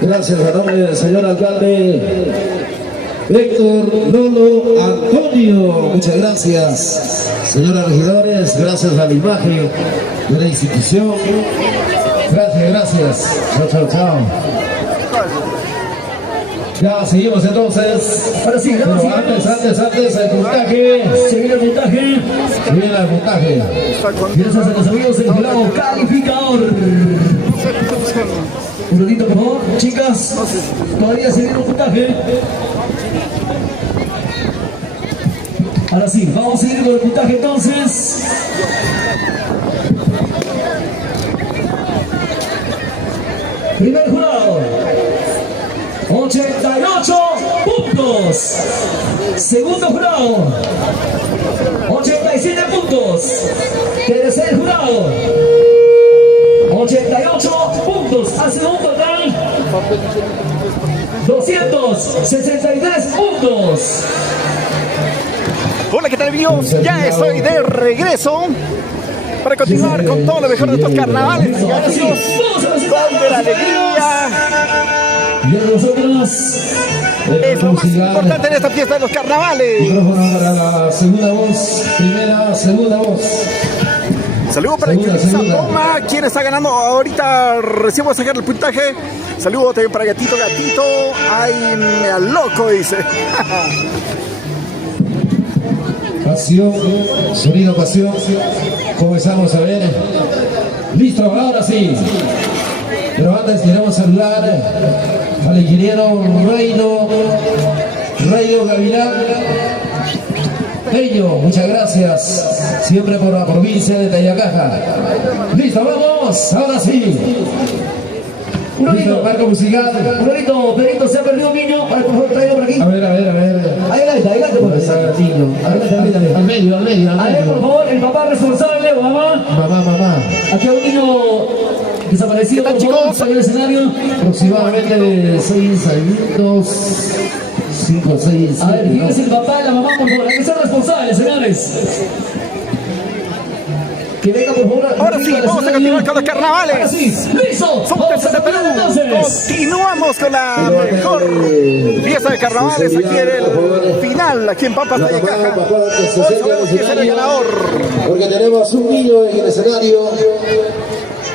gracias a nombre del señor alcalde Héctor Lolo Antonio, muchas gracias. Señoras regidores, gracias a la imagen de la institución. Gracias, gracias. Chao, chao, chao. Ya seguimos entonces. Ahora sí, pero antes el puntaje. Se viene el puntaje. Se viene el puntaje. Gracias a los amigos del jurado calificador. Un ratito, por favor, chicas. Todavía se viene el puntaje. Ahora sí, vamos a seguir con el puntaje entonces. Primer jurado, 88 puntos. Segundo jurado, 87 puntos. Tercer jurado, 88 puntos. Hace un total 263 puntos. Hola, ¿qué tal, amigos? Ya estoy de regreso para continuar con todo lo mejor de estos carnavales y amigos, donde la alegría es lo más importante en esta fiesta de los carnavales. Micrófono para la segunda voz, primera, segunda voz. Saludo para Toma, quien está ganando ahorita. Recién voy a sacar el puntaje. Saludo también para Gatito. Ay, me loco, dice. Pasión, sonido pasión. Comenzamos a ver. Listo, ahora sí. Pero antes queremos saludar al ingeniero Reino Gavilán. Ello, muchas gracias. Siempre por la provincia de Tayacaja. Listo, vamos. Ahora sí. Un ratito, marco musical. Un ratito, Perito, se ha perdido un niño. Por favor, tráigalo por aquí. A ver. Adelante, por favor. Al medio. A ver, por favor, el papá responsable o mamá. Mamá. Aquí hay un niño desaparecido, por favor, salió del escenario. Aproximadamente 6 añitos. 5 o 6. A ver, ¿quién es el papá y la mamá, por favor? Hay que ser responsables, señores. Que venga, por favor. Ahora sí, vamos a continuar con los carnavales. Ahora sí, listo. Somos desde Perú. Continuamos con la mejor fiesta de carnavales aquí en el final, aquí en Pampas de Caja. Hoy sabemos quién será el ganador. Porque tenemos un niño en el escenario.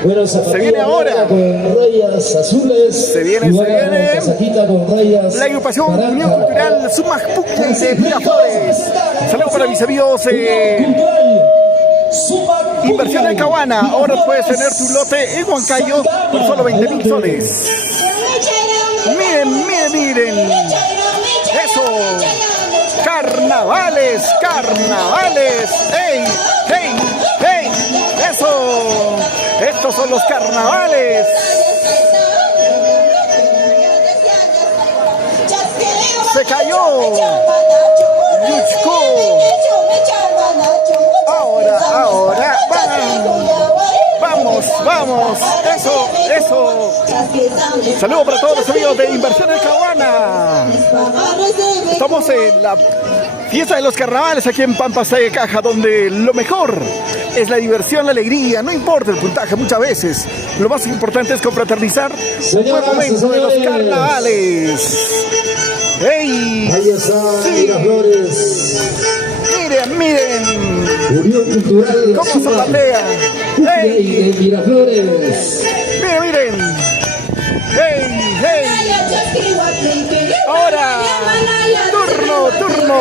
Bueno, se viene ahora con rayas azules. Se viene con rayas la agrupación Unión Cultural Sumacpuque de Miraflores. Saludos para mis amigos. Inversión en Caguana. Ahora puedes tener tu lote en Huancayo por solo 20.000 soles. Miren. Eso. Carnavales. ¡Ey! Eso. Estos son los carnavales. Se cayó. Yuchco. Ahora. Vamos. Eso. Saludos para todos los amigos de Inversión en Caguana. Estamos en la fiesta de los carnavales aquí en Pampas de Caja, donde lo mejor es la diversión, la alegría, no importa el puntaje muchas veces. Lo más importante es confraternizar un buen momento de los carnavales. ¡Ey! Ahí está, Miraflores. Miren. Unión Cultural. ¿Cómo zapatea? ¡Ey! Miraflores. Miren. ¡Ey! Ahora. Turno.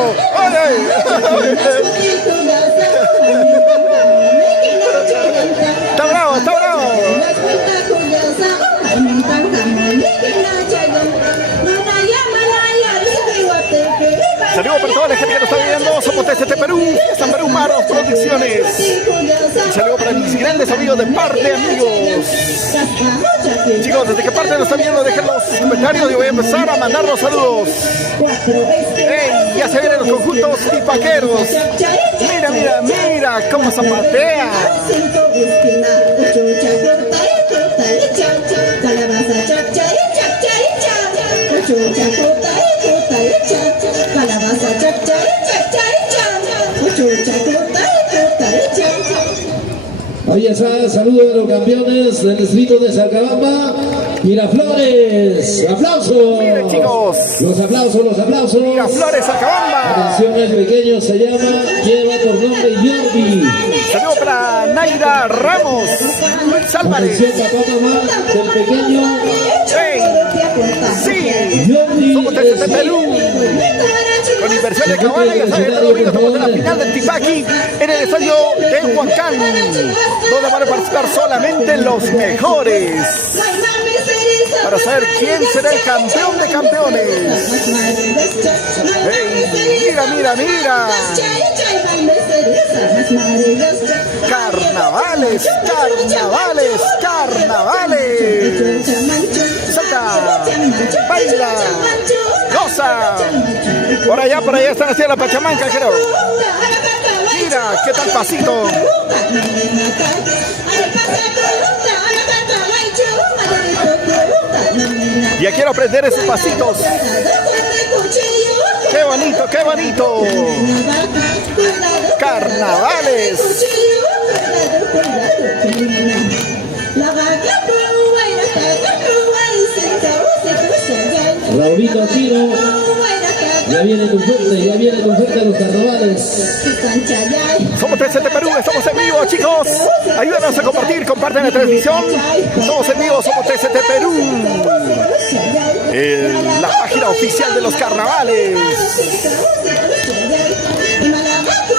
Está bravo, está bravo. Saludos para toda la gente que nos está viendo. Somos TCT Perú, San Perú Maros Producciones. Y saludos para mis grandes amigos de parte, amigos. Chicos, ¿desde qué parte nos están viendo? Dejen los comentarios y voy a empezar a mandar los saludos. ¡Ey! Ya se vienen los conjuntos tipaqueros. Mira, mira, mira cómo zapatea. Ahí está, saludos a los campeones del distrito de Salcabamba, Miraflores. ¡Aplausos! Miren, chicos. Los aplausos, los aplausos. Miraflores, Salcabamba. Atención, el pequeño se llama, lleva por nombre Jordi. Saludos para Naira Ramos, Luis Álvarez. Atención, papá, mamá, del pequeño. ¡Hey! Sí, somos TCT Perú. Con inversión de Cabana, ya saben, todos los amigos, estamos en la final del Tipaqui en el estadio de Huancán, donde van a participar solamente los mejores para saber quién será el campeón de campeones. Hey, mira, mira, mira. Carnavales, carnavales, carnavales. Salta, baila, goza. Por allá están haciendo la pachamanca, creo. Mira, qué tal pasito. Ya quiero aprender esos pasitos. Qué bonito, qué bonito. Carnavales. Raulito Aquino, ya viene con fuerte los carnavales. Somos TCT Perú, estamos en vivo, chicos. Ayúdanos a compartir, comparten la transmisión. Estamos en vivo, somos TCT Perú. La página oficial de los carnavales.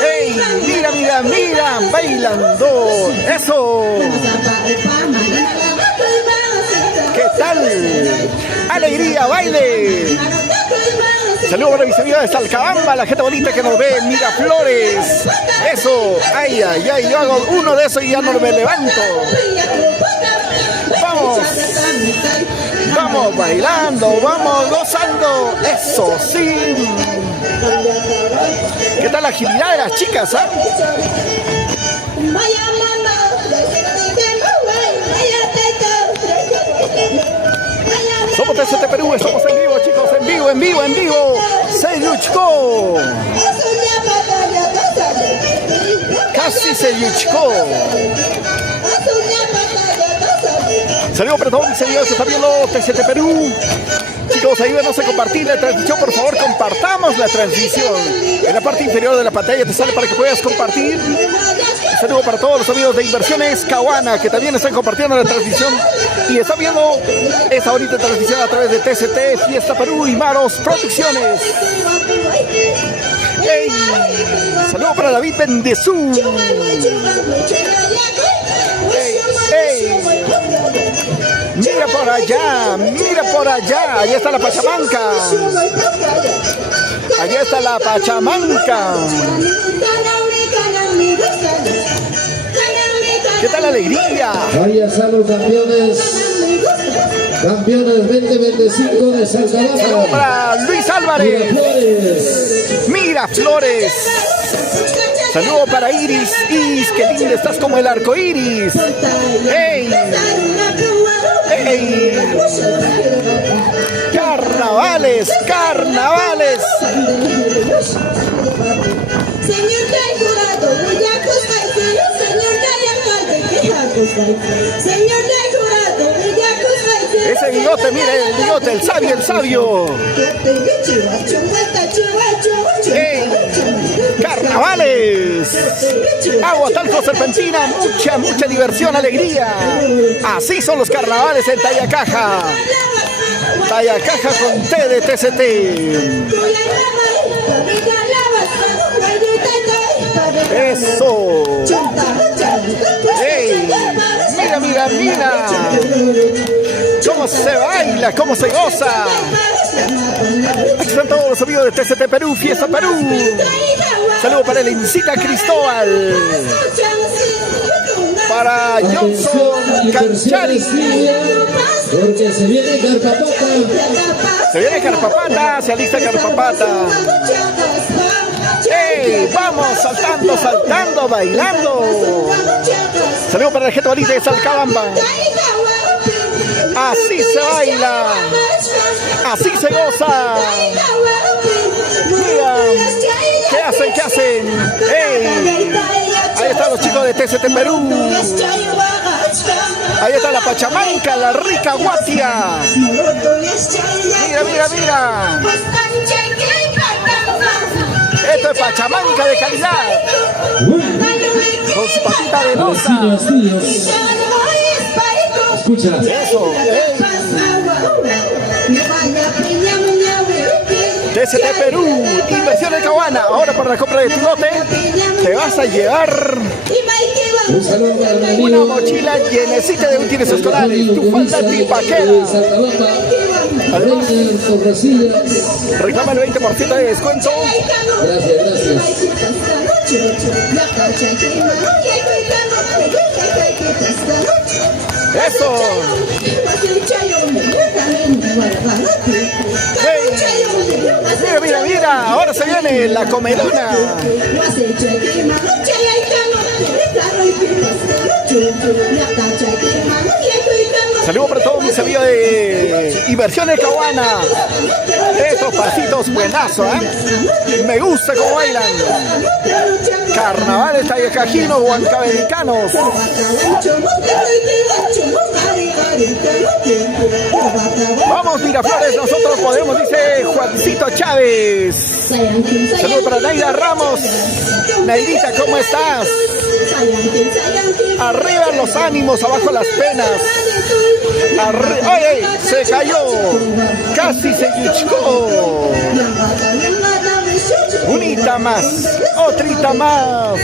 ¡Ey! Mira, mira, mira, bailando. ¡Eso! ¿Qué tal? ¡Alegría, baile! Saludos para mis amigos de Salcabamba, la gente bonita que nos ve en Miraflores. Eso, ay, ay, ay, yo hago uno de esos y ya no me levanto. Vamos, vamos bailando, vamos gozando. Eso sí. ¿Qué tal la agilidad de las chicas, ah? Somos TCT Perú, estamos en vivo, chicos, en vivo. Se yuchcó. Casi se yuchcó. Saludos para todos mis amigos que están viendo TCT Perú. Chicos, ayúdenos a compartir la transmisión, por favor, compartamos la transmisión. En la parte inferior de la pantalla te sale para que puedas compartir. Un saludo para todos los amigos de Inversiones Caguana, que también están compartiendo la transmisión y están viendo esta bonita transmisión a través de TCT, Fiesta Perú y Maros Producciones. ¡Hey! Saludo para David Bendezú. ¡Hey! ¡Hey! Mira por allá, mira por allá. Ahí está la Pachamanca. Allí está la Pachamanca. ¿Qué tal la alegría? Ahí están los campeones. Campeones 2025 de Salcabamba. Saludos para Luis Álvarez. Miraflores. Saludos para Iris. Iris, qué linda estás como el arco iris. ¡Ey! ¡Ey! ¡Carnavales! ¡Carnavales! Señor del jurado, señor del jurado, ese bigote, mire, el bigote, el sabio. ¡Ey! ¡Carnavales! Agua, talco, serpentina, mucha diversión, alegría. Así son los carnavales en Tayacaja. Tayacaja con T de TCT. Eso. ¡Ey! Mira, mira, mira. Cómo se baila, cómo se goza. Aquí están todos los amigos de TCT Perú, Fiesta Perú. Saludo para el Incita Cristóbal. Para Johnson Canchari. Porque se viene Carpapata. Se viene Carpapata, se alista Carpapata. ¡Ey! Vamos saltando, saltando, bailando. Saludo para el Geto Valite de Salcabamba. Así se baila. Así se goza. Mira. ¿Qué hacen? ¿Qué hacen? ¡Ey! Ahí están los chicos de TCT Perú. Ahí está la Pachamanca, la rica Guatia. Mira, mira, mira. Esto es Pachamanca de calidad. Con su patita de rosa. Escucha. Eso. TCT Perú, Inversiones Caguana. Ahora para la compra de tu lote te vas a llevar Un saludo para mi amigo. una mochila llenecita de útiles escolares, tu falda tipaquera. Además, reclama el 20% de descuento. Gracias, gracias. Eso. Hey. Mira, mira, mira. Ahora se viene la comelona. Saludos para todos mis amigos de Inversiones Caguana. Estos pasitos buenazos, ¿eh? Me gusta cómo bailan. Carnavales tayacajinos, huancavelicanos. Vamos Miraflores, nosotros podemos, dice Juancito Chávez. Saludos para Naida Ramos. Naidita, ¿cómo estás? Arriba los ánimos, abajo las penas. ¡Oye! Se cayó. Casi se guichcó. Unita más. Otrita más.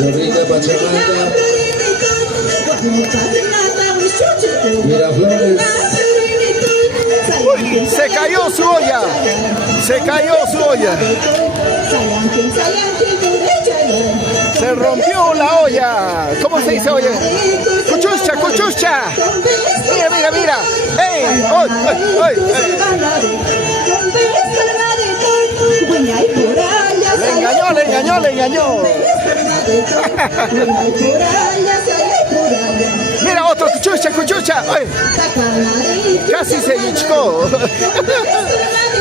Rica Pachamanca. Miraflores. Uy, se cayó su olla. Se cayó su olla. Se rompió la olla. ¿Cómo se dice olla? Cuchucha, cuchucha. Mira, mira, mira. ¡Ey! ¡Ay, ay, ay! Le engañó, le engañó, le engañó. Mira otro, cuchucha, cuchucha. Ay. Casi se hinchó.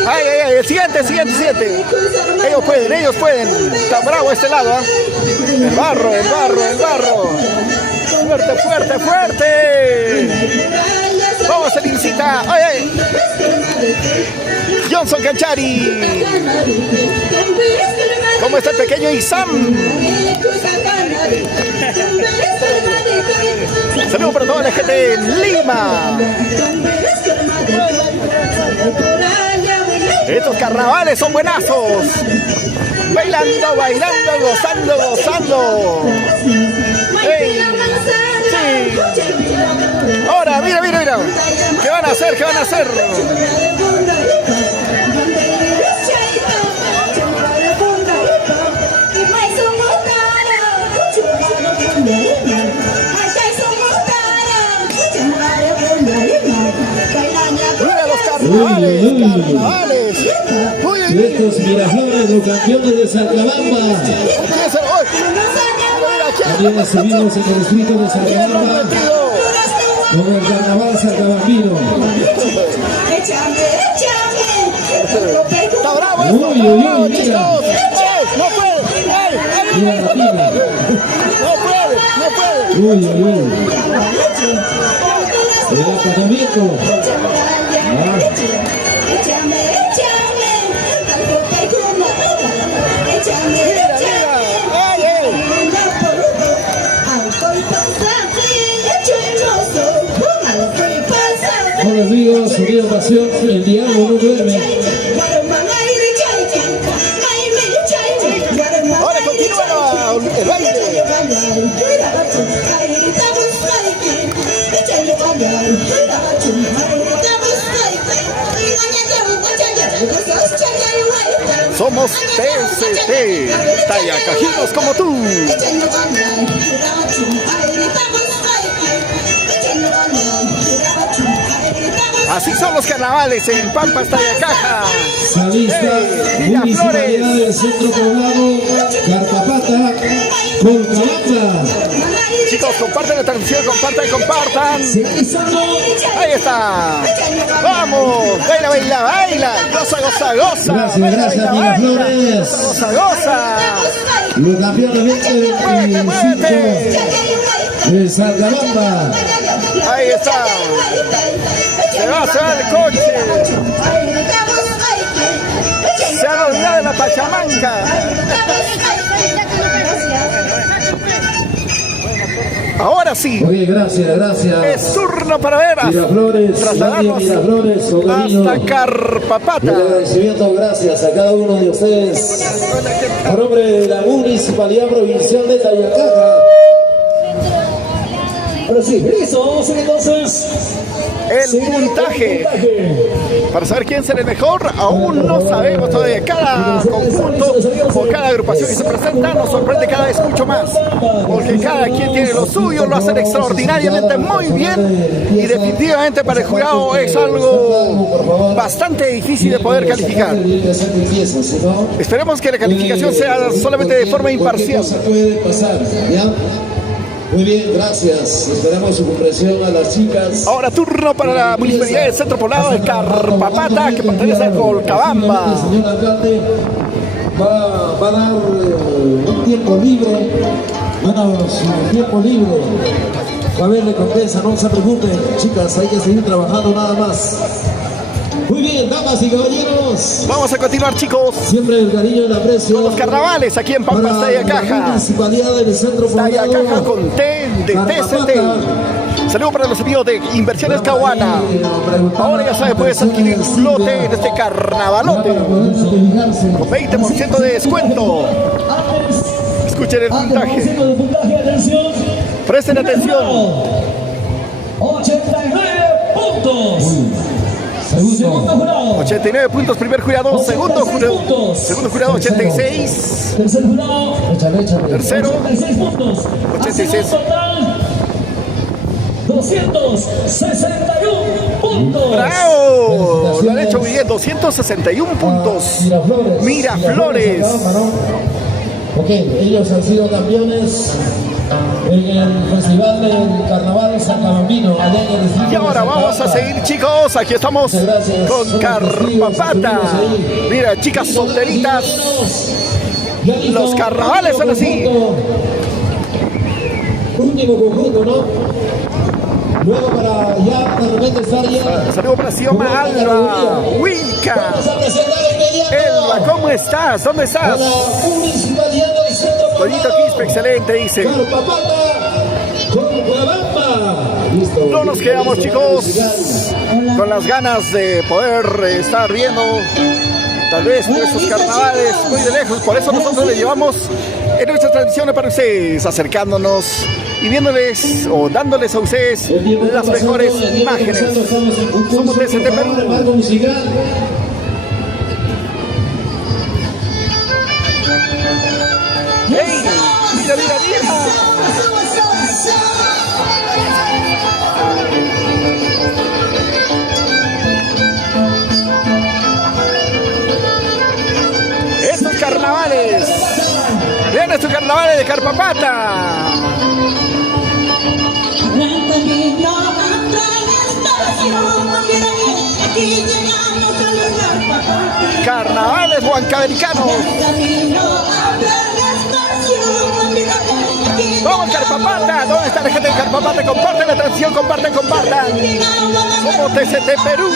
Ay, ay, ay, el siguiente, siguiente, siguiente. Ellos pueden, ellos pueden. Está bravo este lado, ¿eh? El barro, el barro, el barro. Fuerte, fuerte, fuerte. Vamos a Lincita. Ay, ay. Johnson Canchari. ¿Cómo está el pequeño Isam? Saludos para toda la gente de Lima. Estos carnavales son buenazos. Bailando, bailando, gozando, gozando. ¡Ey! Sí. Ahora, mira, mira, mira. ¿Qué van a hacer? ¿Qué van a hacer? Mira los carnavales, carnavales. Uy, uy, Estos Miraflores, los campeones de Salcabamba. También subimos en el distrito de Salcabamba con el carnaval salcabambino. Está bravo esto, Uy, uy, uy, chicos. No puede. Mira la pila. No puede, no puede. Uy, uy, uy. El acatamiento. Hola amigos, unido pasión, el diablo no duerme. Ahora Somos TCT, Tayacajinos como tú. Así son los carnavales en Pampas, Tayacaja. Municipalidad del Centro Poblado, Carpapata, Colcabamba. Chicos, compartan la transmisión, compartan. Ahí está. Vamos, baila. Goza. Gracias, Miraflores. Goza. Los campeones 2025 de Salcabamba. Ahí está. Se va el coche. Se ha olvidado de la Pachamanca. Ahora sí. Oye, gracias. Es turno para ver Miraflores, Miraflores, hasta Carpapata. Un agradecimiento, gracias a cada uno de ustedes. A nombre de la Municipalidad Provincial de Tayacaja. Ahora sí, listo, vamos a hacer entonces el puntaje. Para saber quién será el mejor, aún no sabemos todavía. Cada conjunto o cada agrupación que se presenta nos sorprende cada vez mucho más. Porque cada quien tiene lo suyo, lo hacen extraordinariamente muy bien. Y definitivamente para el jurado es algo bastante difícil de poder calificar. Esperemos que la calificación sea solamente de forma imparcial. Muy bien, gracias. Esperamos su comprensión a las chicas. Ahora turno para la Municipalidad del Centro Poblado de Carpapata, que pertenece a Colcabamba. El señor alcalde va a dar un tiempo libre. Bueno, su tiempo libre va a haber recompensa, no se preocupen, chicas, hay que seguir trabajando nada más. Muy bien, damas y caballeros. Vamos a continuar, chicos. Siempre el cariño y el aprecio. Con los carnavales aquí en Pampas, Tayacaja. Municipalidad del Centro Poblado. Tayacaja con T de TCT. Saludos para los amigos de Inversiones Caguana. Ahora ya sabes, puedes adquirir un lote en este carnavalote con 20% de descuento. Escuchen el puntaje. Presten atención. 89 puntos. Segundo jurado. 89 puntos, primer jurado. Segundo jurado 86. Tercer jurado. Tercero 86 puntos. 86. Total 261 puntos. ¡Bravo! Lo han hecho muy bien, 261 puntos. Miraflores. Ok, ellos han sido campeones en el Festival del Carnaval Salcabambino. Y ahora vamos a seguir, chicos. Aquí estamos con Carpapata. Mira, chicas solteritas. Los carnavales son así. Último conjunto, ¿no? Luego para ya de repente estar ya. Saludos para Xioma Alba, Winca. Elba, ¿cómo estás? ¿Dónde estás? Toñito Quispe, excelente, dice. No nos quedamos, chicos, con las ganas de poder estar viendo tal vez nuestros carnavales muy de lejos. Por eso nosotros le llevamos en nuestras transmisiones para ustedes, acercándonos y viéndoles o dándoles a ustedes las mejores imágenes. Somos TCT Perú. ¡Hey! ¡Mira, mira, mira! Estos carnavales. Vean estos carnavales de Carpapata. Carnavales huancavericanos. Vamos, Carpapata. ¿Dónde está la gente de Carpapata? Compartan la transmisión, compartan. Somos TCT Perú.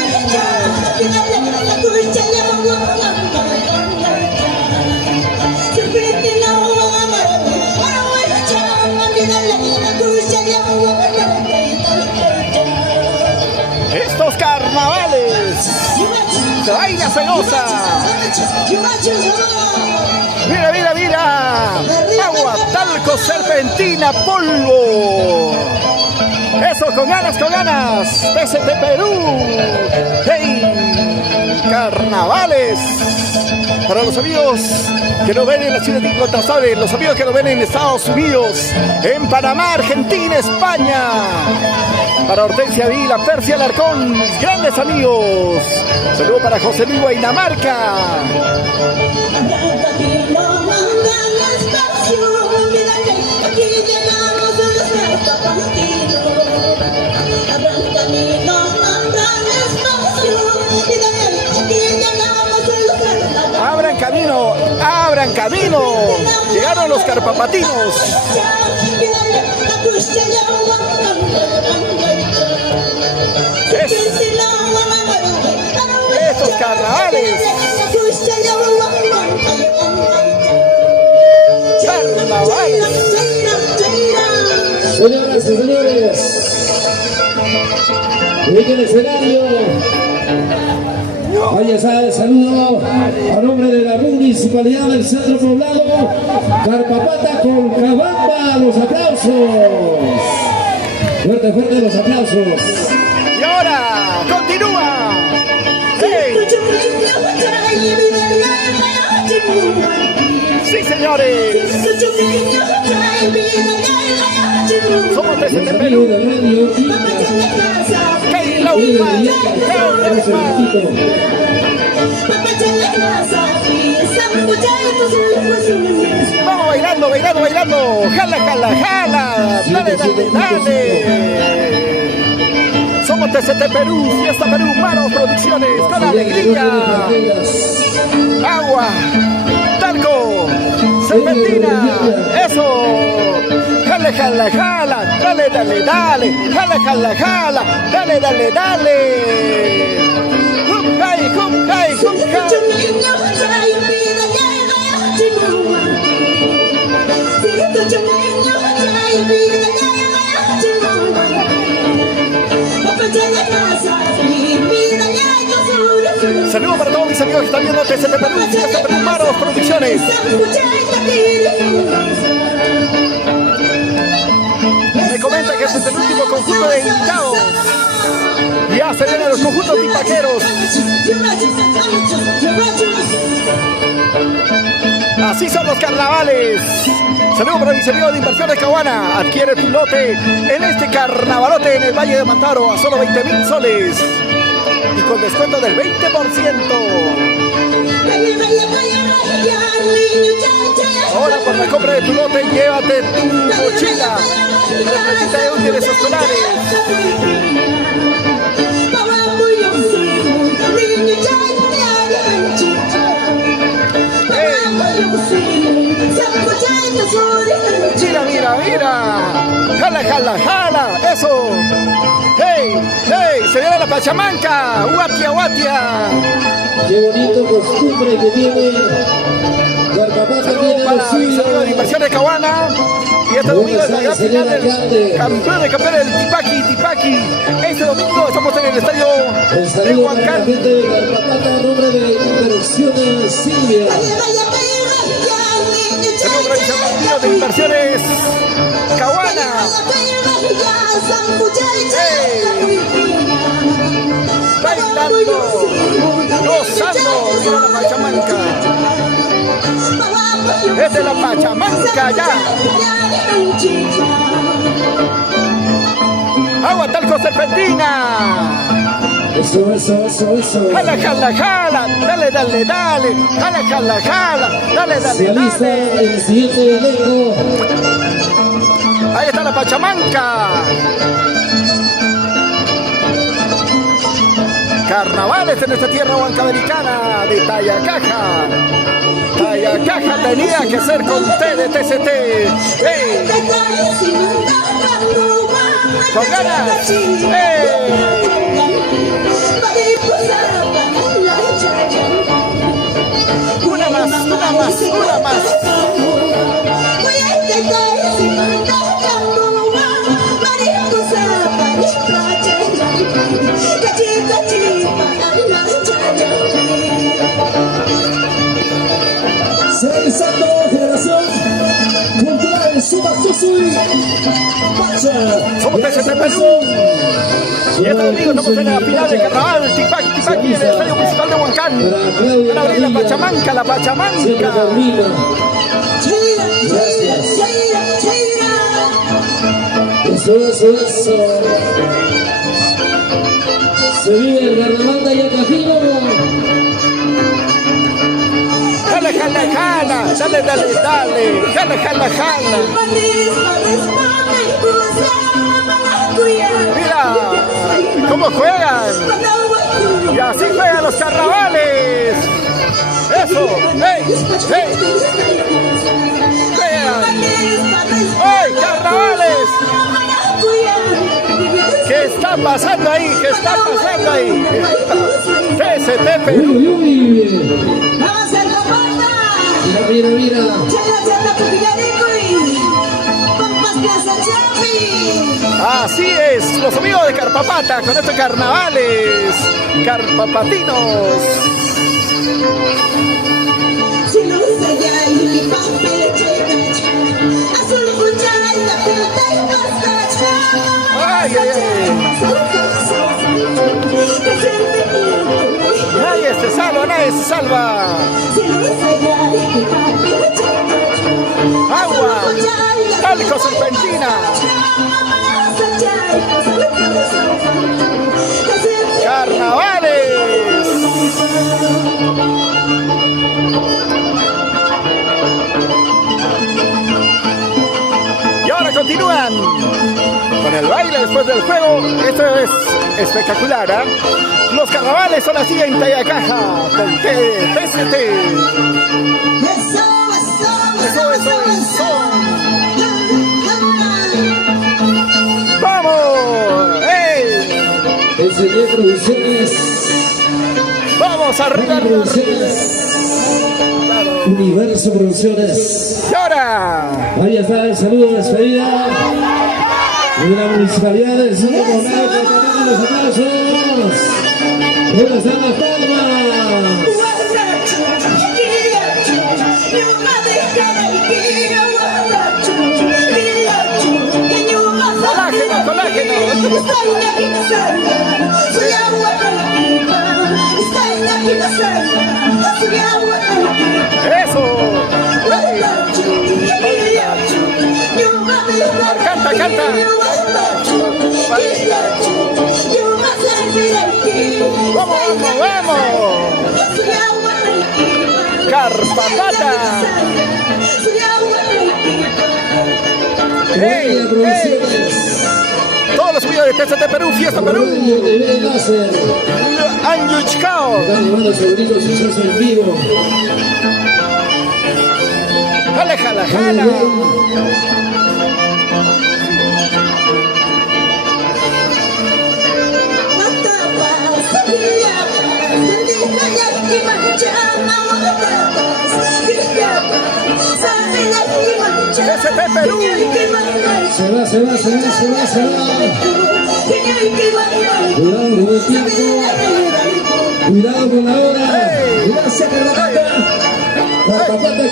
Estos carnavales se baila, se goza. Mira. Agua, talco, serpentina, polvo. Eso, con ganas. TCT Perú. ¡Hey! Carnavales. Para los amigos que nos ven en la ciudad de Incontestable, los amigos que nos ven en Estados Unidos, en Panamá, Argentina, España. Para Hortensia Vila, Persia Alarcón, mis grandes amigos. Saludos para José Luis Dinamarca. Abran camino, abran camino. Llegaron los carpapatinos. Estos carnavales. Carnavales. Señoras y señores, en el escenario, vaya el saludo a nombre de la Municipalidad del Centro Poblado, Carpapata con Cabamba, los aplausos. Fuerte, fuerte los aplausos. Y ahora, continúa. ¡Hey! Sí, señores. Somos desde Perú. Vamos bailando, bailando, bailando. Jala, jala, jala. Dale, dale, dale. Somos TCT Perú, Fiesta Perú, Maros Producciones, con alegría. Agua, talco, serpentina, eso. Jala, jala, jala, dale, dale, dale. Jala, jala, jala, dale, dale, dale. Hup, hey, hup, hey, hup, saludos para todos mis amigos que están viendo TCT Perú, Fiesta Perú, Maros Producciones. Me comenta que este es el último conjunto de invitados. Ya se vienen los conjuntos tipaqueros. Así son los carnavales. Saludos para mis amigos de Inversiones Caguana. Adquiere tu lote en este carnavalote en el Valle de Mantaro a solo 20,000 soles. Y con descuento del 20%. Ahora por la compra de tu lote, llévate tu mochila repletita de útiles escolares. Mira, mira, mira. Jala, jala, jala. Eso. Hey, hey, se viene la Pachamanca. Huatia, huatia. Qué bonito costumbre que tiene Carpapata. Tiene para mis amigos de Inversiones Caguana. Y este domingo es la gran final del campeón de campeones del Tipaqui, Tipaqui. Este domingo estamos en el estadio de Huancán. De Carpapata a nombre de Inversiones Silvia. Saludos para mis amigos de Inversiones Caguana. Hey. Bailando, gozando, mira la Pachamanca. Es de la Pachamanca ya. Agua, talco, serpentina. Eso, eso, eso, eso. Jala, jala, jala, dale, dale, dale. Jala, jala, jala, dale, dale, se alista dale. el siguiente elenco. Ahí está la Pachamanca. Carnavales en esta tierra huancamericana de Tayacaja. Tayacaja tenía que ser con T de TCT. ¡Hey! ¡Con ganas! ¡Hey! Una más, una más, una más. Realizando Generación Cultural Suma Somos TCT Perú. Y este domingo estamos en la final del carnaval Tipaqui en el Estadio Municipal de Huancán. Van a abrir la Pachamanca, la Pachamanca. Gracias. Eso. Se vive el carnaval de Ayacajino. Jala. Jala. Mira cómo juegan. Y así juegan los carnavales. Eso. ¡Hey! Juegan. ¡Ay, carnavales! ¿Qué está pasando ahí? TCT Perú. Mira. Así es, los amigos de Carpapata con estos carnavales carpapatinos. Ay. Nadie se salva. Agua, talco, serpentina. Carnavales. Y ahora continúan con el baile después del juego. Esto es espectacular, ¿eh? Los carnavales son así en Tayacaja con TCT. Eso. ¡Vamos! ¡Ey! TCT Producciones. ¡Vamos arriba! Universo Producciones. Y ahora. Ahí está el saludo de despedida de la municipalidad del Sur de Coronado. Que los aplausos. ¿Dónde están las palmas? Colágeno. Eso. Canta. Vamos. Carpapata. Hey. Todos los amigos de TCT Perú, Fiesta Perú. Anjuchcao. Jala. TCT Perú. Se va. Cuidado con el tiempo. Cuidado con la hora. Gracias,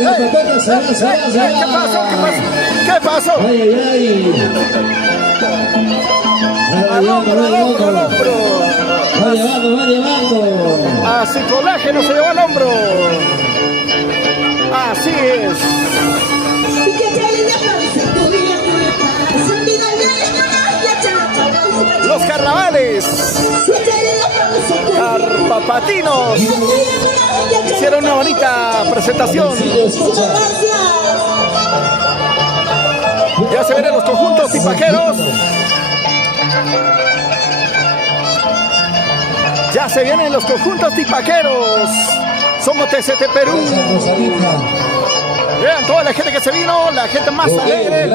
Carpapata, se va. ¿Qué pasó? Ay. Al hombro. Va llevando. Así Colágeno se llevó al hombro. Así es. Los carnavales carpapatinos hicieron una bonita presentación. Ya se ven los conjuntos tipaqueros. Ya se vienen los conjuntos tipaqueros. Somos TCT Perú. Vean toda la gente que se vino, la gente más alegre.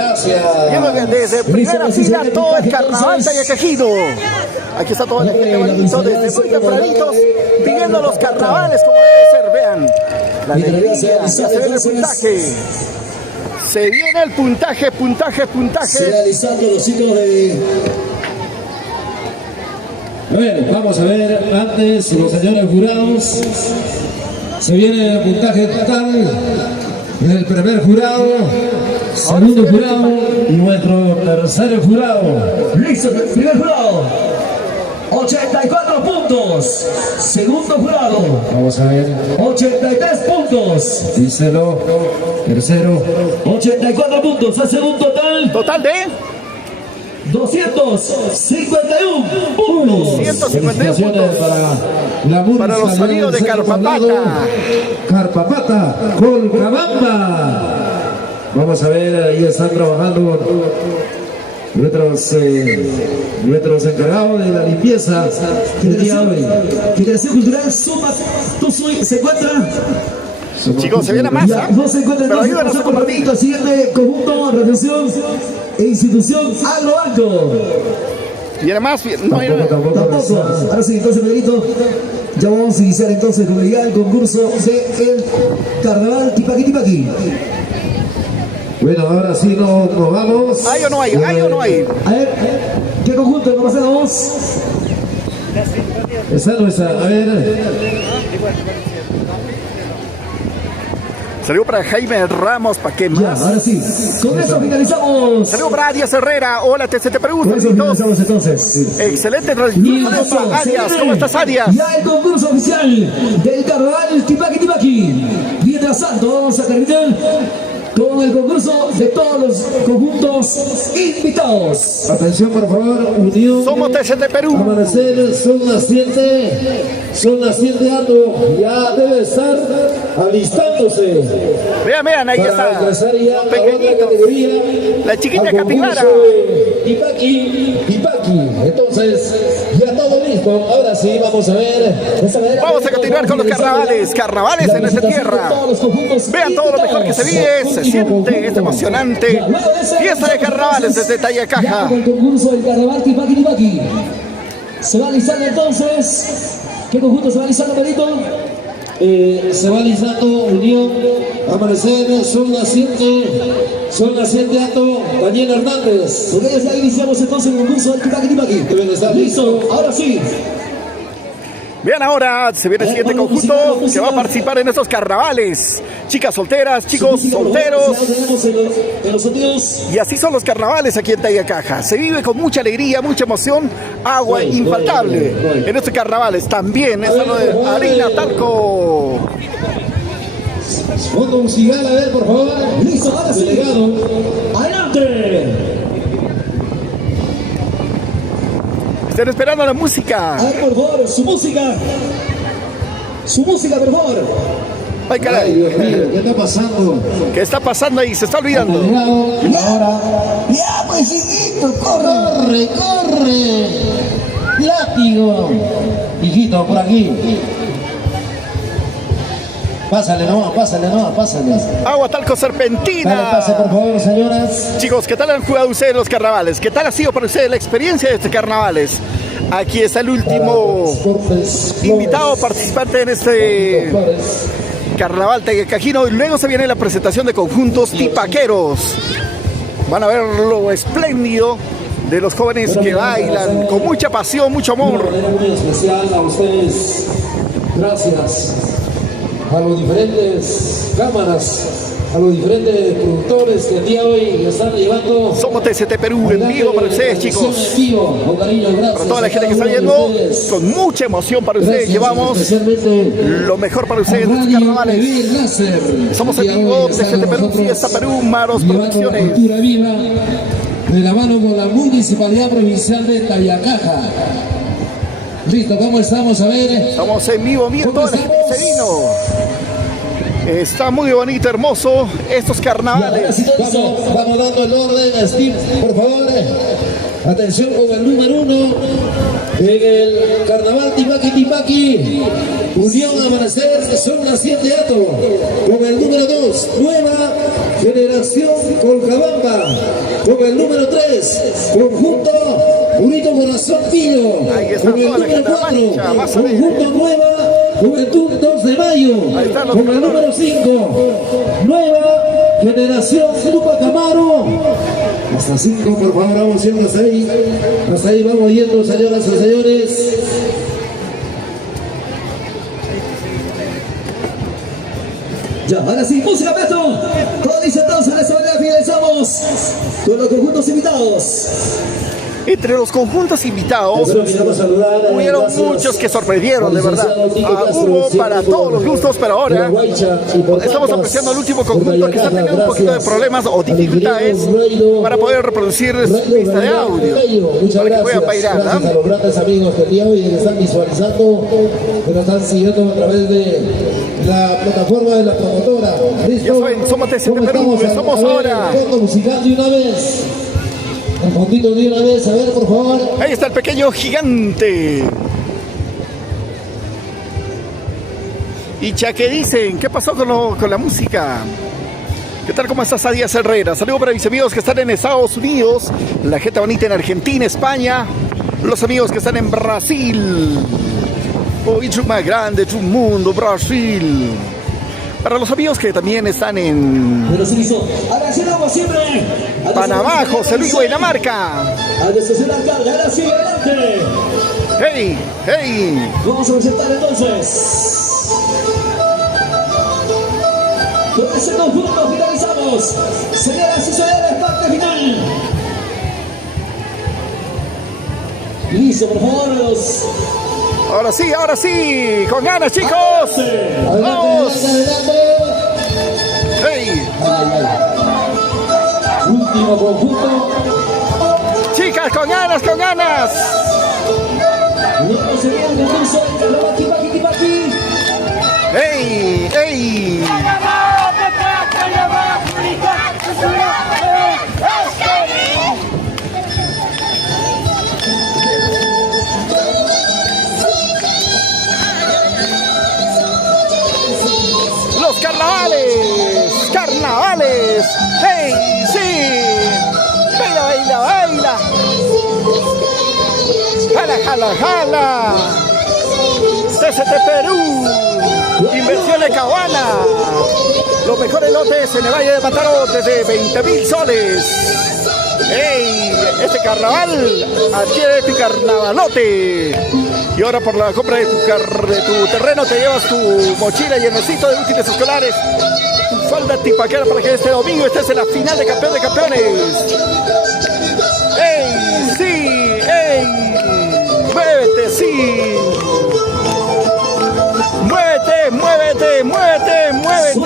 Viendo desde primera fila todo el carnaval Tayacajido. Aquí está toda la gente bonito desde muy tempranitos viviendo los carnavales como debe ser. Vean la alegría, ya se viene el puntaje. Se viene el puntaje. Realizando los ciclos de... A ver, vamos a ver antes los señores jurados. Se viene el puntaje total. el primer jurado, segundo jurado y nuestro tercer jurado. Listo, primer jurado, 84 puntos. Segundo jurado, vamos a ver, 83 puntos. Díselo, tercero, 84 puntos. Hace un total de 251 puntos. 251 puntos para los sonidos de Carpapata. Carpapata, Colcabamba. Vamos a ver, ahí están trabajando nuestros encargados de la limpieza del día de hoy. Federación Cultural Suma se encuentra. Chicos, se viene más, no se encuentra, pero ayúdanos a compartir. Siguiente conjunto, recepción e institución Agrobanco. Viene más, no hay nada. Tampoco. Ahora sí, entonces, Pedrito, ya vamos a iniciar entonces con el concurso del Carnaval Tipaqui Tipaqui. Bueno, ahora sí nos vamos. ¿Hay o no hay? ¿Hay o no hay? A ver, ¿qué conjunto nos pasamos? Esa no está, a ver. Salió para Jaime Ramos, ¿para qué más? Ya, ahora sí, con eso finalizamos. Salió para Arias Herrera, hola TCT Perú. Con eso finalizamos entonces. Excelente transmisión. Arias, ¿cómo estás, Arias? Ya el concurso oficial del Carnaval Tipaqui Tipaqui. Mientras tanto, vamos a terminar con el concurso de todos los conjuntos invitados. Atención, por favor, unión. Somos TCT Perú. Amanecer, son las 7 Ato, ya debe estar alistándose. Vean, ahí está. Ya categoría, la chiquita capibara. Tipaqui. Entonces, ya todo listo. Ahora sí, vamos a ver. Vamos a continuar con los carnavales en esta tierra. Vean todo lo mejor que se vive, se siente, es emocionante. Fiesta de carnavales desde Tayacaja. El concurso del carnaval Tipaqui. Se va alistando entonces. ¿Qué conjunto se va alistando, Pedrito? Se va alistando Unión Amanecer, son las 7 Ato, Daniel Hernández. Con ellos ya iniciamos entonces el concurso del Tipaqui. Listo, ahora sí. Vean ahora, se viene el siguiente conjunto que va a participar en estos carnavales. Chicas solteras, chicos solteros. Y así son los carnavales aquí en Tayacaja. Se vive con mucha alegría, mucha emoción, agua infaltable en estos carnavales. También es lo de harina, talco. Fondo musical, a ver, por favor. Listo, ahora sí. Adelante. Están esperando la música. A ver, por favor, su música, por favor. Ay, caray. Ay, Dios mío, ¿qué está pasando? ¿Qué está pasando ahí? Se está olvidando. Ahora. Ya, pues, hijito, corre. Látigo. Hijito, por aquí. Pásale nomás. Agua talco serpentina. Dale, pase, por favor, señoras. Chicos, ¿qué tal han jugado ustedes los carnavales? ¿Qué tal ha sido para ustedes la experiencia de estos carnavales? Aquí está el último invitado participante en este carnaval tayacajino. Y luego se viene la presentación de conjuntos tipaqueros. Van a ver lo espléndido de los jóvenes que bailan con mucha pasión, mucho amor. De manera muy especial a ustedes. Gracias a los diferentes cámaras, a los diferentes productores que el día de hoy están llevando. Somos TCT Perú en vivo para ustedes, chicos. En vivo, con cariño, gracias. Para toda la gente que está viendo, con mucha emoción para ustedes, llevamos lo mejor para ustedes en estos carnavales. Somos en vivo, TCT Perú, Fiesta Perú, Maros Producciones. Cultura viva, de la mano con la Municipalidad Provincial de Tayacaja. Listo, ¿cómo estamos? A ver. Estamos en vivo, miren toda la gente que se vino. Está muy bonito, hermoso estos carnavales. Vamos dando el orden, Steve, por favor. Atención con el número 1 en el carnaval Tipaqui. Unión Amanecer, son las 7 Ato. Con el número 2, Nueva Generación Colcabamba. Con el número 3, conjunto Purito Corazón Pillo. Con el número 4, conjunto Nueva Juventud 2 de Mayo. Con el número 5, Nueva Generación Tupac Amaro. Hasta 5, por favor, vamos yendo hasta ahí. Hasta ahí vamos yendo, señoras y señores. Ya, ahora sí, música, maestro. Todo dice entonces, en esta manera finalizamos con los conjuntos invitados. Entre los conjuntos invitados hubieron muchos que sorprendieron, de verdad. Hubo para todos los gustos, pero ahora estamos apreciando el último conjunto que está teniendo un poquito de problemas o dificultades para poder reproducir su pista de audio, para que puedan bailar, ¿no? A los grandes amigos que el día de hoy están visualizando, que nos están siguiendo a través de la plataforma de la promotora. Ya saben, somos TCT Perú, somos ahora. Fondo musical de una vez. Un poquito de una vez, a ver, por favor. Ahí está el pequeño gigante. Y ¿qué dicen? ¿Qué pasó con la música? ¿Qué tal? ¿Cómo estás, Díaz Herrera? Saludos para mis amigos que están en Estados Unidos, la gente bonita en Argentina, España, los amigos que están en Brasil. O más grande del mundo, Brasil. Para los amigos que también están en Panamá, José Luis Buenamarca. ¡Hey! ¡Hey! Vamos a presentar entonces. Con ese conjunto finalizamos. Señoras y señores, parte final. Listo, por favor. Ahora sí, con ganas, chicos. Vamos. Hey. Último conjunto. Chicas, con ganas, con ganas. Luego sería el concurso de ¡Ey! ¡Ey! Los carnavales, carnavales. ¡Hey! ¡Sí! ¡Baila, baila, baila! ¡Jala, jala, jala! TCT Perú, Inversiones Caguana, los mejores lotes en el Valle de Mataró desde 20.000 soles. ¡Ey! Este carnaval adquiere tu carnavalote. Y ahora por la compra de tu terreno te llevas tu mochila y el mesito de útiles escolares, tu falda tipaquera para que este domingo estés en la final de Campeón de Campeones. ¡Ey! ¡Sí! ¡Ey! ¡Muévete, sí! ¡Muévete, muévete, muévete, muévete!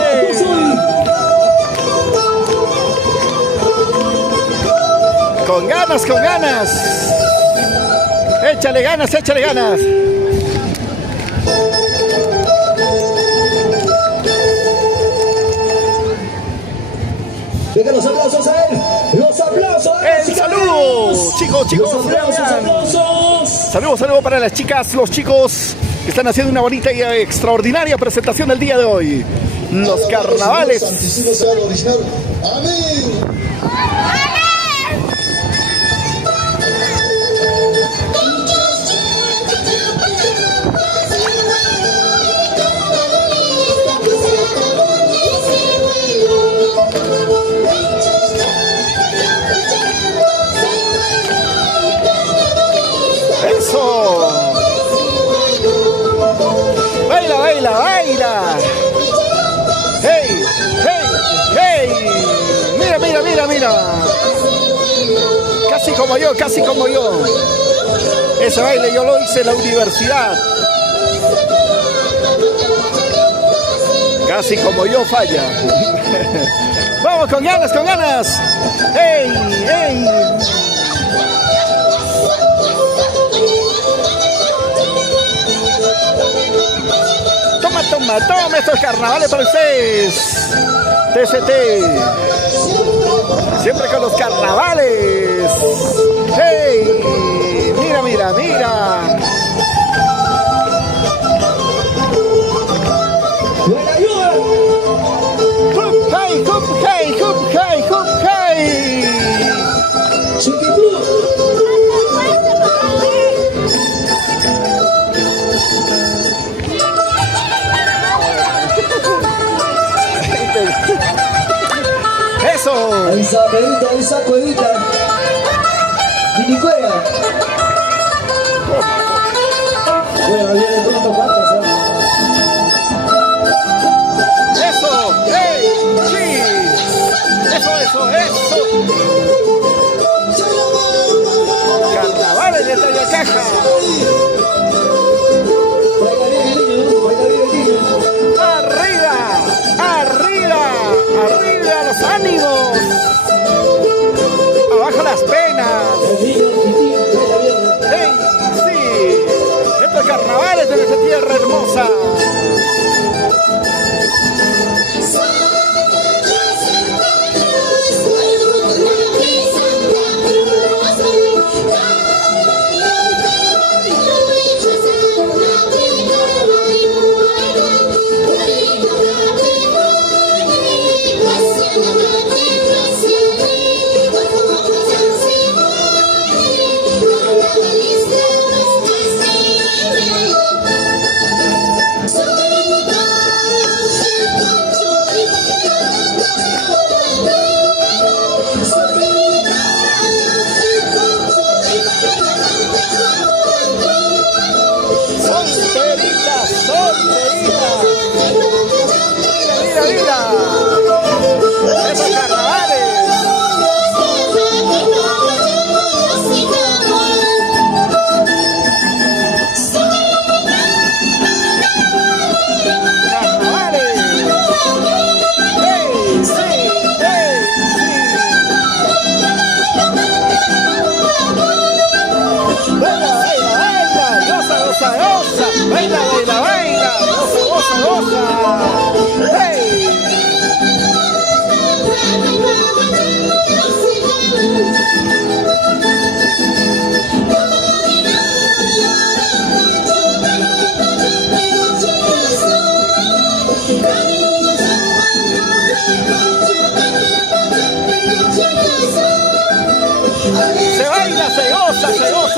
Con ganas, con ganas. Échale ganas, échale ganas. Venga, los aplausos a él. Los aplausos. El saludo, chicos. Los aplausos. Saludos para las chicas, los chicos que están haciendo una bonita y extraordinaria presentación del día de hoy. Los carnavales. Amén. Eso. Baila, baila, baila. Hey, hey, hey. Mira, mira, mira, mira. Casi como yo, casi como yo. Ese baile yo lo hice en la universidad. Casi como yo falla. Vamos con ganas, con ganas. Hey, hey. Toma estos carnavales para ustedes. TCT. Siempre con los carnavales. ¡Hey! Mira, mira, mira. ¡Hup, hey, hup, hey, hup, hey, hup, hey! Eso. Esa cuevita, esa cuevita. Mini cueva. Cueva viene pronto, ¿cuántos? Eso. eso, eso. Carnavales de Tayacaja. Arriba, arriba, arriba los ánimos. Abajo las penas. Hey, sí, estos carnavales de nuestra tierra hermosa.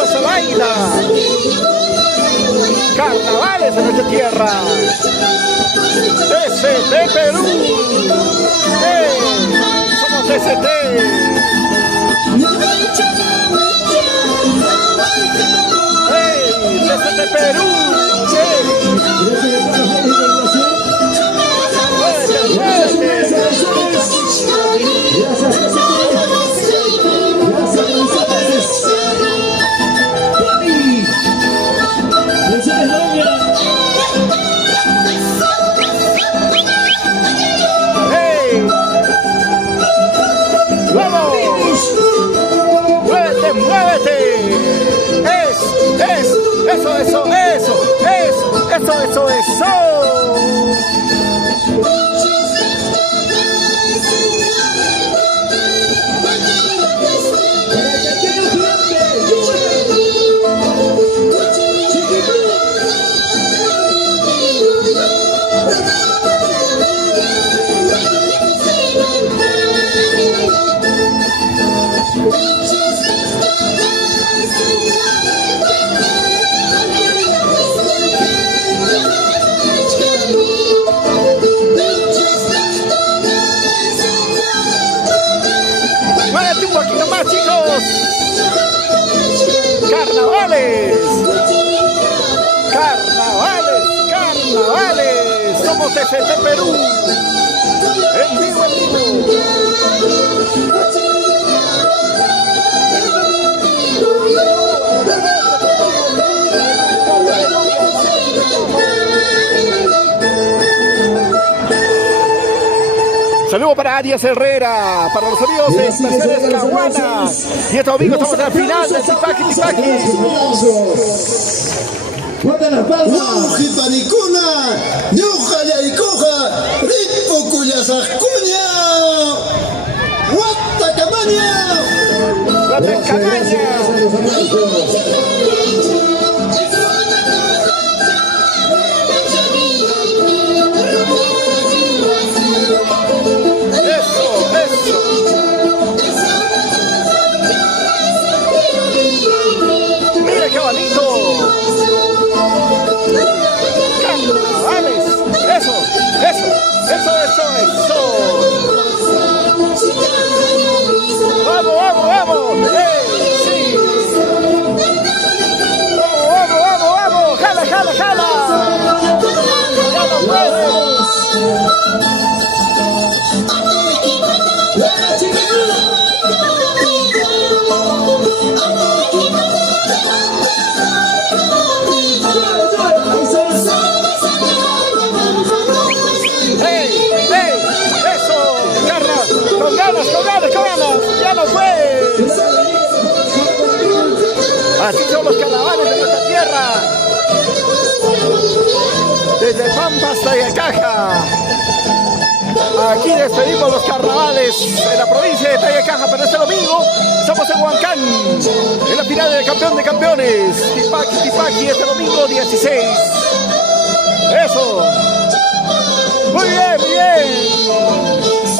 Se baila. Carnavales en nuestra tierra. TCT Perú. Somos TCT. TCT Perú. Eso. Carnavales, carnavales, carnavales. Somos TCT Perú. En vivo, en vivo. Saludos para Arias Herrera, para los amigos de Mercedes Caguana. Y estos amigos estamos en la final del Tipaki. ¡Fuerte las palmas! ¡Panicuna! ¡Ñuja Yaicoja! ¡Ripo Cuyasascuña! ¡Guata Camaña! ¡La Pescamaña! ¡Mira qué bonito! ¡Carnavales! ¡Eso! ¡Vamos! ¡Sí! ¡Vamos! ¡Jala! ¡Ya no puedes! ganas, ya no fue. Así son los carnavales de nuestra tierra. Desde Pampa hasta Yacaja. Aquí despedimos los carnavales en la provincia de Tayacaja, pero este domingo estamos en Huancán, en la final del campeón de campeones. Tipaqui, este domingo 16. Eso. Muy bien, muy bien.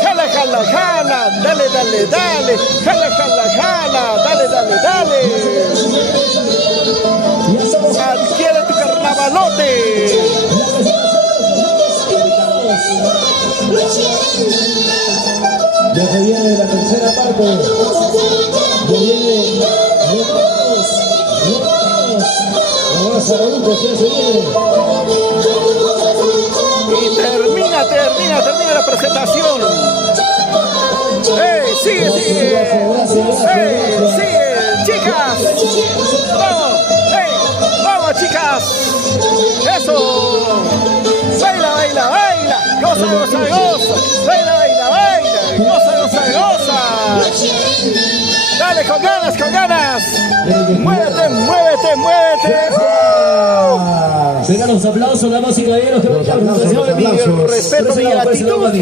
Jala, jala, jala. Dale, dale, dale. Jala, jala, jala. Dale, dale, dale. Adquiere tu carnavalote. Ya que viene la tercera parte. Ya viene los vamos a adultos, ya se viene. Y termina la presentación. Sigue. Sigue, chicas. Vamos, chicas. Eso. Baila. Goza. Baila. Goza. Dale, con ganas. Muévete. Vengan los aplausos, damas y caballeros. Respeto y gratitud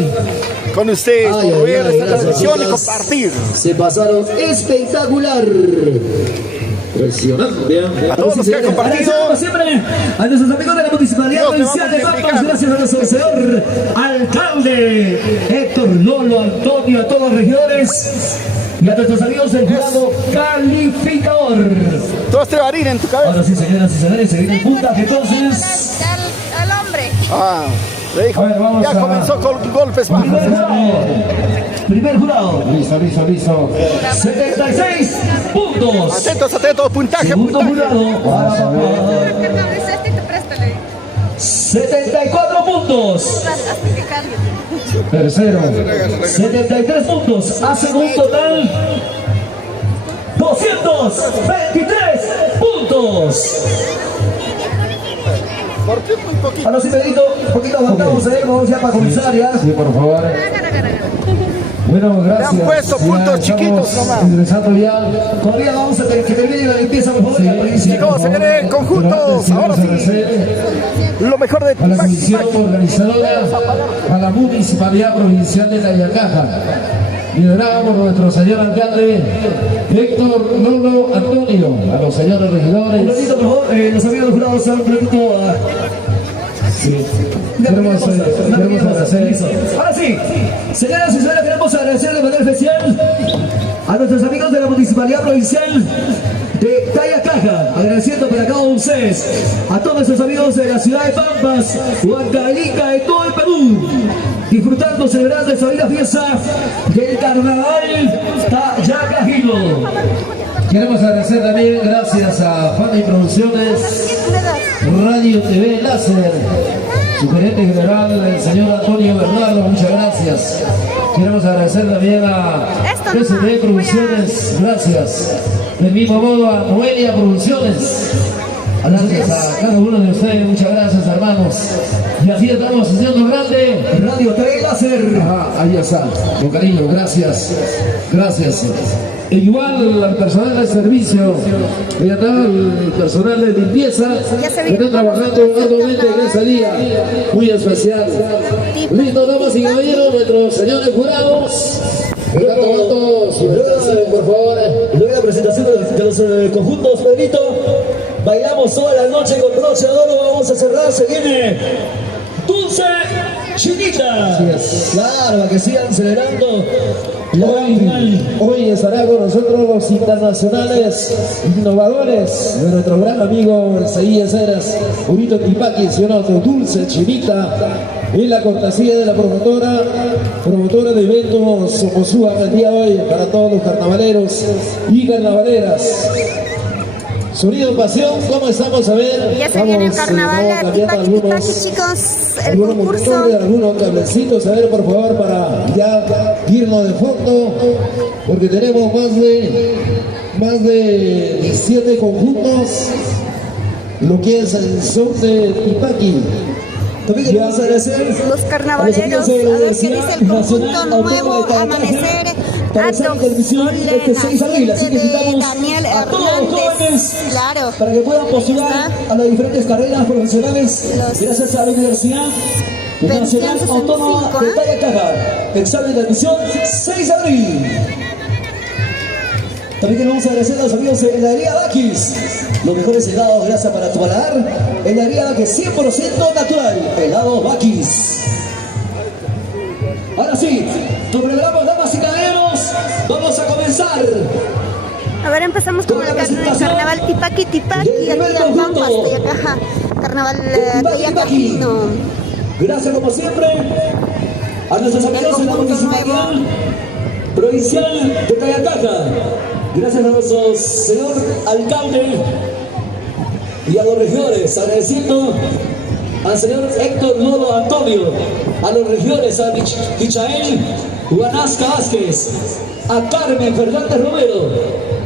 con ustedes por ver esta transmisión y compartir. Se pasaron espectacular. Impresionante. A todos los que han compartido. Siempre a nuestros amigos de la Municipalidad Provincial de Pampas, gracias a nuestro señor alcalde Héctor Lolo Antonio, a todos los regidores y a nuestros amigos del jurado calificador. Todo este varín en tu cabeza. Ahora sí, señoras y señores, se viene el puntaje entonces. Al hombre. Le dijo, ya comenzó con golpes bajos. Primer jurado. Listo. 76 puntos. Atentos, puntaje. Segundo jurado. 74 puntos. Tercero. 73 puntos. Hacen un total 223 puntos. ¿Por qué muy poquito? Ahora sí, Pedrito, un poquito aguantamos ahí, vamos ya para comenzar ya. Sí, por favor. Bueno, gracias. Le han puesto puntos chiquitos nomás. Ingresando ya. Todavía vamos a tener que termine la limpieza, por favor. Chicos, se vienen conjuntos. Ahora sí. Lo mejor de a la comisión organizadora, a la Municipalidad Provincial de Tayacaja, liderada por nuestro señor alcalde Héctor Lolo Antonio, a los señores regidores. Un ratito, por favor, los amigos del jurado se han preguntado a... Sí. Queremos agradecer. Ahora sí, señoras y señores, queremos agradecer de manera especial a nuestros amigos de la Municipalidad Provincial de Tayacaja, agradeciendo para cada uno de ustedes, a todos nuestros amigos de la ciudad de Pampas, Huancavelica, de todo el Perú, disfrutando, celebrando esta vida fiesta del Carnaval Tayacajino. Queremos agradecer también, gracias a Fami Producciones, Radio TV Láser, su gerente general, el señor Antonio Bernardo, muchas gracias. Queremos agradecer también a PSD Producciones, gracias. Del mismo modo a Noelia Producciones. Gracias a cada uno de ustedes, muchas gracias, hermanos. Y así estamos haciendo grande Radio TV Láser. Ahí está, con cariño, gracias. E igual al personal de servicio, y acá el personal de limpieza, que están trabajando arduamente en ese día muy especial. Listo, damas y caballeros, nuestros señores jurados. Por favor. Luego la presentación de los conjuntos, Pedrito, bailamos toda la noche con broche de oro. Vamos a cerrar, se viene Dulce Chinita. Claro, para que sigan celebrando. Hoy estará con nosotros los internacionales innovadores de nuestro gran amigo Isaías Heras, Urito Tipaqui, señor Dulce Chinita, en la cortesía de la promotora de eventos Somosúa el día de hoy para todos los carnavaleros y carnavaleras. Sonido Pasión, ¿cómo estamos? A ver, ya se viene el carnaval, Tipaqui, chicos, el concurso. Algunos cablecitos, a ver, por favor, para ya irnos de fondo, porque tenemos más de 17 conjuntos, lo que es el son de Tipaqui. Los carnavaleros, a ver qué dice el conjunto nuevo, Amanecer, Para televisión este 6 de abril, así que invitamos a todos los jóvenes para que puedan postular a las diferentes carreras profesionales gracias a la Universidad Nacional Autónoma de Tayacaja. Examen de admisión 6 de abril. También queremos agradecer a los amigos de Heladería Bakis. Los mejores helados grasa para tu paladar. Heladería Bakis 100% natural. Helados Bakis. Ahora sí, nos preparamos, damas y caballeros. Vamos a comenzar. A ver, empezamos con el carnaval Tipaqui, aquí en Pampas, Tayacaja. Carnaval Tayacajino. Gracias como siempre a nuestros amigos en la municipalidad provincial de Tayacaja. Gracias a nuestro señor alcalde y a los regidores, agradeciendo al señor Héctor Lolo Antonio, a los regidores, a Michael Guanasca Vázquez, a Carmen Fernández Romero,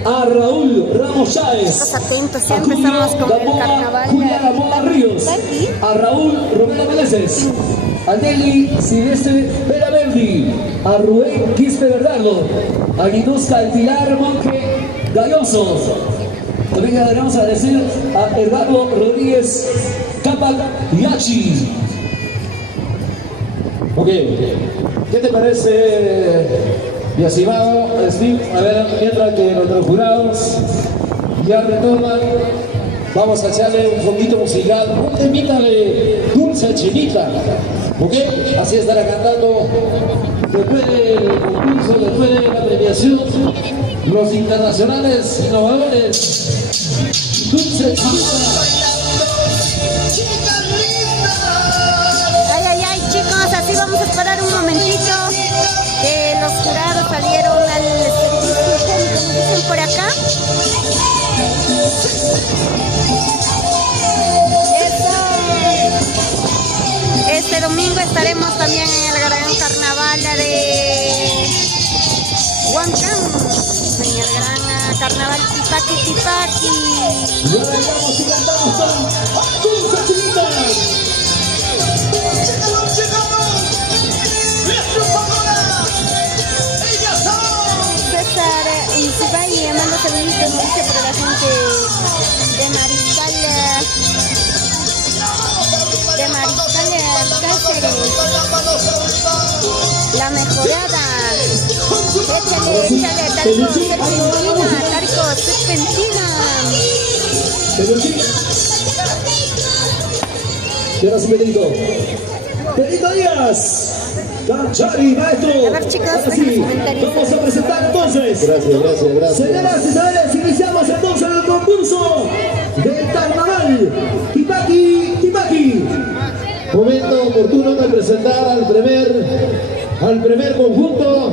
a Raúl Ramos Chávez, atentos, siempre estamos con el carnaval Juliana Moa Ríos, a Raúl Romero Meneses, a Nelly Silvestre Vera Verdi, a Rubén Quispe Bernardo, a Guinusca El Pilar Monje Galloso. También queremos agradecer a Eduardo Rodríguez Capac Yachi. Ok, ¿qué te parece, mi estimado Steve? A ver, mientras que nuestros jurados ya retornan, vamos a echarle un fondito musical, un temita de Dulce Chinita, ¿ok? Así estará cantando después del concurso, después de la premiación, los internacionales innovadores Dulce Chinita. Ay, chicos, así vamos a esperar un momentito que los jurados salieron al servicio, como dicen por acá. Este domingo estaremos también en el gran carnaval de Huancán, en el gran carnaval Tipaqui. Y ahora vamos y cantamos con Dulce Chinita. César Insibay, manda saluditos, nos dice para la gente de Mariscal Cáceres. La mejorada. Échale, Tarco Serpentina. Y ahora sí, Pedrito Díaz. Canchari, maestro. A ver, chicos, sí, vamos a presentar entonces. Gracias. Señoras y señores, iniciamos entonces el concurso del carnaval Tipaqui. Momento oportuno de presentar al primer conjunto.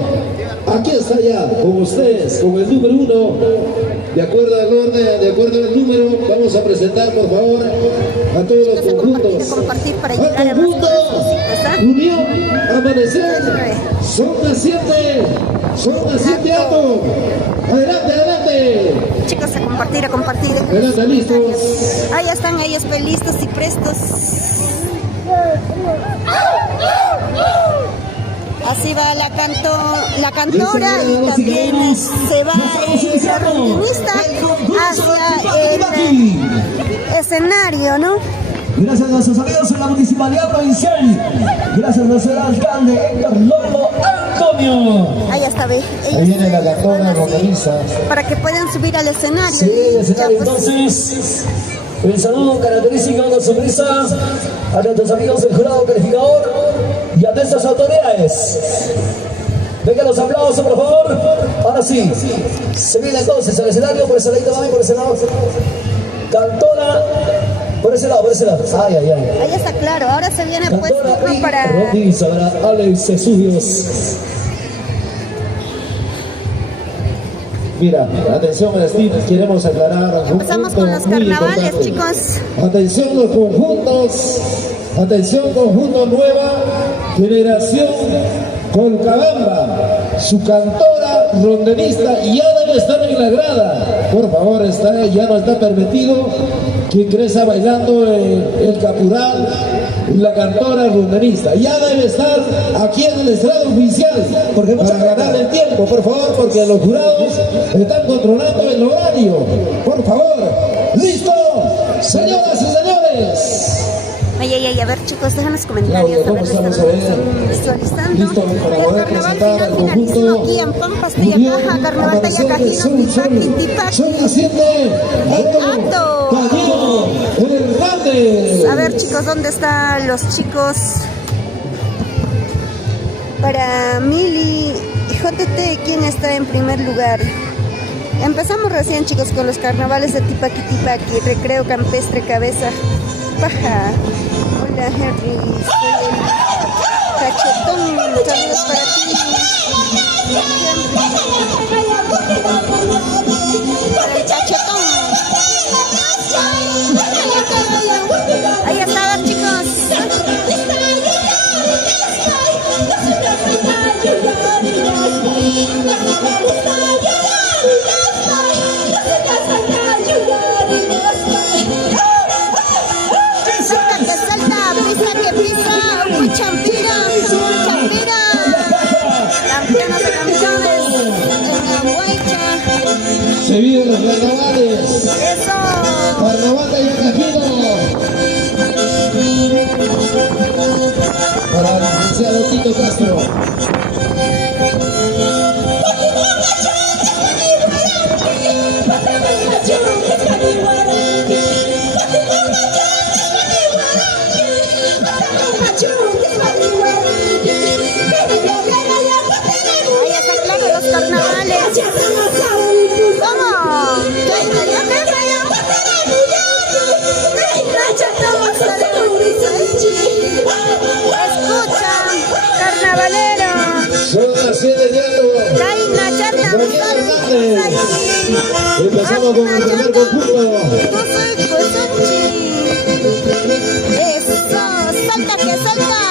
Aquí está ya con ustedes, con el número 1. De acuerdo al orden, de acuerdo al número, vamos a presentar por favor a todos los conjuntos. Al conjunto Unión Amanecer, son de 7 alto. Adelante. Chicos, a compartir. Adelante, listos. Ahí están ellos, listos y prestos. Así va la cantora y también se va el organista hacia el escenario, ¿no? Gracias a nuestros amigos en la municipalidad provincial. Gracias a nuestro alcalde Héctor Lolo Antonio. Ahí está, ve. Ahí viene la cantora vocalista. Para que puedan subir al escenario. Sí, el escenario. Entonces, el saludo característico de sorpresa a nuestros amigos del jurado calificador y a nuestras autoridades. Vengan los aplausos, por favor. Ahora sí, se viene entonces al escenario, por ese lado, mami, por ese lado. Cantora, por ese lado. Ay. Ahí está claro, ahora se viene pues para Alex Estudios. Mira, atención Steve, queremos aclarar. Empezamos con los carnavales, chicos. Atención los conjuntos, atención conjunto Nueva Generación Colcabamba. Su cantora rondenista ya debe estar en la grada. Por favor, ya no está permitido que ingresa bailando el capural la cantora rundanista. Ya debe estar aquí en el estrado oficial, porque para ganar el tiempo, por favor, porque los jurados están controlando el horario. Por favor, ¿listo? Señoras y señores. Ay, a ver chicos, dejan los comentarios, a ver, estamos visualizando listo para el poder carnaval presentar al conjunto aquí en Pampas de Baja, Carnaval Tayacajino, Tipac. Soy naciente Acto. Cañero Hernández. A ver chicos, ¿dónde están los chicos? Para Mili JT, ¿quién está en primer lugar? Empezamos recién chicos con los carnavales de Tipaqui, Recreo Campestre, Cabeza Paja. Hola Henry, soy el Cachetón, saludos para ti. Para el Cachetón. Ahí está, a ver chicos. Se viven los carnavales. ¡Eso! Carnaval de Tayacajino. Para el licenciado Tito Castro. Ahí está claro los carnavales. Escucha, carnavalero. Son las 7 de algo. Empezamos con el primer conjunto. Eso, salta que salta.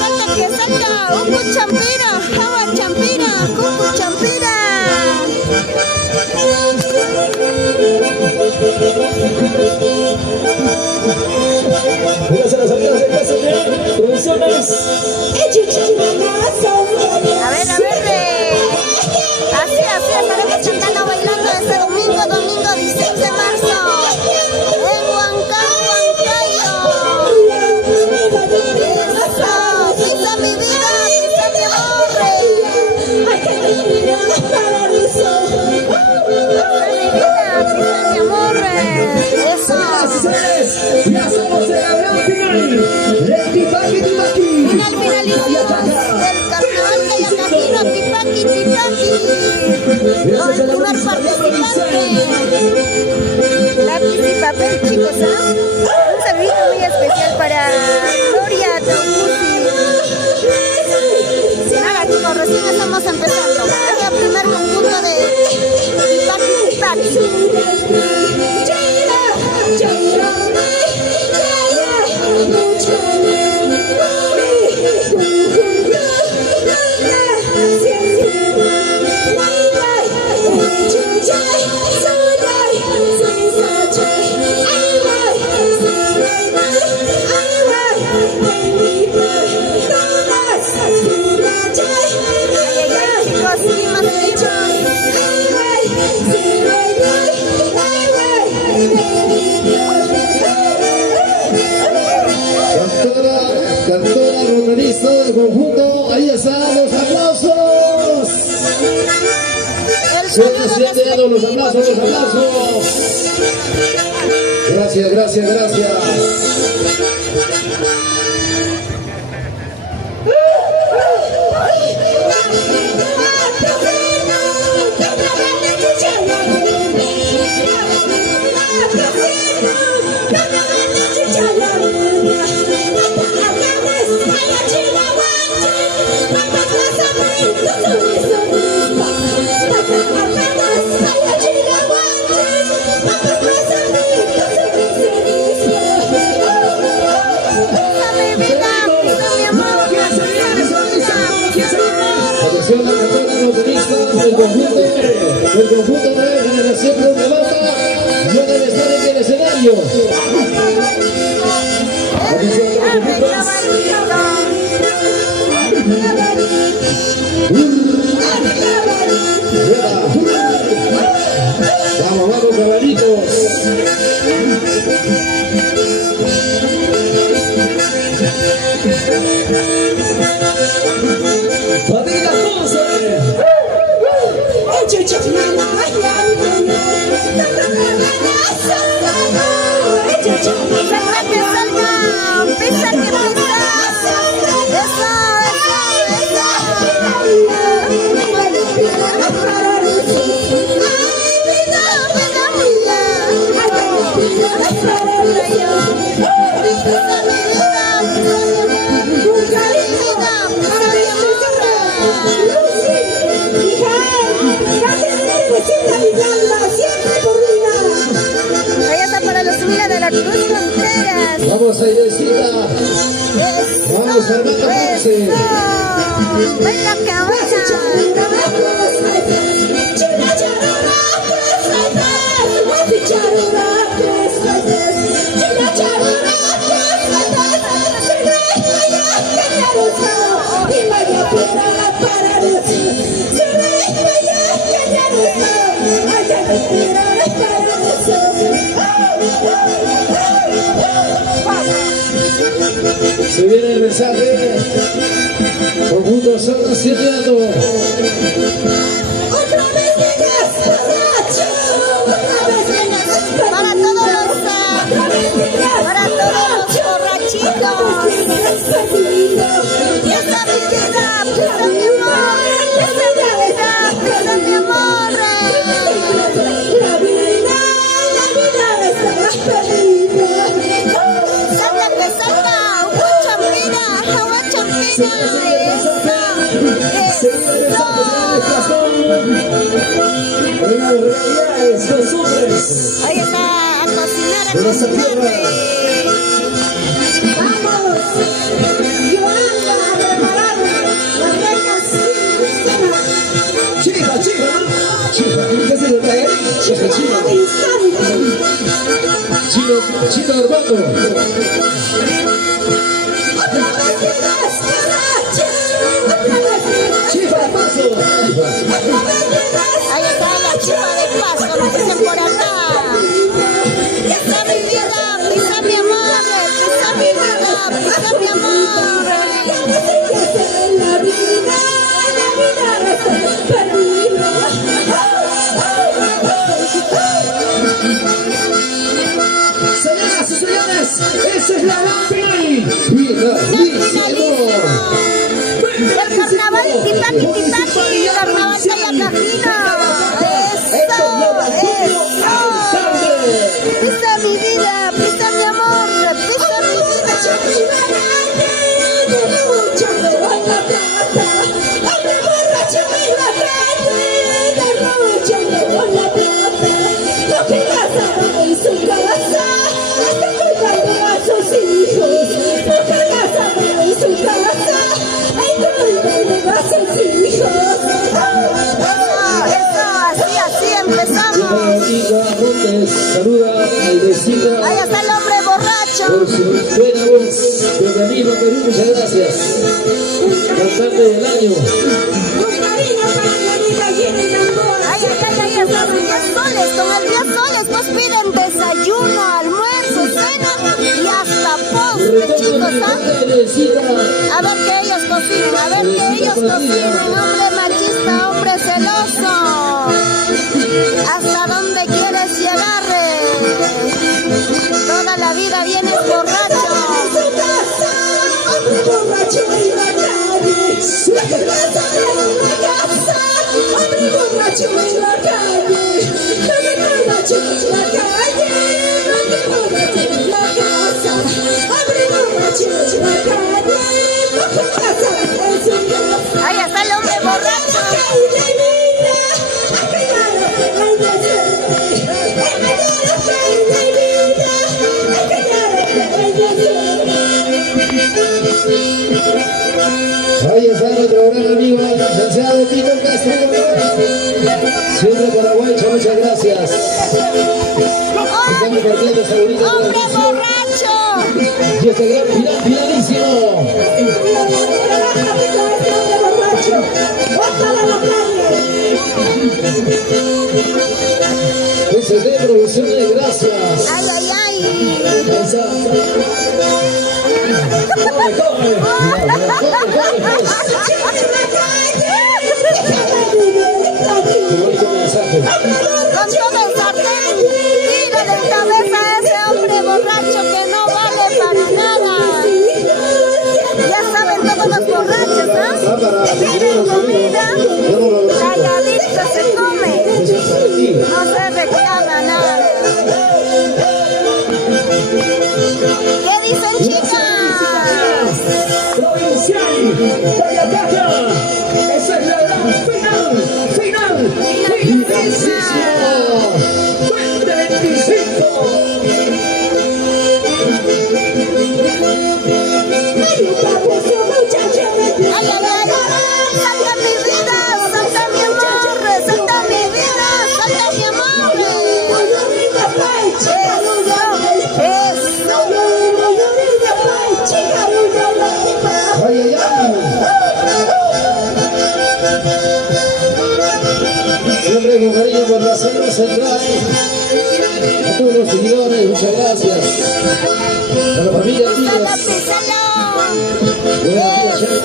Salta que salta. Uku champira, java champira, cucu champira. Gracias a las amigas de Casa de Producciones. A ver, así estaremos cantando, bailando este domingo 16 de marzo en Huancayo. Eso, pisa mi vida, pisa mi amor. Pisa mi vida, pisa mi amor. Eso. Ya somos en la gran final. Finalísimo del carnaval Tayacajino, Tipaqui. El primer participante. Lápiz y papel, chicos, ¿ah? Un saludito muy especial para Gloria Taucusi. Nada, chicos, recién estamos empezando. Es el primer conjunto de Tipaqui. Cantora romanista del conjunto, ahí están los aplausos. Siete los aplausos. Gracias. El conjunto de generación de banda no debe estar en el escenario. Atención. Vamos, vamos, caballitos. Familia Ponce. Ahí está para los Mila de la Cruz Contreras. Vamos, Airecita. Vamos, Fernando Ponce. Venga, cabeza. Se viene el mensaje. Conjunto San Racineando. Para todos los borrachitos. Y esta belleza, pisa mi amor. Esta belleza, pisa mi amor. Salta que salta, champina, agua champina. Ahí está, a cocinar, a cocinar. Vamos, Yolanda, a preparar las ricas Chica, chica. Chica, ¿qué se le trae? Chica, chica. Chino, Chino Armando. Chifa de Paso. Ahí está la chifa de Paso, nos dicen por acá. Pisa mi vida, pisa mi amor, pisa mi vida, pisa mi amor. Señoras y señores, esa es la Bambi. Vida, vida, El carnaval tipati, tipati, el carnaval de la cajina. Eso, eso. Pisa mi vida, pisa mi amor, pisa mi vida. Saluda al vecino. Ahí está el hombre borracho. Por su buena voz. Bienvenido a Perú, muchas gracias. Cantante del año. Ahí está, ahí está, los 10 soles. Con el 10 soles nos piden desayuno, almuerzo, cena y hasta postre, chicos, ¿ah? A ver que ellos cocinen, a ver que ellos cocinen. Hombre machista, hombre celoso. ¿Hasta dónde quieres llegar? Toda la vida vienes borracho. Borracho en la calle, borracho en la calle, borracho en la calle, borracho en la casa, borracho en la calle, ahí está el hombre borracho. Ahí está nuestro gran amigo, licenciado Tito Castro. Siempre Paraguacho, muchas gracias. Estamos partiendo esta bonita ¡Hombre tradición. borracho! Y este gran final, finalísimo. Ese de producciones, gracias. Ay, ay, ay. Con todo el sartén, tírale en cabeza a ese hombre borracho que no vale para nada. Ya saben todos los borrachos, ¿ah? Tienen comida, calladito se come, no se reclama nada. ¿Qué dicen, chicas? Provincial, Guayacaca, esa es la gran final. Fuente 25. Ay, ay, ay, salta mi vida, salta mi amor, salta mi vida, salta mi amor. Ay, ay, ay. Siempre con cariño por la salud central. A todos los seguidores, muchas gracias. A la familia Díaz. Buenos días,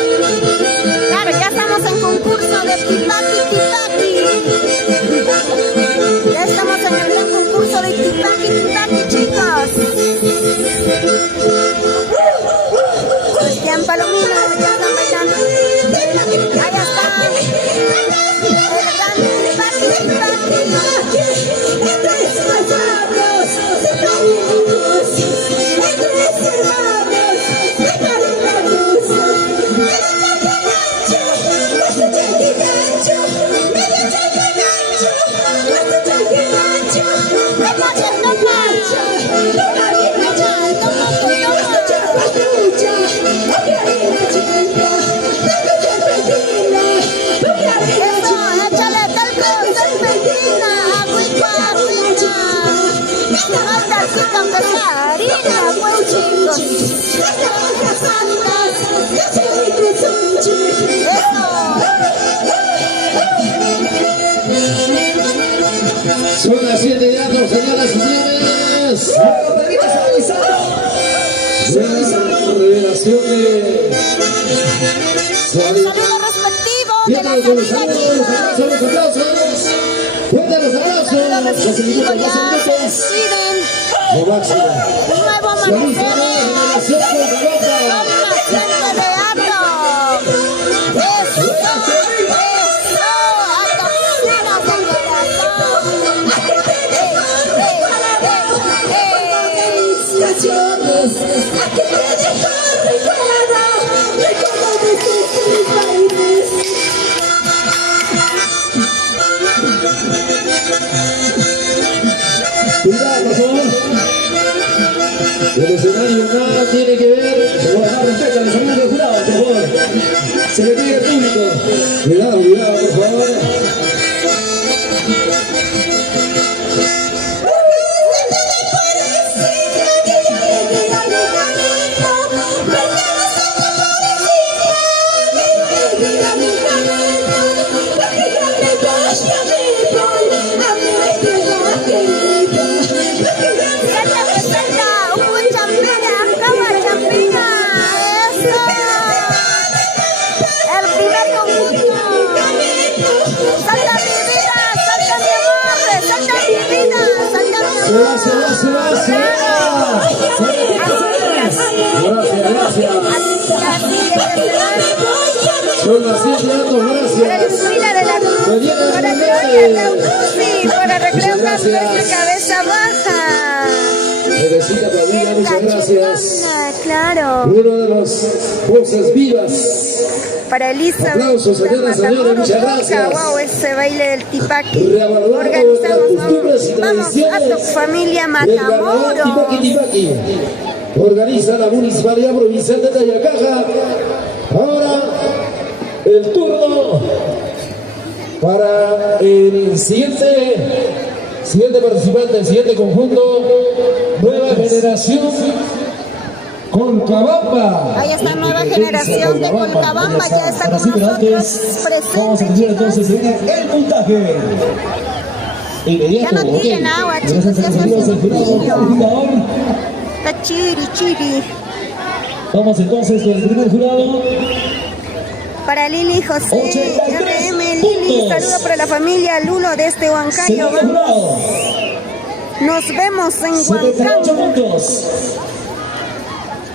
Claro, ya estamos en concurso de Tipaki. Ya estamos en el gran concurso de Tipaki, chicos. Cristian Palomino, ya están bailando. Allá está. El gran son las 7 de año, señoras y señores. Revelación de... saludo respectivo de la salida, chicos. Los aplausos. Fuerte los aplausos. Los Respectivo, ya se deciden. Lo máximo. Un nuevo amanecer. Cuidado, por favor. El escenario nada tiene que ver. Pero más respeto a los amigos del jurado, por favor. Se le pide al público. Cuidado, cuidado, por favor. Gracias. Son las 7 años, gracias. Para recreo cabeza baja. Teresita Padilla, muchas gracias. Claro. Uno de las voces vivas. Para Elisa. Aplausos, señoras y señores, muchas gracias. Wow, ese baile del Tipaki. Organizamos, vamos a tu familia Matamoros. organiza la Municipalidad Provincial de Tayacaja. Ahora el turno para el siguiente participante, el siguiente conjunto, Nueva Generación Colcabamba. Ahí está Nueva Generación de Colcabamba, ya está con nosotros Vamos a presente, entonces el puntaje. Ya no tienen agua, chicos, ya son sencillo. Está chiri. Vamos entonces con el primer jurado. Para Lili José, RM Lili, saludo para la familia Lulo desde Huancayo. Nos vemos en 78 Huancayo. puntos.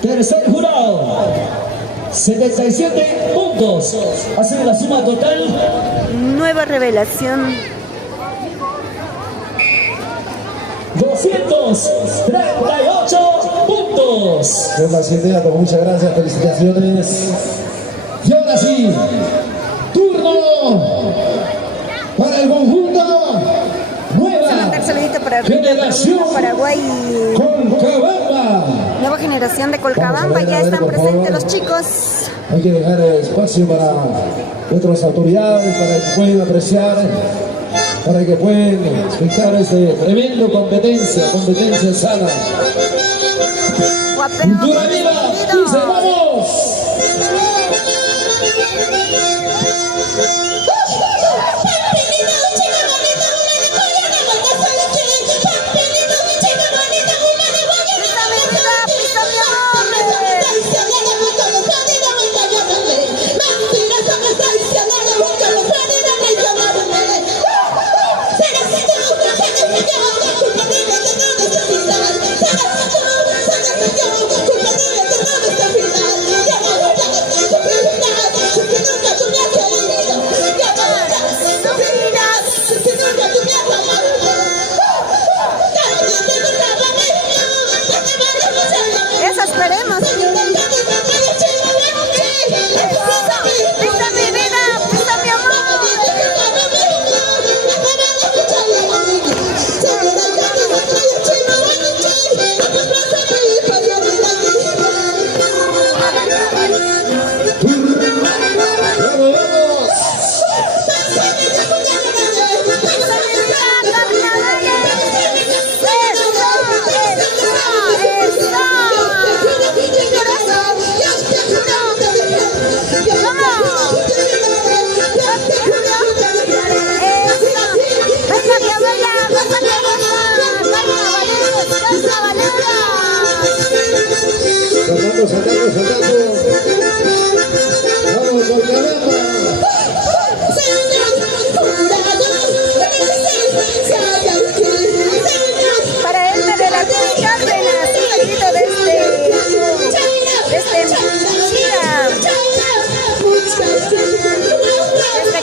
Tercer jurado, 77 puntos. Hace la suma total. Nueva revelación. 238 puntos. Muchas gracias, felicitaciones. Y ahora sí, turno para el conjunto Nueva Saludito para Generación Paraguay. Colcabamba. Nueva generación de Colcabamba, ya están presentes los chicos. Hay que dejar espacio para nuestras autoridades, para que puedan apreciar, para que puedan espectar este tremendo competencia sana. Cultura viva, dice vamos. Eso esperemos. ¡Pista mi vida! ¡Pista mi amor! Saltando. Vamos, Colcabamba. Para él de la Cruz Cárdenas, un saludito desde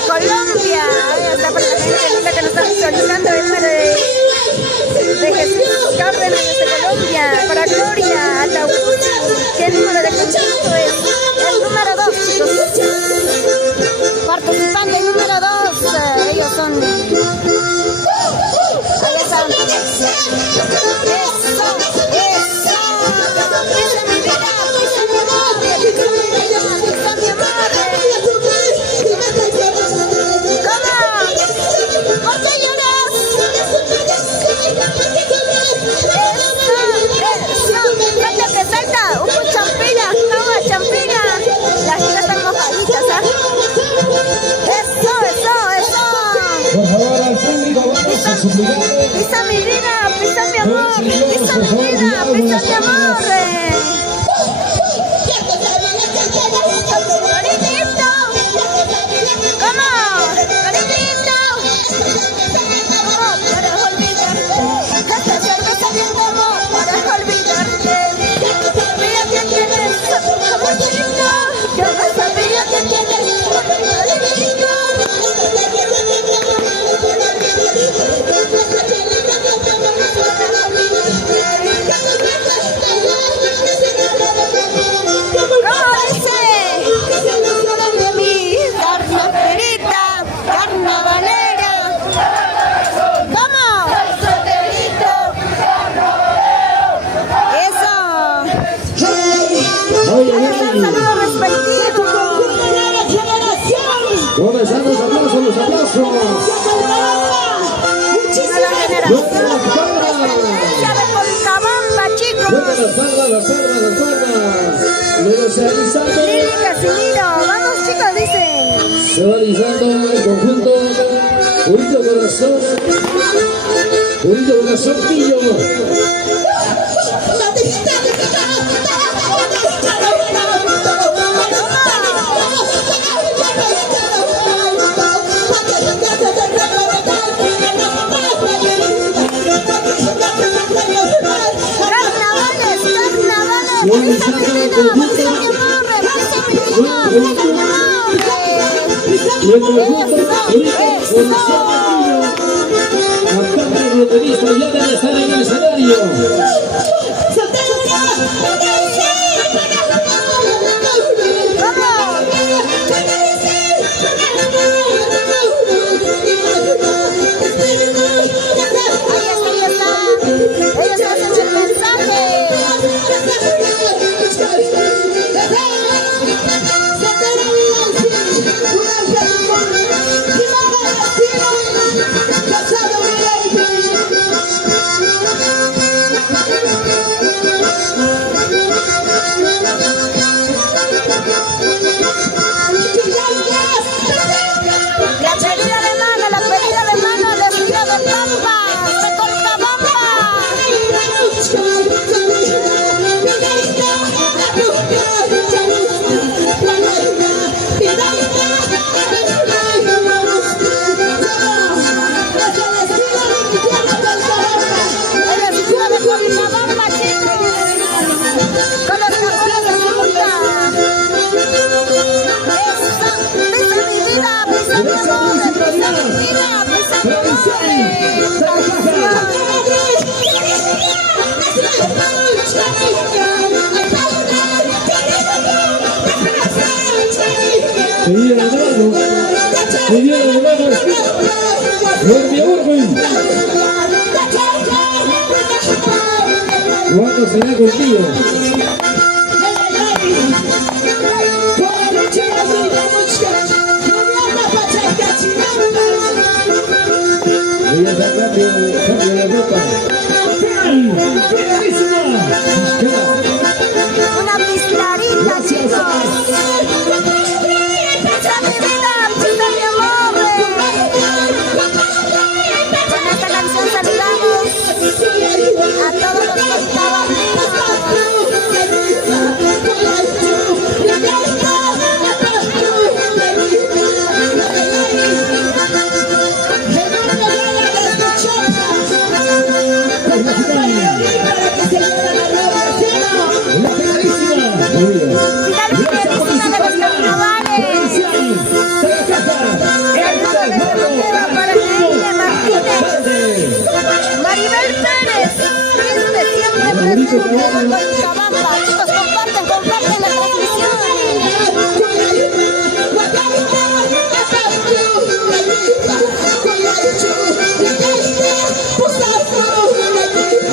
Colombia. Está para la gente linda que nos está visualizando, el número de Jesús Cárdenas desde Colombia. Para Gloria Ataúd, ¿qué número de conjunto es? El número 2, chicos. saludo respectivo. ¿Dónde están los aplausos, los aplausos? Nueva generación. De Colcabamba, chicos. Las palmas. Luego se alisando. Lili Casimiro. Vamos, chicos, dicen. Se va alisando el conjunto. Bonito corazón. Bonito corazón, Quillo. Ya debe estar en el escenario. Ellos hacen el mensaje. ¿Cuándo será contigo? Ella está cambio de ropa. Una pizlarita, chicos. Mi amor. Con esta canción saludamos a todos los que estaban vivos. Maribel Pérez, desde siempre presente en Colcabamba. Chicos, comparten la transmisión.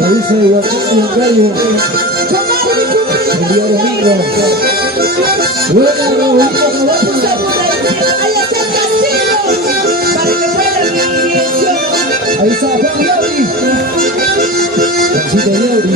Avisa de Joaquín Gallo. El día domingo. Ahí está Juan Yauri. Juancito Yauri.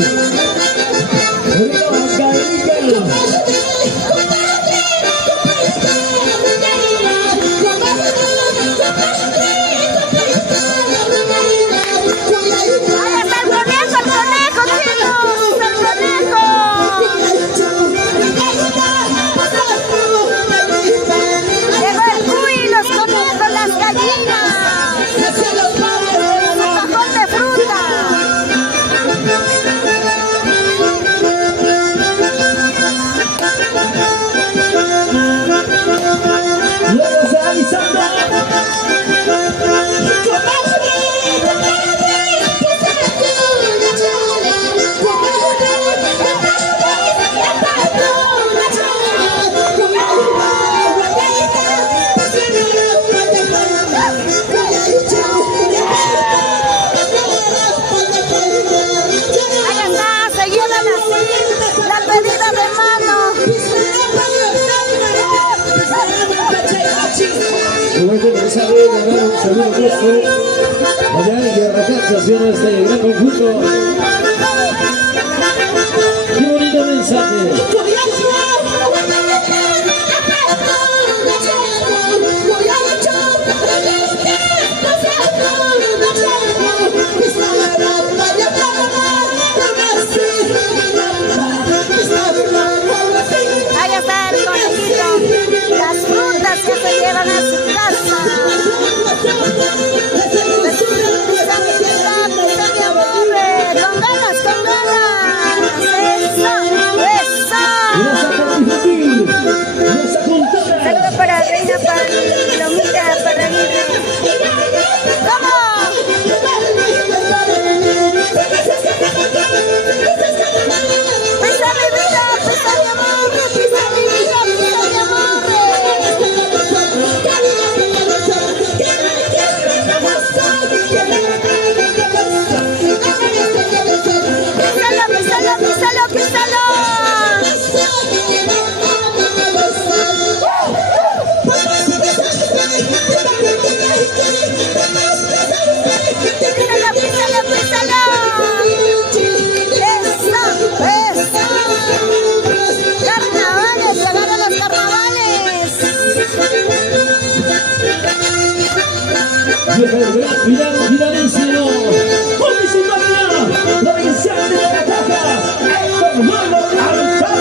dar un saludo nuestro. Allá en Guerracacha, ¿sí o no? Este gran conjunto. Qué bonito mensaje. Ahí está el conejito, las frutas que se llevan a su casa. Mi amor, con ganas, con ganas. Eso. Saludos para Reina Palomita, para Aguirre. ¡Vamos! Pesa mi vida, pesa mi amor, pesa mi vida, pesa mi amor. Pésalo, pésalo, pésalo. Pésalo, pésalo. Eso. Carnavales, llegar a los carnavales. Llega el gran final, finalísimo. Municipalidad Provincial de Guerracacha, Héctor Mano Alcalde.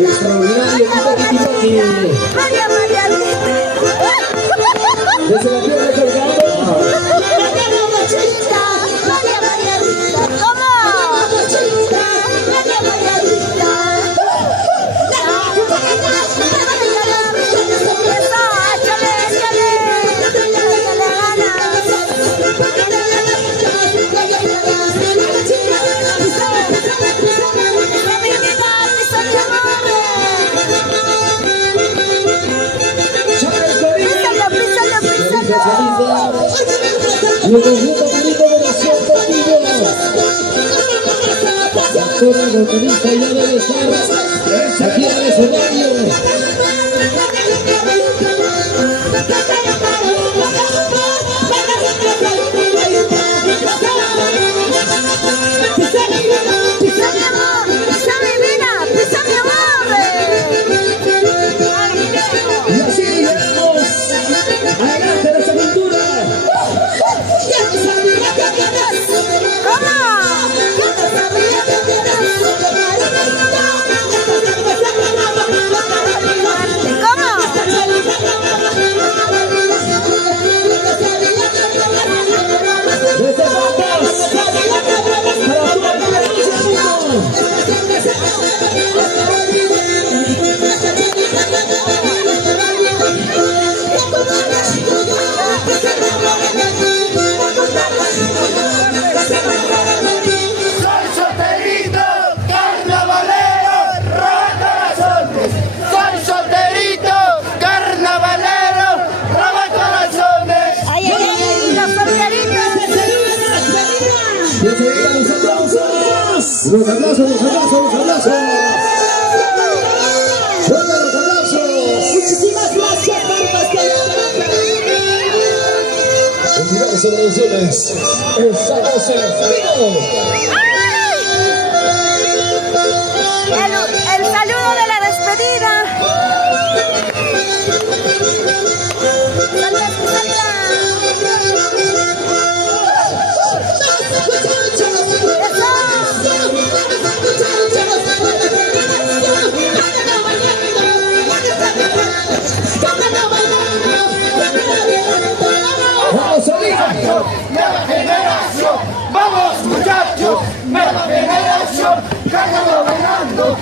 Extraordinario, María Marianita. desde la tierra colgado. María Marianita. ¿Cómo? María Marianita. Échale, échale. Échale Lo conjunto bonito de Nación Portillo. Todo el organista ya debe estar aquí en el escenario. Y así llegamos adelante de esa cultura. Los aplausos, los aplausos, los aplausos. ¡Suelta los aplausos! Muchísimas gracias, Unidades y Producciones. Estamos en vivo. El saludo de la despedida. ¡Vamos, Olivia! ¡Nueva generación! ¡Vamos, muchachos! ¡Nueva generación! ¡Cállalo bailando!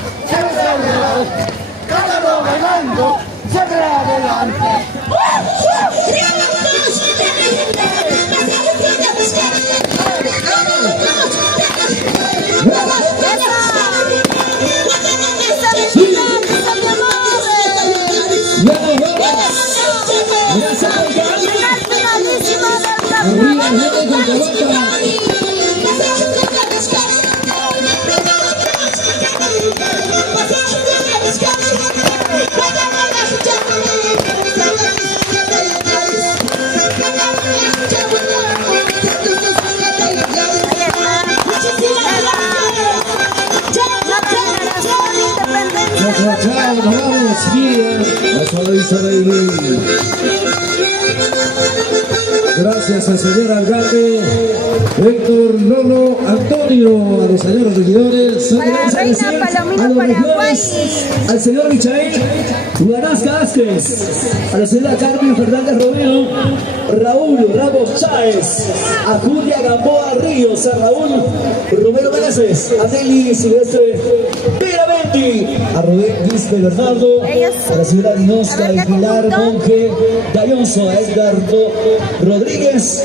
gente con Cahuaca. Chao, nos vamos, bien. Gracias al señor alcalde Héctor Lolo Antonio, a los señores regidores, Para Reina Palomino Paraguay, al señor Michael Guanasca Vázquez, a la señora Carmen Fernández Romero, Raúl Ramos Cháez, a Julia Gamboa Ríos, a Raúl Romero Meneses, a Nelly Silvestre Piramenti, a Rubén Quispe Bernardo, a la señora Dinosca y Pilar Monge Dayonso, a Edgardo Rodríguez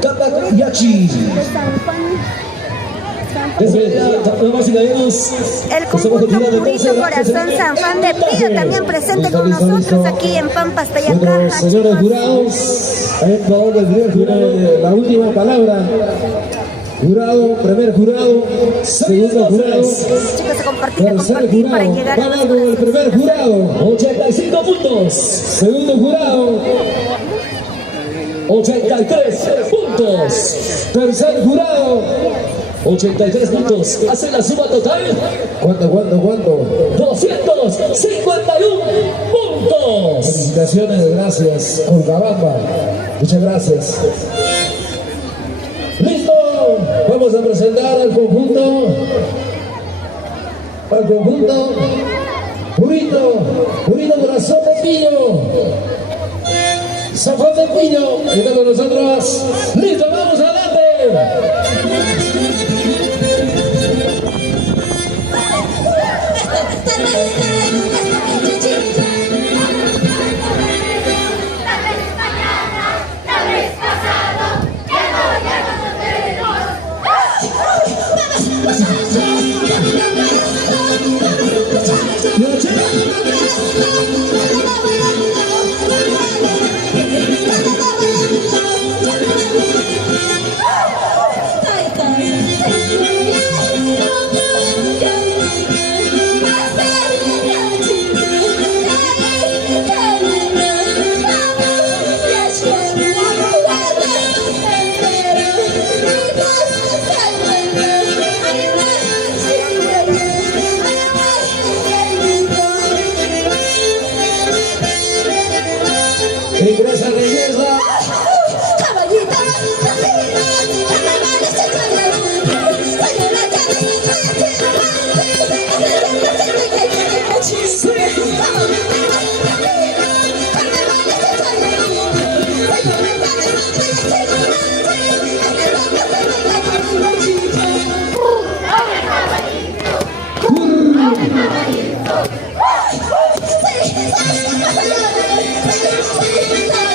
Capayachi. El conjunto Purito Corazón San Juan de Pío también presente con nosotros aquí en Pampas Tayacaja. Señores jurados, la última palabra. Jurado, primer jurado, segundo jurado, Chicos, a compartir para llegar a con el primer jurado, 85 puntos. Segundo jurado, 83 puntos. Tercer jurado, 83 puntos. Hace la suma total. ¿Cuánto? 251 puntos. Felicitaciones, gracias, Concabamba. Muchas gracias. Listo, vamos a presentar al conjunto Purito Corazón de Pío. San Juan de Pío, está con nosotros. Listo, vamos adelante. Ingresa belleza.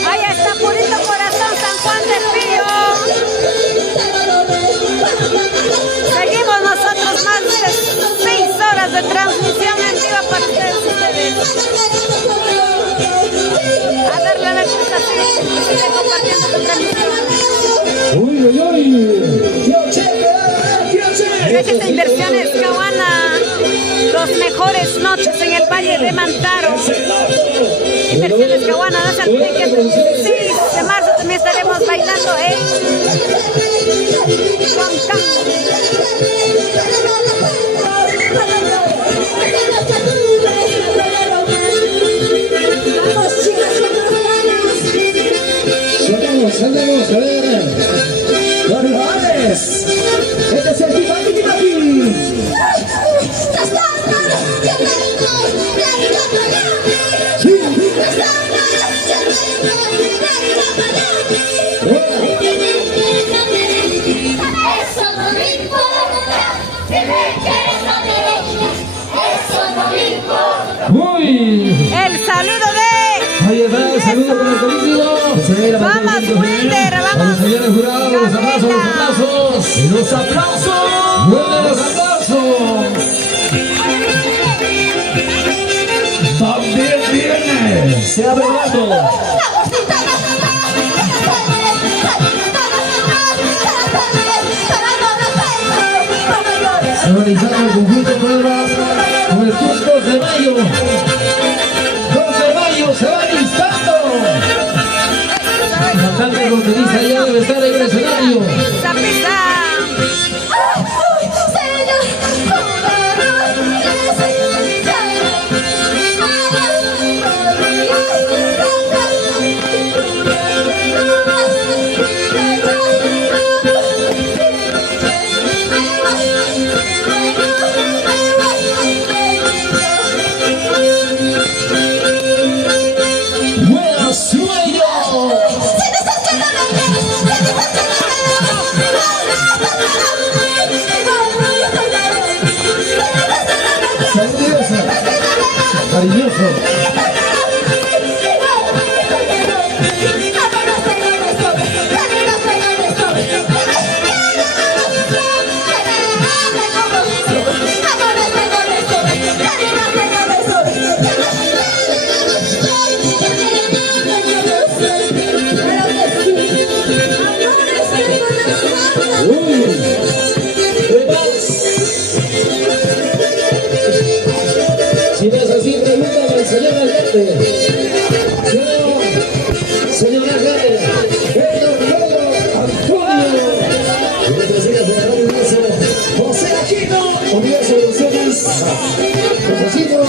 Ahí está Purito Corazón San Juan de Pío. Seguimos nosotros más de 6 horas de transmisión en vivo para ustedes. A darle la presentación, sigue compartiendo tu transmisión. Gracias a Inversiones Cahuana, los mejores noches en el Valle de Mantaro. Inversiones Cahuana, no se olviden que el 16 de marzo también estaremos bailando en Huancán. Saludos, a ver. ¡Barbares! ¡Este es el Timaki! El saludo de... Ahí está, el saludo con el carísimo. Vamos, Wilder, vamos. A los señores jurados, los aplausos. ¡Los aplausos! ¡Buenos aplausos! También viene. Se abre el rato. organizando el conjunto Pruebas con el club 2 de mayo. 2 de mayo se van listando. Cantante conteniza ya debe estar en el escenario. Cariñoso. Si no es así, pregúntame al señor alcalde. Señor alcalde, el doctor Antonio. Y nuestras hijas de la Radio Universo, José Aquino, Universo Producciones. Necesito.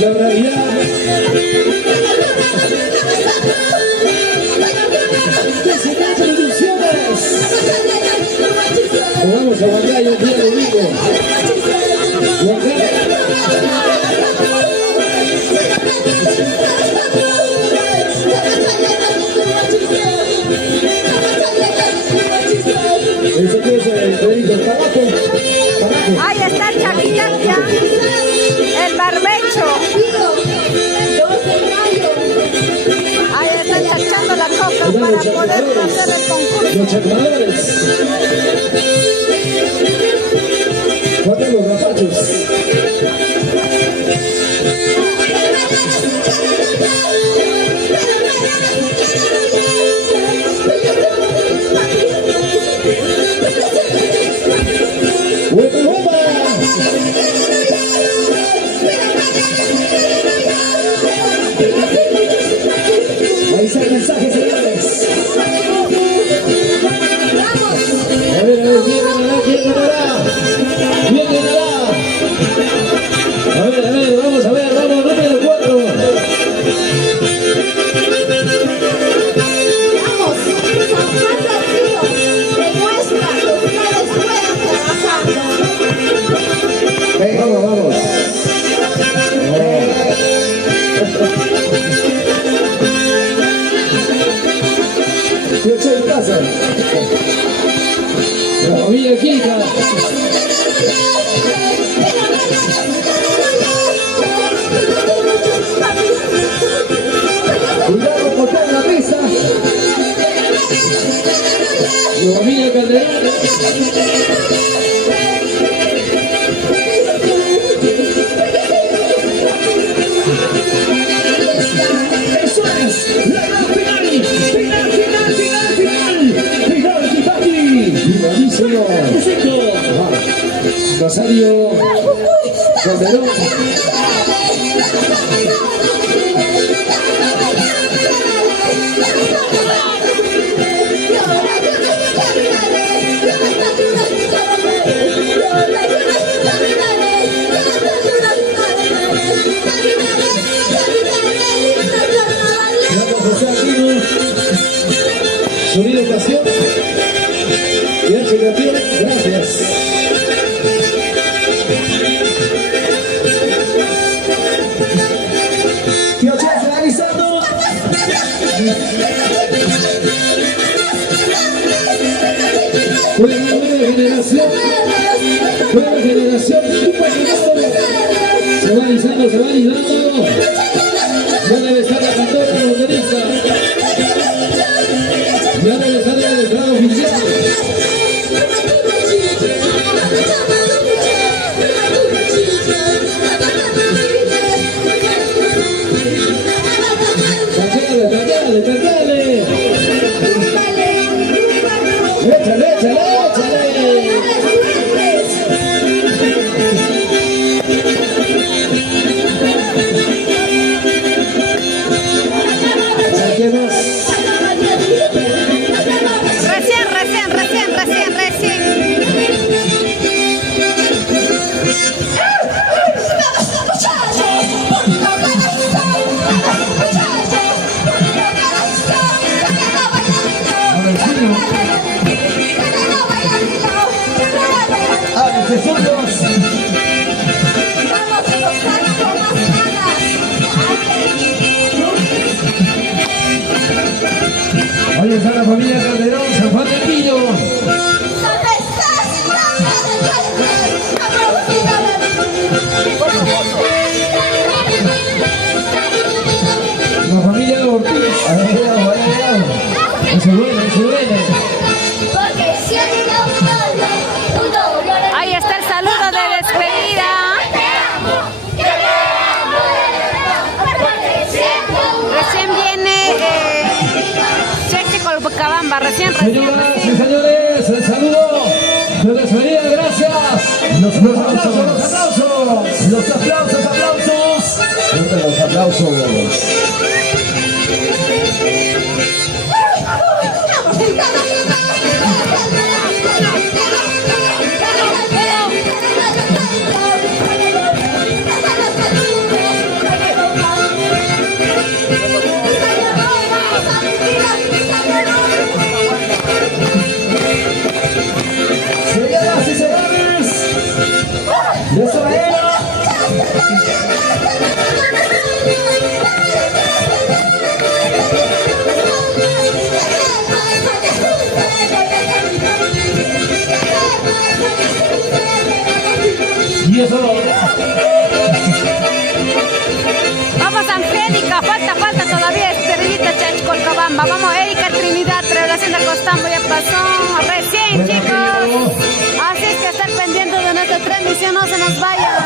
La realidad. Producciones. Vamos a Huancayo el día domingo. Ahí está Chaquitaquia, el barbecho. Ahí están chachando la coca para poder hacer el concurso. Los chacadores. ¿Cuántos los rapachos? Ahí está el mensaje, señores. A ver, ¿quién ganará? ¿Quién ganará? ¿Quién ganará? A ver, vamos a ver, vamos, número 4. Vamos, trabajando tío, demuestra que ustedes pueden trabajar. Vamos, vamos. ¿Qué pasa? La familia Kika. Cuidado con la mesa. La familia Calderón. Eso es la gran final. Buenísimo. Rosario Calderón. José Aquino, Sonido Pasión y H. Gabriel, gracias. Nueva generación, se va alisando, se va alisando. Ya debe estar la cantora fronteriza. Ya debe estar en el estrado oficial. Cargale. Échale. ¿Qué más? Recién. Hoy está la familia Calderón, San Juan del Pillo. La familia Ortiz. Eso duele. Ahí está el saludo de despedida. Recién viene Cheche Colbocabamba, recién. Señoras y señores, el saludo de despedida, gracias. Los aplausos. Los aplausos. Señoras y señores, de esta manera. Y eso. Vamos, Angélica, falta todavía Estrellita Chachcolcabamba. Vamos, Erika Trinidad, Revelación del Costambo ya pasó. Recién, chicos. Así es que estar pendientes de nuestra transmisión, no se nos vayan.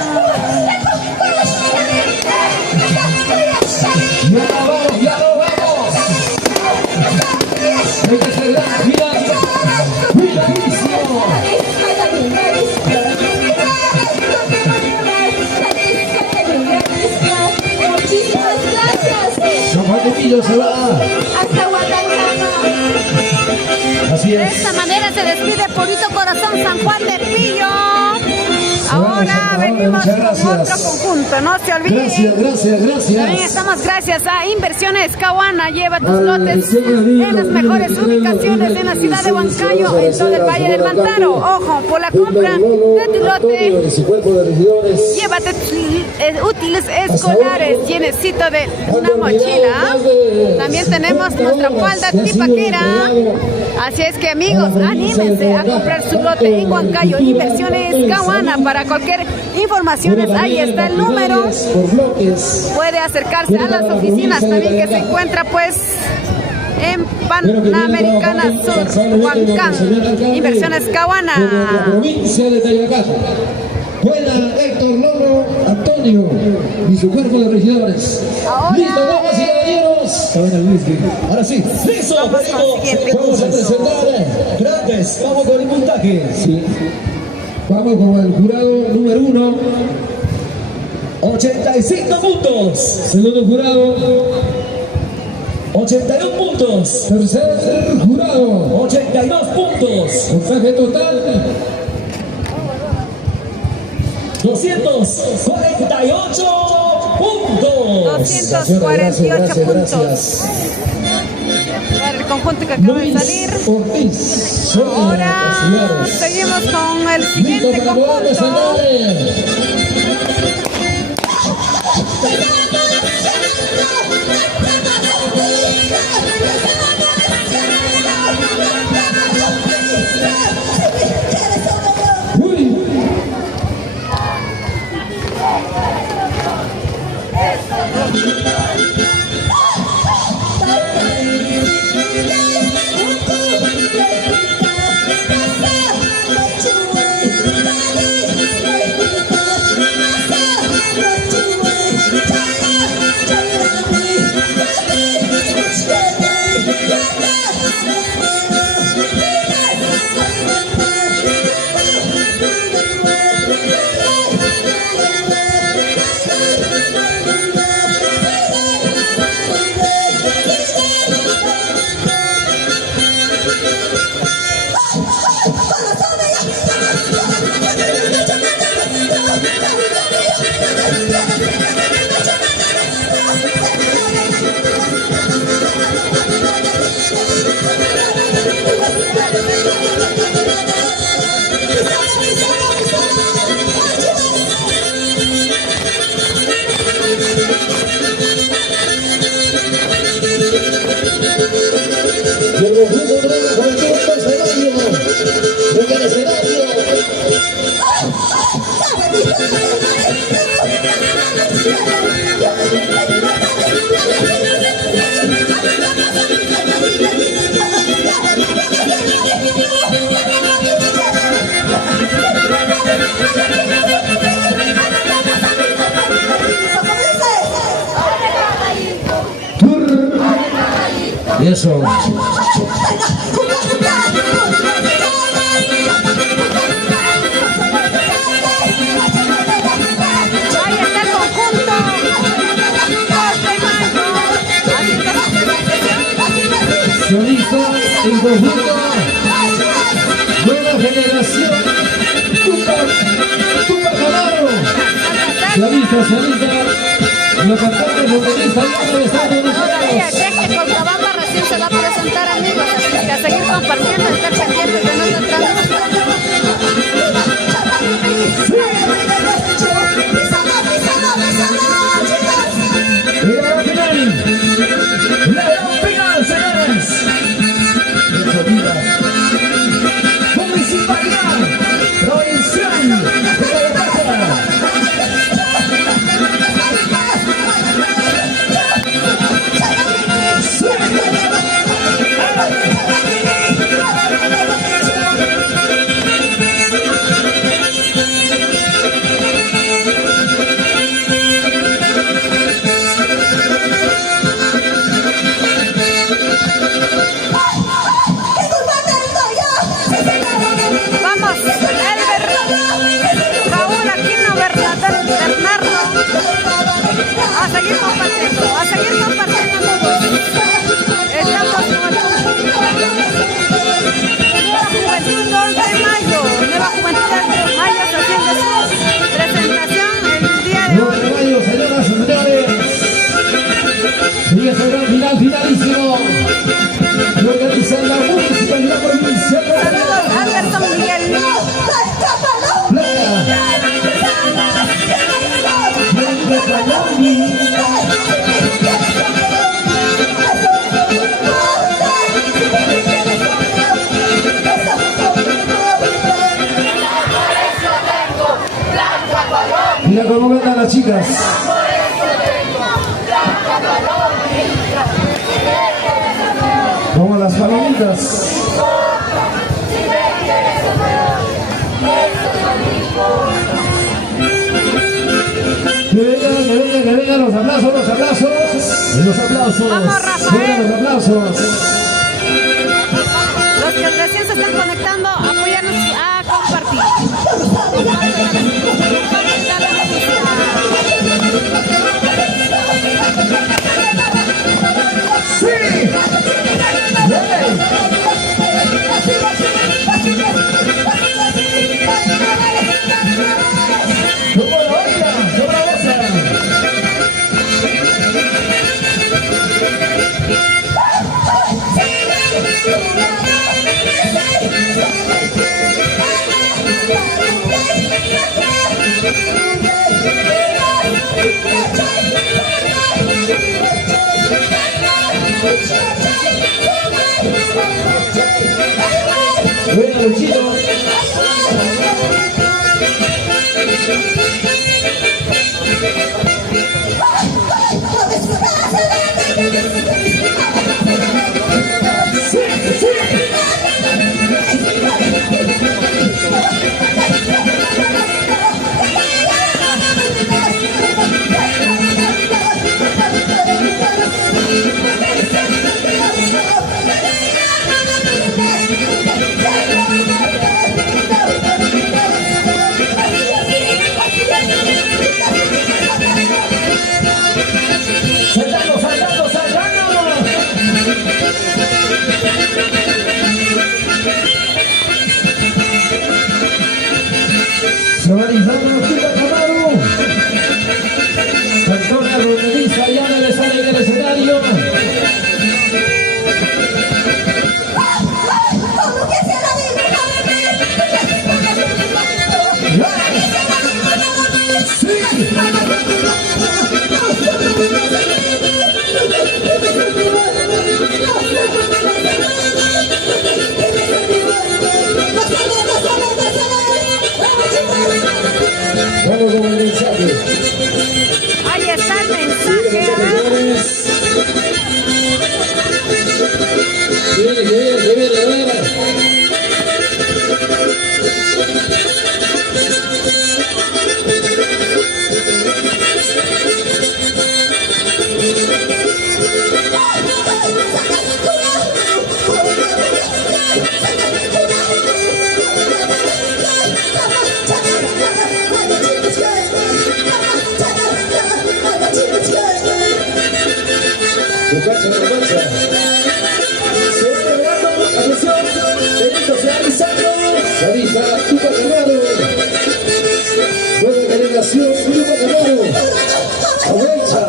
Ya lo vamos. Hay que ser cuidadísimo. Muchísimas gracias. San Juan de Pillo se va. Hasta Guadalajara. Así es. De esta manera se despide Purito Corazón San Juan de Pillo. Ahora venimos con otro conjunto, no se olviden. Gracias. También estamos gracias a Inversiones Cahuana. Lleva tus lotes en las mejores ubicaciones en la ciudad de Huancayo, en todo el Valle del Mantaro. Ojo, por la compra de tu lote, llévate útiles escolares, llenecito de una mochila. También tenemos nuestra falda tipaquera. Así es que, amigos, anímense a comprar su lote en Huancayo. Inversiones Cahuana. Para cualquier información, ahí está el número. Puede acercarse a las oficinas también que se encuentra pues en Panamericana Sur, Huancán. Inversiones Cahuana. Provincia de Tayacá. Buena Héctor Loro Antonio y su cuerpo de regidores. Listo, damas y caballeros. Ahora sí, listo. Vamos a presentar grandes. Vamos con el montaje. Sí. Vamos con el jurado número 1. 85 puntos. Segundo jurado. 81 puntos. Tercer jurado. 82 puntos. Puntaje total. 248 puntos. 248 puntos. Para el conjunto que acaba de salir. Ahora seguimos con el siguiente conjunto. conjunto de la juventud en el escenario. Y eso. Solista en conjunto, nueva generación, Tupac Amaru. Se avisa, la cantante vocalista de Estados Unidos. Que con la banda recién se va a presentar, amigos, así que a seguir compartiendo, estar pendientes de nuestra transmisión. Finalísimo. Lo organiza la municipalidad provincial. Saludos, Alberto Miguel. Mira cómo cantan las chicas. Como las palomitas. Que vengan los aplausos. Los aplausos. Vamos, Rafael. Los aplausos. Los que recién se están conectando, apoyarnos a compartir. ¡Sí! ¡Como la oiga! ¡Como la goza! Bueno, Luchito. ¡Saltando! Huaycha. Se va logrando, atención, Benito se va avisando. Se avisa Tupac Amaru. Nueva delegación, Tupac Amaru. A Huaycha.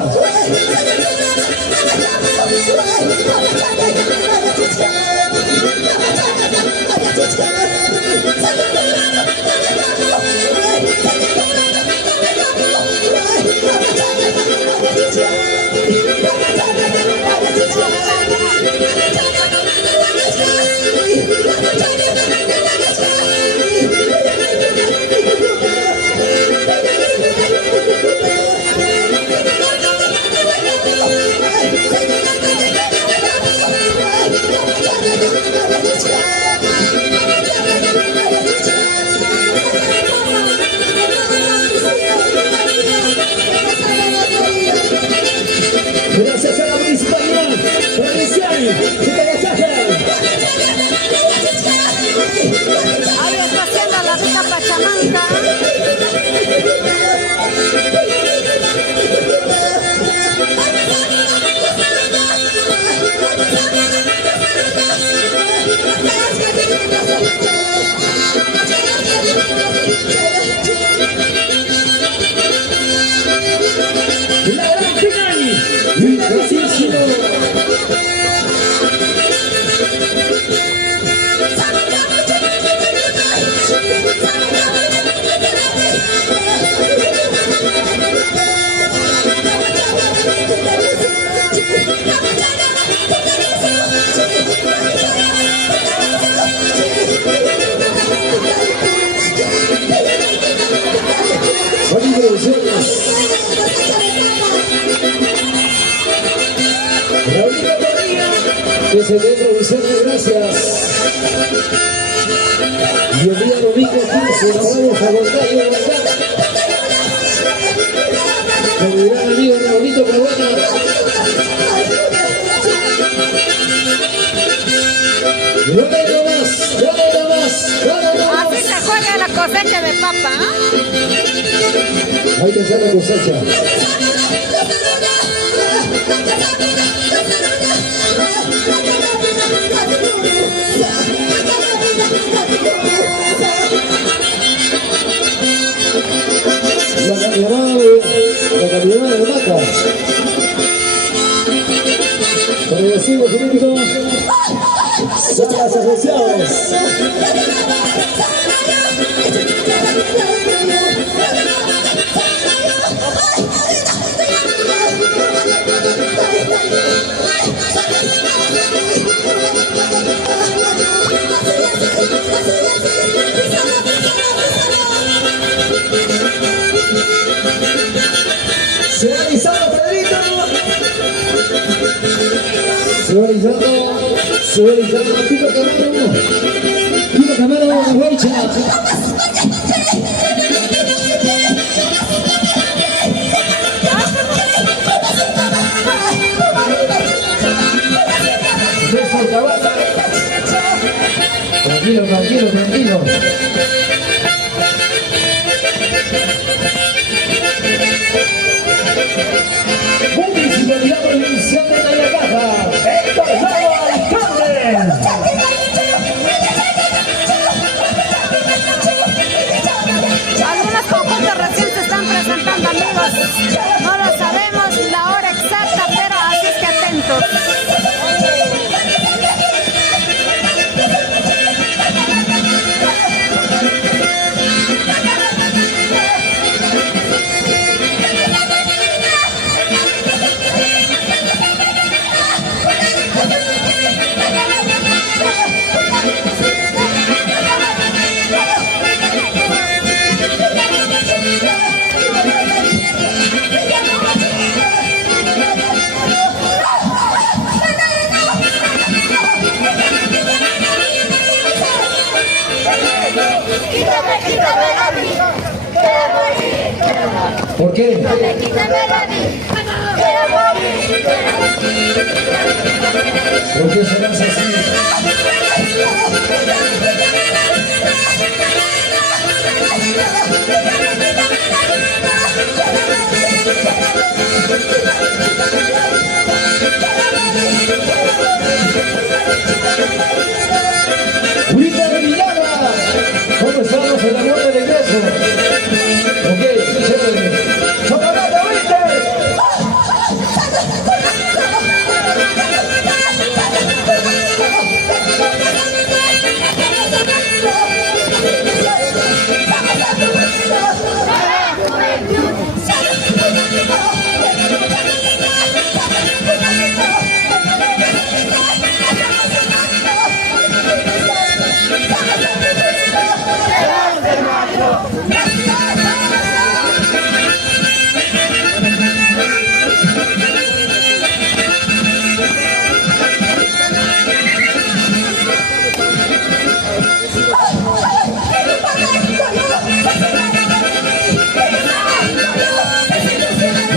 Gracias a la municipalidad provincial de Cajacaja. Ahí está haciendo la rica pachamanca. La gran final, finalísimo. Oliver Jonas. La única todavía que se debe producirle gracias. Y el día domingo 15 nos vamos a volcar y a volcar. Con mi gran amigo Raulito Caruana. No hay más, no hay más, no hay más. Así se juega la cosecha de papa. Hay que hacer la cosecha. La calidad de vaca. Con el vecino jurídico, salas asociados. Se va alisando Pedrito. Se va alisando Tito Camaro. Tito Camaro, Huaycha. Tranquilo, tranquilo, tranquilo. Municipalidad Provincial de Cajacaja, encargado alcalde. Algunos conjuntos recién se están presentando, amigos. No lo sabemos la hora exacta, pero así es que atentos. ¿Por qué? ¿Por qué serás así? Brita de Villana, ¿cómo estamos en la vuelta de ingreso? Ok, chévere. ¡Chocolate, oíste!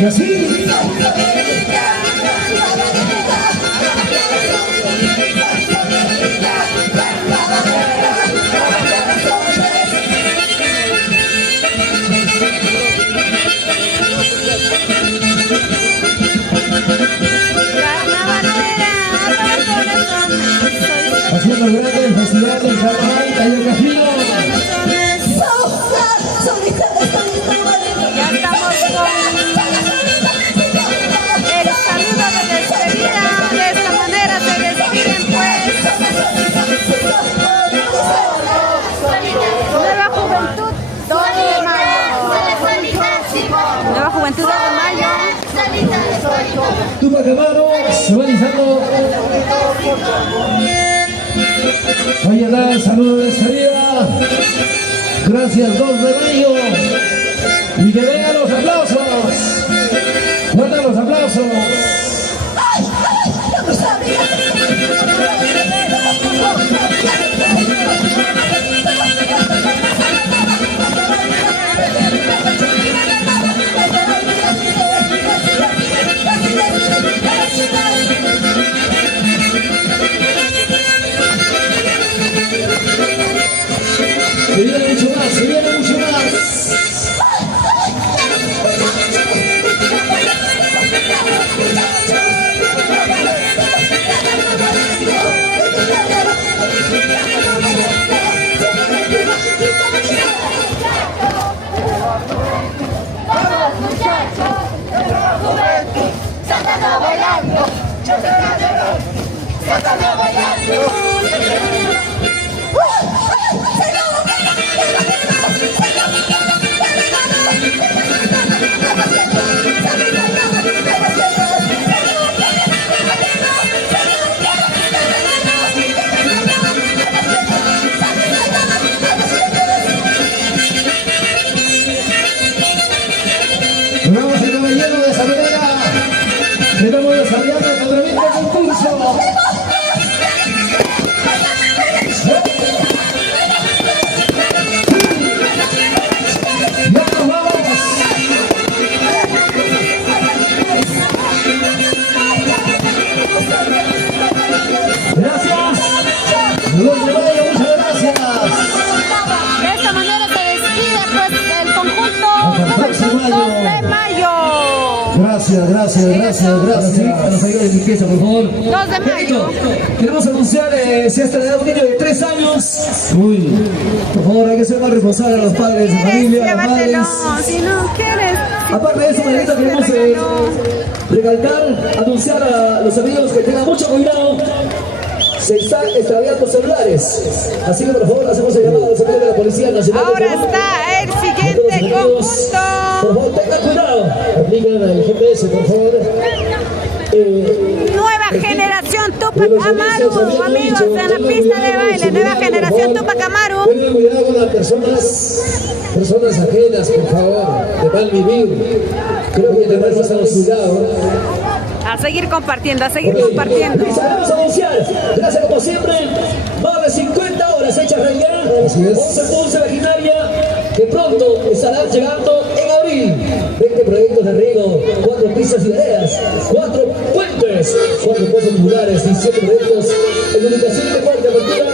Y así. Haciendo grande el festival del carnaval Cayo Castillo. Ya estamos con el saludo de despedida. De esta manera se despiden pues Nueva Juventud 2 de mayo. Nueva Juventud 2 de mayo. Tupac Amaru se va alisando. Vaya a dar saludo de despedida. Gracias 2 de mayo. Y que vengan los aplausos. Guarda los aplausos. Se viene mucho más, se viene mucho más. Vamos el caballero de esa manera. Le damos los aliados a tremendo concurso. Ya nos vamos. Gracias. Muchas gracias. De esta manera se despide pues el conjunto 2 de mayo. Gracias. A los amigos de limpieza, por favor. 2 de mayo. Queremos anunciar si hasta la edad de un niño de 3 años. Uy, por favor, hay que ser más responsables a los padres de familia, a las madres. Si no quieres. Aparte de eso, Margarita, queremos recalcar, anunciar a los amigos que tengan mucho cuidado. Se están extraviando celulares. Así que por favor hacemos el llamado a los amigos de la Policía Nacional. Ahora está el siguiente conjunto. Por favor, tengan cuidado. Aplican el GPS, por favor. Nueva generación Tupac Amaru, amigos en la pista de baile. Nueva generación Tupac Amaru. Tengan cuidado con las personas ajenas, por favor, de mal vivir. Creo que tenemos a los cuidados. A seguir compartiendo, compartiendo. Vamos a anunciar, gracias como siempre, más de 50 horas hechas realidad, 11 pulse vaginaria, que pronto estarán llegando en abril. 20 proyectos de riego, 4 pistas y veredas, 4 puentes, 4 pozos tubulares, 17 proyectos en educación de cuarta apertura,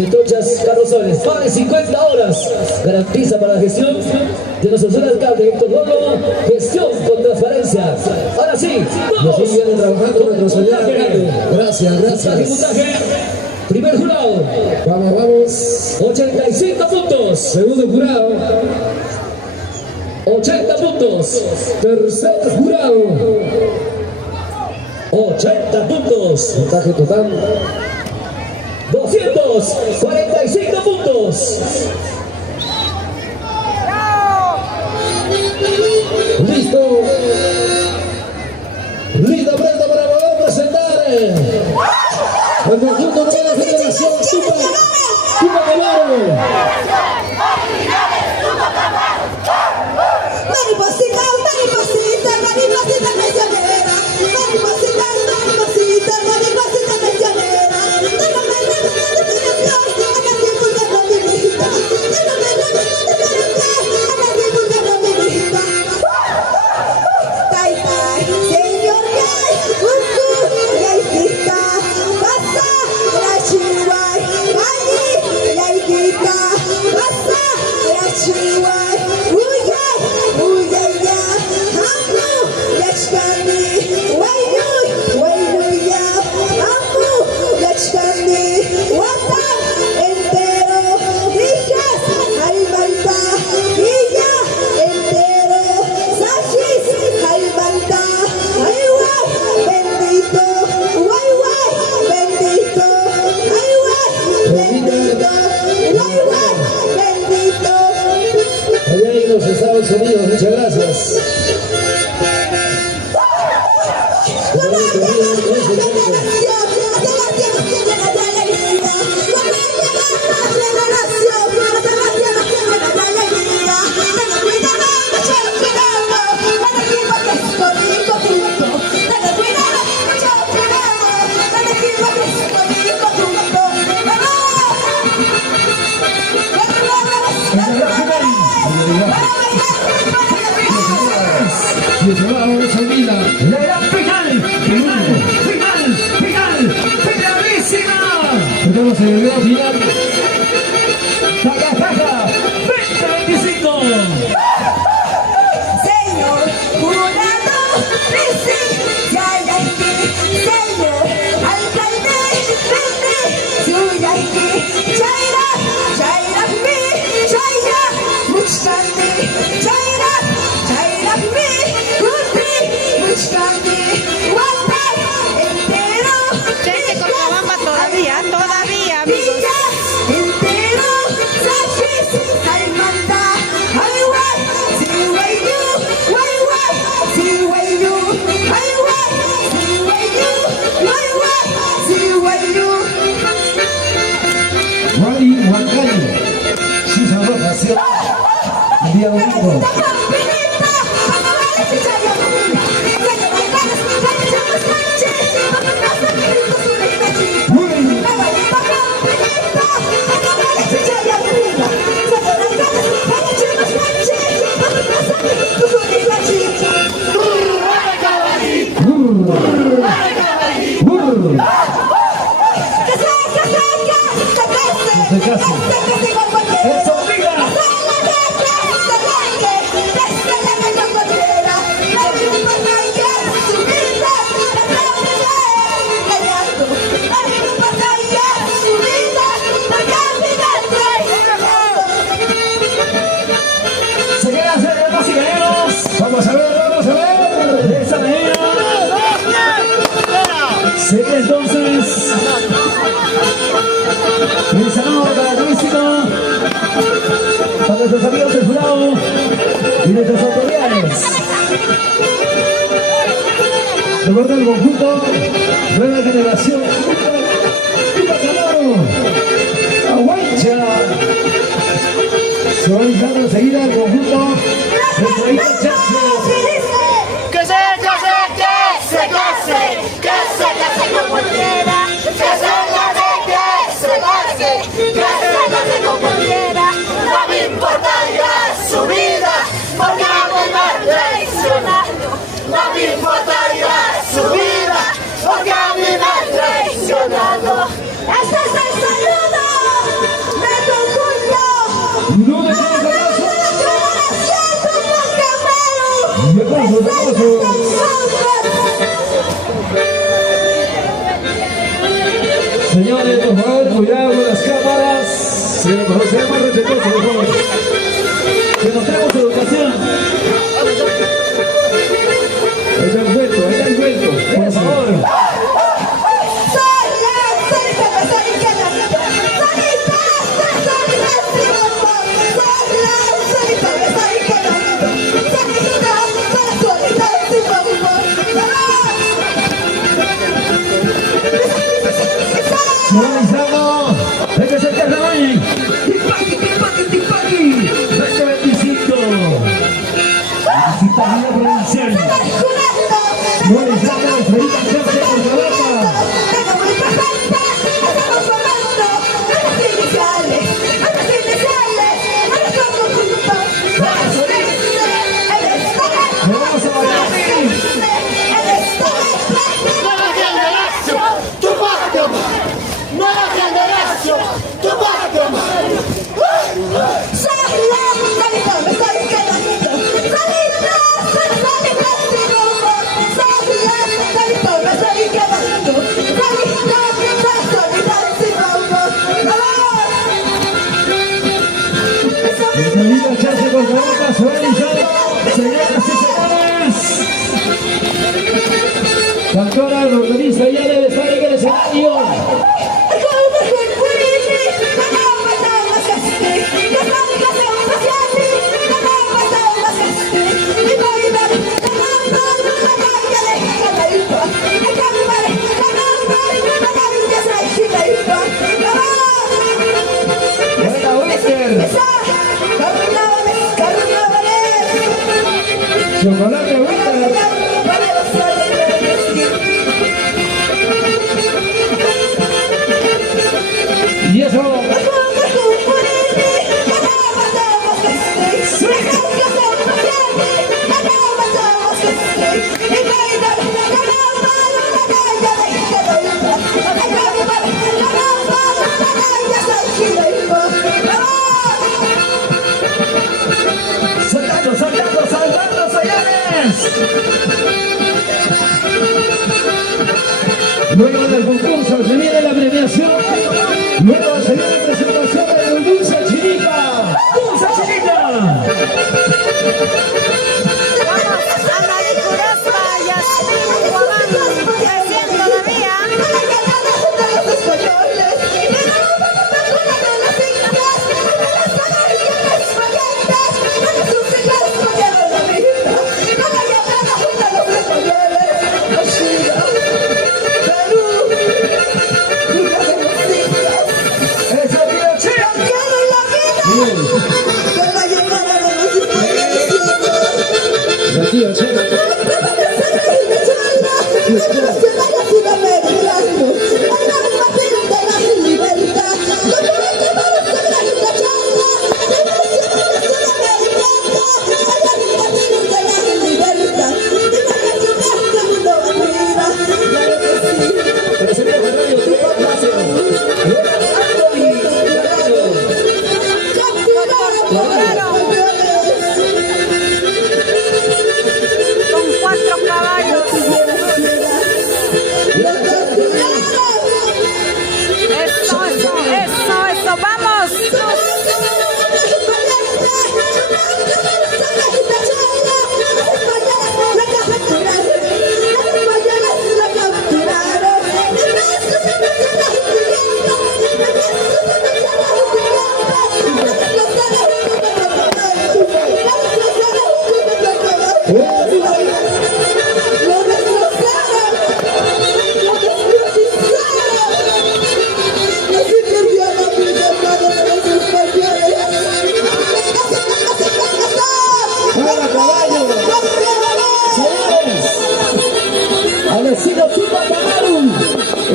de trochas carrozales. Más de 50 horas garantiza para la gestión de nuestro señor alcalde Héctor Lolo. Gestión con transparencia. Ahora sí, vamos. Nos vienen trabajando nuestro señor alcalde. Gracias, gracias. Primer jurado. Vamos, vamos. 85 puntos. Segundo jurado. 80 puntos. Tercer jurado. 80 puntos. Puntaje total. 245 puntos. Listo. Lista presta para poder presentar el conjunto de la Federación Tupac Amaru. Mariposita, mariposita, mariposita traicionera. Mariposita, mariposita, mariposita traicionera. No me Estados Unidos, muchas gracias. Estamos en el gran final. Caja 2025. Señor jurado, señor alcalde, todavía, amigos. Wally Huancani, Susan Rojas, día domingo. Vamos a ver. De esa manera. Sería entonces el saludo característico para nuestros amigos del jurado y nuestras autoridades. Recuerda el conjunto, nueva generación. Tupac Amaru, Aguancha. Se va iniciando enseguida el conjunto. Este es el saludo Señores, por favor, cuidado con las cámaras. Sea más respetuoso, por favor. Que nos tenemos educación. Ahí está el vuelto, por favor. Finalizando, hay que sacar la maña. Tipaki, 2025. Municipalidad provincial. Finalizando, Fredita Chance por Coloca. Vamos a bailar. Fredita Chance por Coloca, se va iniciando. Señoras y señores. Cantora, organiza, ya debe estar en el escenario. Chocolate Winter. Y eso. Saltando, señores. Luego del concurso se viene la premiación. Luego se viene la presentación de Dulce Chinita. ¡Dulce Chinita! Vamos a Maricurazpa, Yasmin Guamán, recién todavía.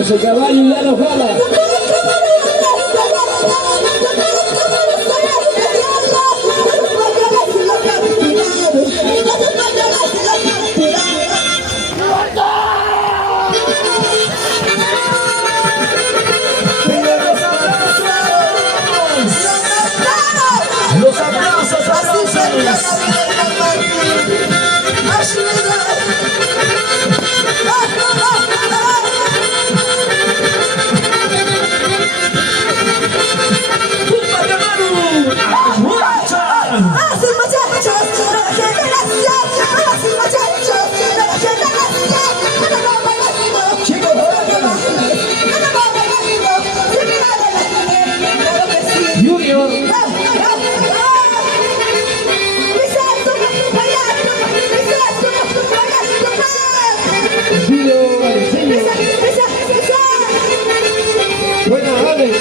Ese caballo ya no jala. Los aplausos, aplausos. Bueno, Alex.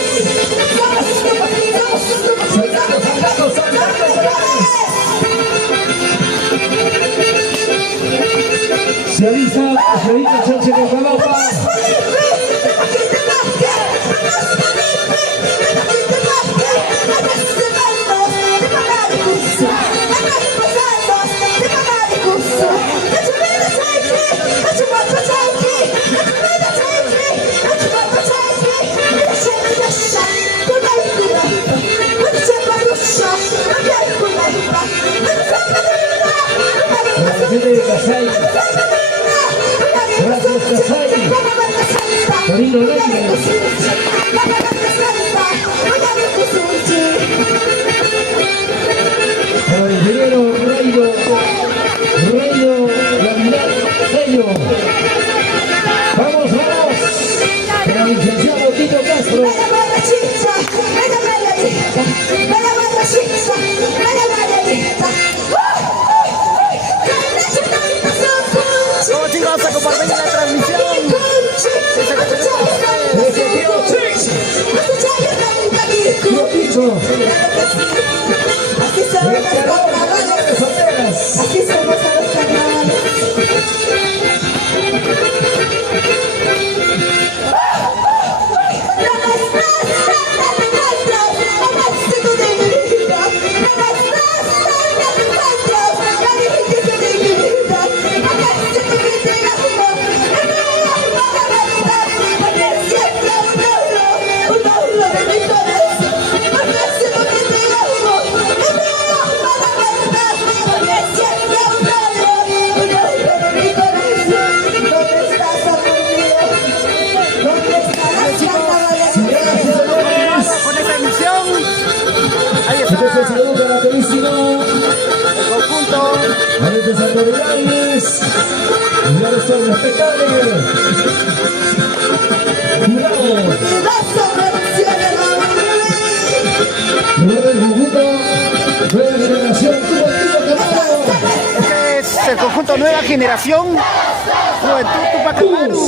Se avisa Chance de Galapa. Gracias, Casay. Torino López. Para el ingeniero Reyo Laminat Reyo. Vamos. Para el licenciado Tito Castro. ¿Cómo chicos? A compartir la transmisión. Así somos los carnavales. Un saludo característico. El conjunto. Manetes abdominales. Ya lo son respetables. Jurado. Luego el conjunto. Nueva generación. Este es el conjunto Nueva Generación. Juventud Tupac Amaru.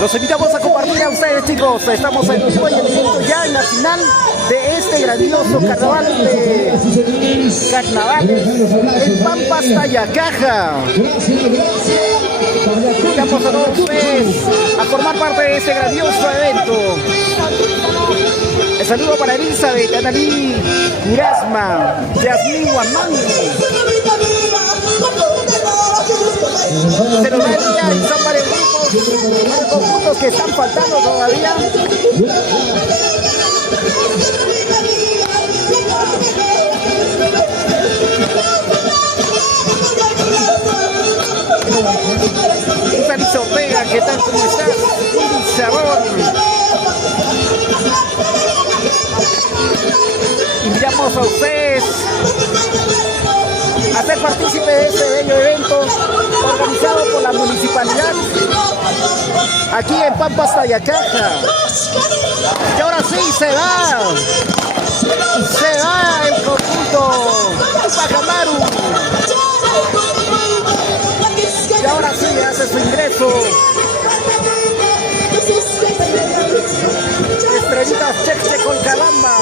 Los invitamos a compartir a ustedes, chicos. Estamos en vivo y en directo ya en la final de este grandioso carnaval de carnavales en Pampas, Tayacaja. Invitamos a todos ustedes a formar parte de este grandioso evento. El saludo para Elizabeth, Analí, Mirasma, Yasmín Guamán. Se nos da el día y son varios conjuntos que están faltando todavía. Liz Ortega, ¿qué tal? ¿Cómo estás? Un sabor. Invitamos a ustedes a ser partícipe de este bello evento organizado por la municipalidad aquí en Pampas, Tayacaja. Y ahora sí se va el conjunto Tupac Amaru. Y ahora sí hace su ingreso Estrellitas Cheche con Calamba.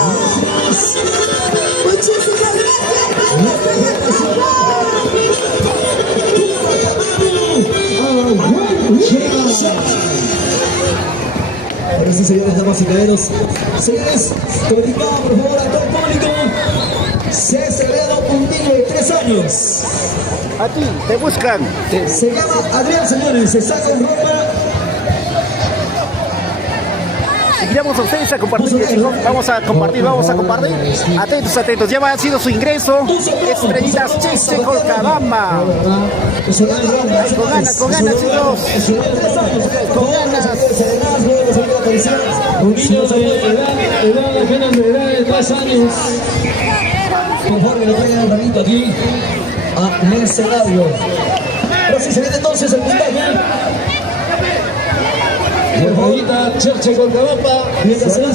Ahora sí, señores, damas y caballeros. Señores, comunicado por favor a todo el público. Se ha celebrado un niño de 3 años. A ti, te buscan. Se llama Adrián, señores. Se saca en Roma. Invitamos a ustedes a compartir, chicos. Vamos a compartir. Atentos. Ya ha sido su ingreso. Estrellitas Cheche con Calamba. Con ganas, chicos. Con ganas. Un niño de apenas de 3 años. Por favor, que lo traigan un ratito aquí. a Mercenario. Así se viene entonces el puntaje. Ahorita Cherche con Cabapa. Mientras se va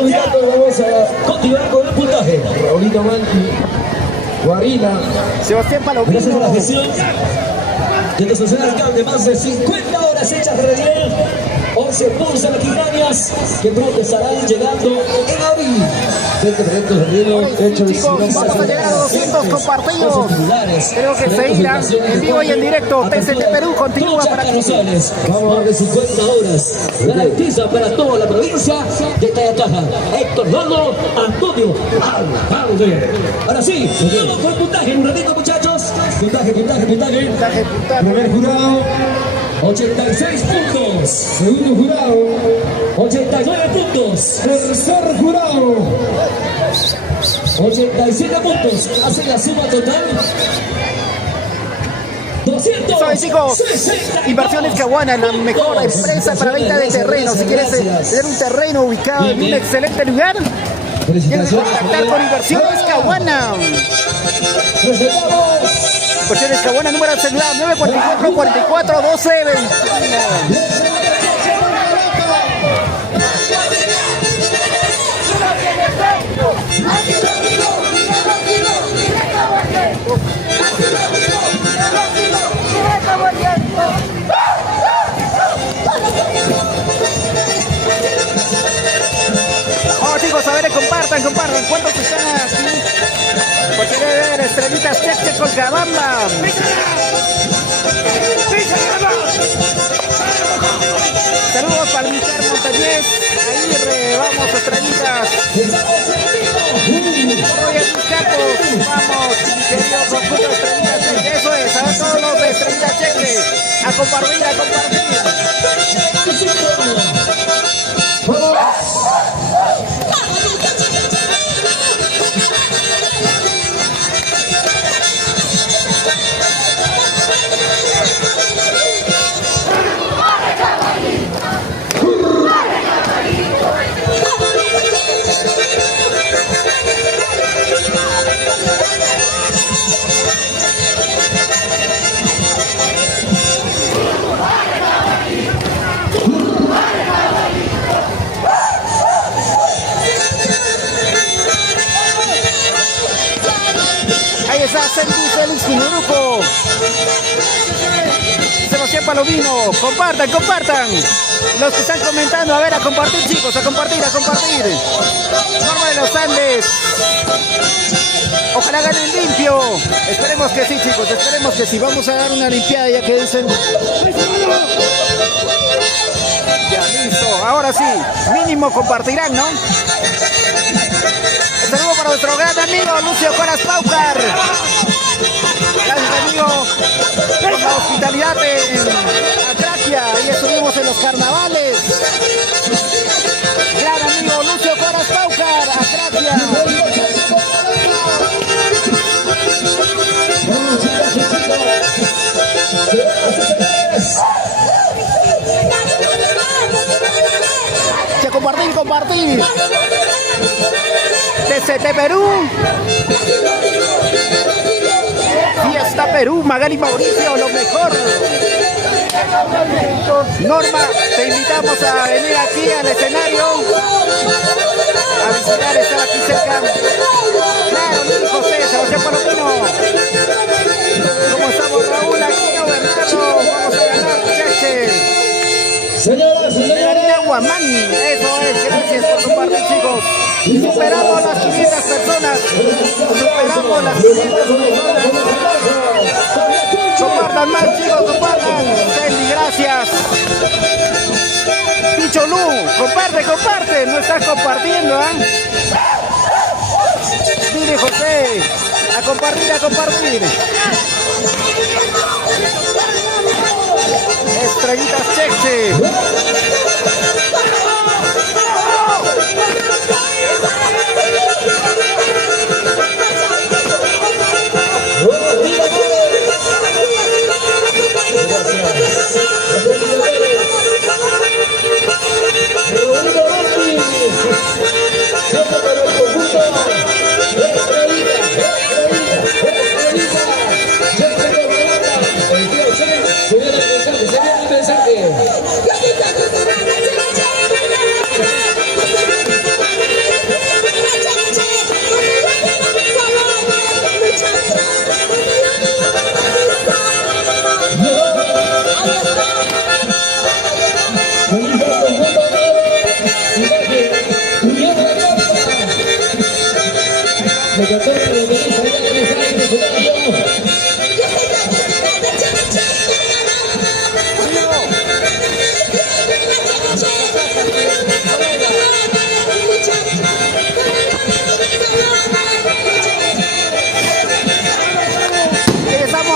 ubicando, vamos a continuar con el puntaje. Raulito Manti, Guarina, Sebastián Palomino. gracias a la gestión de nuestro señor alcalde, más de 50 horas hechas de rediel, 11 puntos maquinarias que pronto estarán llegando en abril. 20 proyectos de riego hechos de Chicos, vamos a llegar a 200 compartidos. Creo que se irá en vivo y en directo. TCT Perú continúa para aquí. Vamos a hablar de 50 horas. Garantiza para toda la provincia de Tayataja. Héctor Lolo, Antonio Alcalde. Ahora sí, vamos con el puntaje. Un ratito, muchachos. Puntaje. Primer jurado, 86 puntos. Segundo jurado, 89 puntos. Tercer jurado, 87 puntos. Hace la suma total 200. Saben, chicos, Inversiones Caguana, la mejor empresa para venta de terreno. Si quieres tener un terreno ubicado en un excelente lugar, tienes que contactar con Inversiones Caguana. Inversiones Caguana, número de celular 944 44 12 21. Vamos, chicos, a ver, compartan. ¿Cuántos están aquí? Porque debe haber Estrellitas Cheche con Cabamba. Saludos para Micar Montañez. Ahí vamos, Estrellitas. Oye, mis capos. Vamos, querido conjunto de Estrellitas Cheche. Eso es, a todos los de Estrellitas Cheche. A compartir. Ahí está Félix Grupo. Sebastián Palomino, compartan. Los que están comentando, a ver, a compartir, chicos, a compartir. Norma de los Andes. Ojalá ganen limpio. Esperemos que sí, chicos, esperemos que sí. Vamos a dar una limpiada ya que dicen. Ya, listo. Ahora sí, mínimo compartirán, ¿no? Saludos para nuestro gran amigo Lucio Coras Paucar. Gracias, amigo, por la hospitalidad en Atraquia. Ahí estuvimos en los carnavales. Gran amigo Lucio Coras Paucar, Atraquia. Ya, compartir. TCT Perú. Fiesta Perú, Magali Mauricio, lo mejor. Norma, te invitamos a venir aquí al escenario a visitar, estar aquí cerca. Claro, Luis José, Sebastián Palomino. ¿Cómo estamos, Raúl Aquino, Bernardo? Vamos a ganar, Cheche. Señoras y señores, Guamán, eso es, gracias por compartir, chicos. Superamos las 500 personas. Compartan más, chicos, compartan. Sandy, gracias. Picholú, comparte, no estás compartiendo, ¿ah? Dile, José, a compartir. Estrellitas Cheche.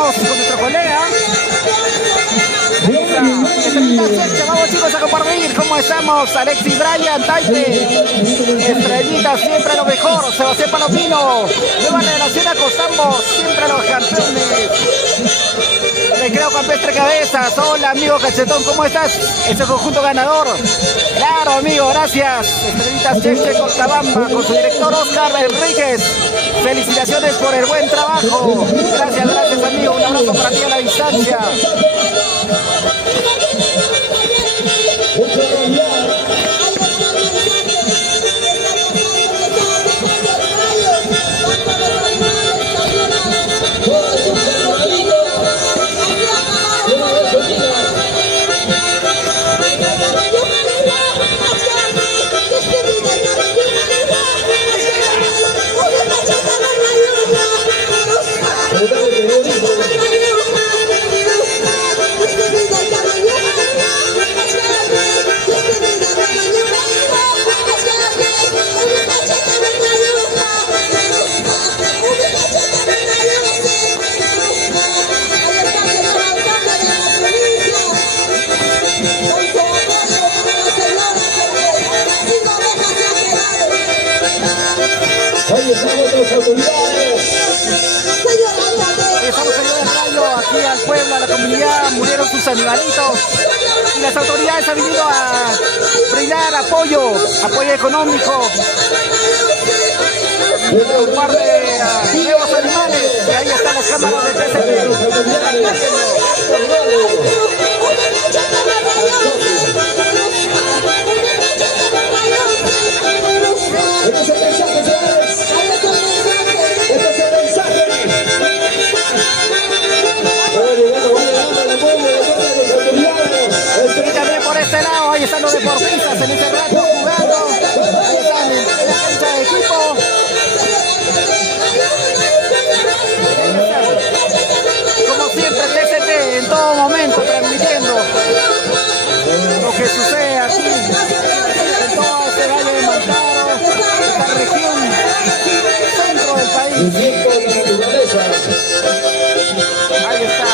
vamos con nuestro colega. Vamos chicos a compartir. ¿Cómo estamos? Alexis Bryan, Taite. Estrellita, siempre lo mejor. Sebastián Palomino. Nueva relación acostamos. Siempre los campeones. Recreo Campestre Cabezas. Hola amigo Cachetón, ¿cómo estás? Es el conjunto ganador. Claro amigo, gracias. Estrellitas Cheche Cochabamba con su director Oscar Enríquez. Felicitaciones por el buen trabajo. Gracias, gracias amigo. Un abrazo para ti a la distancia. Estamos saliendo del rayo aquí al pueblo, a la comunidad, murieron sus animalitos y las autoridades han venido a brindar apoyo económico por parte de nuevos animales. Y ahí están las cámaras de TCT. Y también por este lado, ahí están los deportistas en este rato jugando. Ahí están en la cancha de equipo. Como siempre, TCT en todo momento transmitiendo lo que sucede aquí en todo este valle de Mantaro, esta región centro del país. Ahí está.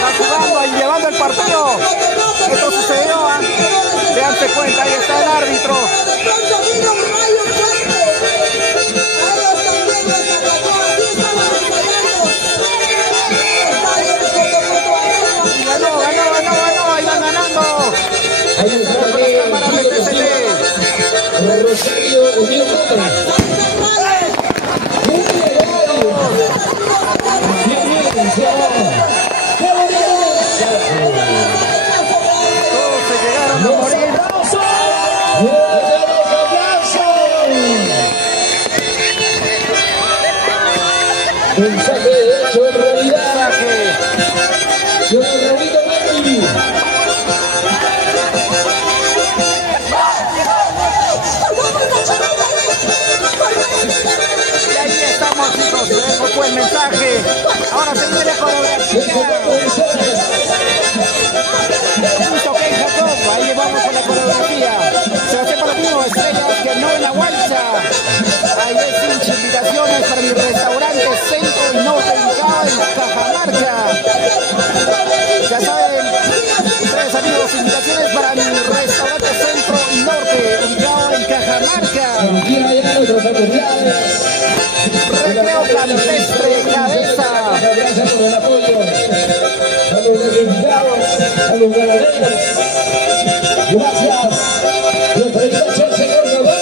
Está jugando y llevando el partido. Esto sucedió, Déanse cuenta, ahí está el árbitro. Ganó, ahí van ganando. Ahí está con las cámaras de TCT. Rosario Unión Todos se llegaron a morir. Mensaje hecho en realidad. Yo Raulito Mati. Y ahí estamos chicos, eso fue el mensaje. Ahora se viene con ahí llevamos con la coreografía. Sebastián Palomino, estrellas que no en la guancha. Ahí es hincha, invitaciones para mi restaurante centro y norte ubicado en Cajamarca. Ya saben, ustedes amigos, invitaciones para mi restaurante centro y norte ubicado en Cajamarca. Recreo Campestre Cabeza. Gracias por el apoyo. A los dedicados, a los ganaderos. Gracias. Nuestra invitación, señor Navama.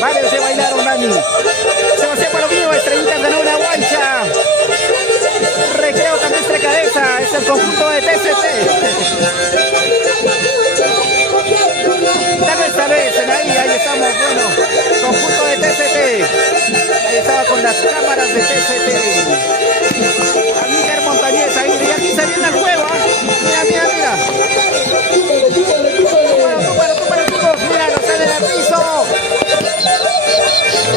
Váyanse a bailar un Dani. Sebastián Palomino, estrellitas ganó una guancha. Recreo Campestre Cabeza, es el conjunto de TCT. Tal vez, ahí estamos, bueno, conjunto de TCT. Ahí estaba con las cámaras de TCT. Amílcar Montañez, ahí, y aquí se viene el juego, mira. Bueno, mira, están en el piso.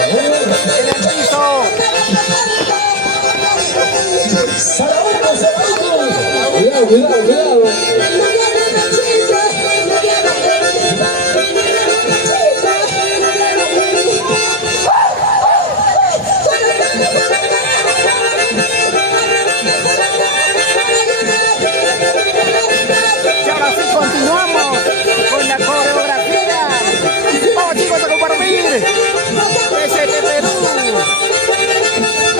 En el piso. cuidado. Y ahora sí continuamos con la coreografía. Vamos chicos a compartir. ST Perú.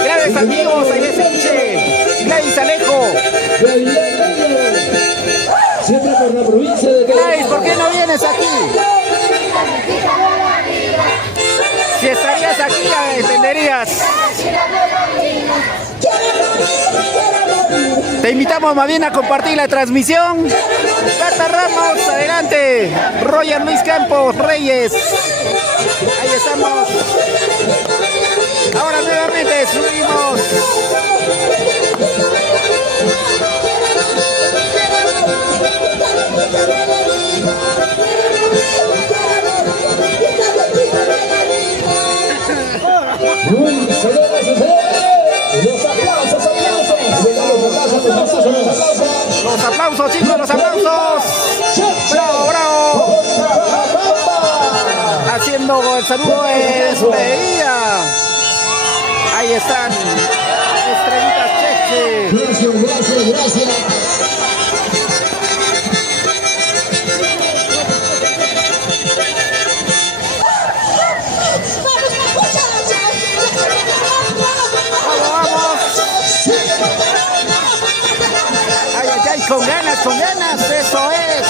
Grandes amigos, ahí es Enche. Gladys Alejo. Siempre por la provincia de Gladys, ¿por qué no vienes aquí? Si estarías aquí, ya me entenderías. Te invitamos más bien a compartir la transmisión. Cata Ramos, adelante. Roger Luis Campos Reyes. Ahí estamos. Ahora nuevamente subimos. Los aplausos, chicos, los aplausos. Bravo, bravo. Haciendo el saludo de despedida. Ahí están. Estrellitas Cheche. Gracias. Con ganas, eso es.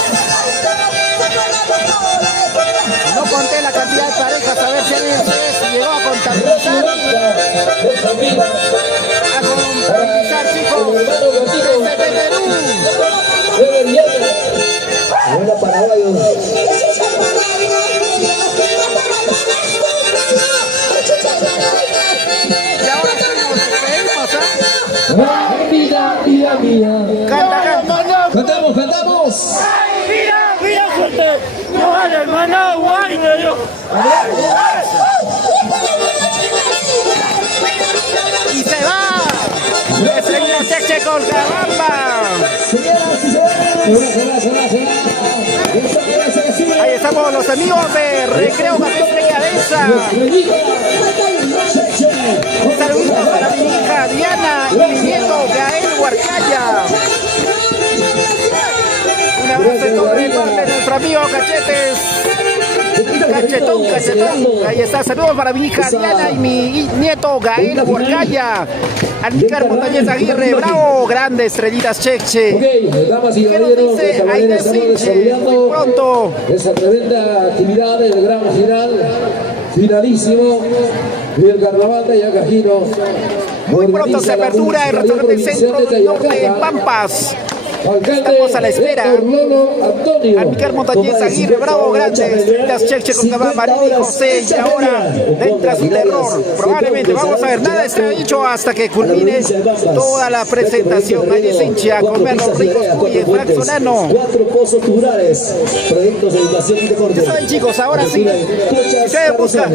No conté la cantidad de parejas, a ver si alguien llegó a contabilizar. A contabilizar, chicos. Desde Perú. Buena paraguayos. Y ahora sí nos despedimos, ¿eh? Vida mía. Canta. Cantamos. Y se va. Estrella Cheche con Cabamba. Ahí estamos los amigos de Recreo Café Cabeza. Saludos para mi hija Diana y mi nieto Gael Huarcaya. Un abrazo enorme de parte de nuestro amigo Cachetes. Cachetón. Ahí está, saludos para mi hija Diana y mi nieto Gael Huarcaya. Almícar Montañez Aguirre, bravo, grande, estrellitas Cheche. Ok, damas y caballeros, Ahí estamos desarrollando pronto esa tremenda actividad del gran final, finalísimo del carnaval de Ayacajino. Muy pronto se apertura el restaurante Centro del Norte en Pampas. Estamos a la espera. Almícar Montañez Aguirre, bravo, grande, estrellitas Cheche con Cabamba, María José, y ahora entra su terror. Probablemente, vamos a ver, nada está dicho hasta que culmine toda la presentación. Ahí es hincha, comer los ricos cuyes, Frank Solano. 4 pozos tubulares, proyectos de educación y deporte. Ya saben, chicos, ahora sí,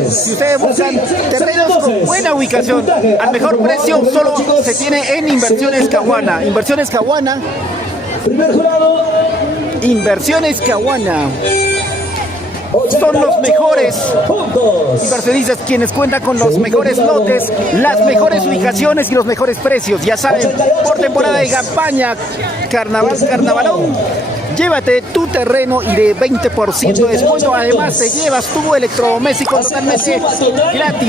si ustedes buscan terrenos con buena ubicación, al mejor precio, solo se tiene en Inversiones Caguana. Inversiones Caguana. Primer jurado. Inversiones Caguana. Son los mejores inversionistas quienes cuentan con los mejores lotes, las mejores ubicaciones y los mejores precios. Ya saben, por temporada de campaña, carnavalón, llévate tu terreno y de 20% de descuento. Además, te llevas tu electrodoméstico totalmente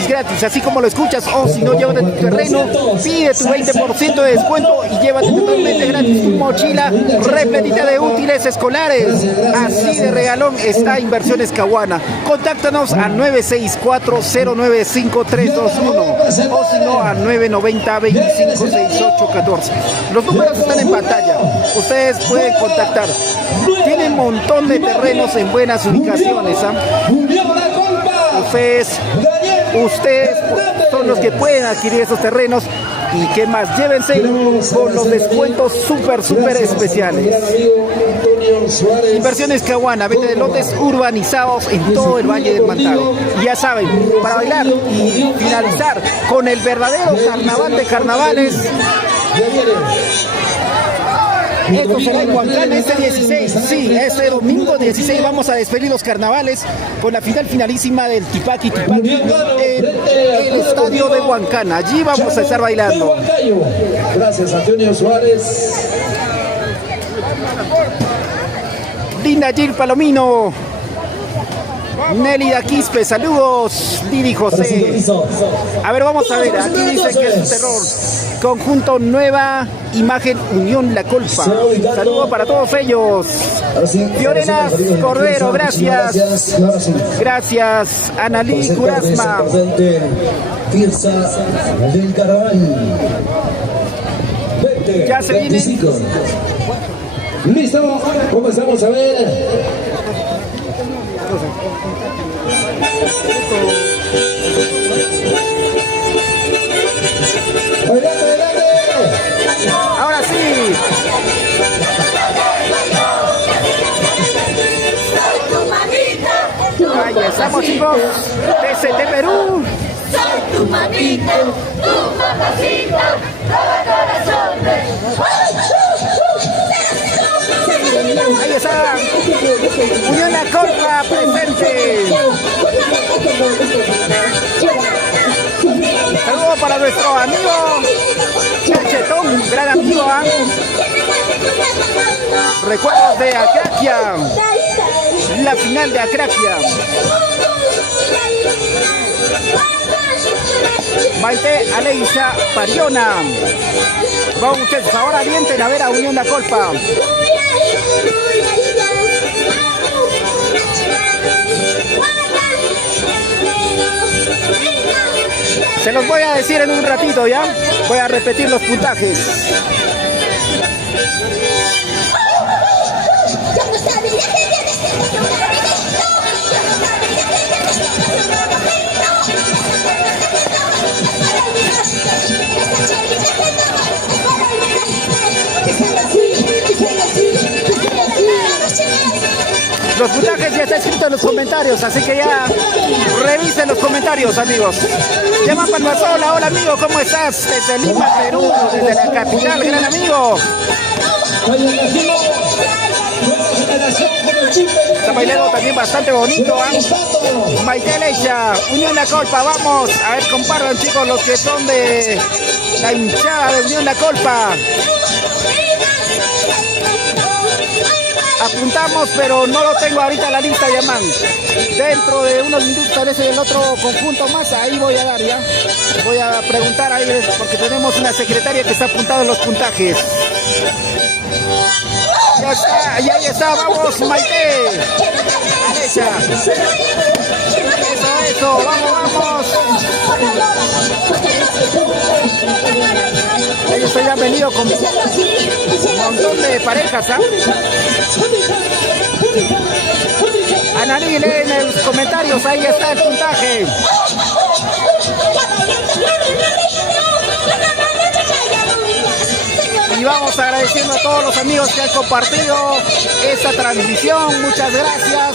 gratis, así como lo escuchas. O si no, llévate tu terreno, pide tu 20% de descuento y llévate totalmente gratis tu mochila repletita de útiles escolares. Así de regalón está Inversiones Caguana. Contáctanos al 964-095-321 o si no al 990-256814. Los números están en pantalla. Ustedes pueden contactar. Tienen un montón de terrenos en buenas ubicaciones. Ustedes son los que pueden adquirir esos terrenos. Y qué más, llévense con los descuentos súper especiales. Inversiones Caguana, venta de lotes urbanizados en todo el Valle del Mantaro. Y ya saben, para bailar y finalizar con el verdadero carnaval de carnavales, Esto será en Huancana este 16, sí, este domingo 16 vamos a despedir los carnavales con la final finalísima del Tipaqui en el estadio de Huancana. Allí vamos a estar bailando. Gracias, Antonio Suárez. Linda Gil Palomino. Nélida Quispe, saludos. Didi José. A ver, vamos a ver. Aquí dice que es un terror. Conjunto Nueva Imagen Unión La Colpa. Saludos para todos ellos. Fiorena Cordero, gracias. Gracias. Analí Curasma. Fiesta del Carnaval. Ya se viene. Listo, comenzamos a ver. Ahora sí. Ahí estamos, chicos. TCT Perú. Soy tu mamita, tu mamacita, roba corazones. Ahí está. Unión La Colpa presente. Saludos para nuestro amigo Chachetón, gran amigo. Recuerdos de Acraquia. La final de Acraquia. Maite Aleisa Pariona. Vamos ustedes ahora avienten a ver a Unión La Colpa. Se los voy a decir en un ratito, ¿ya? Voy a repetir los puntajes. Los puntajes ya están escritos en los comentarios, así que ya revisen los comentarios, amigos. Llama Palmasola, hola amigo, ¿cómo estás? Desde Lima, Perú, desde la capital, gran amigo. Está bailando también bastante bonito, ¿eh? Maite Aleisa, Unión La Colpa, vamos. A ver, compartan, chicos, los que son de la hinchada de Unión La Colpa. Apuntamos, pero no lo tengo ahorita en la lista, Yaman. Dentro de unos minutos, tal vez el otro conjunto más, ahí voy a dar ya. Voy a preguntar ahí, porque tenemos una secretaria que está apuntando en los puntajes. Ya está, y ahí está, vamos, Maite. Aleisa. Eso, vamos. Ellos ya han venido con un montón de parejas, ¿ah? Anarí, lee en los comentarios, ahí está el puntaje. Y vamos agradeciendo a todos los amigos que han compartido esta transmisión. Muchas gracias.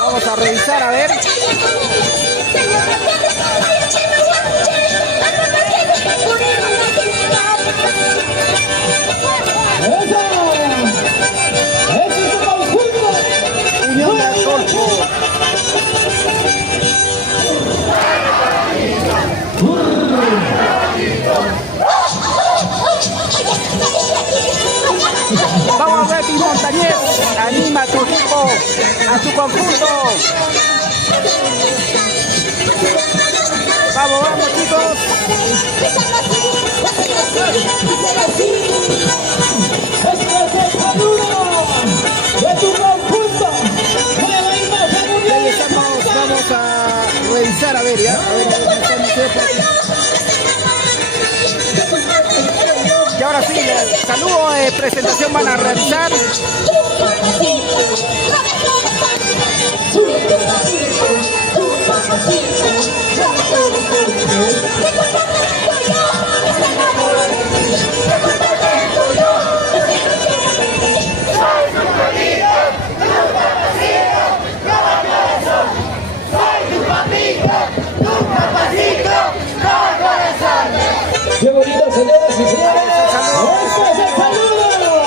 Vamos a revisar, a ver. Unión La Colpa. Vamos a ver, Montañez, anima a tu equipo, a tu conjunto. Vamos, chicos. Ahí estamos, vamos a revisar, a ver, ya. Y ahora sí, el saludo de presentación van a realizar. Qué bonito, señoras y señores. Este es el saludo.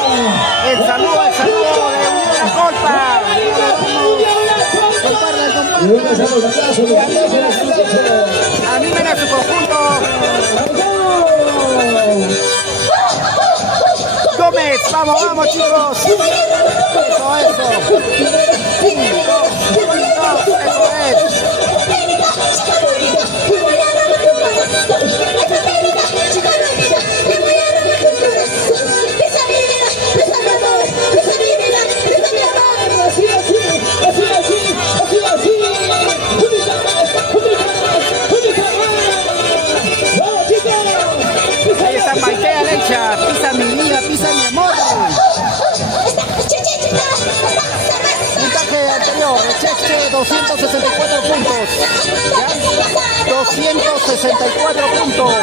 Animen a su conjunto. Gómez, vamos, vamos chicos. Eso. 5, 4, 2, eso es. Ahí está Maite Alecha, pisa mi vida, pisa mi amor. Puntaje anterior, Cheche 264 puntos. ¿Ya? 264 puntos.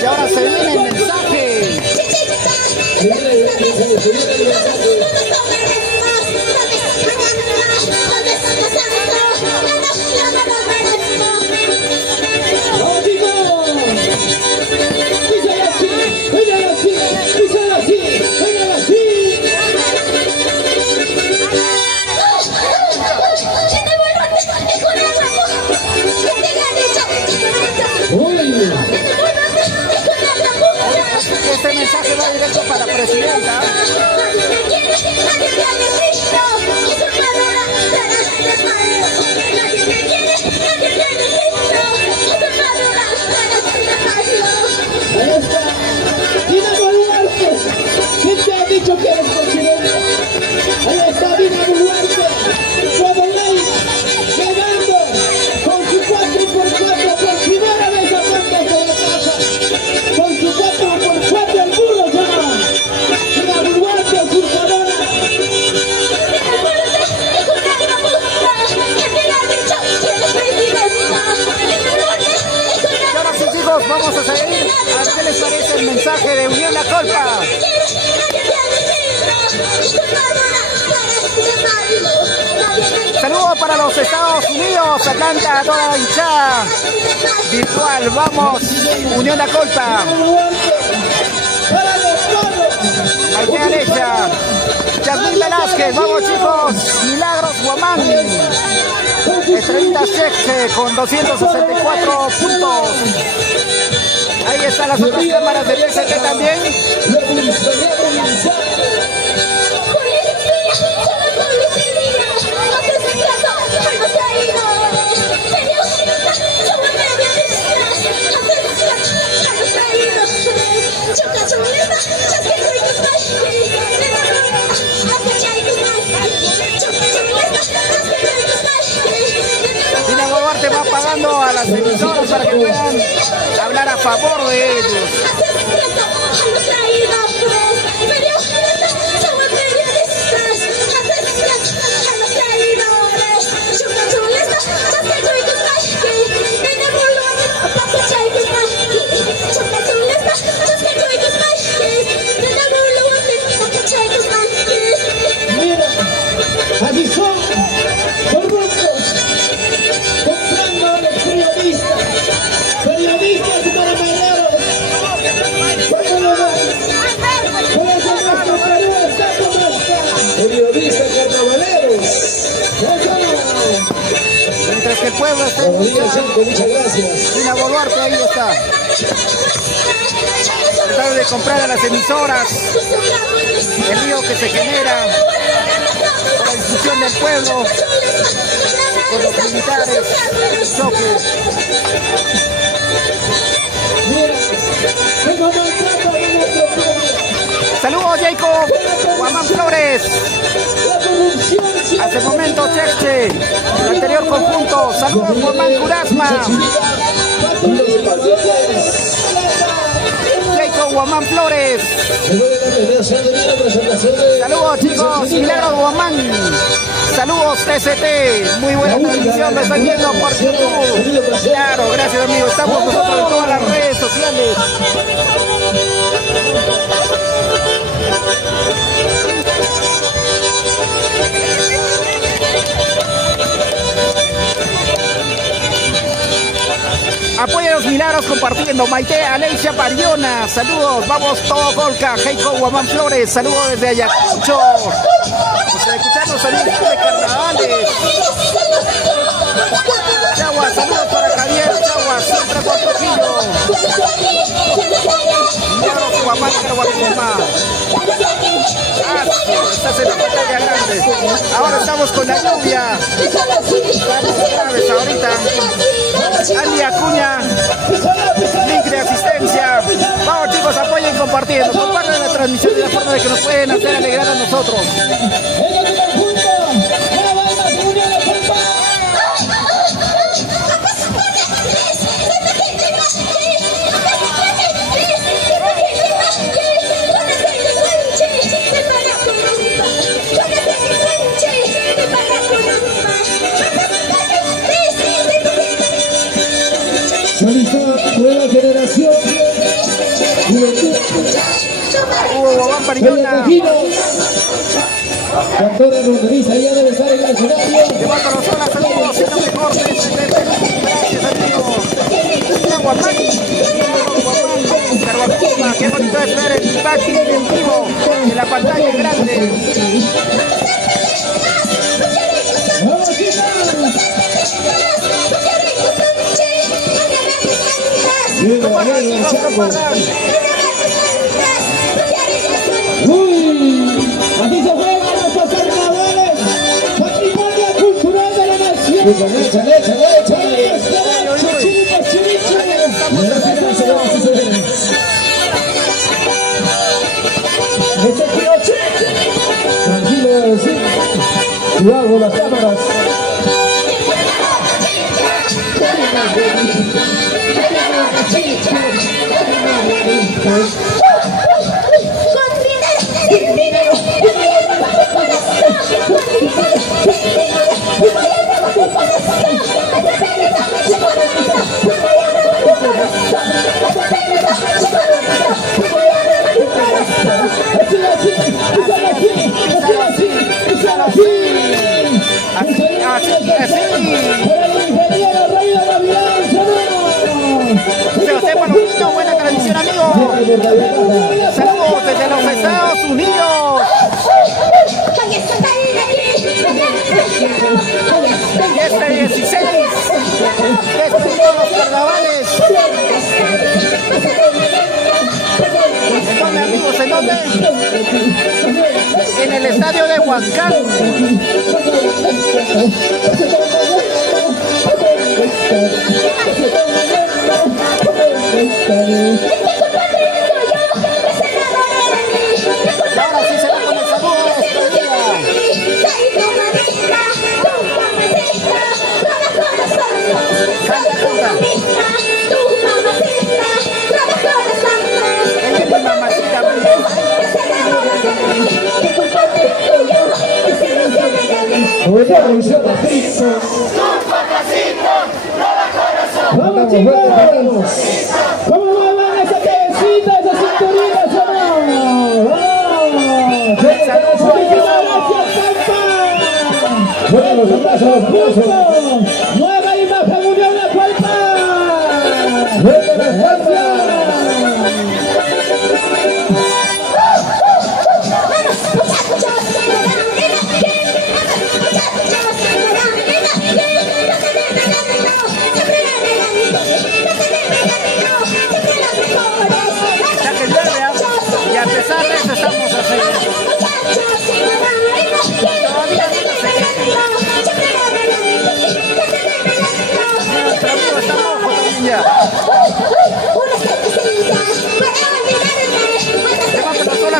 Y ahora se viene el mensaje. Este mensaje va directo para la presidenta. Dina Boluarte, ¿quién te ha dicho que eres presidente? Ahí está Dina Boluarte, Nuevo Ley, llegando con su 4x4 por primera vez a Campos de la Casa, con su 4x4 al burro ya. Dina Boluarte, usurpadora. Y ahora sí chicos, vamos a seguir. A ver qué les parece el mensaje de Unión La Colpa. Saludos para los Estados Unidos, Atlanta, toda la hinchada virtual. Vamos, Unión La Colpa. Maite Alecha, Yasmín Velázquez, vamos chicos. Milagros Guamán. Estrellita Cheche con 264 puntos. Ahí están las otras cámaras del PST también. Dina Boluarte va pagando a las emisoras para que puedan hablar a favor de ellos. Mira, así son, corruptos, comprando a los periodistas y caramelos. Por eso nuestro Perú está como está. Periodistas carnavaleros. Mientras que el pueblo está en muchas gracias. Dina Boluarte ahí está. Tratando de comprar a las emisoras. El lío que se genera por la discusión del pueblo con los militares, el choque. Saludos Jacob, Guamán Flores. Hace momento Cheche, el anterior conjunto. Saludos Guamán Curasma. Jacob Guamán Flores. Saludos chicos, Milagros Guamán. Saludos TCT, muy buena transmisión, lo están viendo por YouTube. Claro, gracias amigo, estamos nosotros en todas las redes sociales. Guerreros Milagros compartiendo. Maite Alesia Pariona, saludos. Vamos todo Colca. Heiko Guamán Flores, saludos desde Ayacucho. Escuchando saludos de carnavales. Chagua, saludos para Javier Chagua, siempre por Trujillo. Milagros Guamán, Carguacuma. Estás en la pantalla grande. Ahora estamos con la lluvia. Graves ahorita. Andy Acuña, link de asistencia. Vamos chicos, apoyen compartiendo. Compartan la transmisión de la forma de que nos pueden hacer alegrar a nosotros. Nueva generación, juventud, cantora Rondoniza, ya debe estar en el escenario. Levanta los olas, saludos, si no mejor, gracias Carguacuma, qué bonito es ver el impacto en vivo en la pantalla grande. ¡Vamos, chicas! Uy, aquí se juegan nuestros carnavales, patrimonio cultural de la nación. Échale. Tranquilo, sí. Cuidado con las cámaras. Buena transmisión, amigos. Saludos desde los Estados Unidos. Este 16 despedimos los carnavales. ¿En dónde, amigos? ¿En dónde? En el estadio de Huancán. Ahora sí se va con el saludo de despedida. Canta. Es mi mamacita. Vamos chicos, ¿cómo van esa cabecita, esa cinturita, sonó? ¡Vamos! Bueno, los aplausos. Nueva imagen, unión la palma. ¡Fuerte las palmas! Y a pesar de eso estamos así.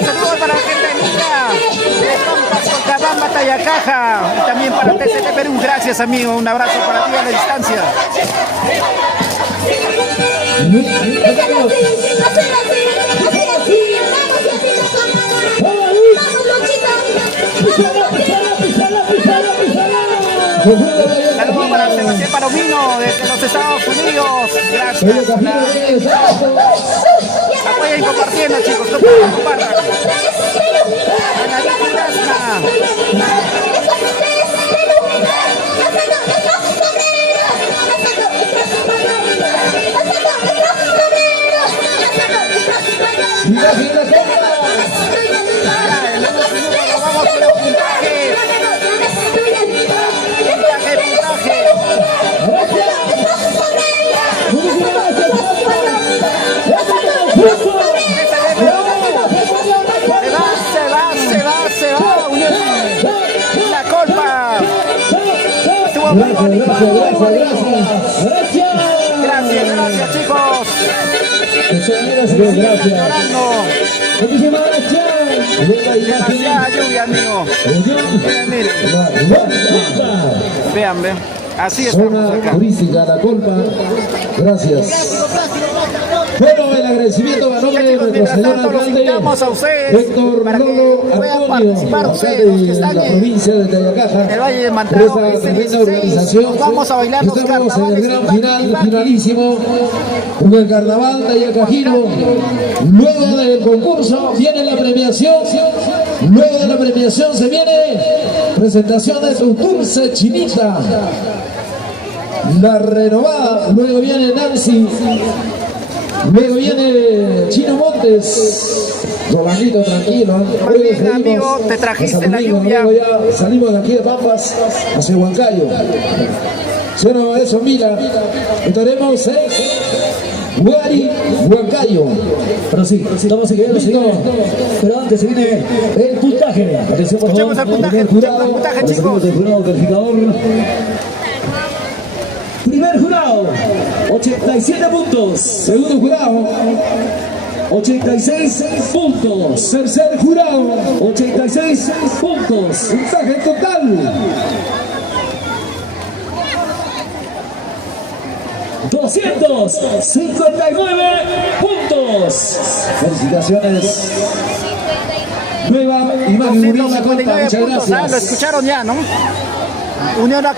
Saludos para la gente de Lima, de Cochabamba, Tayacaja, y también para TCT Perú. Gracias, amigo. Un abrazo para ti a la distancia. Saludos para Sebastián Palomino desde los Estados Unidos. Gracias. Apoyen compartiendo, chicos. Compartan. Gracias, chicos. Muchísimas gracias. Demasiada lluvia, amigo. Vean. Así estamos acá. Turística La Colpa. Gracias. Bueno, el agradecimiento a nombre de nuestro señor alcalde a ustedes Héctor para que Manolo puedan Antonio, participar ustedes, los que de están la provincia de Tayacaja, en el Valle de por Mantaro, esta este tremenda 16. organización. Nos vamos a bailar los Estamos en carnavales el gran en final, Baki. finalísimo, con el carnaval Tayacajino. Luego del concurso viene la premiación. Luego de la premiación se viene presentación de su dulce chinita, la renovada. Luego viene Nancy. Luego viene Chino Montes. Rolandito, tranquilo. Bien, amigo, te trajiste la lluvia. Luego ya salimos de aquí de Pampas hacia Huancayo. Bueno, eso, mira. Estaremos en Huancayo. Pero sí, estamos siguiendo. Pero antes se viene el puntaje. Escuchemos el puntaje, chicos. El jurado calificador. Primer jurado, 87 puntos. Segundo jurado, 86 puntos. Tercer jurado, 86 puntos. puntaje total. 259 puntos. Felicitaciones. Nueva imagen Unión La Colpa. Muchas 259 puntos, gracias. lo escucharon ya, ¿no? Unión La